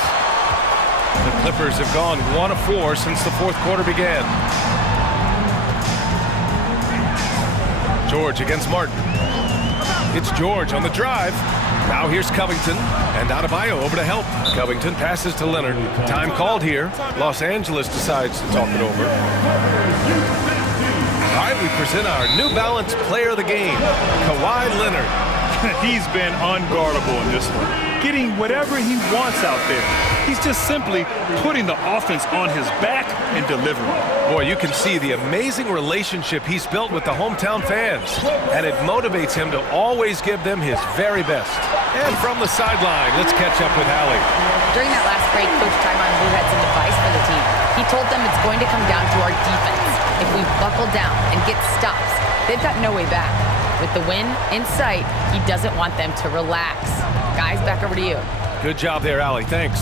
The Clippers have gone 1 of 4 since the fourth quarter began. George against Martin. It's George on the drive. Now here's Covington, and Adebayo over to help. Covington passes to Leonard. Time called here. Los Angeles decides to talk it over. All right, we present our New Balance player of the game, Kawhi Leonard. He's been unguardable in this one, getting whatever he wants out there. He's just simply putting the offense on his back and delivering. Boy, you can see the amazing relationship he's built with the hometown fans, and it motivates him to always give them his very best. And from the sideline, let's catch up with Allie. During that last break, Coach Tyronn Lue had some advice for the team. He told them it's going to come down to our defense. If we buckle down and get stops, they've got no way back. With the win in sight, he doesn't want them to relax. Guys, back over to you. Good job there, Allie. Thanks.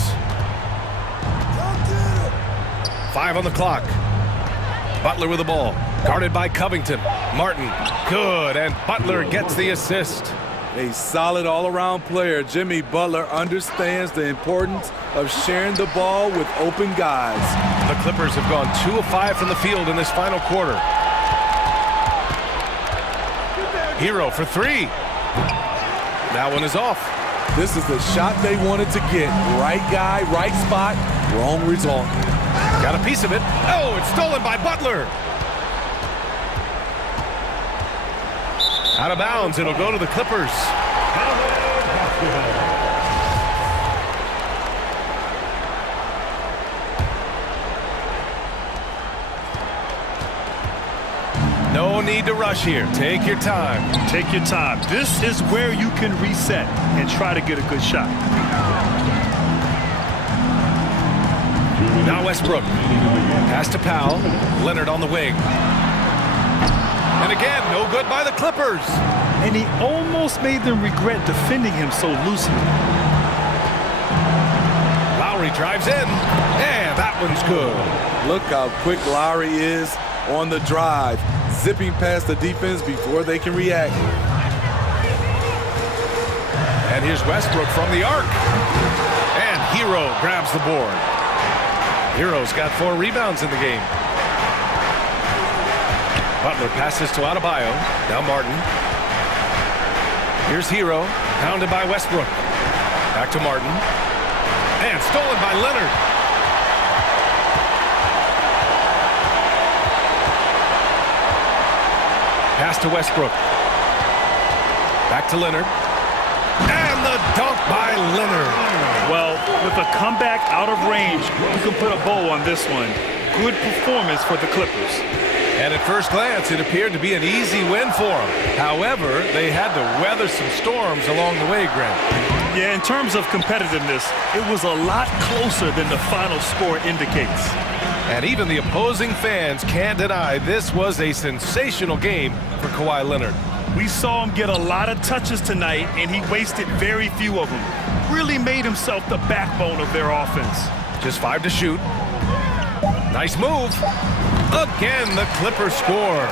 5 on the clock. Butler with the ball. Guarded by Covington. Martin. Good. And Butler gets the assist. A solid all-around player. Jimmy Butler understands the importance of sharing the ball with open guys. The Clippers have gone 2 of 5 from the field in this final quarter. Hero for 3. That one is off. This is the shot they wanted to get. Right guy, right spot, wrong result. Got a piece of it. Oh, it's stolen by Butler. Out of bounds, it'll go to the Clippers. No need to rush here. Take your time. Take your time. This is where you can reset and try to get a good shot. Now Westbrook. Pass to Powell. Leonard on the wing. And again, no good by the Clippers. And he almost made them regret defending him so loosely. Lowry drives in. And that one's good. Look how quick Lowry is on the drive, zipping past the defense before they can react. And here's Westbrook from the arc. And Hero grabs the board. Hero's got 4 rebounds in the game. Butler passes to Adebayo. Now Martin. Here's Hero, pounded by Westbrook. Back to Martin. And stolen by Leonard. Pass to Westbrook. Back to Leonard. And the dunk by Leonard. Well, with a comeback out of range, you can put a bow on this one. Good performance for the Clippers. And at first glance, it appeared to be an easy win for them. However, they had to weather some storms along the way, Grant. Yeah, in terms of competitiveness, it was a lot closer than the final score indicates. And even the opposing fans can't deny this was a sensational game for Kawhi Leonard. We saw him get a lot of touches tonight, and he wasted very few of them. Really made himself the backbone of their offense. Just 5 to shoot. Nice move. Again, the Clippers score.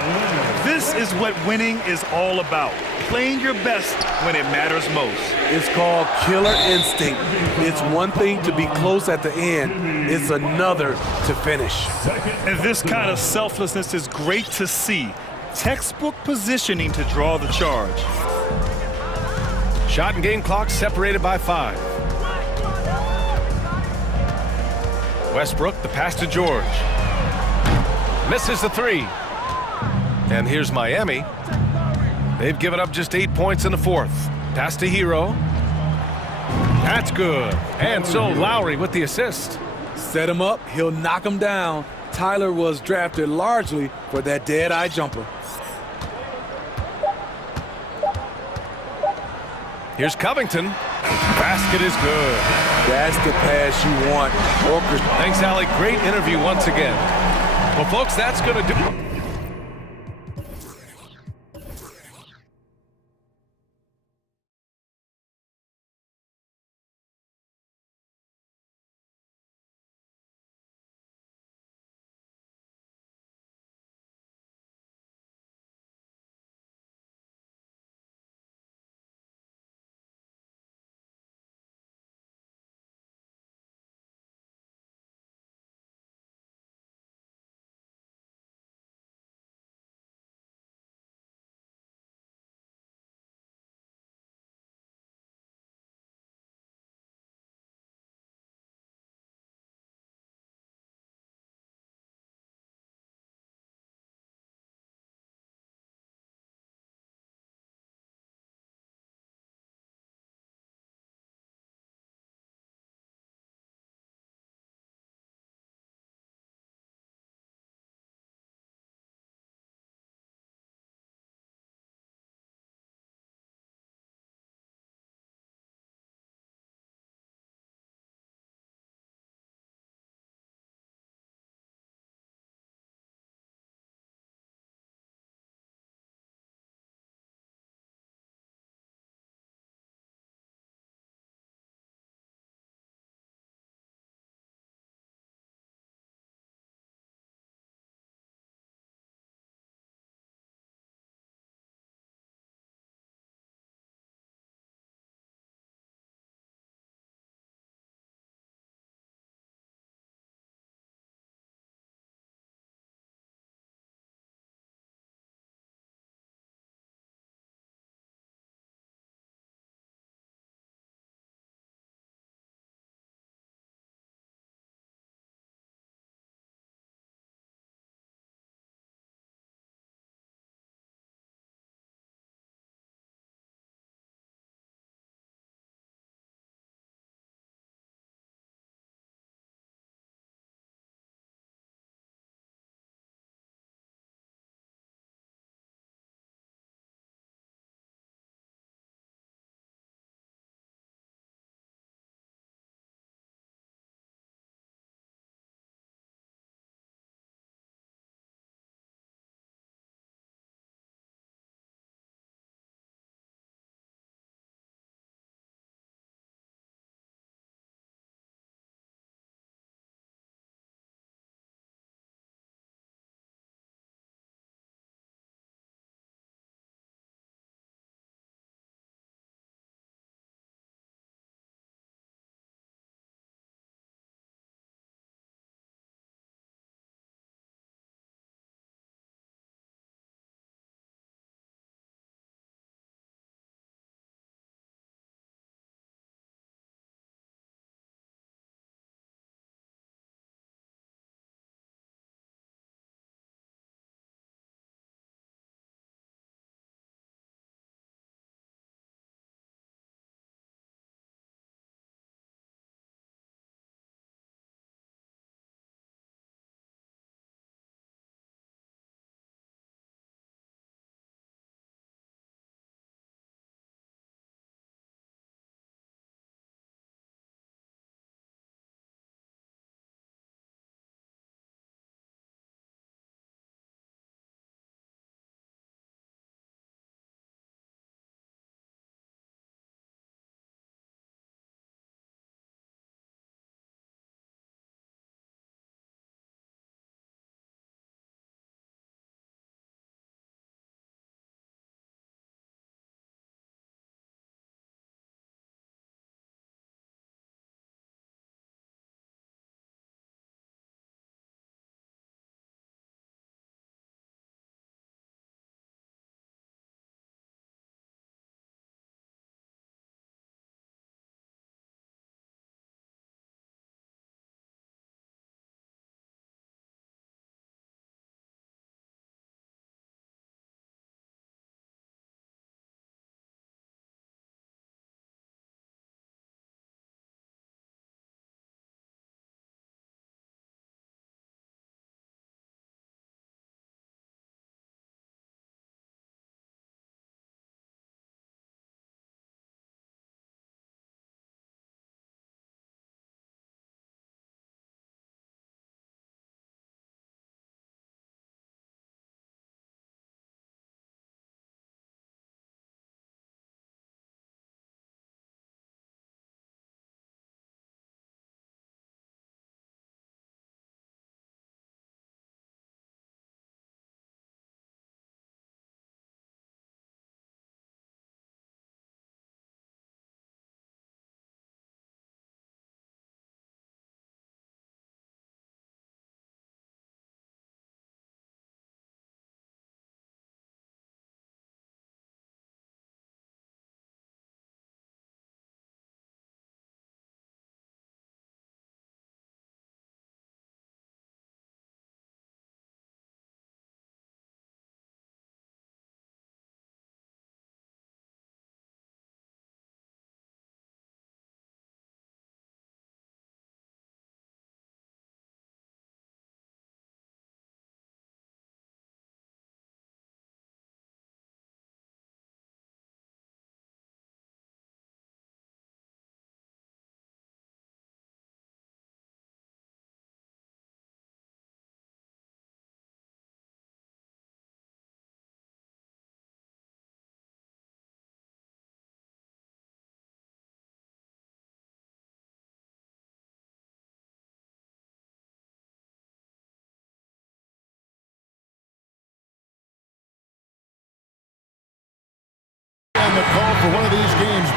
This is what winning is all about. Playing your best when it matters most. It's called killer instinct. It's one thing to be close at the end. It's another to finish. And this kind of selflessness is great to see. Textbook positioning to draw the charge. Shot and game clock separated by 5. Westbrook, the pass to George. Misses the 3. And here's Miami. They've given up just 8 points in the 4th. Pass to Hero. That's good. And so Lowry with the assist. Set him up, he'll knock him down. Tyler was drafted largely for that dead-eye jumper. Here's Covington. Basket is good. That's the pass you want. Thanks, Allie. Great interview once again. Well, folks, that's going to do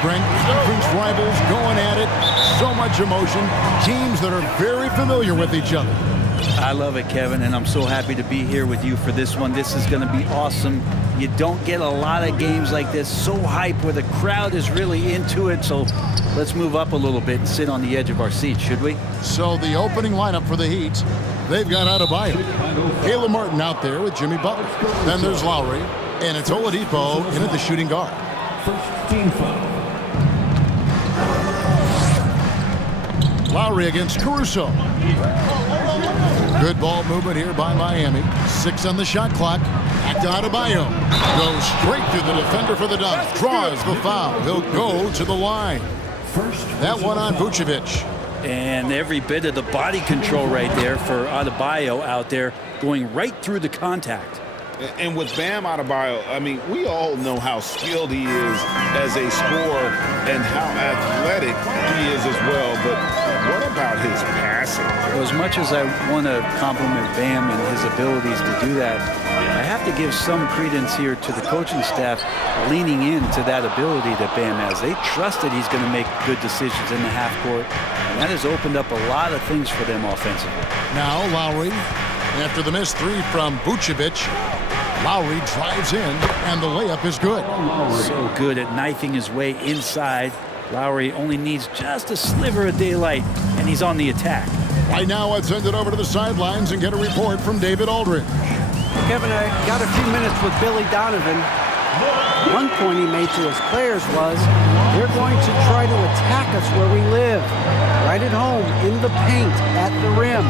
Brent. Conference rivals going at it. So much emotion. Teams that are very familiar with each other. I love it, Kevin, and I'm so happy to be here with you for this one. This is going to be awesome. You don't get a lot of games like this, so hype, where the crowd is really into it. So let's move up a little bit and sit on the edge of our seats, should we? So the opening lineup for the Heat, they've got Adebayo. Caleb Martin out there with Jimmy Butler. Then there's Lowry, and it's Oladipo in at the shooting guard. First team foul. Lowry against Caruso. Good ball movement here by Miami. 6 on the shot clock. Back to Adebayo. Goes straight through the defender for the Ducks. Draws the foul. He'll go to the line. That one on Vucevic. And every bit of the body control right there for Adebayo out there, going right through the contact. And with Bam Adebayo, I mean, we all know how skilled he is as a scorer and how athletic he is as well. But what about his passing? Well, as much as I want to compliment Bam and his abilities to do that, I have to give some credence here to the coaching staff leaning into that ability that Bam has. They trust that he's going to make good decisions in the half court, and that has opened up a lot of things for them offensively. Now Lowry, after the missed 3 from Vucevic, Lowry drives in, and the layup is good. So good at knifing his way inside. Lowry only needs just a sliver of daylight, and he's on the attack. Right now, let's send it over to the sidelines and get a report from David Aldridge. Kevin, I got a few minutes with Billy Donovan. One point he made to his players was, they're going to try to attack us where we live, right at home, in the paint, at the rim.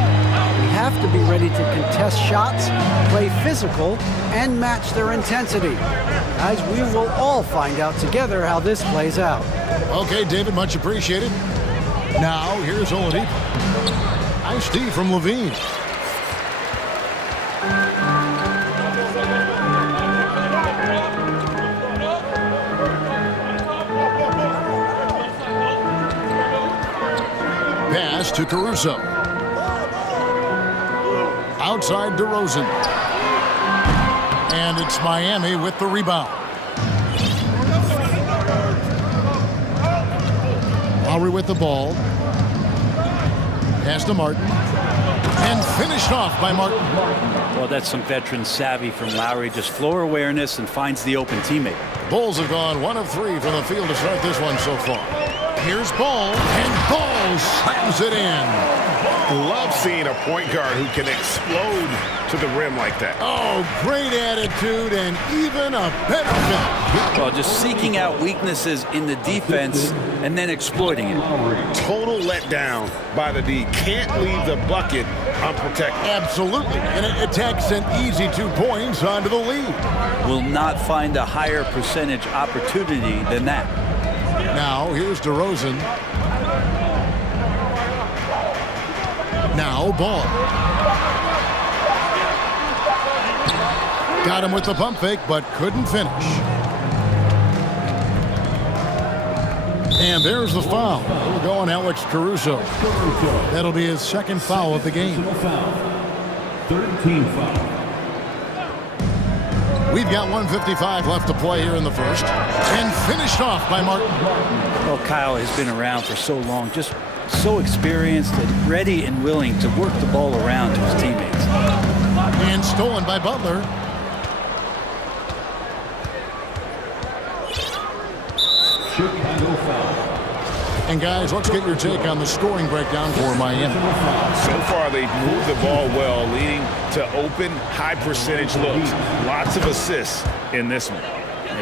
We have to be ready to contest shots, play physical, and match their intensity. Guys, we will all find out together how this plays out. Okay, David, much appreciated. Now, here's Oladipo. Nice D from Levine. Pass to Caruso. Outside DeRozan. And it's Miami with the rebound. Lowry with the ball. Pass to Martin. And finished off by Martin. Well, that's some veteran savvy from Lowry. Just floor awareness and finds the open teammate. Bulls have gone 1 of 3 from the field to start this one so far. Here's Ball, and Ball slams it in. Love seeing a point guard who can explode to the rim like that. Oh, great attitude and even a better finish. Well, just seeking out weaknesses in the defense and then exploiting it. Total letdown by the D. Can't leave the bucket unprotected. Absolutely. And it attacks an easy 2 points onto the lead. Will not find a higher percentage opportunity than that. Now, here's DeRozan. Now, Ball. Got him with the pump fake, but couldn't finish. And there's the foul. We'll go on Alex Caruso. That'll be his 2nd foul of the game. 3rd team foul. We've got 1:55 left to play here in the first. And finished off by Martin. Well, Kyle has been around for so long, just so experienced and ready and willing to work the ball around to his teammates. And stolen by Butler. Chicago foul. And guys, let's get your take on the scoring breakdown for Miami. So far, they've moved the ball well, leading to open, high-percentage looks. Lots of assists in this one.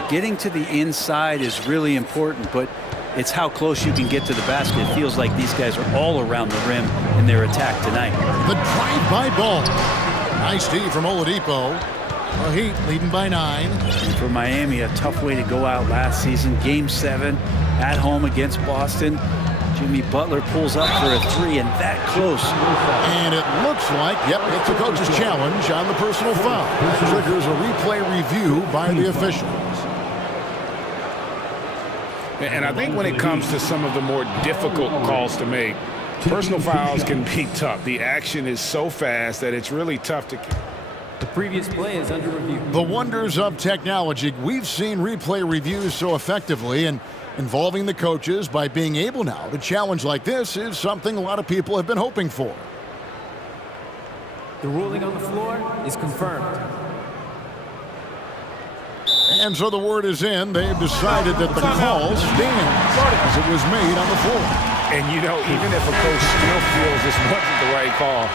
Getting to the inside is really important, but it's how close you can get to the basket. It feels like these guys are all around the rim in their attack tonight. The drive-by ball. Nice D from Oladipo. The Heat leading by 9. And for Miami, a tough way to go out last season. Game 7 at home against Boston. Jimmy Butler pulls up for a 3 and that close. And it looks like, yep, it's a coach's challenge on the personal foul. That triggers a replay review by the officials. And I think when it comes to some of the more difficult calls to make, personal fouls can be tough. The action is so fast that it's really tough to... The previous play is under review. The wonders of technology. We've seen replay reviews so effectively, and Involving the coaches by being able now to challenge like this is something a lot of people have been hoping for. The ruling on the floor is confirmed. And so the word is in. They've decided that the call stands as it was made on the floor. And, you know, even if a coach still feels this wasn't the right call,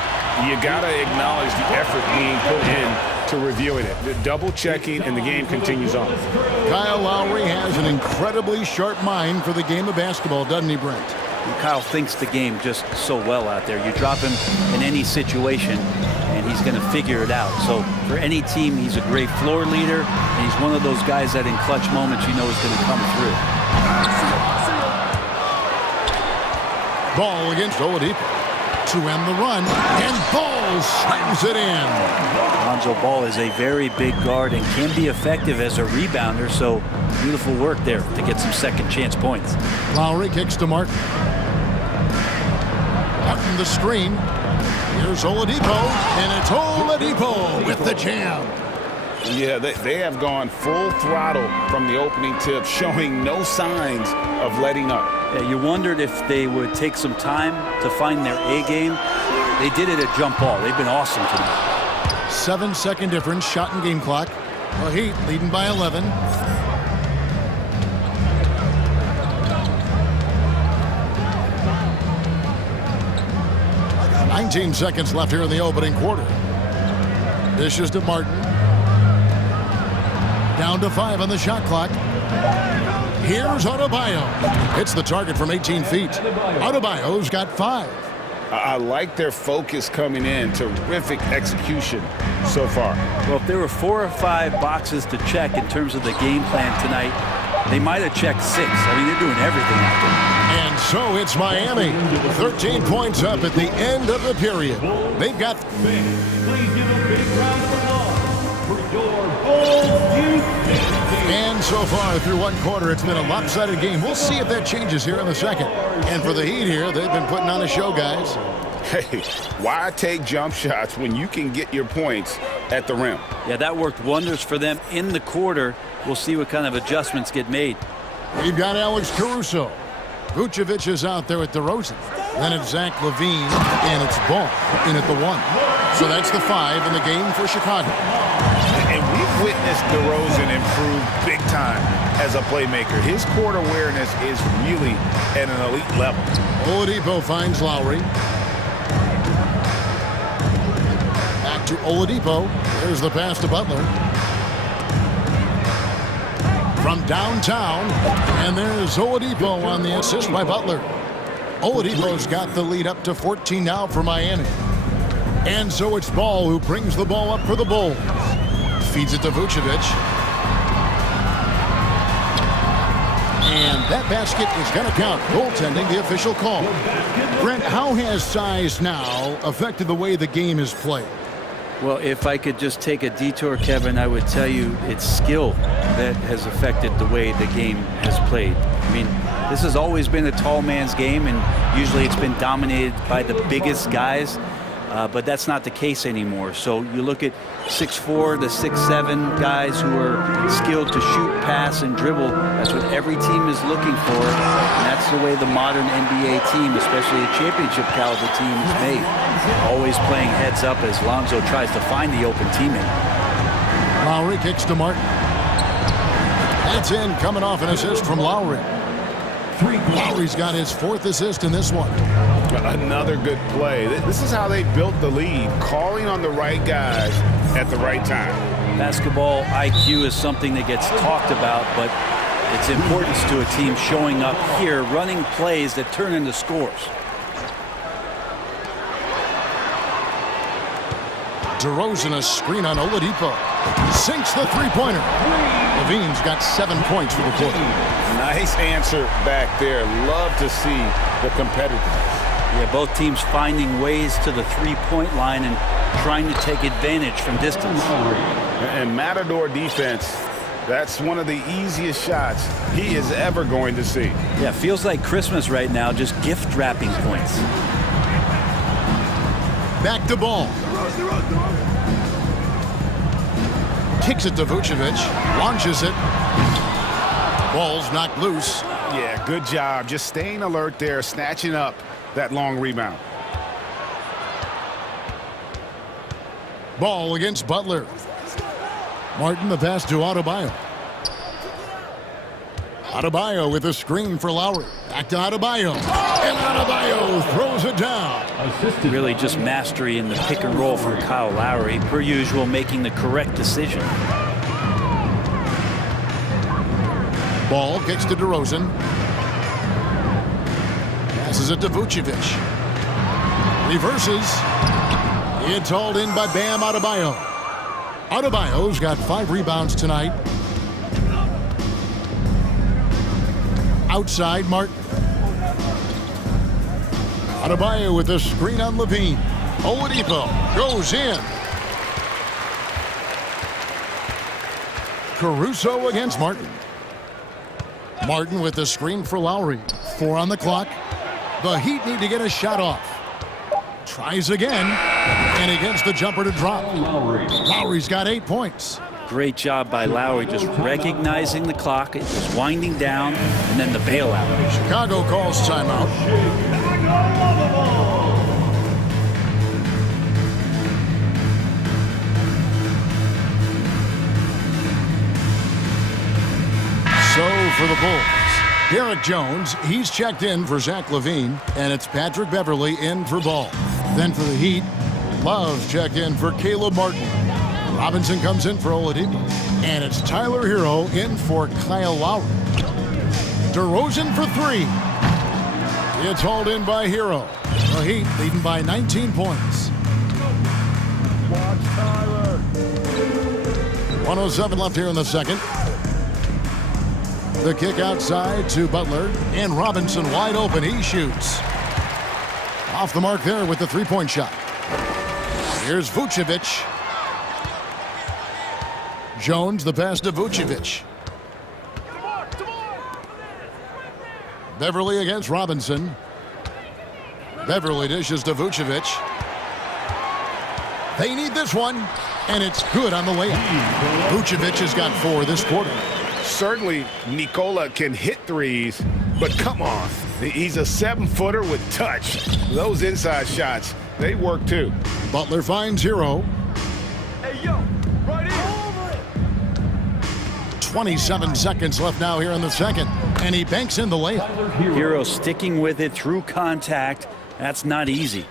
you got to acknowledge the effort being put in to reviewing it. The double checking, and the game continues on. Kyle Lowry has an incredibly sharp mind for the game of basketball, doesn't he, Brent? And Kyle thinks the game just so well out there. You drop him in any situation, and he's going to figure it out. So for any team, he's a great floor leader, and he's one of those guys that in clutch moments you know is going to come through. Ball against Oladipo to end the run, and Ball slams it in. Lonzo Ball is a very big guard and can be effective as a rebounder, so beautiful work there to get some second chance points. Lowry kicks to Martin. Out from the screen. Here's Oladipo, and it's Oladipo with the jam. Yeah, they have gone full throttle from the opening tip, showing no signs of letting up. Yeah, you wondered if they would take some time to find their A game. They did it at jump ball. They've been awesome tonight. 7-second difference, shot and game clock. The Heat leading by 11. $19 seconds left here in the opening quarter. Dishes to Martin. Down to 5 on the shot clock. Here's Adebayo. Hits the target from 18 feet. Adebayo's got 5. I like their focus coming in. Terrific execution so far. Well, if there were 4 or 5 boxes to check in terms of the game plan tonight, they might have checked 6. I mean, they're doing everything out there. And so it's Miami. 13 points up at the end of the period. They've got... Please give a big round of applause for your Bulls youth. And so far through one quarter, it's been a lopsided game. We'll see if that changes here in the second. And for the Heat here, they've been putting on a show, guys. Hey, why take jump shots when you can get your points at the rim? Yeah, that worked wonders for them in the quarter. We'll see what kind of adjustments get made. We've got Alex Caruso. Vucevic is out there at DeRozan. Then it's Zach LaVine, and it's Ball in at the 1. So that's the 5 in the game for Chicago. And we've witnessed DeRozan improve big time as a playmaker. His court awareness is really at an elite level. Oladipo finds Lowry. Back to Oladipo. There's the pass to Butler. From downtown, and there's Oladipo on the assist by Butler. Oladipo's got the lead up to 14 now for Miami. And so it's Ball who brings the ball up for the Bulls. Feeds it to Vucevic. And that basket is going to count. Goaltending, the official call. Brent, how has size now affected the way the game is played? Well, if I could just take a detour, Kevin, I would tell you it's skill that has affected the way the game has played. I mean, this has always been a tall man's game, and usually it's been dominated by the biggest guys. But that's not the case anymore. So you look at 6'4" to 6'7" guys who are skilled to shoot, pass, and dribble. That's what every team is looking for. And that's the way the modern NBA team, especially a championship caliber team, is made. Always playing heads up as Lonzo tries to find the open teammate. Lowry kicks to Martin. That's in, coming off an assist from Lowry. Lowry's got his 4th assist in this one. Another good play. This is how they built the lead, calling on the right guys at the right time. Basketball IQ is something that gets talked about, but its importance to a team showing up here, running plays that turn into scores. DeRozan a screen on Oladipo. Sinks the three-pointer. LaVine's got 7 points for the quarter. Nice answer back there. Love to see the competitiveness. Yeah, both teams finding ways to the three-point line and trying to take advantage from distance. And Matador defense, that's one of the easiest shots he is ever going to see. Yeah, feels like Christmas right now, just gift wrapping points. Back to Ball. Kicks it to Vucevic. Launches it. Ball's knocked loose. Yeah, Good job. Just staying alert there, snatching up that long rebound. Ball against Butler. Martin, the pass to Adebayo. Adebayo with a screen for Lowry. Back to Adebayo. And Adebayo throws it down. Really just mastery in the pick and roll from Kyle Lowry. Per usual, making the correct decision. Ball kicks to DeRozan. Passes it to Vucevic. Reverses. It's hauled in by Bam Adebayo. Adebayo's got 5 rebounds tonight. Outside, Martin. Adebayo with the screen on Levine. Oladipo goes in. Caruso against Martin. Martin with the screen for Lowry. 4 on the clock. The Heat need to get a shot off. Tries again. And he gets the jumper to drop. Lowry's got 8 points. Great job by Lowry, just recognizing the clock. It was winding down, and then the bailout. Chicago calls timeout. So for the Bulls, Derek Jones, he's checked in for Zach LaVine, and it's Patrick Beverley in for Ball. Then for the Heat, Love checked in for Caleb Martin. Robinson comes in for Oladipo. And it's Tyler Hero in for Kyle Lowry. DeRozan for 3. It's hauled in by Hero. The Heat leading by 19 points. 1:07 left here in the second. The kick outside to Butler. And Robinson wide open. He shoots. Off the mark there with the three-point shot. Here's Vucevic. Jones, the pass to Vucevic. Beverley against Robinson. Beverley dishes to Vucevic. They need this one, and it's good on the layup. Vucevic has got 4 this quarter. Certainly, Nikola can hit threes, but come on. He's a 7-footer with touch. Those inside shots, they work too. Butler finds Hero. Hey, yo, right here. 27 seconds left now here in the second, and he banks in the layup. Hero sticking with it through contact. That's not easy.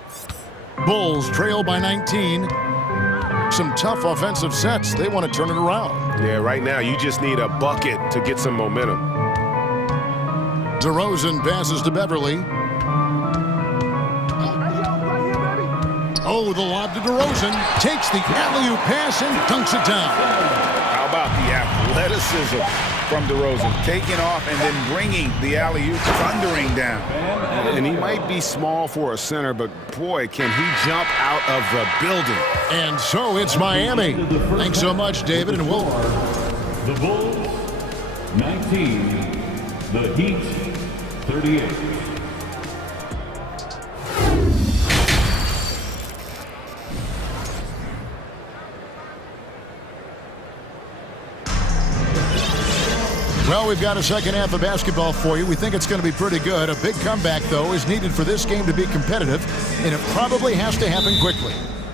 Bulls trail by 19. Some tough offensive sets. They want to turn it around. Yeah, right now you just need a bucket to get some momentum. DeRozan passes to Beverley. Oh, the lob to DeRozan. Takes the alley-oop pass and dunks it down. How about the athleticism from DeRozan? Taking off and then bringing the alley-oop thundering down. And he might be small for a center, but boy, can he jump out of the building. And so it's Miami. Thanks so much, David, and we'll... The Bulls, 19. The Heat, 38. Well, we've got a second half of basketball for you. We think it's going to be pretty good. A big comeback, though, is needed for this game to be competitive, and it probably has to happen quickly.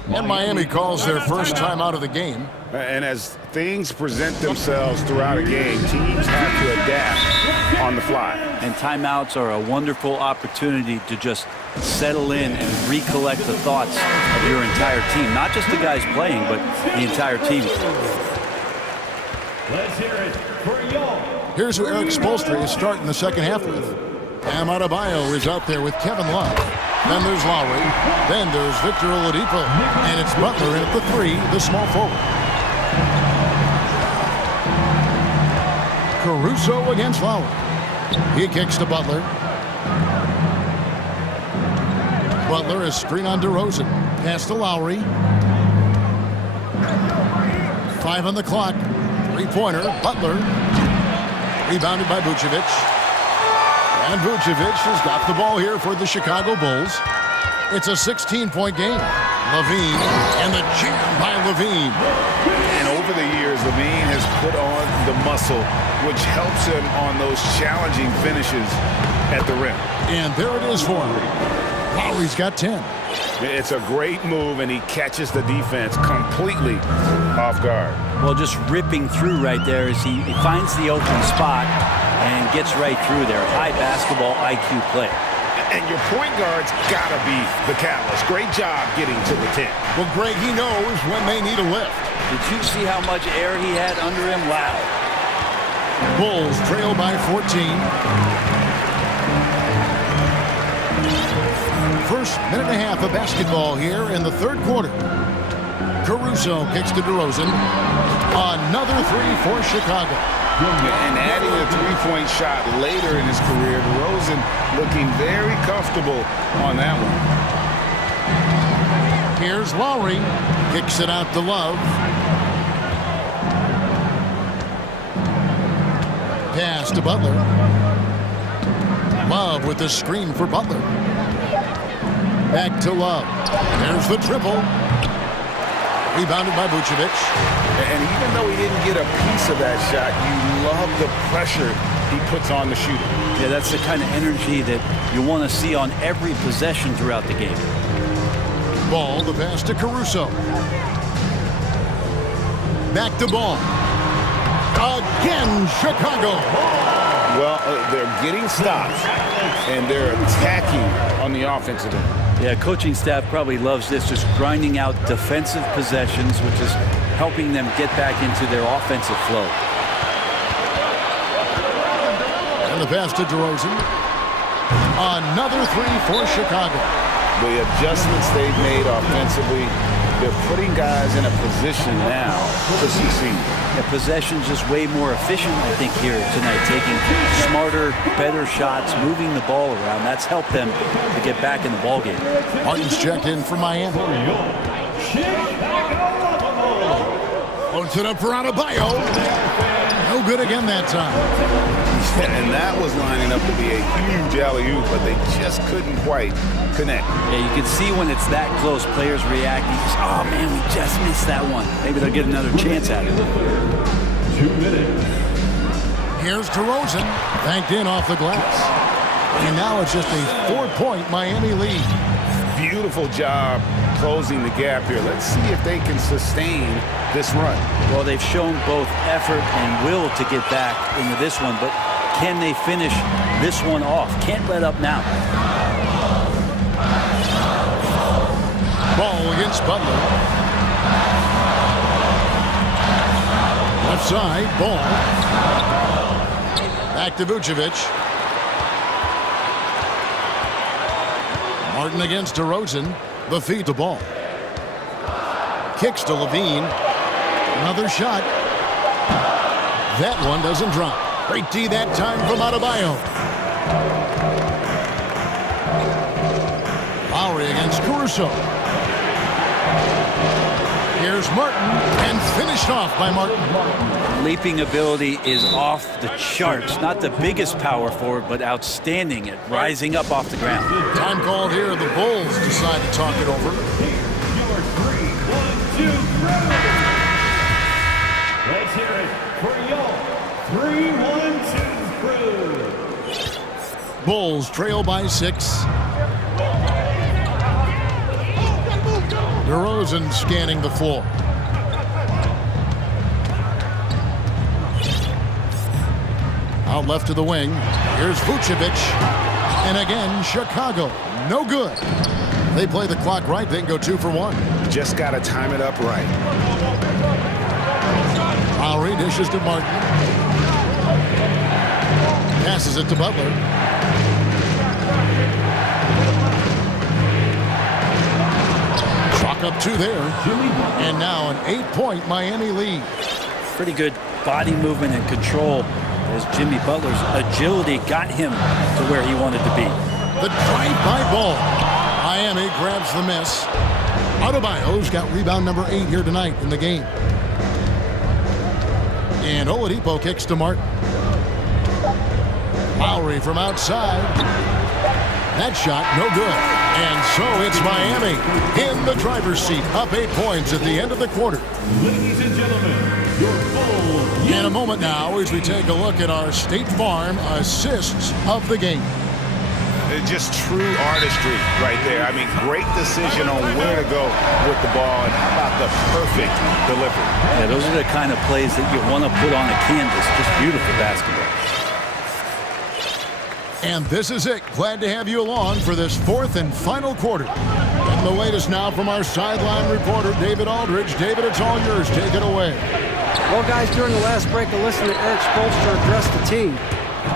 And Miami calls their first time out of the game. And as things present themselves throughout a game, teams have to adapt on the fly. And timeouts are a wonderful opportunity to just settle in and recollect the thoughts of your entire team. Not just the guys playing, but the entire team. Let's hear it for y'all. Here's who Eric Spoelstra is starting the second half with. Bam Adebayo is out there with Kevin Love. Then there's Lowry. Then there's Victor Oladipo. And it's Butler in at the 3, the small forward. Caruso against Lowry. He kicks to Butler. Butler is screen on DeRozan. Pass to Lowry. 5 on the clock. Three-pointer. Butler. Rebounded by Vucevic. And Vucevic has got the ball here for the Chicago Bulls. It's a 16-point game. LaVine and the jam by LaVine. And over the years, Levine has put on the muscle, which helps him on those challenging finishes at the rim. And there it is for him. Lowry's got 10. It's a great move, and he catches the defense completely off guard. Well, just ripping through right there as he finds the open spot and gets right through there. High basketball IQ play. And your point guard's got to be the catalyst. Great job getting to the 10. Well, Greg, he knows when they need a lift. Did you see how much air he had under him? Wow. Bulls trail by 14. First minute and a half of basketball here in the third quarter. Caruso kicks to DeRozan. Another three for Chicago. And adding a three-point shot later in his career, DeRozan looking very comfortable on that one. Here's Lowry. Kicks it out to Love. Pass to Butler. Love with the screen for Butler. Back to Love. There's the triple. Rebounded by Vucevic. And even though he didn't get a piece of that shot, you love the pressure he puts on the shooter. Yeah, that's the kind of energy that you want to see on every possession throughout the game. Ball, the pass to Caruso. Back to Ball. Again, Chicago. Well, they're getting stops, and they're attacking on the offensive end. Yeah, coaching staff probably loves this, just grinding out defensive possessions, which is helping them get back into their offensive flow. And the pass to DeRozan. Another three for Chicago. The adjustments they've made offensively, they're putting guys in a position now to succeed. Yeah, possession's just way more efficient, I think, here tonight, taking smarter, better shots, moving the ball around. That's helped them to get back in the ballgame. Martin's checked in for Miami. Loads it up for Adebayo. No good again that time. And that was lining up to be a huge alley-oop, but they just couldn't quite connect. Yeah, you can see when it's that close, players react. You just, oh man, we just missed that one. Maybe they'll get another chance at it. 2 minutes. Here's DeRozan, banked in off the glass. And now it's just a 4-point Miami lead. Beautiful job closing the gap here. Let's see if they can sustain this run. Well, they've shown both effort and will to get back into this one, but can they finish this one off? Can't let up now. Ball against Butler. Left side, Ball. Back to Vucevic. Martin against DeRozan. The feed to Ball. Kicks to Levine. Another shot. That one doesn't drop. Great D that time from Adebayo. Lowry against Caruso. Here's Martin, and finished off by Martin. Leaping ability is off the charts. Not the biggest power forward, but outstanding at rising up off the ground. Time called here. The Bulls decide to talk it over. Let's hear it for your 3-1-2 crew. Bulls trail by 6. DeRozan scanning the floor. Out left to the wing. Here's Vucevic. And again, Chicago. No good. They play the clock right. They can go 2 for 1. Just got to time it up right. Lowry dishes to Martin. Passes it to Butler. Chalk up 2 there. And now an 8-point Miami lead. Pretty good body movement and control as Jimmy Butler's agility got him to where he wanted to be. The drive-by Ball. Miami grabs the miss. Adebayo's got rebound number 8 here tonight in the game. And Oladipo kicks to Martin. Lowry from outside. That shot, no good. And so it's Miami in the driver's seat, up 8 points at the end of the quarter. Ladies and gentlemen, In a moment now, as we take a look at our State Farm assists of the game. Just true artistry right there. I mean, great decision on where to go with the ball and how about the perfect delivery. Yeah, those are the kind of plays that you want to put on a canvas. Just beautiful basketball. And this is it. Glad to have you along for this fourth and final quarter. And the latest now from our sideline reporter, David Aldridge. David, it's all yours. Take it away. Well, guys, during the last break, I listened to Eric Spoelstra address the team.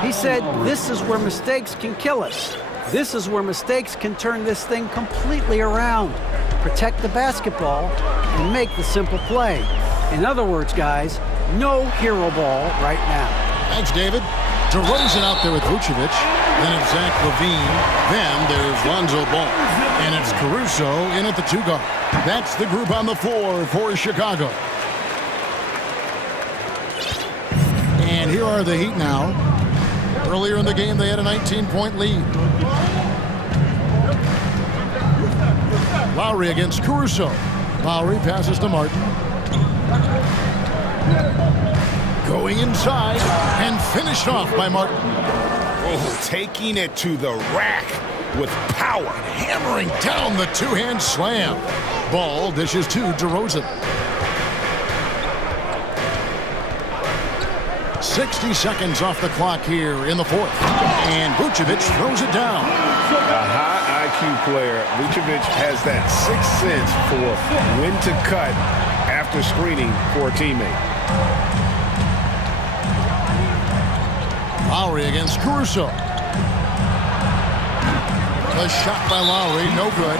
He said, this is where mistakes can kill us. This is where mistakes can turn this thing completely around. Protect the basketball and make the simple play. In other words, guys, no hero ball right now. Thanks, David. DeRozan out there with Vucevic. Then it's Zach LaVine. Then there's Lonzo Ball. And it's Caruso in at the 2-guard. That's the group on the floor for Chicago. And here are the Heat now. Earlier in the game, they had a 19-point lead. Lowry against Caruso. Lowry passes to Martin. Going inside and finished off by Martin. Oh, taking it to the rack with power. Hammering down the two-hand slam. Ball dishes to DeRozan. 60 seconds off the clock here in the fourth. And Vucevic throws it down. A high IQ player. Vucevic has that sixth sense for when to cut after screening for a teammate. Lowry against Caruso. A shot by Lowry, no good.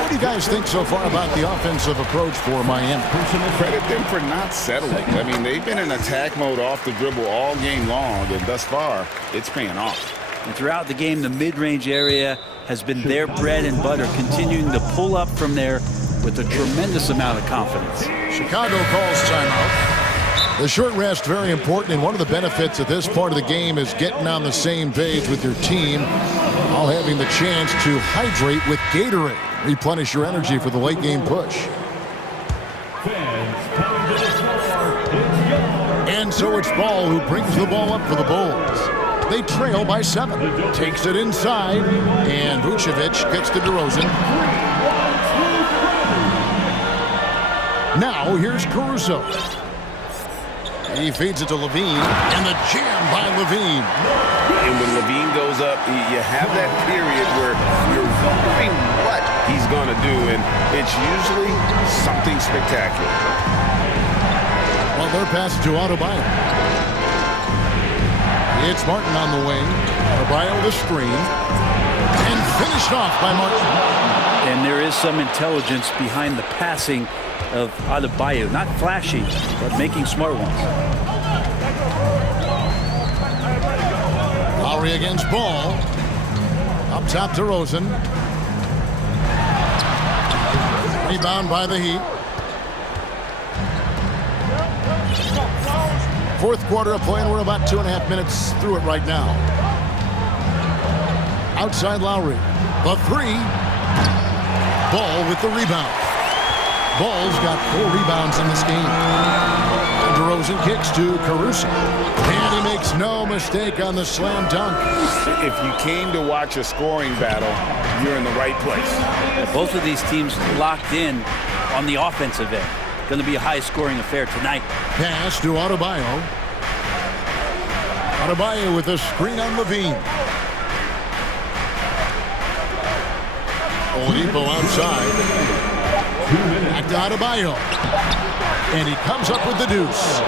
What do you guys think so far about the offensive approach for Miami? Credit them for not settling. I mean, they've been in attack mode off the dribble all game long, and thus far, it's paying off. And throughout the game, the mid-range area has been their bread and butter, continuing to pull up from there with a tremendous amount of confidence. Chicago calls timeout. The short rest, very important, and one of the benefits of this part of the game is getting on the same page with your team, while having the chance to hydrate with Gatorade. Replenish your energy for the late game push. And so it's Ball who brings the ball up for the Bulls. They trail by 7. Takes it inside, and Vucevic gets to DeRozan. Now here's Caruso. He feeds it to LaVine, and the jam by LaVine. And when LaVine goes up, you have that period where you're wondering what he's going to do, and it's usually something spectacular. Well, they're passing to Adebayo. It's Martin on the wing. Adebayo the screen. And finished off by Martin. And there is some intelligence behind the passing of Adebayo. Not flashy, but making smart ones. Lowry against Ball. Up top to Rosen. Rebound by the Heat. Fourth quarter of play, and we're about 2.5 minutes through it right now. Outside Lowry. The 3. Ball with the rebound. Ball's got 4 rebounds in this game. DeRozan kicks to Caruso. And he makes no mistake on the slam dunk. If you came to watch a scoring battle, you're in the right place. Both of these teams locked in on the offensive end. Going to be a high-scoring affair tonight. Pass to Adebayo. Adebayo with a screen on LaVine. Oladipo outside. Back to Adebayo. And he comes up with the deuce.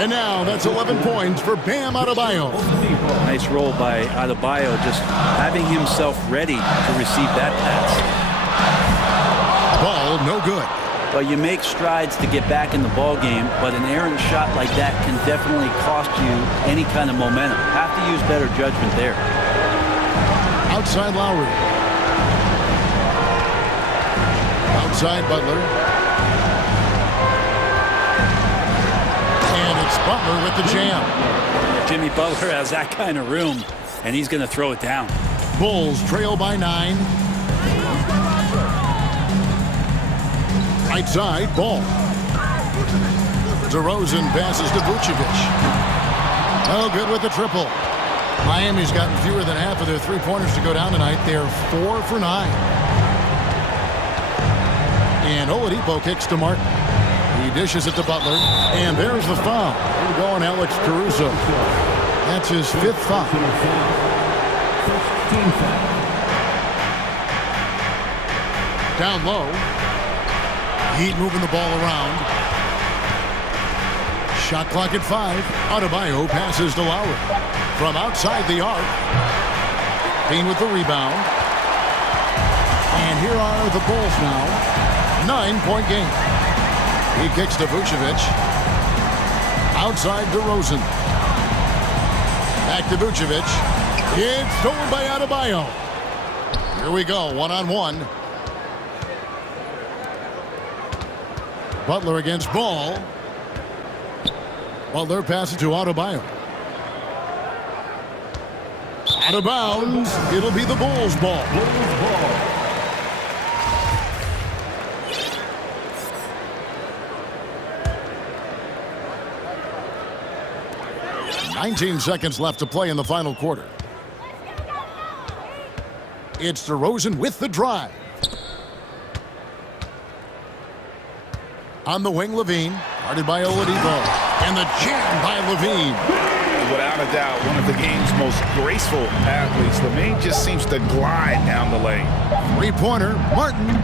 And now that's 11 points for Bam Adebayo. Nice roll by Adebayo, just having himself ready to receive that pass. Ball no good. Well, you make strides to get back in the ball game, but an errant shot like that can definitely cost you any kind of momentum. Have to use better judgment there. Outside Lowry. Outside Butler. And it's Butler with the jam. Jimmy Butler has that kind of room, and he's going to throw it down. Bulls trail by 9. Right side, Ball. DeRozan passes to Vucevic. Oh, good with the triple. Miami's gotten fewer than half of their three-pointers to go down tonight. They're 4 for 9. And Oladipo kicks to Martin. He dishes it to Butler. And there's the foul. Here we go on Alex Caruso. That's his 5th foul. Down low. Heat moving the ball around. Shot clock at 5. Adebayo passes to Lowry. From outside the arc. Bean with the rebound. And here are the Bulls now. 9-point game. He kicks to Vucevic. Outside DeRozan. Back to Vucevic. It's stolen by Adebayo. Here we go, one-on-one. Butler against Ball. Butler passes to Adebayo. Out of bounds. It'll be the Bulls' ball. 19 seconds left to play in the final quarter. It's DeRozan with the drive. On the wing, Levine. Guarded by Oladipo. And the jam by Levine. Without a doubt, one of the game's most graceful athletes. Levine just seems to glide down the lane. Three-pointer, Martin.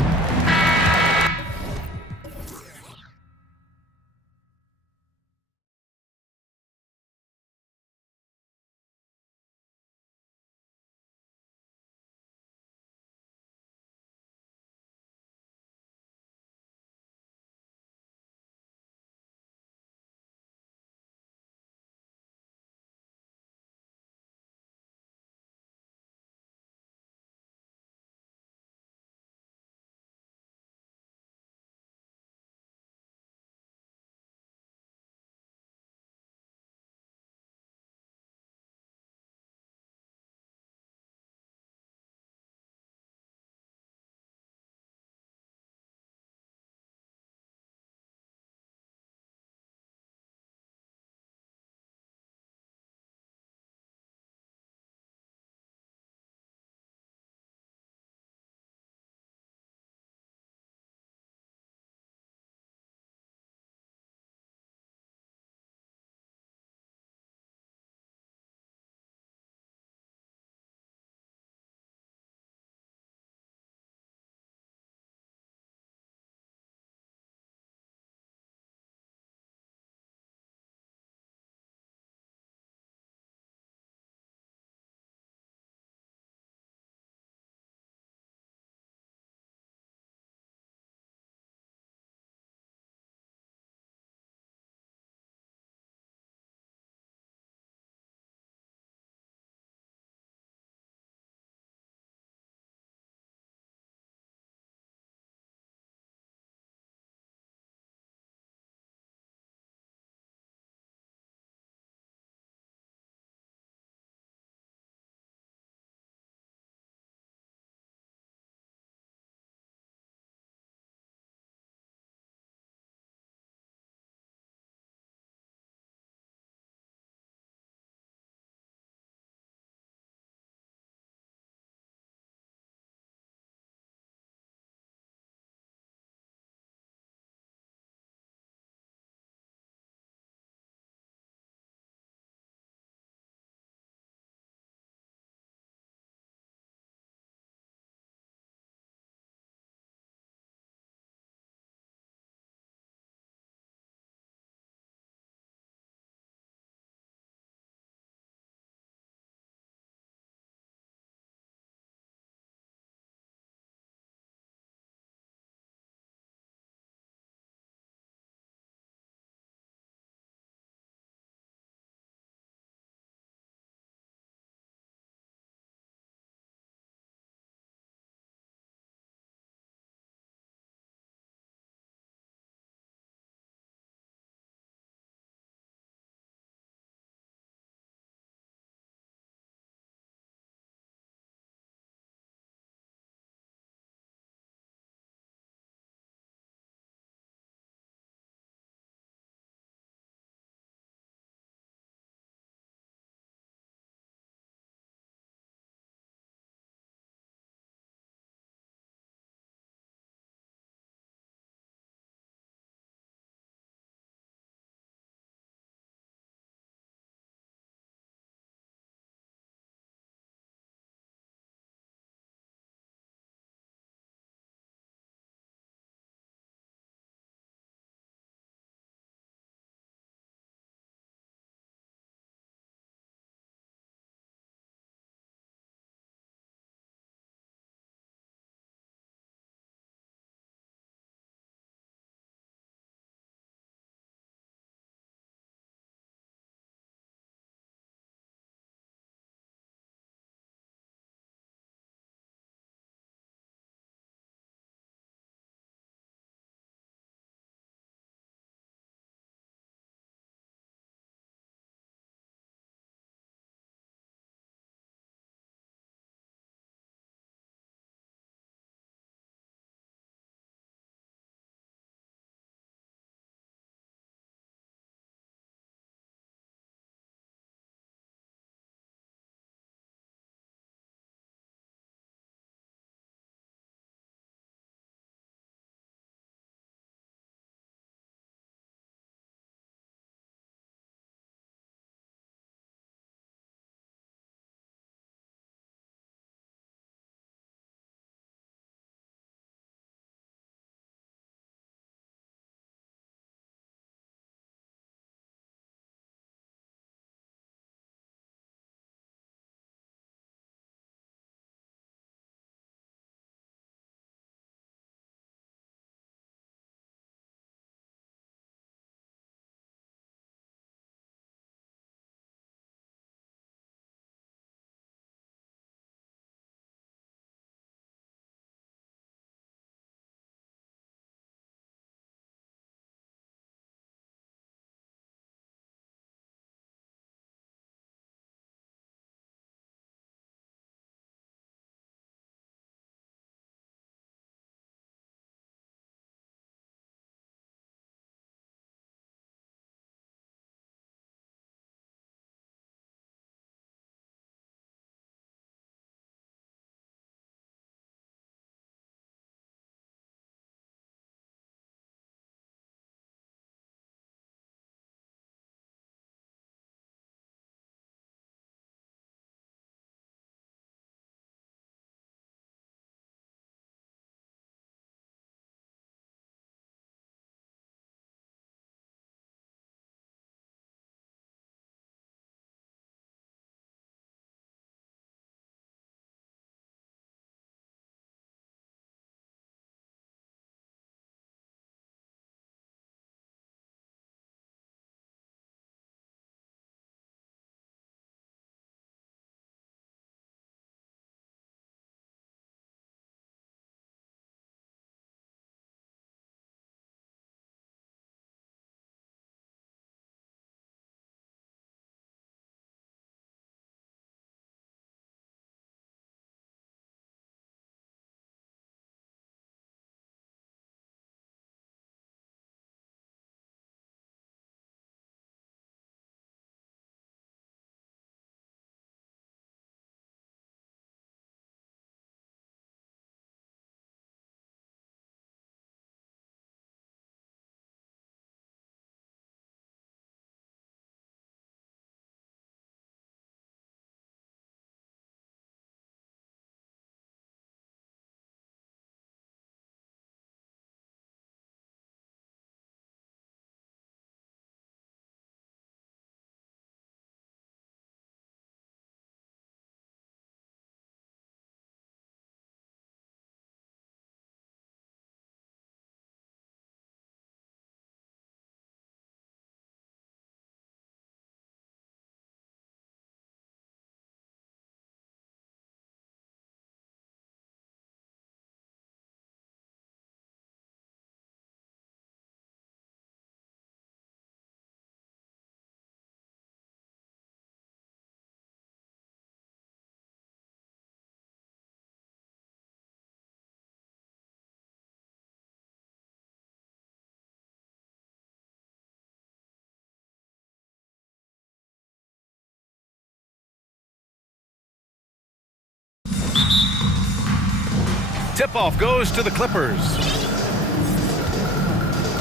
tip-off goes to the Clippers.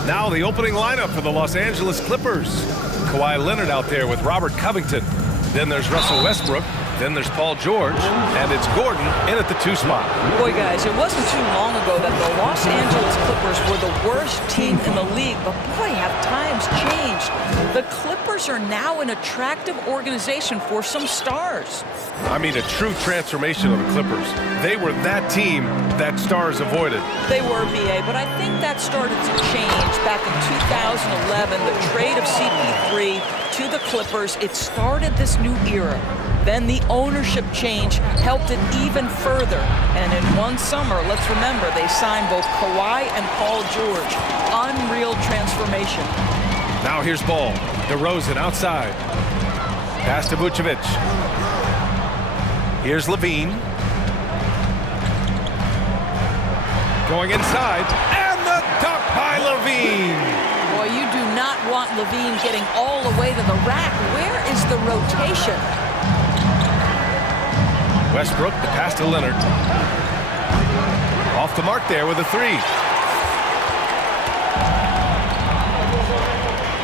Now the opening lineup for the Los Angeles Clippers. Kawhi Leonard out there with Robert Covington. Then there's Russell Westbrook. Then there's Paul George. And it's Gordon in at the 2 spot. Boy, guys, it wasn't too long ago that the Los Angeles Clippers were the worst team in the league. But boy, have times changed. The Clippers are now an attractive organization for some stars. I mean, a true transformation of the Clippers. They were that team that stars avoided. They were, BA, but I think that started to change back in 2011. The trade of CP3 to the Clippers, it started this new era. Then the ownership change helped it even further. And in one summer, let's remember, they signed both Kawhi and Paul George. Unreal transformation. Now here's ball. DeRozan outside. Pass to Vucevic. Here's Levine. Going inside. And the dunk by Levine. Boy, you do not want Levine getting all the way to the rack. Where is the rotation? Westbrook, the pass to Leonard. Off the mark there with a 3.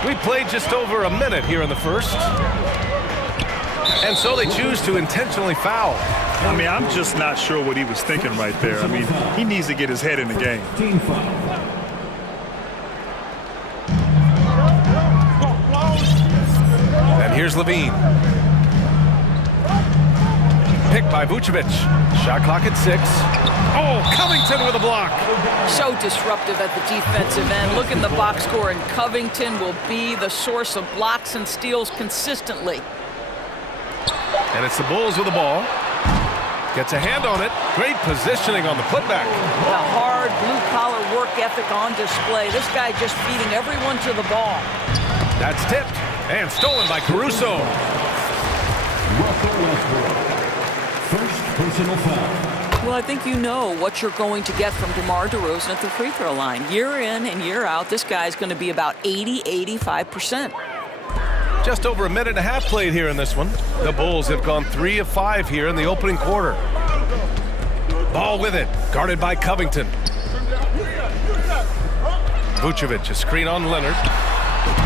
We played just over a minute here in the first. And so they choose to intentionally foul. I mean, I'm just not sure what he was thinking right there. I mean, he needs to get his head in the game. And here's Levine. Picked by Vucevic. Shot clock at 6. Oh, Covington with a block. So disruptive at the defensive end. Look in the box score, and Covington will be the source of blocks and steals consistently. And it's the Bulls with the ball. Gets a hand on it. Great positioning on the putback. The hard blue-collar work ethic on display. This guy just feeding everyone to the ball. That's tipped and stolen by Caruso. Russell Westbrook. First personal foul. Well, I think you know what you're going to get from DeMar DeRozan at the free throw line. Year in and year out, this guy's going to be about 80-85%. Just over a minute and a half played here in this one. The Bulls have gone 3 of 5 here in the opening quarter. Ball with it, guarded by Covington. Vucevic, a screen on Leonard.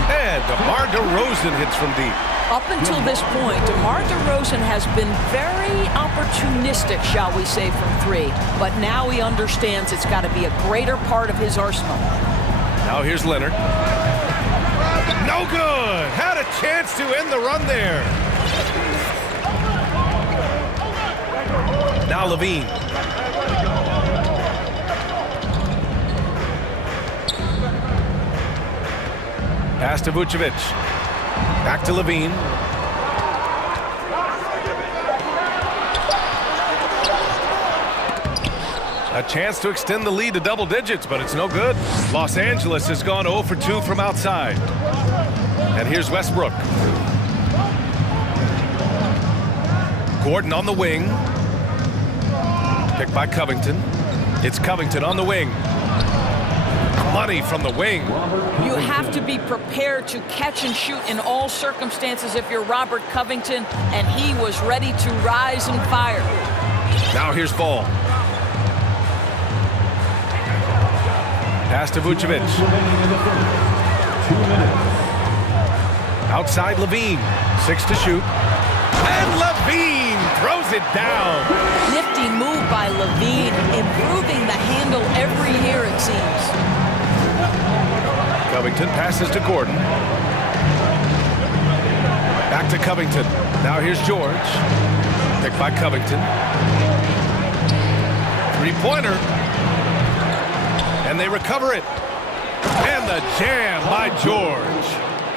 And DeMar DeRozan hits from deep. Up until this point, DeMar DeRozan has been very opportunistic, shall we say, from 3. But now he understands it's got to be a greater part of his arsenal. Now here's Leonard. No good! Had a chance to end the run there. Now Levine. Pass to Vucevic. Back to Levine. A chance to extend the lead to double digits, but it's no good. Los Angeles has gone 0 for 2 from outside. And here's Westbrook. Gordon on the wing. Picked by Covington. It's Covington on the wing. Money from the wing. You have to be prepared to catch and shoot in all circumstances if you're Robert Covington, and he was ready to rise and fire. Now here's Ball. Pass to Vucevic. Outside Levine. 6 to shoot. And Levine throws it down. Nifty move by Levine, improving the handle every year, it seems. Covington passes to Gordon. Back to Covington. Now here's George. Picked by Covington. 3-pointer. And they recover it. And the jam by George.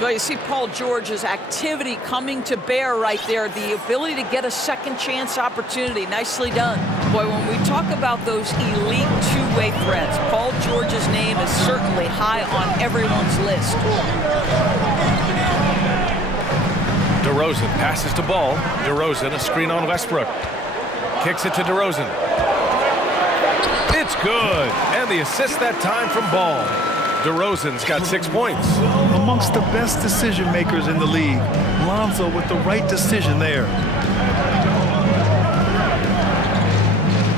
Well, you see Paul George's activity coming to bear right there. The ability to get a second chance opportunity. Nicely done. Boy, when we talk about those elite two-way threats, Paul George's name is certainly high on everyone's list. DeRozan passes to Ball. DeRozan, a screen on Westbrook. Kicks it to DeRozan. It's good. And the assist that time from Ball. DeRozan's got 6 points. Amongst the best decision makers in the league. Lonzo with the right decision there.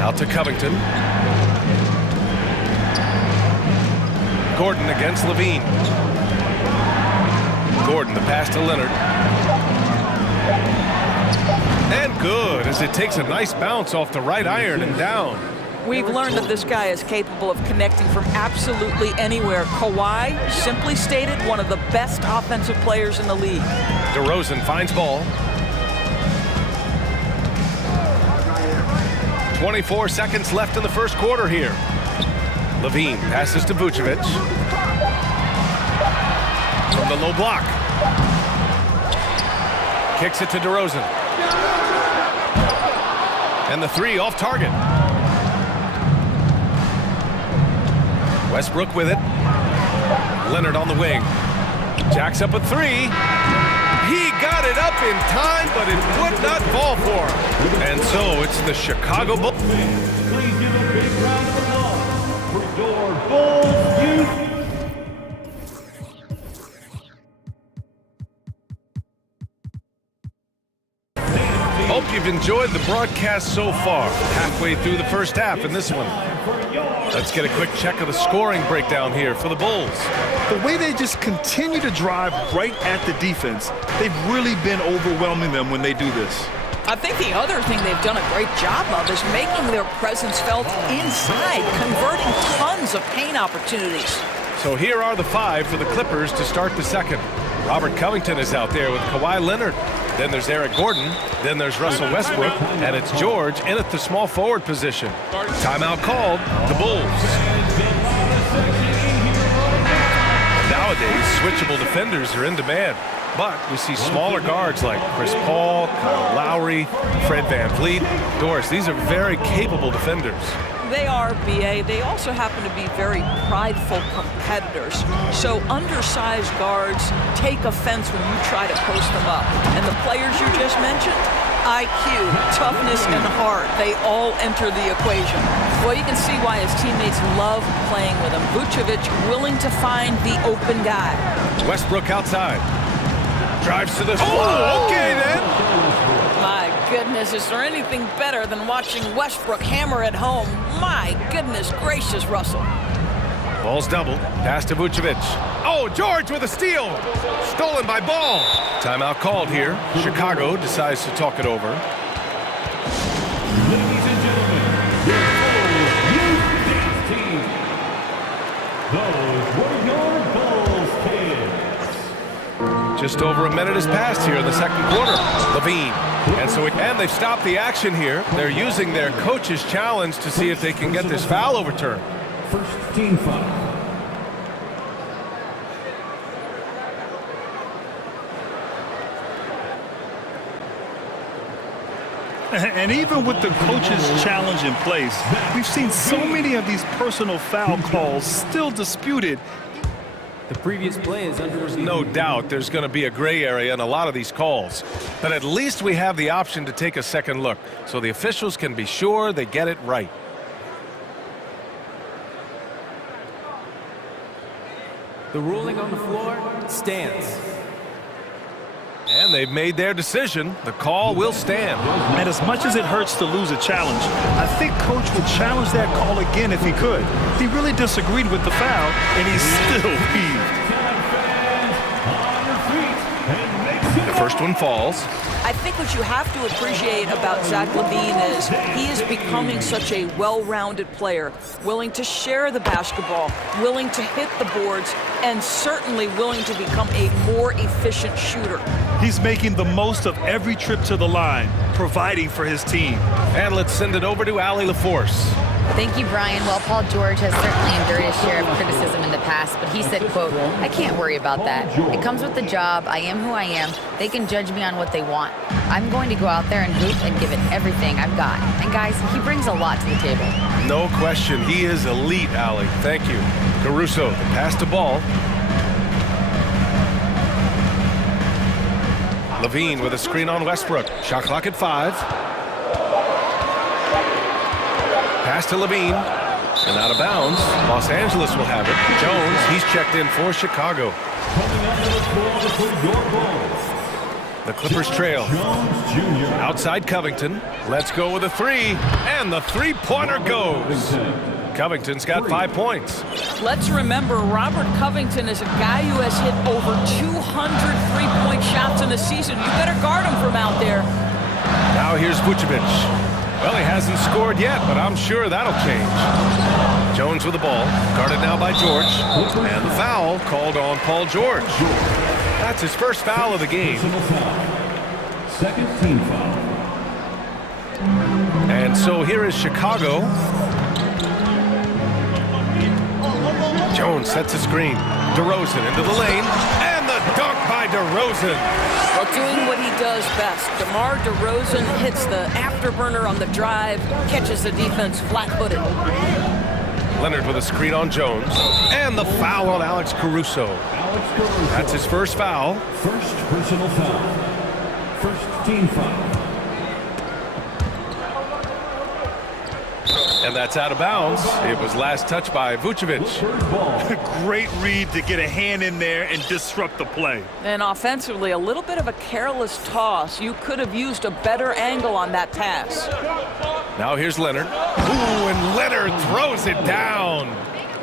Out to Covington. Gordon against Levine. Gordon, the pass to Leonard. And good, as it takes a nice bounce off the right iron and down. We've learned that this guy is capable of connecting from absolutely anywhere. Kawhi, simply stated, one of the best offensive players in the league. DeRozan finds ball. 24 seconds left in the first quarter here. Levine passes to Vucevic. From the low block. Kicks it to DeRozan. And the three off target. Westbrook with it. Leonard on the wing. Jacks up a three. He got it up in time, but it would not fall for him. And so it's the Chicago Bulls. Please give a big round of applause for your Bulls youth. Hope you've enjoyed the broadcast so far. Halfway through the first half in this one. Let's get a quick check of the scoring breakdown here for the Bulls. The way they just continue to drive right at the defense, they've really been overwhelming them when they do this. I think the other thing they've done a great job of is making their presence felt inside, converting tons of paint opportunities. So here are the five for the Clippers to start the second. Robert Covington is out there with Kawhi Leonard. Then there's Eric Gordon. Then there's Russell Westbrook. And it's George in at the small forward position. Timeout called. The Bulls. Nowadays, switchable defenders are in demand. But we see smaller guards like Chris Paul, Kyle Lowry, Fred VanVleet. Doris, these are very capable defenders. They are, BA. They also happen to be very prideful competitors. So undersized guards take offense when you try to post them up. And the players you just mentioned, IQ, toughness, and heart, they all enter the equation. Well, you can see why his teammates love playing with him. Vucevic willing to find the open guy. Westbrook outside. Drives to the... Oh, okay then. My goodness, is there anything better than watching Westbrook hammer at home? My goodness gracious, Russell. Ball's doubled. Pass to Vucevic. Oh, George with a steal. Stolen by Ball. Timeout called here. Chicago decides to talk it over. Ladies and gentlemen, your Bulls youth dance team. Those were your Bulls kids. Just over a minute has passed here in the second quarter. Levine. And they've stopped the action here. They're using their coach's challenge to see if they can get this foul overturned. First team foul. And even with the coach's challenge in place, we've seen so many of these personal foul calls still disputed. The previous play is under review. No doubt there's going to be a gray area in a lot of these calls. But at least we have the option to take a second look, so the officials can be sure they get it right. The ruling on the floor stands. And they've made their decision. The call will stand. And as much as it hurts to lose a challenge, I think Coach would challenge that call again if he could. He really disagreed with the foul, and he still heaved. The first one falls. I think what you have to appreciate about Zach LaVine is he is becoming such a well-rounded player, willing to share the basketball, willing to hit the boards, and certainly willing to become a more efficient shooter. He's making the most of every trip to the line, providing for his team. And let's send it over to Allie LaForce. Thank you, Brian. Well, Paul George has certainly endured his share of criticism in the past, but he said, quote, "I can't worry about that. It comes with the job. I am who I am. They can judge me on what they want. I'm going to go out there and hoop and give it everything I've got." And guys, he brings a lot to the table. No question. He is elite, Allie. Thank you. Caruso, the pass to Ball. Levine with a screen on Westbrook. Shot clock at 5. Pass to Levine. And out of bounds. Los Angeles will have it. Jones, he's checked in for Chicago. The Clippers trail. Outside Covington. Let's go with a three. And the three-pointer goes. Covington's got 5 points. Let's remember, Robert Covington is a guy who has hit over 200 three-point shots in the season. You better guard him from out there. Now here's Vucevic. Well, he hasn't scored yet, but I'm sure that'll change. Jones with the ball, guarded now by George. And the foul called on Paul George. That's his first foul of the game. Second team foul. And so here is Chicago. Jones sets a screen. DeRozan into the lane. And the dunk by DeRozan. Well, doing what he does best. DeMar DeRozan hits the afterburner on the drive, catches the defense flat-footed. Leonard with a screen on Jones. And the foul on Alex Caruso. That's his first foul. First personal foul. First team foul. And that's out of bounds. It was last touched by Vucevic. Great read to get a hand in there and disrupt the play. And offensively, a little bit of a careless toss. You could have used a better angle on that pass. Now here's Leonard. Ooh, and Leonard throws it down.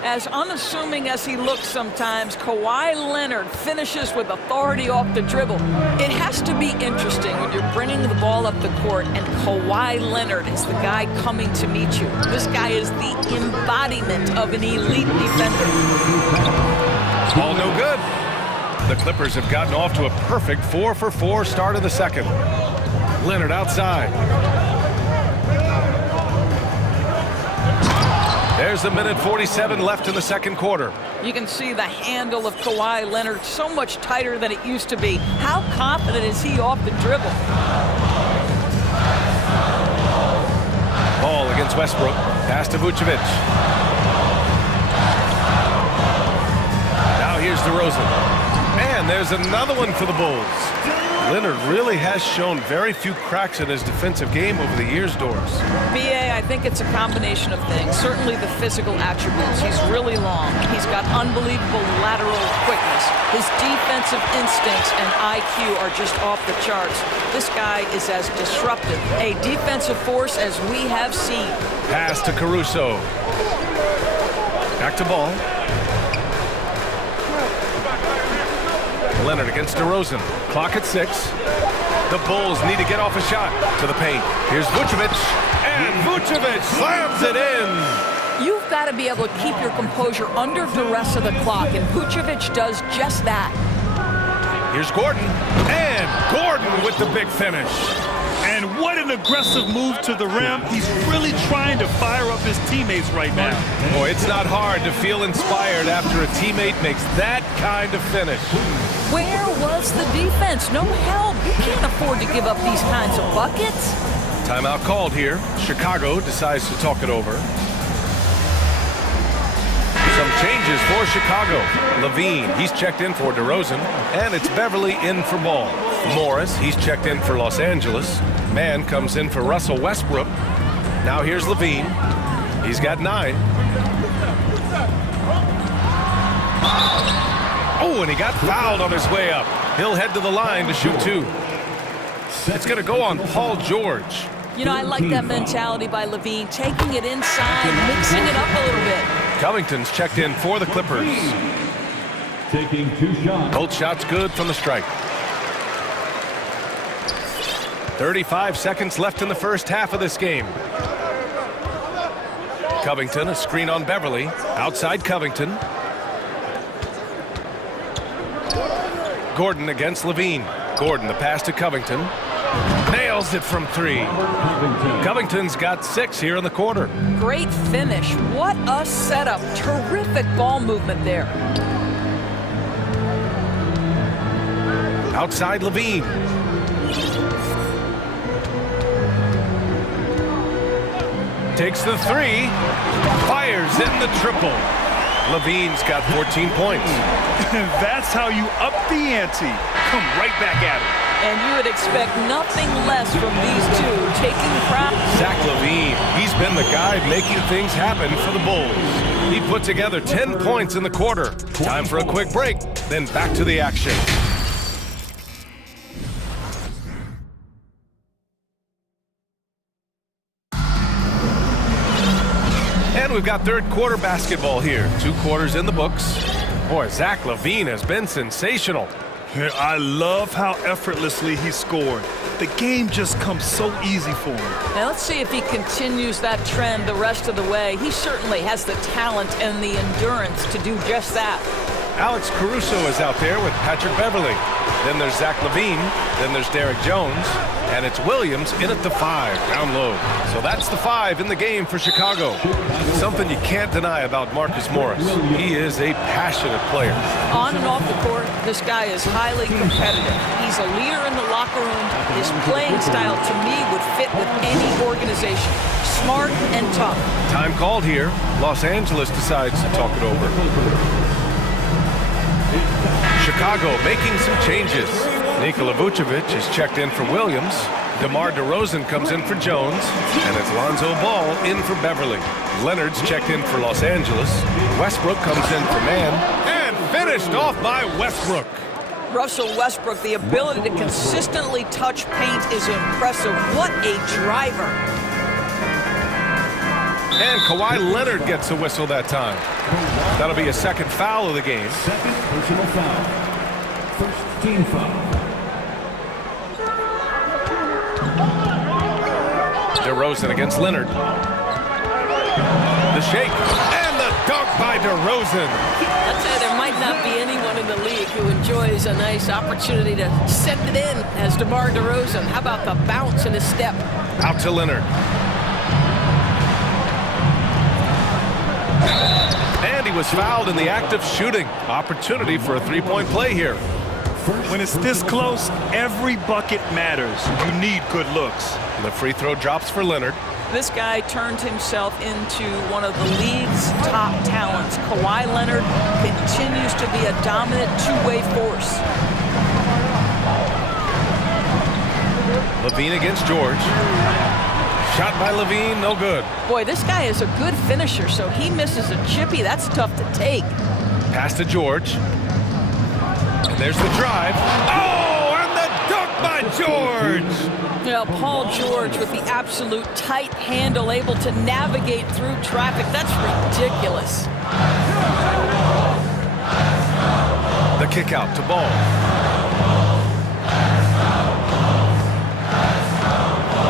As unassuming as he looks sometimes, Kawhi Leonard finishes with authority off the dribble. It has to be interesting when you're bringing the ball up the court and Kawhi Leonard is the guy coming to meet you. This guy is the embodiment of an elite defender. All no good. The Clippers have gotten off to a perfect 4-for-4 start of the second. Leonard outside. There's a minute 47 left in the second quarter. You can see the handle of Kawhi Leonard so much tighter than it used to be. How confident is he off the dribble? Ball against Westbrook. Pass to Vucevic. Now here's DeRozan. And there's another one for the Bulls. Leonard really has shown very few cracks in his defensive game over the years, Doris. BA, I think it's a combination of things. Certainly the physical attributes. He's really long. He's got unbelievable lateral quickness. His defensive instincts and IQ are just off the charts. This guy is as disruptive, a defensive force as we have seen. Pass to Caruso. Back to ball. Leonard against DeRozan. Clock at 6. The Bulls need to get off a shot to the paint. Here's Vucevic. And Vucevic slams it in. You've got to be able to keep your composure under duress of the clock, and Vucevic does just that. Here's Gordon. And Gordon with the big finish. And what an aggressive move to the rim. He's really trying to fire up his teammates right now. Boy, it's not hard to feel inspired after a teammate makes that kind of finish. Where was the defense? No help. You can't afford to give up these kinds of buckets. Timeout called here. Chicago decides to talk it over. Some changes for Chicago. Levine, he's checked in for DeRozan. And it's Beverly in for Ball. Morris, he's checked in for Los Angeles. Mann comes in for Russell Westbrook. Now here's Levine. He's got 9. Oh, and he got fouled on his way up. He'll head to the line to shoot 2. It's going to go on Paul George. You know, I like that mentality by Levine, taking it inside, mixing it up a little bit. Covington's checked in for the Clippers. Taking 2 shots. Both shots good from the strike. 35 seconds left in the first half of this game. Covington, a screen on Beverly. Outside Covington. Gordon against Levine. Gordon, the pass to Covington. Nails it from 3. Covington's got 6 here in the quarter. Great finish. What a setup. Terrific ball movement there. Outside Levine. Takes the 3. Fires in the triple. Levine's got 14 points. That's how you up the ante. Come right back at it. And you would expect nothing less from these two taking pride. Zach LaVine, he's been the guy making things happen for the Bulls. He put together 10 points in the quarter. Time for a quick break, then back to the action. And we've we've got third quarter basketball here. 2 quarters in the books. Boy, Zach LaVine has been sensational. I love how effortlessly he scored. The game just comes so easy for him. Now let's see if he continues that trend the rest of the way. He certainly has the talent and the endurance to do just that. Alex Caruso is out there with Patrick Beverly. Then there's Zach LaVine. Then there's Derek Jones. And it's Williams in at the 5, down low. So that's the 5 in the game for Chicago. Something you can't deny about Marcus Morris. He is a passionate player. On and off the court, this guy is highly competitive. He's a leader in the locker room. His playing style, to me, would fit with any organization. Smart and tough. Time called here. Los Angeles decides to talk it over. Chicago making some changes. Nikola Vucevic is checked in for Williams. DeMar DeRozan comes in for Jones. And it's Lonzo Ball in for Beverly. Leonard's checked in for Los Angeles. Westbrook comes in for Mann. And finished off by Westbrook. Russell Westbrook, the ability to consistently touch paint is impressive. What a driver. And Kawhi Leonard gets a whistle that time. That'll be a second foul of the game. Second personal foul. First team foul. DeRozan against Leonard. The shake and the dunk by DeRozan. I'll tell you, there might not be anyone in the league who enjoys a nice opportunity to send it in as DeMar DeRozan. How about the bounce and his step? Out to Leonard. And he was fouled in the act of shooting. Opportunity for a three-point play here. When it's this close, every bucket matters. You need good looks. And the free throw drops for Leonard. This guy turned himself into one of the league's top talents. Kawhi Leonard continues to be a dominant two-way force. LaVine against George. Shot by LaVine, no good. Boy, this guy is a good finisher, so he misses a chippy. That's tough to take. Pass to George. And there's the drive. Oh, and the dunk by George! You know, Paul George with the absolute tight handle, able to navigate through traffic. That's ridiculous. The kick out to Ball.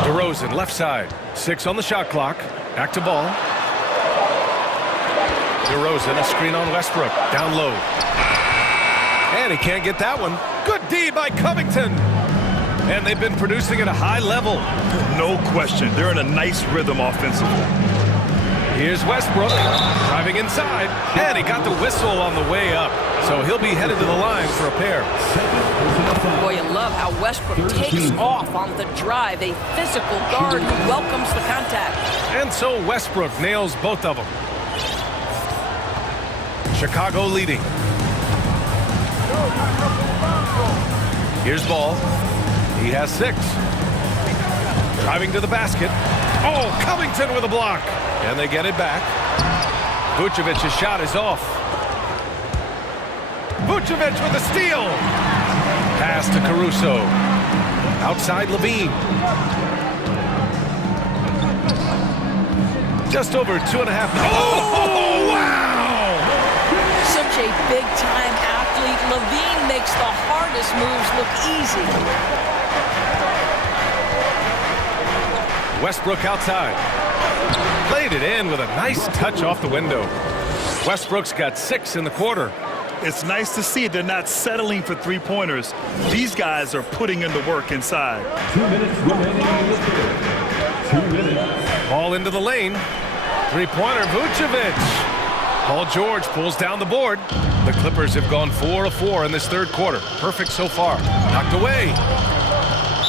DeRozan, left side. 6 on the shot clock. Back to Ball. DeRozan, a screen on Westbrook. Down low. And he can't get that one. Good D by Covington. And they've been producing at a high level. No question. They're in a nice rhythm offensively. Here's Westbrook driving inside. And he got the whistle on the way up. So he'll be headed to the line for a pair. Boy, you love how Westbrook takes off on the drive. A physical guard who welcomes the contact. And so Westbrook nails both of them. Chicago leading. Here's Ball. He has 6. Driving to the basket. Oh, Covington with a block. And they get it back. Vucevic's shot is off. Vucevic with a steal. Pass to Caruso. Outside LaVine. Just over 2.5. Oh, wow! Such a big-time athlete. LaVine makes the hardest moves look easy. Westbrook outside. Played it in with a nice touch off the window. Westbrook's got 6 in the quarter. It's nice to see they're not settling for three-pointers. These guys are putting in the work inside. 2 minutes remaining in the third. 2 minutes. Ball into the lane. Three-pointer, Vucevic. Paul George pulls down the board. The Clippers have gone 4 of 4 in this third quarter. Perfect so far. Knocked away.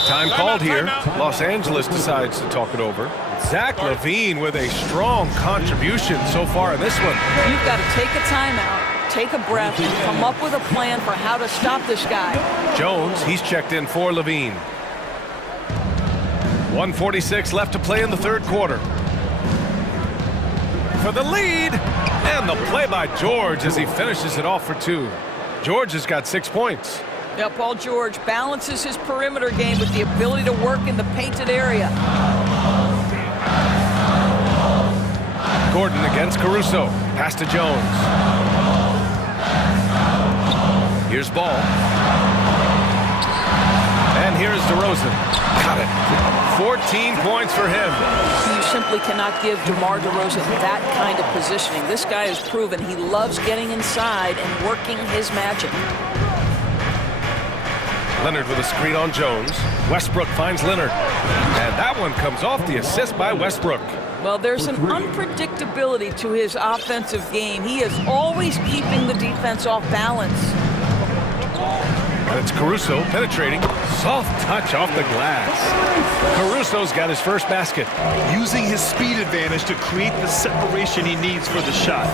Time called here. Los Angeles decides to talk it over. Zach LaVine with a strong contribution so far in this one. You've got to take a timeout, take a breath, and come up with a plan for how to stop this guy. Jones, he's checked in for LaVine. 1:46 left to play in the third quarter. For the lead, and the play by George as he finishes it off for 2. George has got 6 points. Now, Paul George balances his perimeter game with the ability to work in the painted area. Gordon against Caruso. Pass to Jones. Here's Ball. And here's DeRozan. Got it. 14 points for him. You simply cannot give DeMar DeRozan that kind of positioning. This guy has proven he loves getting inside and working his magic. Leonard with a screen on Jones. Westbrook finds Leonard. And that one comes off the assist by Westbrook. Well, there's an unpredictability to his offensive game. He is always keeping the defense off balance. And it's Caruso penetrating. Soft touch off the glass. Caruso's got his first basket. Using his speed advantage to create the separation he needs for the shot.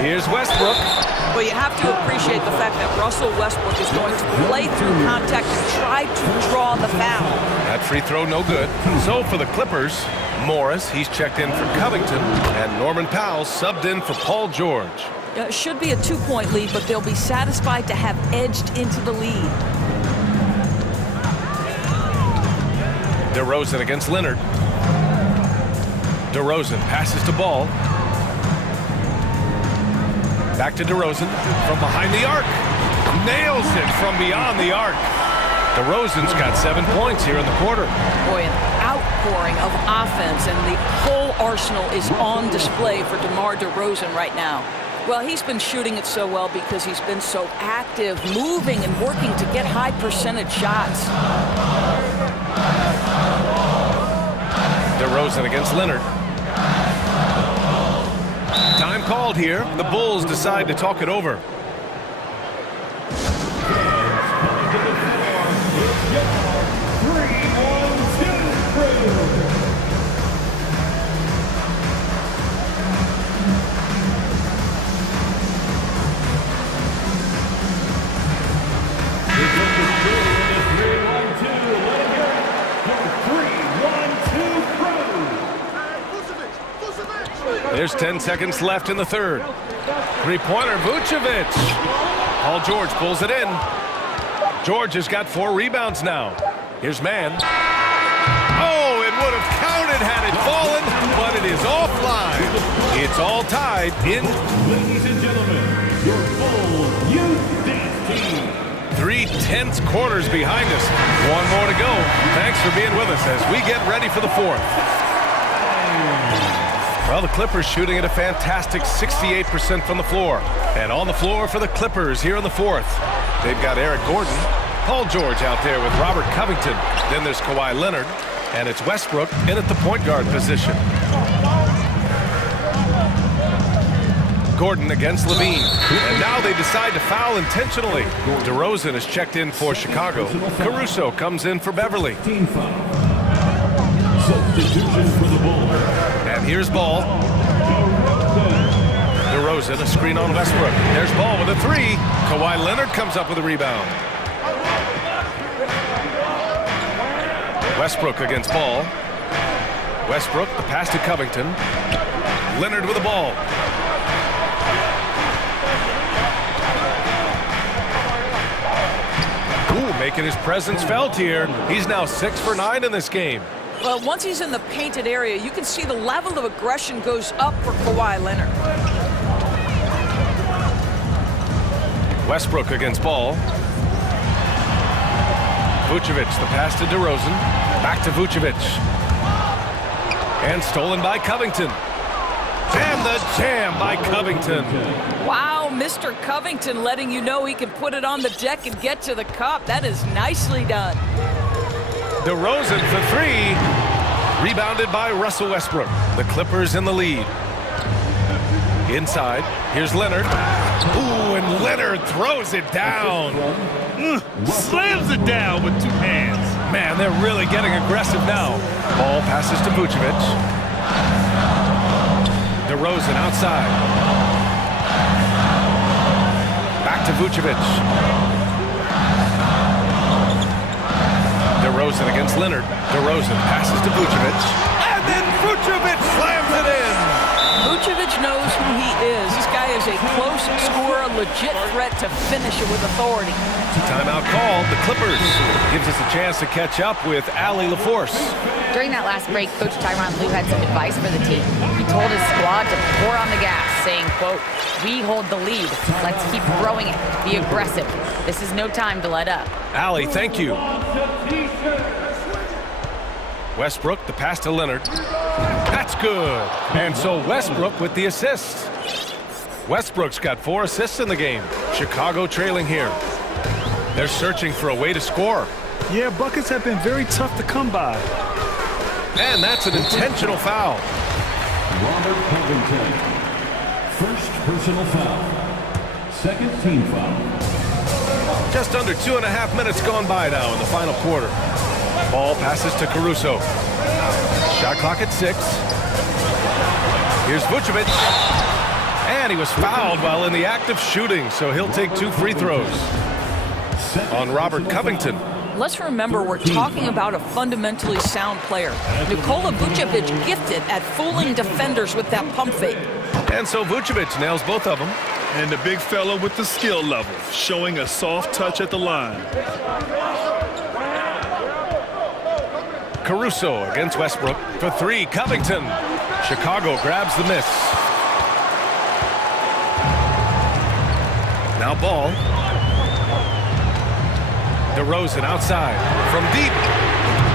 Here's Westbrook. Well, you have to appreciate the fact that Russell Westbrook is going to play through contact and try to draw the foul. That free throw no good. So for the Clippers, Morris, he's checked in for Covington, and Norman Powell subbed in for Paul George. Should be a 2-point lead, but they'll be satisfied to have edged into the lead. DeRozan against Leonard. DeRozan passes to Ball. Back to DeRozan from behind the arc. Nails it from beyond the arc. DeRozan's got 7 points here in the quarter. Boy, an outpouring of offense, and the whole arsenal is on display for DeMar DeRozan right now. Well, he's been shooting it so well because he's been so active, moving and working to get high percentage shots. DeRozan against Leonard. Time called here. The Bulls decide to talk it over. There's 10 seconds left in the third. Three-pointer, Vucevic. Paul George pulls it in. George has got 4 rebounds now. Here's Mann. Oh, it would have counted had it fallen, but it is offline. It's all tied in. Ladies and gentlemen, your full youth dance team. 3 tense quarters behind us. One more to go. Thanks for being with us as we get ready for the fourth. Well, the Clippers shooting at a fantastic 68% from the floor. And on the floor for the Clippers here in the fourth. They've got Eric Gordon, Paul George out there with Robert Covington. Then there's Kawhi Leonard, and it's Westbrook in at the point guard position. Gordon against Levine. And now they decide to foul intentionally. DeRozan is checked in for Chicago. Caruso comes in for Beverly. Substitution for the Bulls. And here's Ball. DeRozan, a screen on Westbrook. There's Ball with a 3. Kawhi Leonard comes up with a rebound. Westbrook against Ball. Westbrook, the pass to Covington. Leonard with the ball. Ooh, making his presence felt here. He's now 6 for 9 in this game. Well, once he's in the painted area, you can see the level of aggression goes up for Kawhi Leonard. Westbrook against Ball. Vucevic, the pass to DeRozan. Back to Vucevic. And stolen by Covington. And the jam by Covington. Wow, Mr. Covington letting you know he can put it on the deck and get to the cup. That is nicely done. DeRozan for 3. Rebounded by Russell Westbrook. The Clippers in the lead. Inside, here's Leonard. Ooh, and Leonard throws it down. Slams it down with 2 hands. Man, they're really getting aggressive now. Ball passes to Vucevic. DeRozan outside. Back to Vucevic. DeRozan against Leonard. DeRozan passes to Vucevic. And then Vucevic slams it in. Vucevic knows who he is. This guy is a close score a legit threat to finish it with authority. Timeout called. The Clippers gives us a chance to catch up with Allie LaForce. During that last break, Coach Tyronn Lue had some advice for the team. He told his squad to pour on the gas, saying, quote, "We hold the lead. Let's keep growing it. Be aggressive. This is no time to let up." Allie, thank you. Westbrook, the pass to Leonard. That's good. And so Westbrook with the assist. Westbrook's got 4 assists in the game. Chicago trailing here. They're searching for a way to score. Yeah, buckets have been very tough to come by. And that's an intentional foul. Robert Covington. First personal foul. Second team foul. Just under 2.5 minutes gone by now in the final quarter. Ball passes to Caruso. Shot clock at 6. Here's Vucevic. And he was fouled while in the act of shooting, so he'll take 2 free throws on Robert Covington. Let's remember we're talking about a fundamentally sound player. Nikola Vucevic gifted at fooling defenders with that pump fake. And so Vucevic nails both of them. And the big fella with the skill level, showing a soft touch at the line. Caruso against Westbrook for 3. Covington. Chicago grabs the miss. Now ball. DeRozan outside from deep.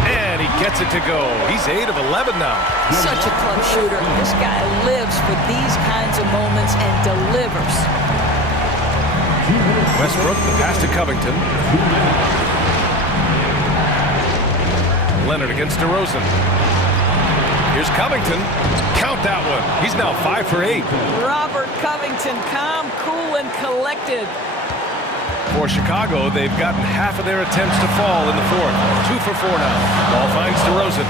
And he gets it to go. He's 8 of 11 now. Such a clutch shooter. This guy lives for these kinds of moments and delivers. Westbrook, the pass to Covington. Leonard against DeRozan. Here's Covington. Count that one. He's now 5 for 8. Robert Covington, calm, cool, and collected. For Chicago, they've gotten half of their attempts to fall in the 4th. 2 for 4 now. Ball finds DeRozan.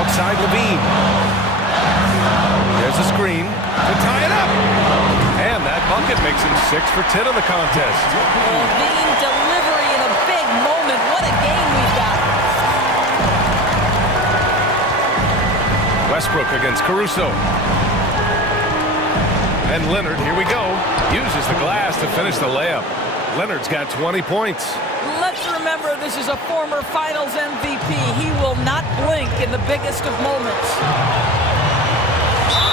Outside Levine. There's a screen to tie it up. And that bucket makes him 6 for 10 in the contest. Levine delivery in a big moment. What a game we've got. Westbrook against Caruso. And Leonard, here we go, uses the glass to finish the layup. Leonard's got 20 points. Let's remember this is a former Finals MVP. He will not blink in the biggest of moments.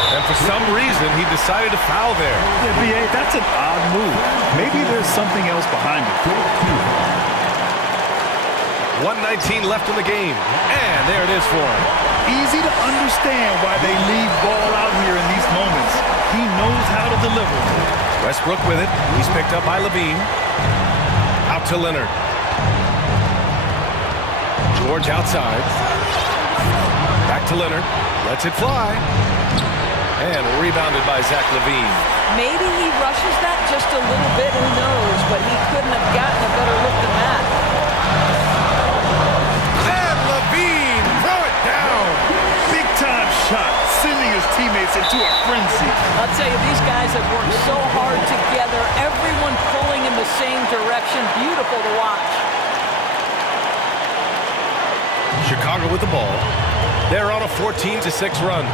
And for some reason, he decided to foul there. Yeah, B.A., that's an odd move. Maybe there's something else behind it. 1:19 left in the game. And there it is for him. Easy to understand why they leave ball out here in these moments. He knows how to deliver. Westbrook with it. He's picked up by Levine. Out to Leonard. George outside. Back to Leonard. Lets it fly. And rebounded by Zach Levine. Maybe he rushes that just a little bit, who knows, but he couldn't have gotten a better look than that. And Levine, throw it down. Big time shot, sending his teammates into a frenzy. I'll tell you, these guys have worked so hard together, everyone pulling in the same direction. Beautiful to watch. Chicago with the ball. They're on a 14-6 run.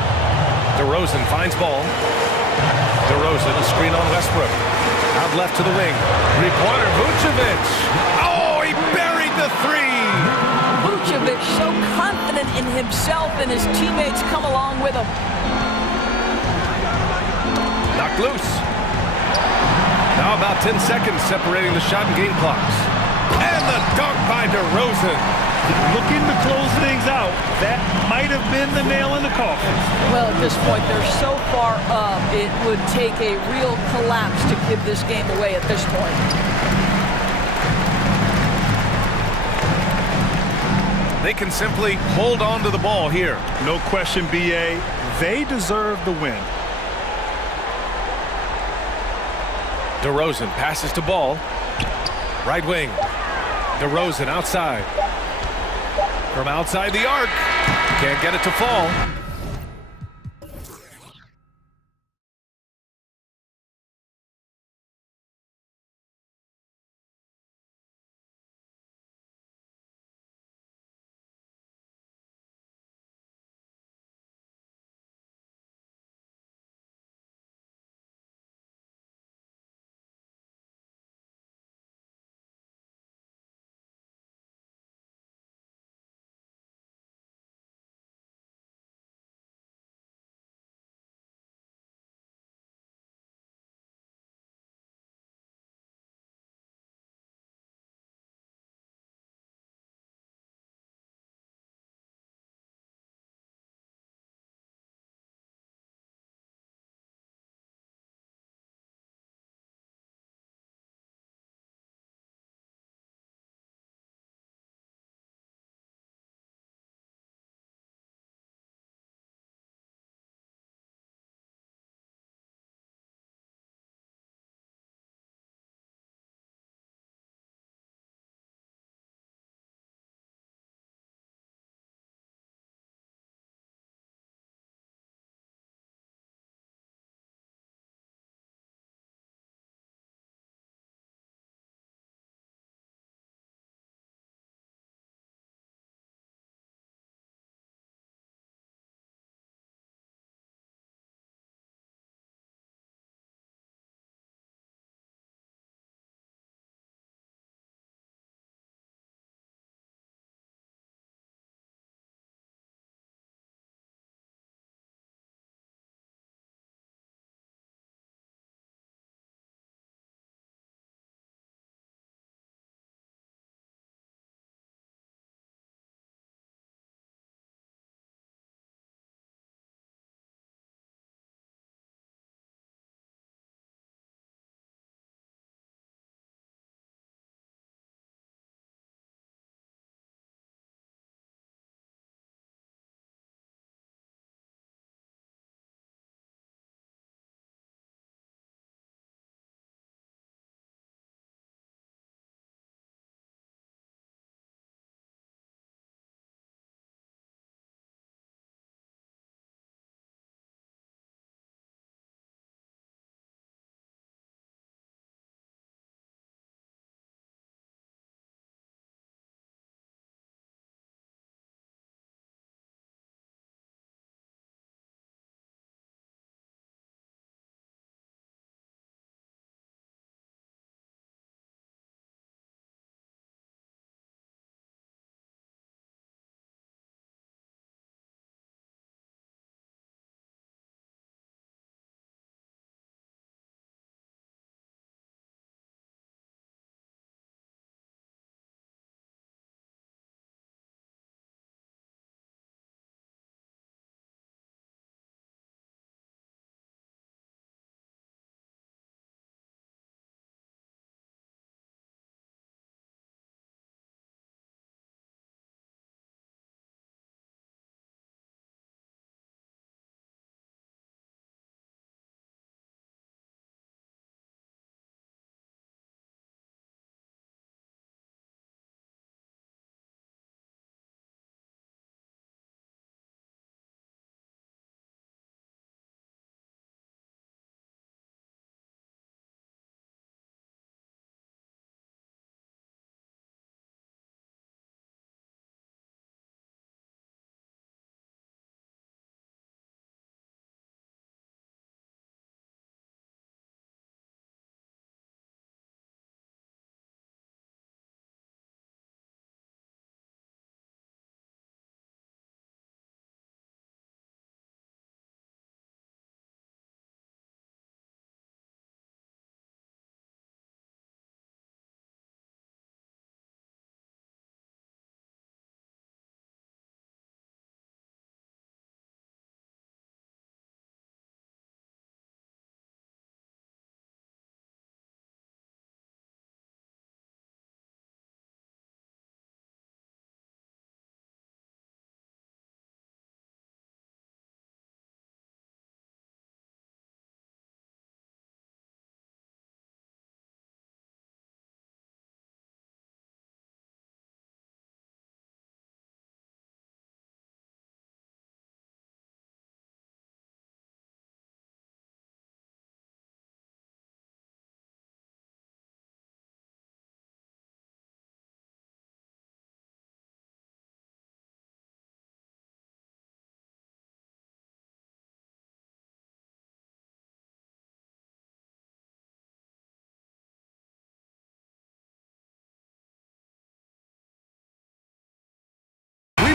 DeRozan finds ball. DeRozan, a screen on Westbrook. Out left to the wing. Three-pointer, Vucevic. Oh, he buried the 3. Vucevic so confident in himself, and his teammates come along with him. Knocked loose. Now about 10 seconds separating the shot and game clocks. And the dunk by DeRozan. Looking to close things out. That might have been the nail in the coffin. Well, at this point, they're so far up, it would take a real collapse to give this game away at this point. They can simply hold on to the ball here. No question, B.A. They deserve the win. DeRozan passes to ball. Right wing. DeRozan outside. From outside the arc. Can't get it to fall.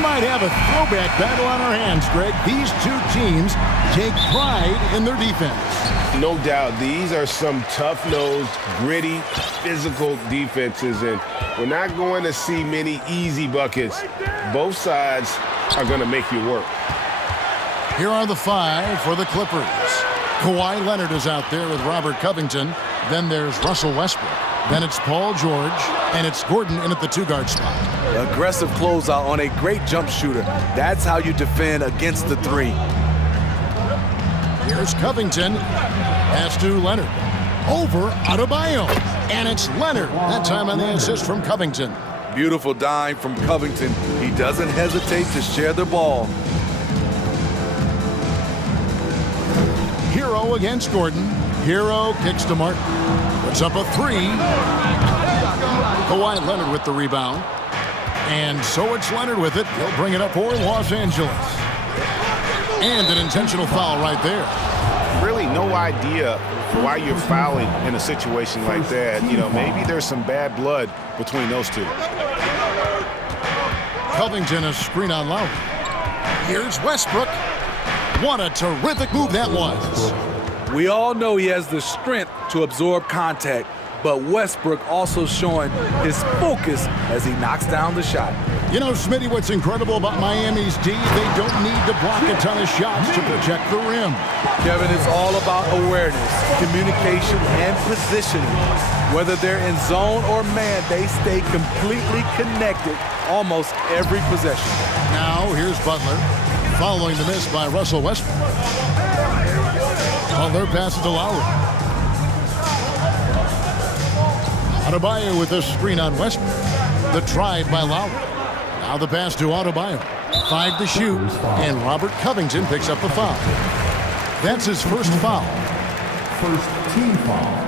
might have a throwback battle on our hands, Greg. These two teams take pride in their defense. No doubt, these are some tough-nosed, gritty, physical defenses, and we're not going to see many easy buckets. Both sides are going to make you work. Here are the 5 for the Clippers. Kawhi Leonard is out there with Robert Covington. Then there's Russell Westbrook. Then it's Paul George, and it's Gordon in at the 2-guard spot. Aggressive closeout on a great jump shooter. That's how you defend against the 3. Here's Covington. Pass to Leonard. Over Adebayo. And it's Leonard. That time on the assist from Covington. Beautiful dime from Covington. He doesn't hesitate to share the ball. Hero against Gordon. Hero kicks to Martin. Puts up a 3. Kawhi Leonard with the rebound. And so it's Leonard with it. He'll bring it up for Los Angeles. And an intentional foul right there. Really no idea why you're fouling in a situation like that. You know, maybe there's some bad blood between those two. Covington, a screen on Lowry. Here's Westbrook. What a terrific move that was. We all know he has the strength to absorb contact, but Westbrook also showing his focus as he knocks down the shot. You know, Smitty, what's incredible about Miami's D, they don't need to block a ton of shots to protect the rim. Kevin, it's all about awareness, communication, and positioning. Whether they're in zone or man, they stay completely connected almost every possession. Now, here's Butler, following the miss by Russell Westbrook. Butler passes to Lowry. Adebayo with a screen on Westbrook. The drive by Lowry. Now the pass to Adebayo. 5 to shoot, and Robert Covington picks up the foul. That's his first foul. First team foul.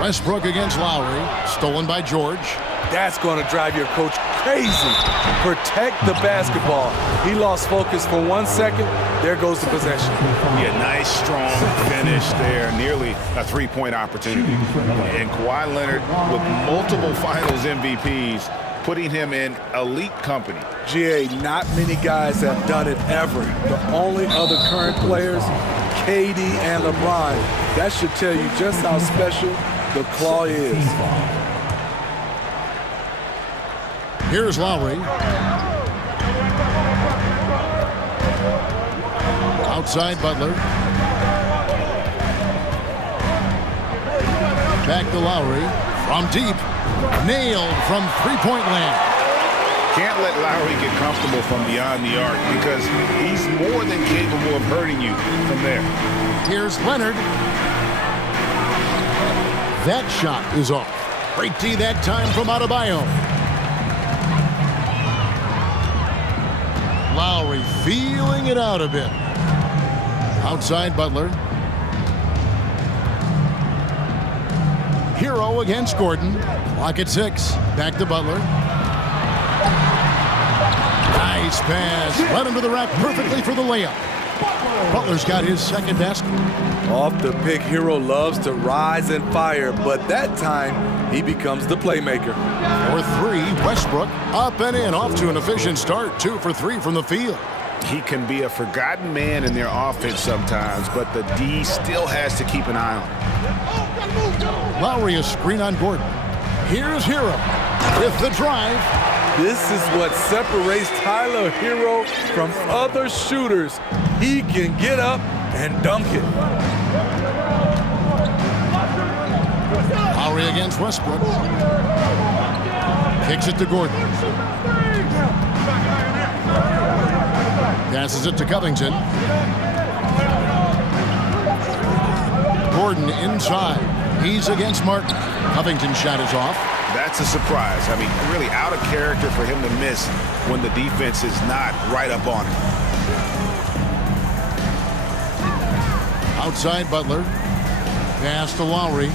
Westbrook against Lowry. Stolen by George. That's going to drive your coach crazy. Protect the basketball. He lost focus for 1 second. There goes the possession. Yeah, nice, strong finish there. Nearly a 3-point opportunity. And Kawhi Leonard with multiple finals MVPs, putting him in elite company. GA, not many guys have done it ever. The only other current players, KD and LeBron. That should tell you just how special the claw is. Here's Lowry. Outside Butler. Back to Lowry. From deep. Nailed from 3-point land. Can't let Lowry get comfortable from beyond the arc because he's more than capable of hurting you from there. Here's Leonard. That shot is off. Great D that time from Adebayo. Lowry feeling it out a bit. Outside Butler. Hero against Gordon. Clock at 6. Back to Butler. Nice pass. Led him to the rack perfectly for the layup. Butler's got his second basket. Off the pick, Hero loves to rise and fire, but that time he becomes the playmaker. For 3, Westbrook up and in, off to an efficient start. 2 for 3 from the field. He can be a forgotten man in their offense sometimes, but the D still has to keep an eye on him. Lowry a screen on Gordon. Here's Hero with the drive. This is what separates Tyler Hero from other shooters. He can get up and dunk it. Lowry against Westbrook. Kicks it to Gordon. Passes it to Covington. Gordon inside. He's against Martin. Covington's shot is off. That's a surprise. I mean, really out of character for him to miss when the defense is not right up on him. Outside Butler. Pass to Lowry.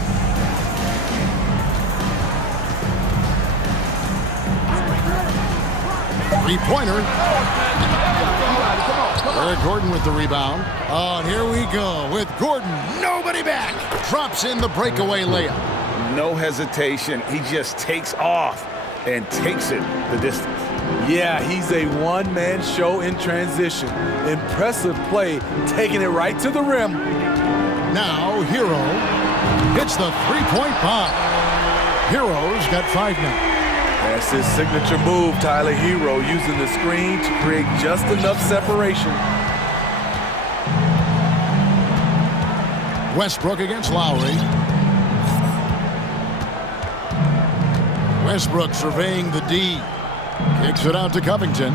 Three-pointer. Eric Gordon with the rebound. Oh, and here we go with Gordon. Nobody back. Drops in the breakaway layup. no hesitation. He just takes off and takes it the distance. Yeah, he's a one-man show in transition. Impressive play, taking it right to the rim. Now, Hero hits the three-point bomb. Hero's got 5 now. That's his signature move, Tyler. Hero using the screen to create just enough separation. Westbrook against Lowry. Westbrook surveying the D. Kicks it out to Covington.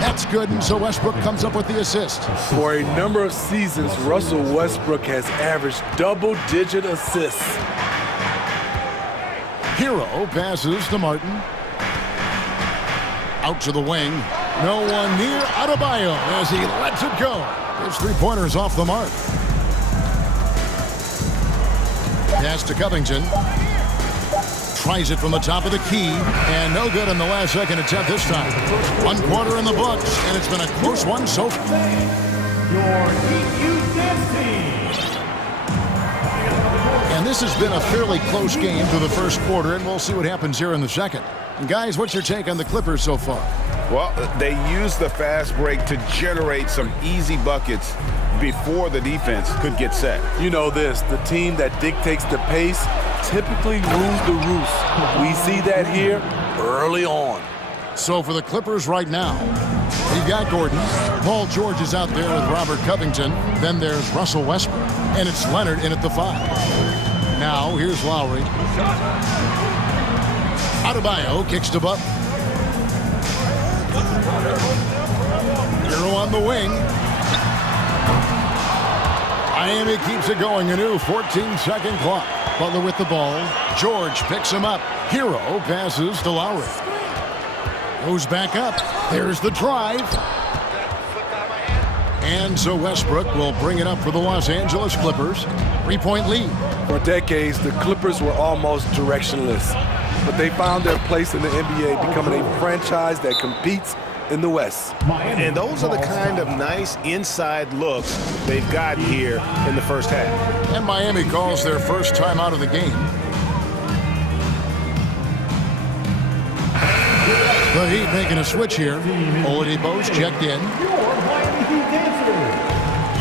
That's good, and so Westbrook comes up with the assist. For a number of seasons, Russell Westbrook has averaged double-digit assists. Hero passes to Martin. Out to the wing. No one near Adebayo as he lets it go. His three-pointer's off the mark. Pass to Covington. Tries it from the top of the key, and no good on the last second attempt this time. 1 quarter in the books, and it's been a close one so far. Your team. And this has been a fairly close game through the first quarter, and we'll see what happens here in the second. And guys, what's your take on the Clippers so far? Well, they used the fast break to generate some easy buckets before the defense could get set. You know this, the team that dictates the pace typically rules the roost. We see that here early on. So for the Clippers right now, you've got Gordon. Paul George is out there with Robert Covington. Then there's Russell Westbrook. And it's Leonard in at the 5. Now here's Lowry. Adebayo kicks to Butler. Hero on the wing. Miami keeps it going. A new 14-second clock. Butler with the ball. George picks him up. Hero passes to Lowry. Goes back up. There's the drive. And so Westbrook will bring it up for the Los Angeles Clippers. 3-point lead. For decades, the Clippers were almost directionless, but they found their place in the NBA, becoming a franchise that competes in the West. And those are the kind of nice inside looks they've got here in the first half. And Miami calls their first time out of the game. The Heat making a switch here. Oladipo's checked in.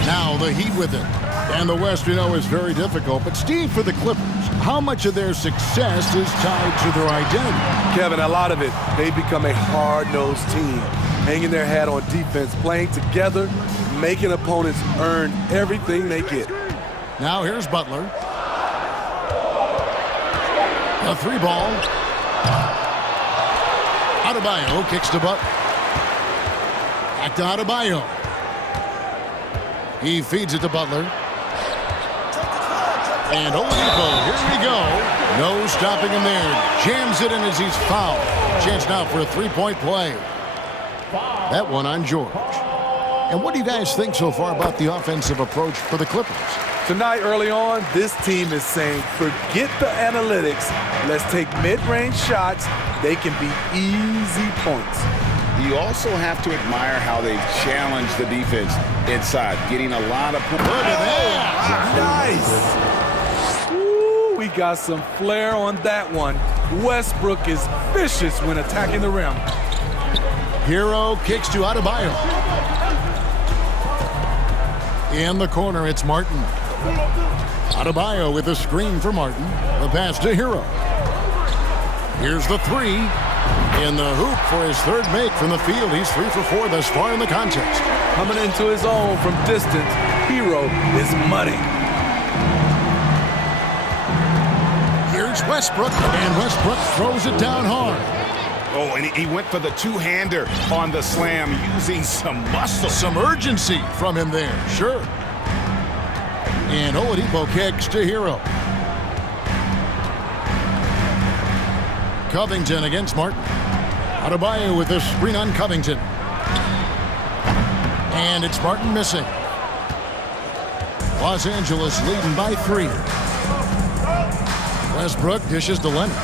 Now the Heat with it. And the West, we know, is very difficult. But Steve, for the Clippers, how much of their success is tied to their identity? Kevin, a lot of it. They become a hard-nosed team, hanging their hat on defense, playing together, making opponents earn everything they get. Now here's Butler. A 3-ball. Adebayo kicks to Butler. Back to Adebayo. He feeds it to Butler. And Oladipo, here we go. No stopping him there. Jams it in as he's fouled. Chance now for a 3-point play. That one on George. And what do you guys think so far about the offensive approach for the Clippers? Tonight, early on, this team is saying, forget the analytics. Let's take mid-range shots. They can be easy points. You also have to admire how they challenge the defense inside, getting a lot of points. Look at that. Nice. Ooh, we got some flair on that one. Westbrook is vicious when attacking the rim. Hero kicks to Adebayo. In the corner, it's Martin. Adebayo with a screen for Martin. The pass to Hero. Here's the 3. In the hoop for his third make from the field. He's 3 for 4 thus far in the contest. Coming into his own from distance, Hero is money. Here's Westbrook, and Westbrook throws it down hard. Oh, and he went for the two-hander on the slam, using some muscle. Some urgency from him there, sure. And Oladipo kicks to Hero. Covington against Martin. Adebayo with a screen on Covington. And it's Martin missing. Los Angeles leading by 3. Westbrook dishes to Leonard.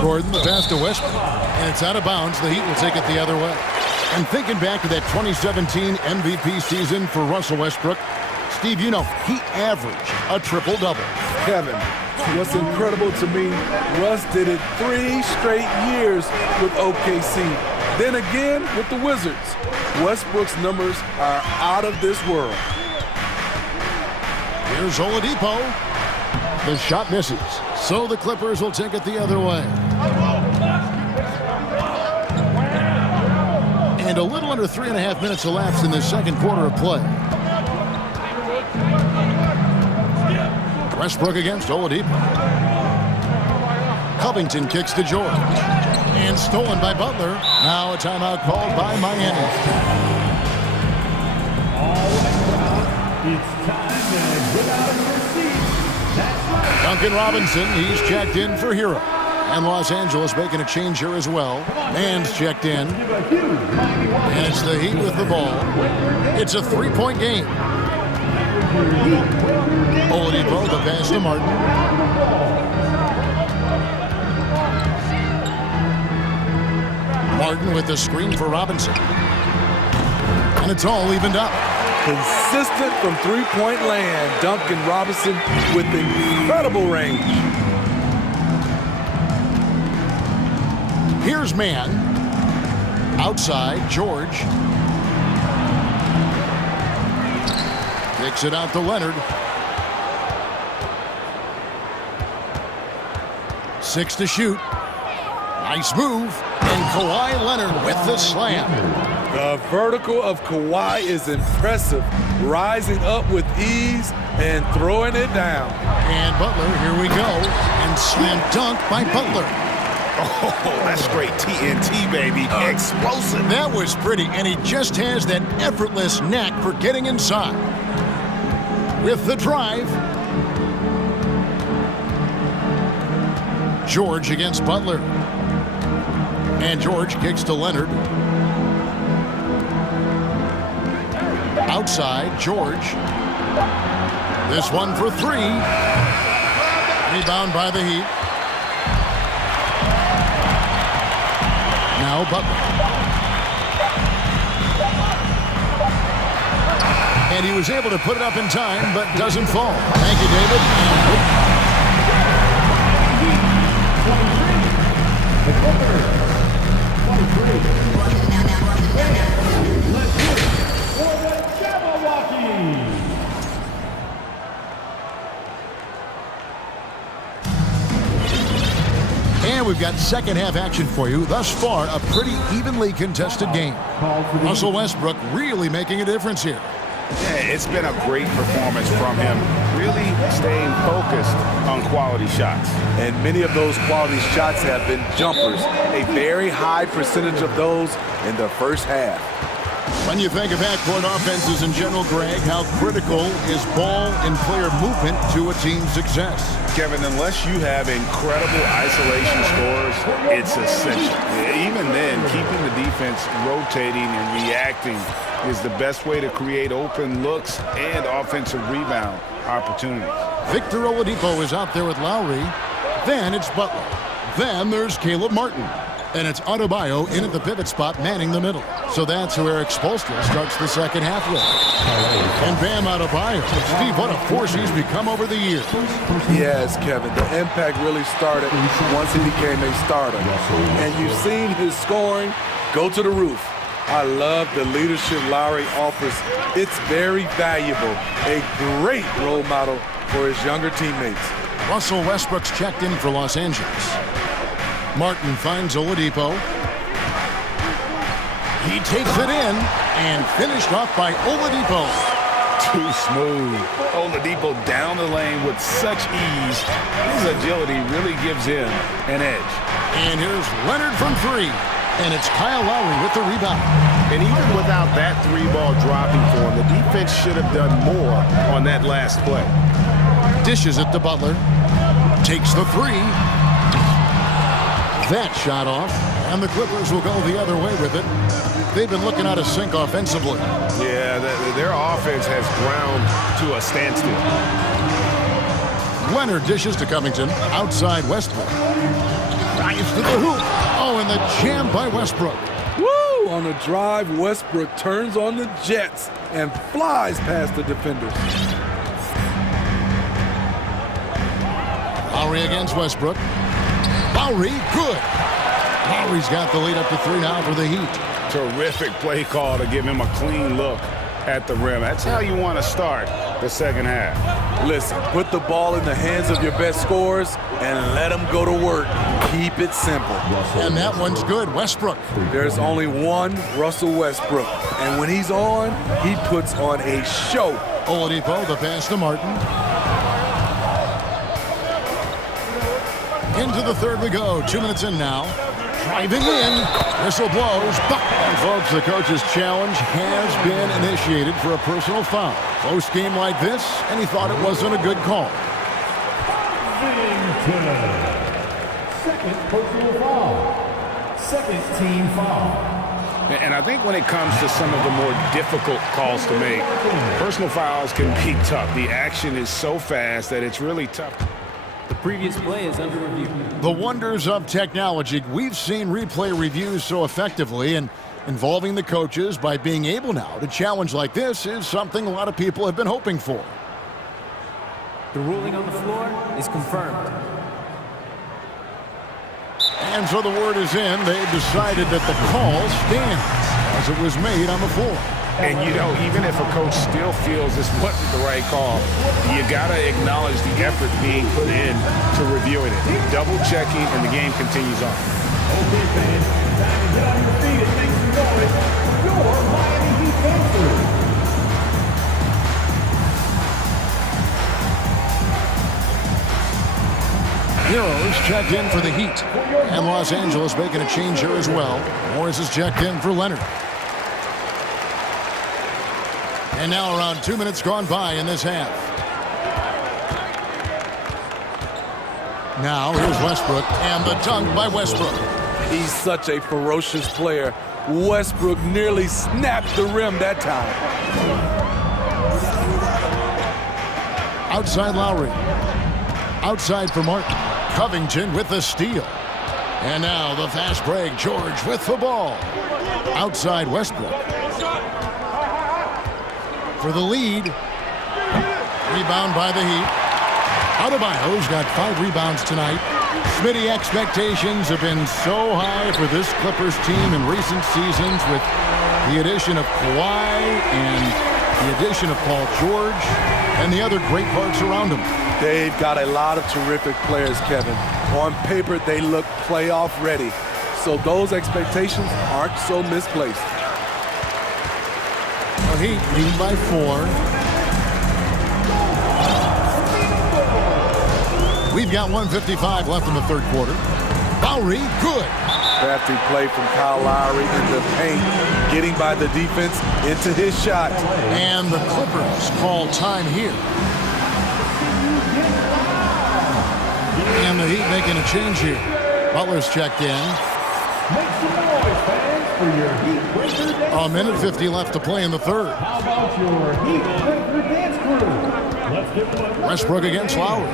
Gordon, the pass to Westbrook. And it's out of bounds. The Heat will take it the other way. And thinking back to that 2017 MVP season for Russell Westbrook, Steve, you know, he averaged a triple-double. Kevin, what's incredible to me, Russ did it 3 straight years with OKC. Then again with the Wizards. Westbrook's numbers are out of this world. Here's Oladipo. The shot misses, so the Clippers will take it the other way. And a little under 3.5 minutes elapsed in the second quarter of play. Westbrook against Oladipo. Covington kicks to George. And stolen by Butler. Now a timeout called by Miami. It's time to get out of your seats. That's right. Duncan Robinson, he's checked in for Hero. And Los Angeles making a change here as well. Man's checked in. And it's the Heat with the ball. It's a 3-point game. Oladipo, the pass to Martin. Martin with the screen for Robinson. And it's all evened up. Consistent from three-point land. Duncan Robinson with incredible range. Here's man. Outside, George. Kicks it out to Leonard. 6 to shoot. Nice move. And Kawhi Leonard with the slam. The vertical of Kawhi is impressive. Rising up with ease and throwing it down. And Butler, here we go. And slam dunk by Butler. Oh, that's straight TNT, baby. Explosive. That was pretty, and he just has that effortless knack for getting inside. With the drive. George against Butler. And George kicks to Leonard. Outside, George. This one for 3. Rebound by the Heat. Now Butler. And he was able to put it up in time, but doesn't fall. Thank you, David. The Clippers, 23. Let's do it for the Jabberwockies. And we've got second half action for you. Thus far, a pretty evenly contested game. Russell Westbrook really making a difference here. Yeah, it's been a great performance from him. Really staying focused on quality shots. And many of those quality shots have been jumpers. A very high percentage of those in the first half. When you think of backcourt offenses in general, Greg, how critical is ball and player movement to a team's success? Kevin, unless you have incredible isolation scores, it's essential. Even then, keeping the defense rotating and reacting is the best way to create open looks and offensive rebound opportunities. Victor Oladipo is out there with Lowry. Then it's Butler. Then there's Caleb Martin. And it's Adebayo in at the pivot spot, manning the middle. So that's who Eric Spoelstra starts the second half with. And Bam Adebayo. Steve, what a force he's become over the years. Yes, Kevin. The impact really started once he became a starter. And you've seen his scoring go to the roof. I love the leadership Lowry offers. It's very valuable. A great role model for his younger teammates. Russell Westbrook's checked in for Los Angeles. Martin finds Oladipo. He takes it in and finished off by Oladipo. Too smooth. Oladipo down the lane with such ease. His agility really gives him an edge. And here's Leonard from 3. And it's Kyle Lowry with the rebound. And even without that 3-ball dropping for him, the defense should have done more on that last play. Dishes it to Butler. Takes the 3. That shot off, and the Clippers will go the other way with it. They've been looking out of sync offensively. Yeah, their offense has ground to a standstill. Leonard dishes to Covington, outside Westbrook. Drives to the hoop. Oh, and the jam by Westbrook. Woo! On the drive, Westbrook turns on the jets and flies past the defenders. Lowry against Westbrook. Lowry, good. Lowry's got the lead up to 3 now for the Heat. Terrific play call to give him a clean look at the rim. That's how you want to start the second half. Listen, put the ball in the hands of your best scorers and let them go to work. Keep it simple. And that one's good. Westbrook. There's only one Russell Westbrook. And when he's on, he puts on a show. Oladipo, the pass to Martin. Into the third we go. 2 minutes in now. Driving in. Whistle blows. And folks, the coach's challenge has been initiated for a personal foul. Close game like this, and he thought it wasn't a good call. Second personal foul. Second team foul. And I think when it comes to some of the more difficult calls to make, personal fouls can be tough. The action is so fast that it's really tough. The previous play is under review. The wonders of technology. We've seen replay reviews so effectively, and involving the coaches by being able now to challenge like this is something a lot of people have been hoping for. The ruling on the floor is confirmed. And so the word is in. They've decided that the call stands as it was made on the floor. And, you know, even if a coach still feels this wasn't the right call, you got to acknowledge the effort being put in to reviewing it. Double-checking, and the game continues on. Okay, fans, time to get on your feet and make some noise. Your Miami Heat dancers. Heroes checked in for the Heat. And Los Angeles making a change here as well. Morris is checked in for Leonard. And now around 2 minutes gone by in this half. Now here's Westbrook, and the dunk by Westbrook. He's such a ferocious player. Westbrook nearly snapped the rim that time. Outside Lowry. Outside for Martin. Covington with the steal. And now the fast break. George with the ball. Outside Westbrook. For the lead. Rebound by the Heat. Adebayo's got 5 rebounds tonight. Smitty, expectations have been so high for this Clippers team in recent seasons with the addition of Kawhi and the addition of Paul George and the other great parts around him. They've got a lot of terrific players, Kevin. On paper, they look playoff ready. So those expectations aren't so misplaced. The Heat lead by 4. We've got 1:55 left in the third quarter. Lowry, good. Crafty play from Kyle Lowry in the paint, getting by the defense into his shot. And the Clippers call time here. And the Heat making a change here. Butler's checked in. Make some noise, fans, for your Heat Breaker dance. A minute 50 left to play in the third. How about your Heat Breaker dance crew? Let's give them a Westbrook against Lowry.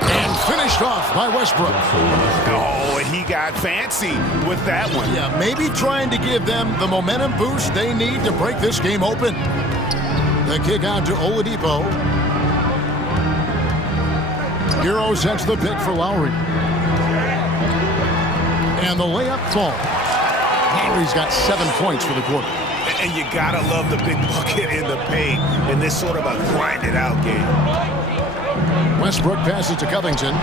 And finished off by Westbrook. Oh, and he got fancy with that one. Yeah, maybe trying to give them the momentum boost they need to break this game open. The kick out to Oladipo. Hero sets the pick for Lowry. And the layup falls. Lowry's got 7 points for the quarter. And you gotta love the big bucket in the paint in this sort of a grinded-out game. Westbrook passes to Covington.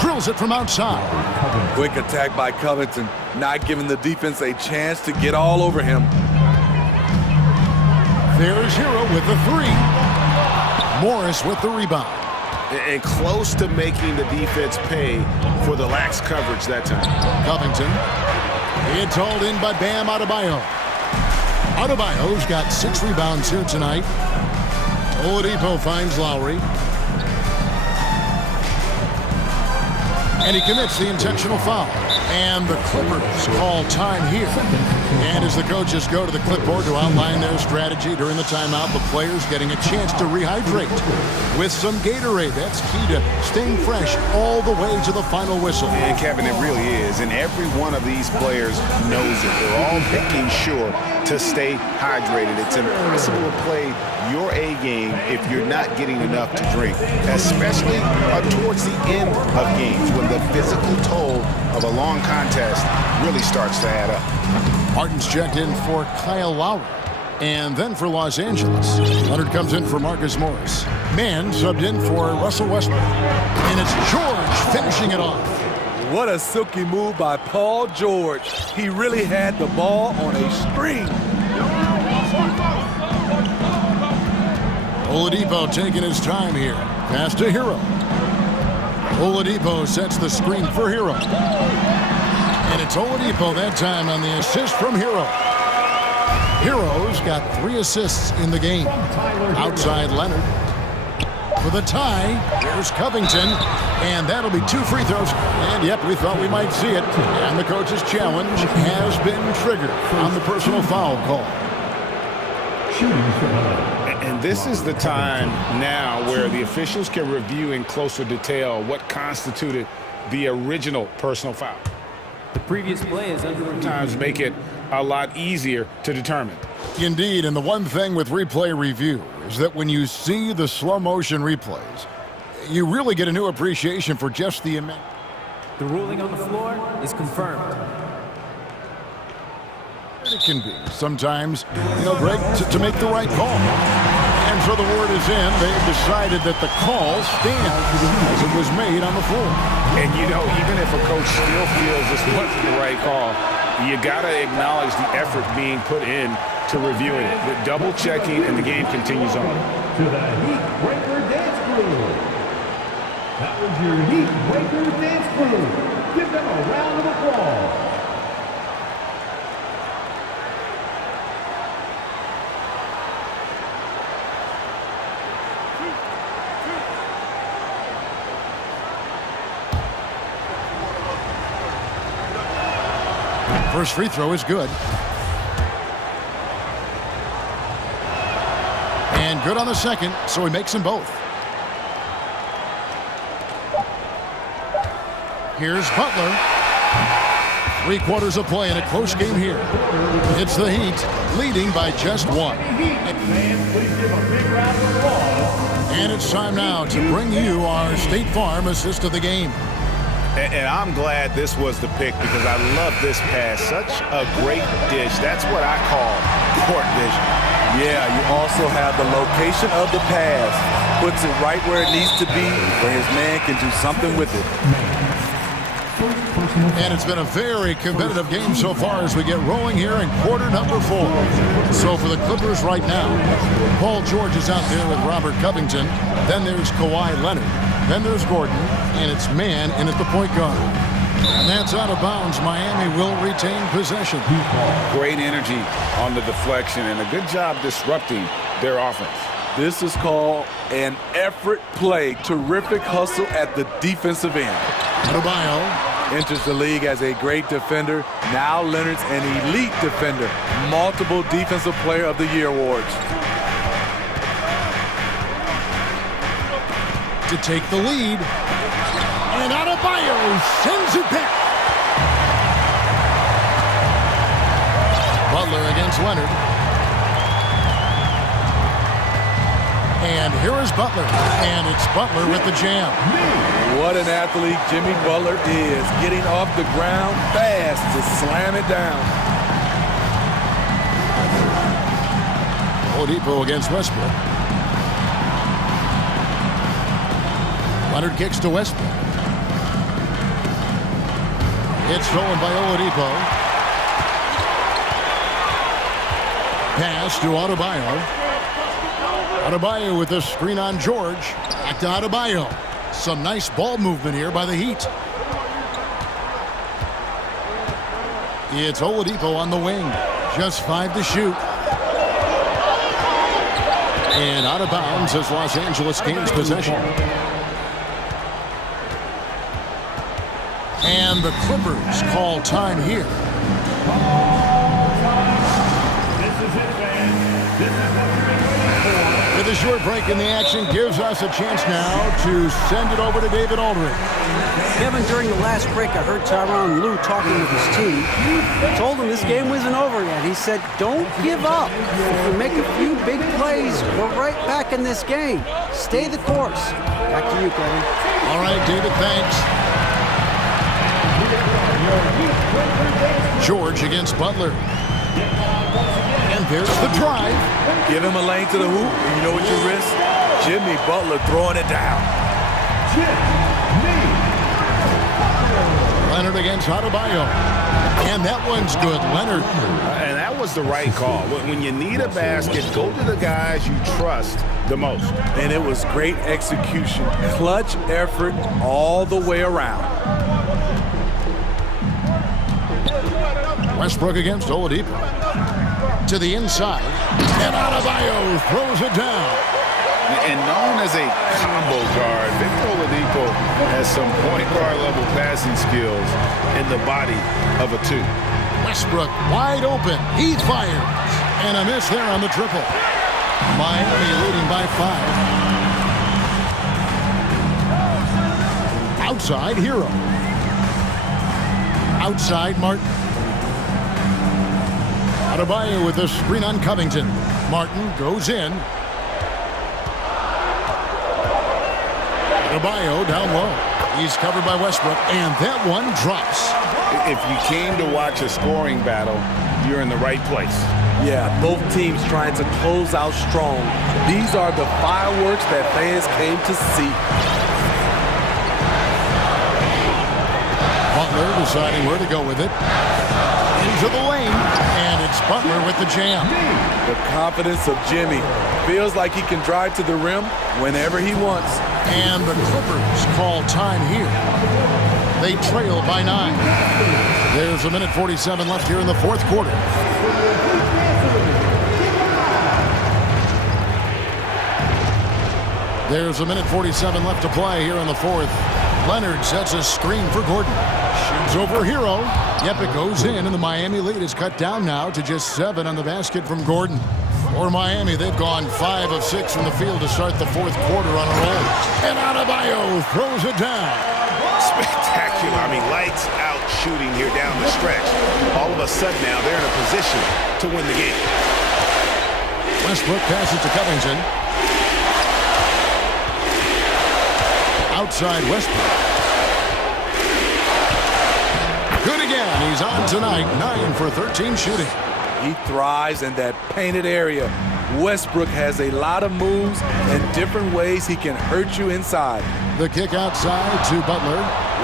Drills it from outside. Quick attack by Covington, not giving the defense a chance to get all over him. There's Hero with the 3. Morris with the rebound. And close to making the defense pay for the lax coverage that time. Covington. It's hauled in by Bam Adebayo. Adebayo's got 6 rebounds here tonight. Oladipo finds Lowry. And he commits the intentional foul. And the Clippers call time here. And as the coaches go to the clipboard to outline their strategy during the timeout, the players getting a chance to rehydrate with some Gatorade. That's key to staying fresh all the way to the final whistle. And Kevin, it really is. And every one of these players knows it. They're all making sure to stay hydrated. It's impossible to play your A game if you're not getting enough to drink, especially towards the end of games when the physical toll of a long contest really starts to add up. Martin's checked in for Kyle Lowry. And then for Los Angeles, Leonard comes in for Marcus Morris. Mann subbed in for Russell Westbrook. And it's George finishing it off. What a silky move by Paul George. He really had the ball on a string. Oladipo taking his time here. Pass to Hero. Oladipo sets the screen for Hero. And it's Oladipo that time on the assist from Hero. Hero's got 3 assists in the game. Outside Leonard. For the tie, here's Covington. And that'll be 2 free throws. And yep, we thought we might see it. And the coach's challenge has been triggered on the personal foul call. And this is the time now where the officials can review in closer detail what constituted the original personal foul. The previous play is under review. Sometimes make it a lot easier to determine. Indeed, and the one thing with replay review is that when you see the slow motion replays, you really get a new appreciation for just the immense. The ruling on the floor is confirmed. It can be sometimes, Greg, to make the right call. And so the word is in. They've decided that the call stands as it was made on the floor. And even if a coach still feels this wasn't the right call, you got to acknowledge the effort being put in to reviewing it. The double checking, and the game continues on. To the Heat Breaker Dance Crew. That was your Heat Breaker Dance Crew. Give them a round of applause. First free throw is good. And good on the second, so he makes them both. Here's Butler. 3 quarters of play in a close game here. It's the Heat leading by just 1. And it's time now to bring you our State Farm assist of the game. And I'm glad this was the pick because I love this pass. Such a great dish. That's what I call court vision. Yeah, you also have the location of the pass. Puts it right where it needs to be, where his man can do something with it. And it's been a very competitive game so far as we get rolling here in quarter number 4. So for the Clippers right now, Paul George is out there with Robert Covington. Then there's Kawhi Leonard. Then there's Gordon, and it's Mann in at the point guard. And that's out of bounds. Miami will retain possession. Great energy on the deflection, and a good job disrupting their offense. This is called an effort play. Terrific hustle at the defensive end. Adebayo enters the league as a great defender. Now Leonard's an elite defender. Multiple Defensive Player of the Year awards. To take the lead. And Adebayo sends it back. Butler against Leonard. And here is Butler. And it's Butler with the jam. What an athlete Jimmy Butler is. Getting off the ground fast to slam it down. Oladipo against Westbrook. Leonard kicks to Westbrook. It's stolen by Oladipo. Pass to Adebayo. Adebayo with the screen on George. Back to Adebayo. Some nice ball movement here by the Heat. It's Oladipo on the wing. Just 5 to shoot. And out of bounds as Los Angeles gains possession. And the Clippers call time here. With a The short break in the action gives us a chance now to send it over to David Aldridge. Kevin, during the last break, I heard Tyronn Lue talking with his team. Told him this game wasn't over yet. He said, don't give up. If we make a few big plays, we're right back in this game. Stay the course. Back to you, Kevin. All right, David, thanks. George against Butler. And there's the drive. Give him a lane to the hoop, and you know what you risk? Jimmy Butler throwing it down. Leonard against Adebayo. And that one's good, Leonard. And that was the right call. When you need a basket, go to the guys you trust the most. And it was great execution. Clutch effort all the way around. Westbrook against Oladipo. To the inside. And Adebayo throws it down. And known as a combo guard, Victor Oladipo has some point guard level passing skills in the body of a two. Westbrook wide open. He fires. And a miss there on the triple. Miami leading by 5. Outside Hero. Outside Martin. Adebayo with the screen on Covington. Martin goes in. Adebayo down low. He's covered by Westbrook, and that one drops. If you came to watch a scoring battle, you're in the right place. Yeah, both teams trying to close out strong. These are the fireworks that fans came to see. Butler deciding where to go with it. Into the lane, and it's Butler with the jam. The confidence of Jimmy. Feels like he can drive to the rim whenever he wants. And the Clippers call time here. They trail by 9. There's 1:47 left here in the fourth quarter. There's 1:47 left to play here in the fourth. Leonard sets a screen for Gordon. Shoots over Hero. Yep, it goes in, and the Miami lead is cut down now to just 7 on the basket from Gordon. For Miami, they've gone 5 of 6 from the field to start the fourth quarter on a roll. And Adebayo throws it down. Spectacular. I mean, lights out shooting here down the stretch. All of a sudden now they're in a position to win the game. Westbrook passes to Covington. Outside Westbrook. Good again. He's on tonight. 9 for 13 shooting. He thrives in that painted area. Westbrook has a lot of moves and different ways he can hurt you inside. The kick outside to Butler.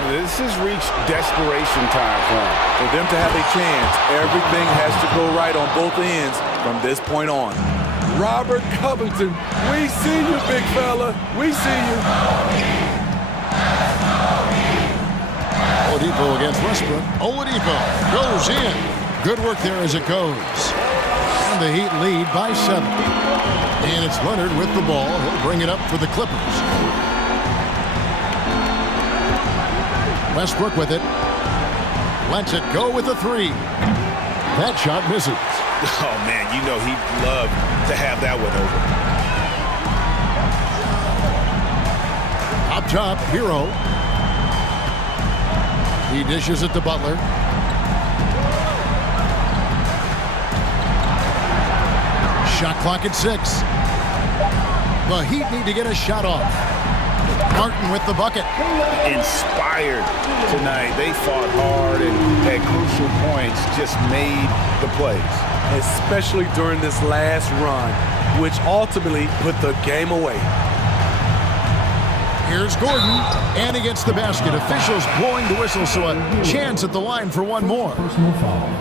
This has reached desperation time for him. For them to have a chance, everything has to go right on both ends from this point on. Robert Covington, we see you, big fella. We see you. Oladipo against Westbrook. Oladipo goes in. Good work there as it goes. And the Heat lead by 7. And it's Leonard with the ball. He'll bring it up for the Clippers. Westbrook with it. Lets it go with a 3. That shot misses. Oh, man, you know he'd love to have that one over. Up top, Hero. He dishes it to Butler. Shot clock at 6. The Heat need to get a shot off. Martin with the bucket. Inspired tonight. They fought hard and at crucial points just made the plays. Especially during this last run, which ultimately put the game away. Here's Gordon, and he gets the basket. Officials blowing the whistle, so a chance at the line for one more.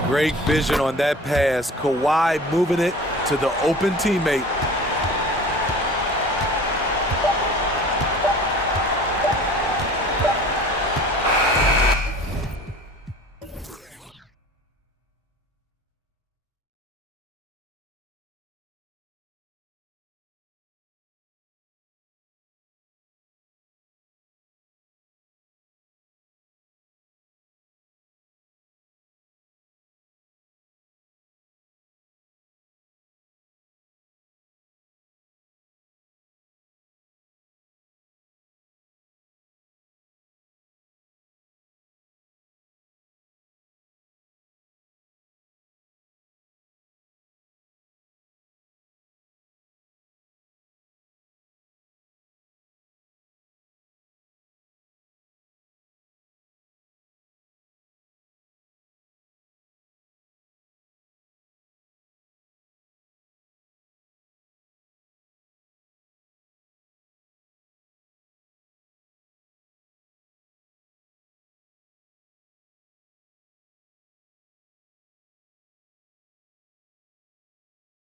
Great vision on that pass. Kawhi moving it to the open teammate.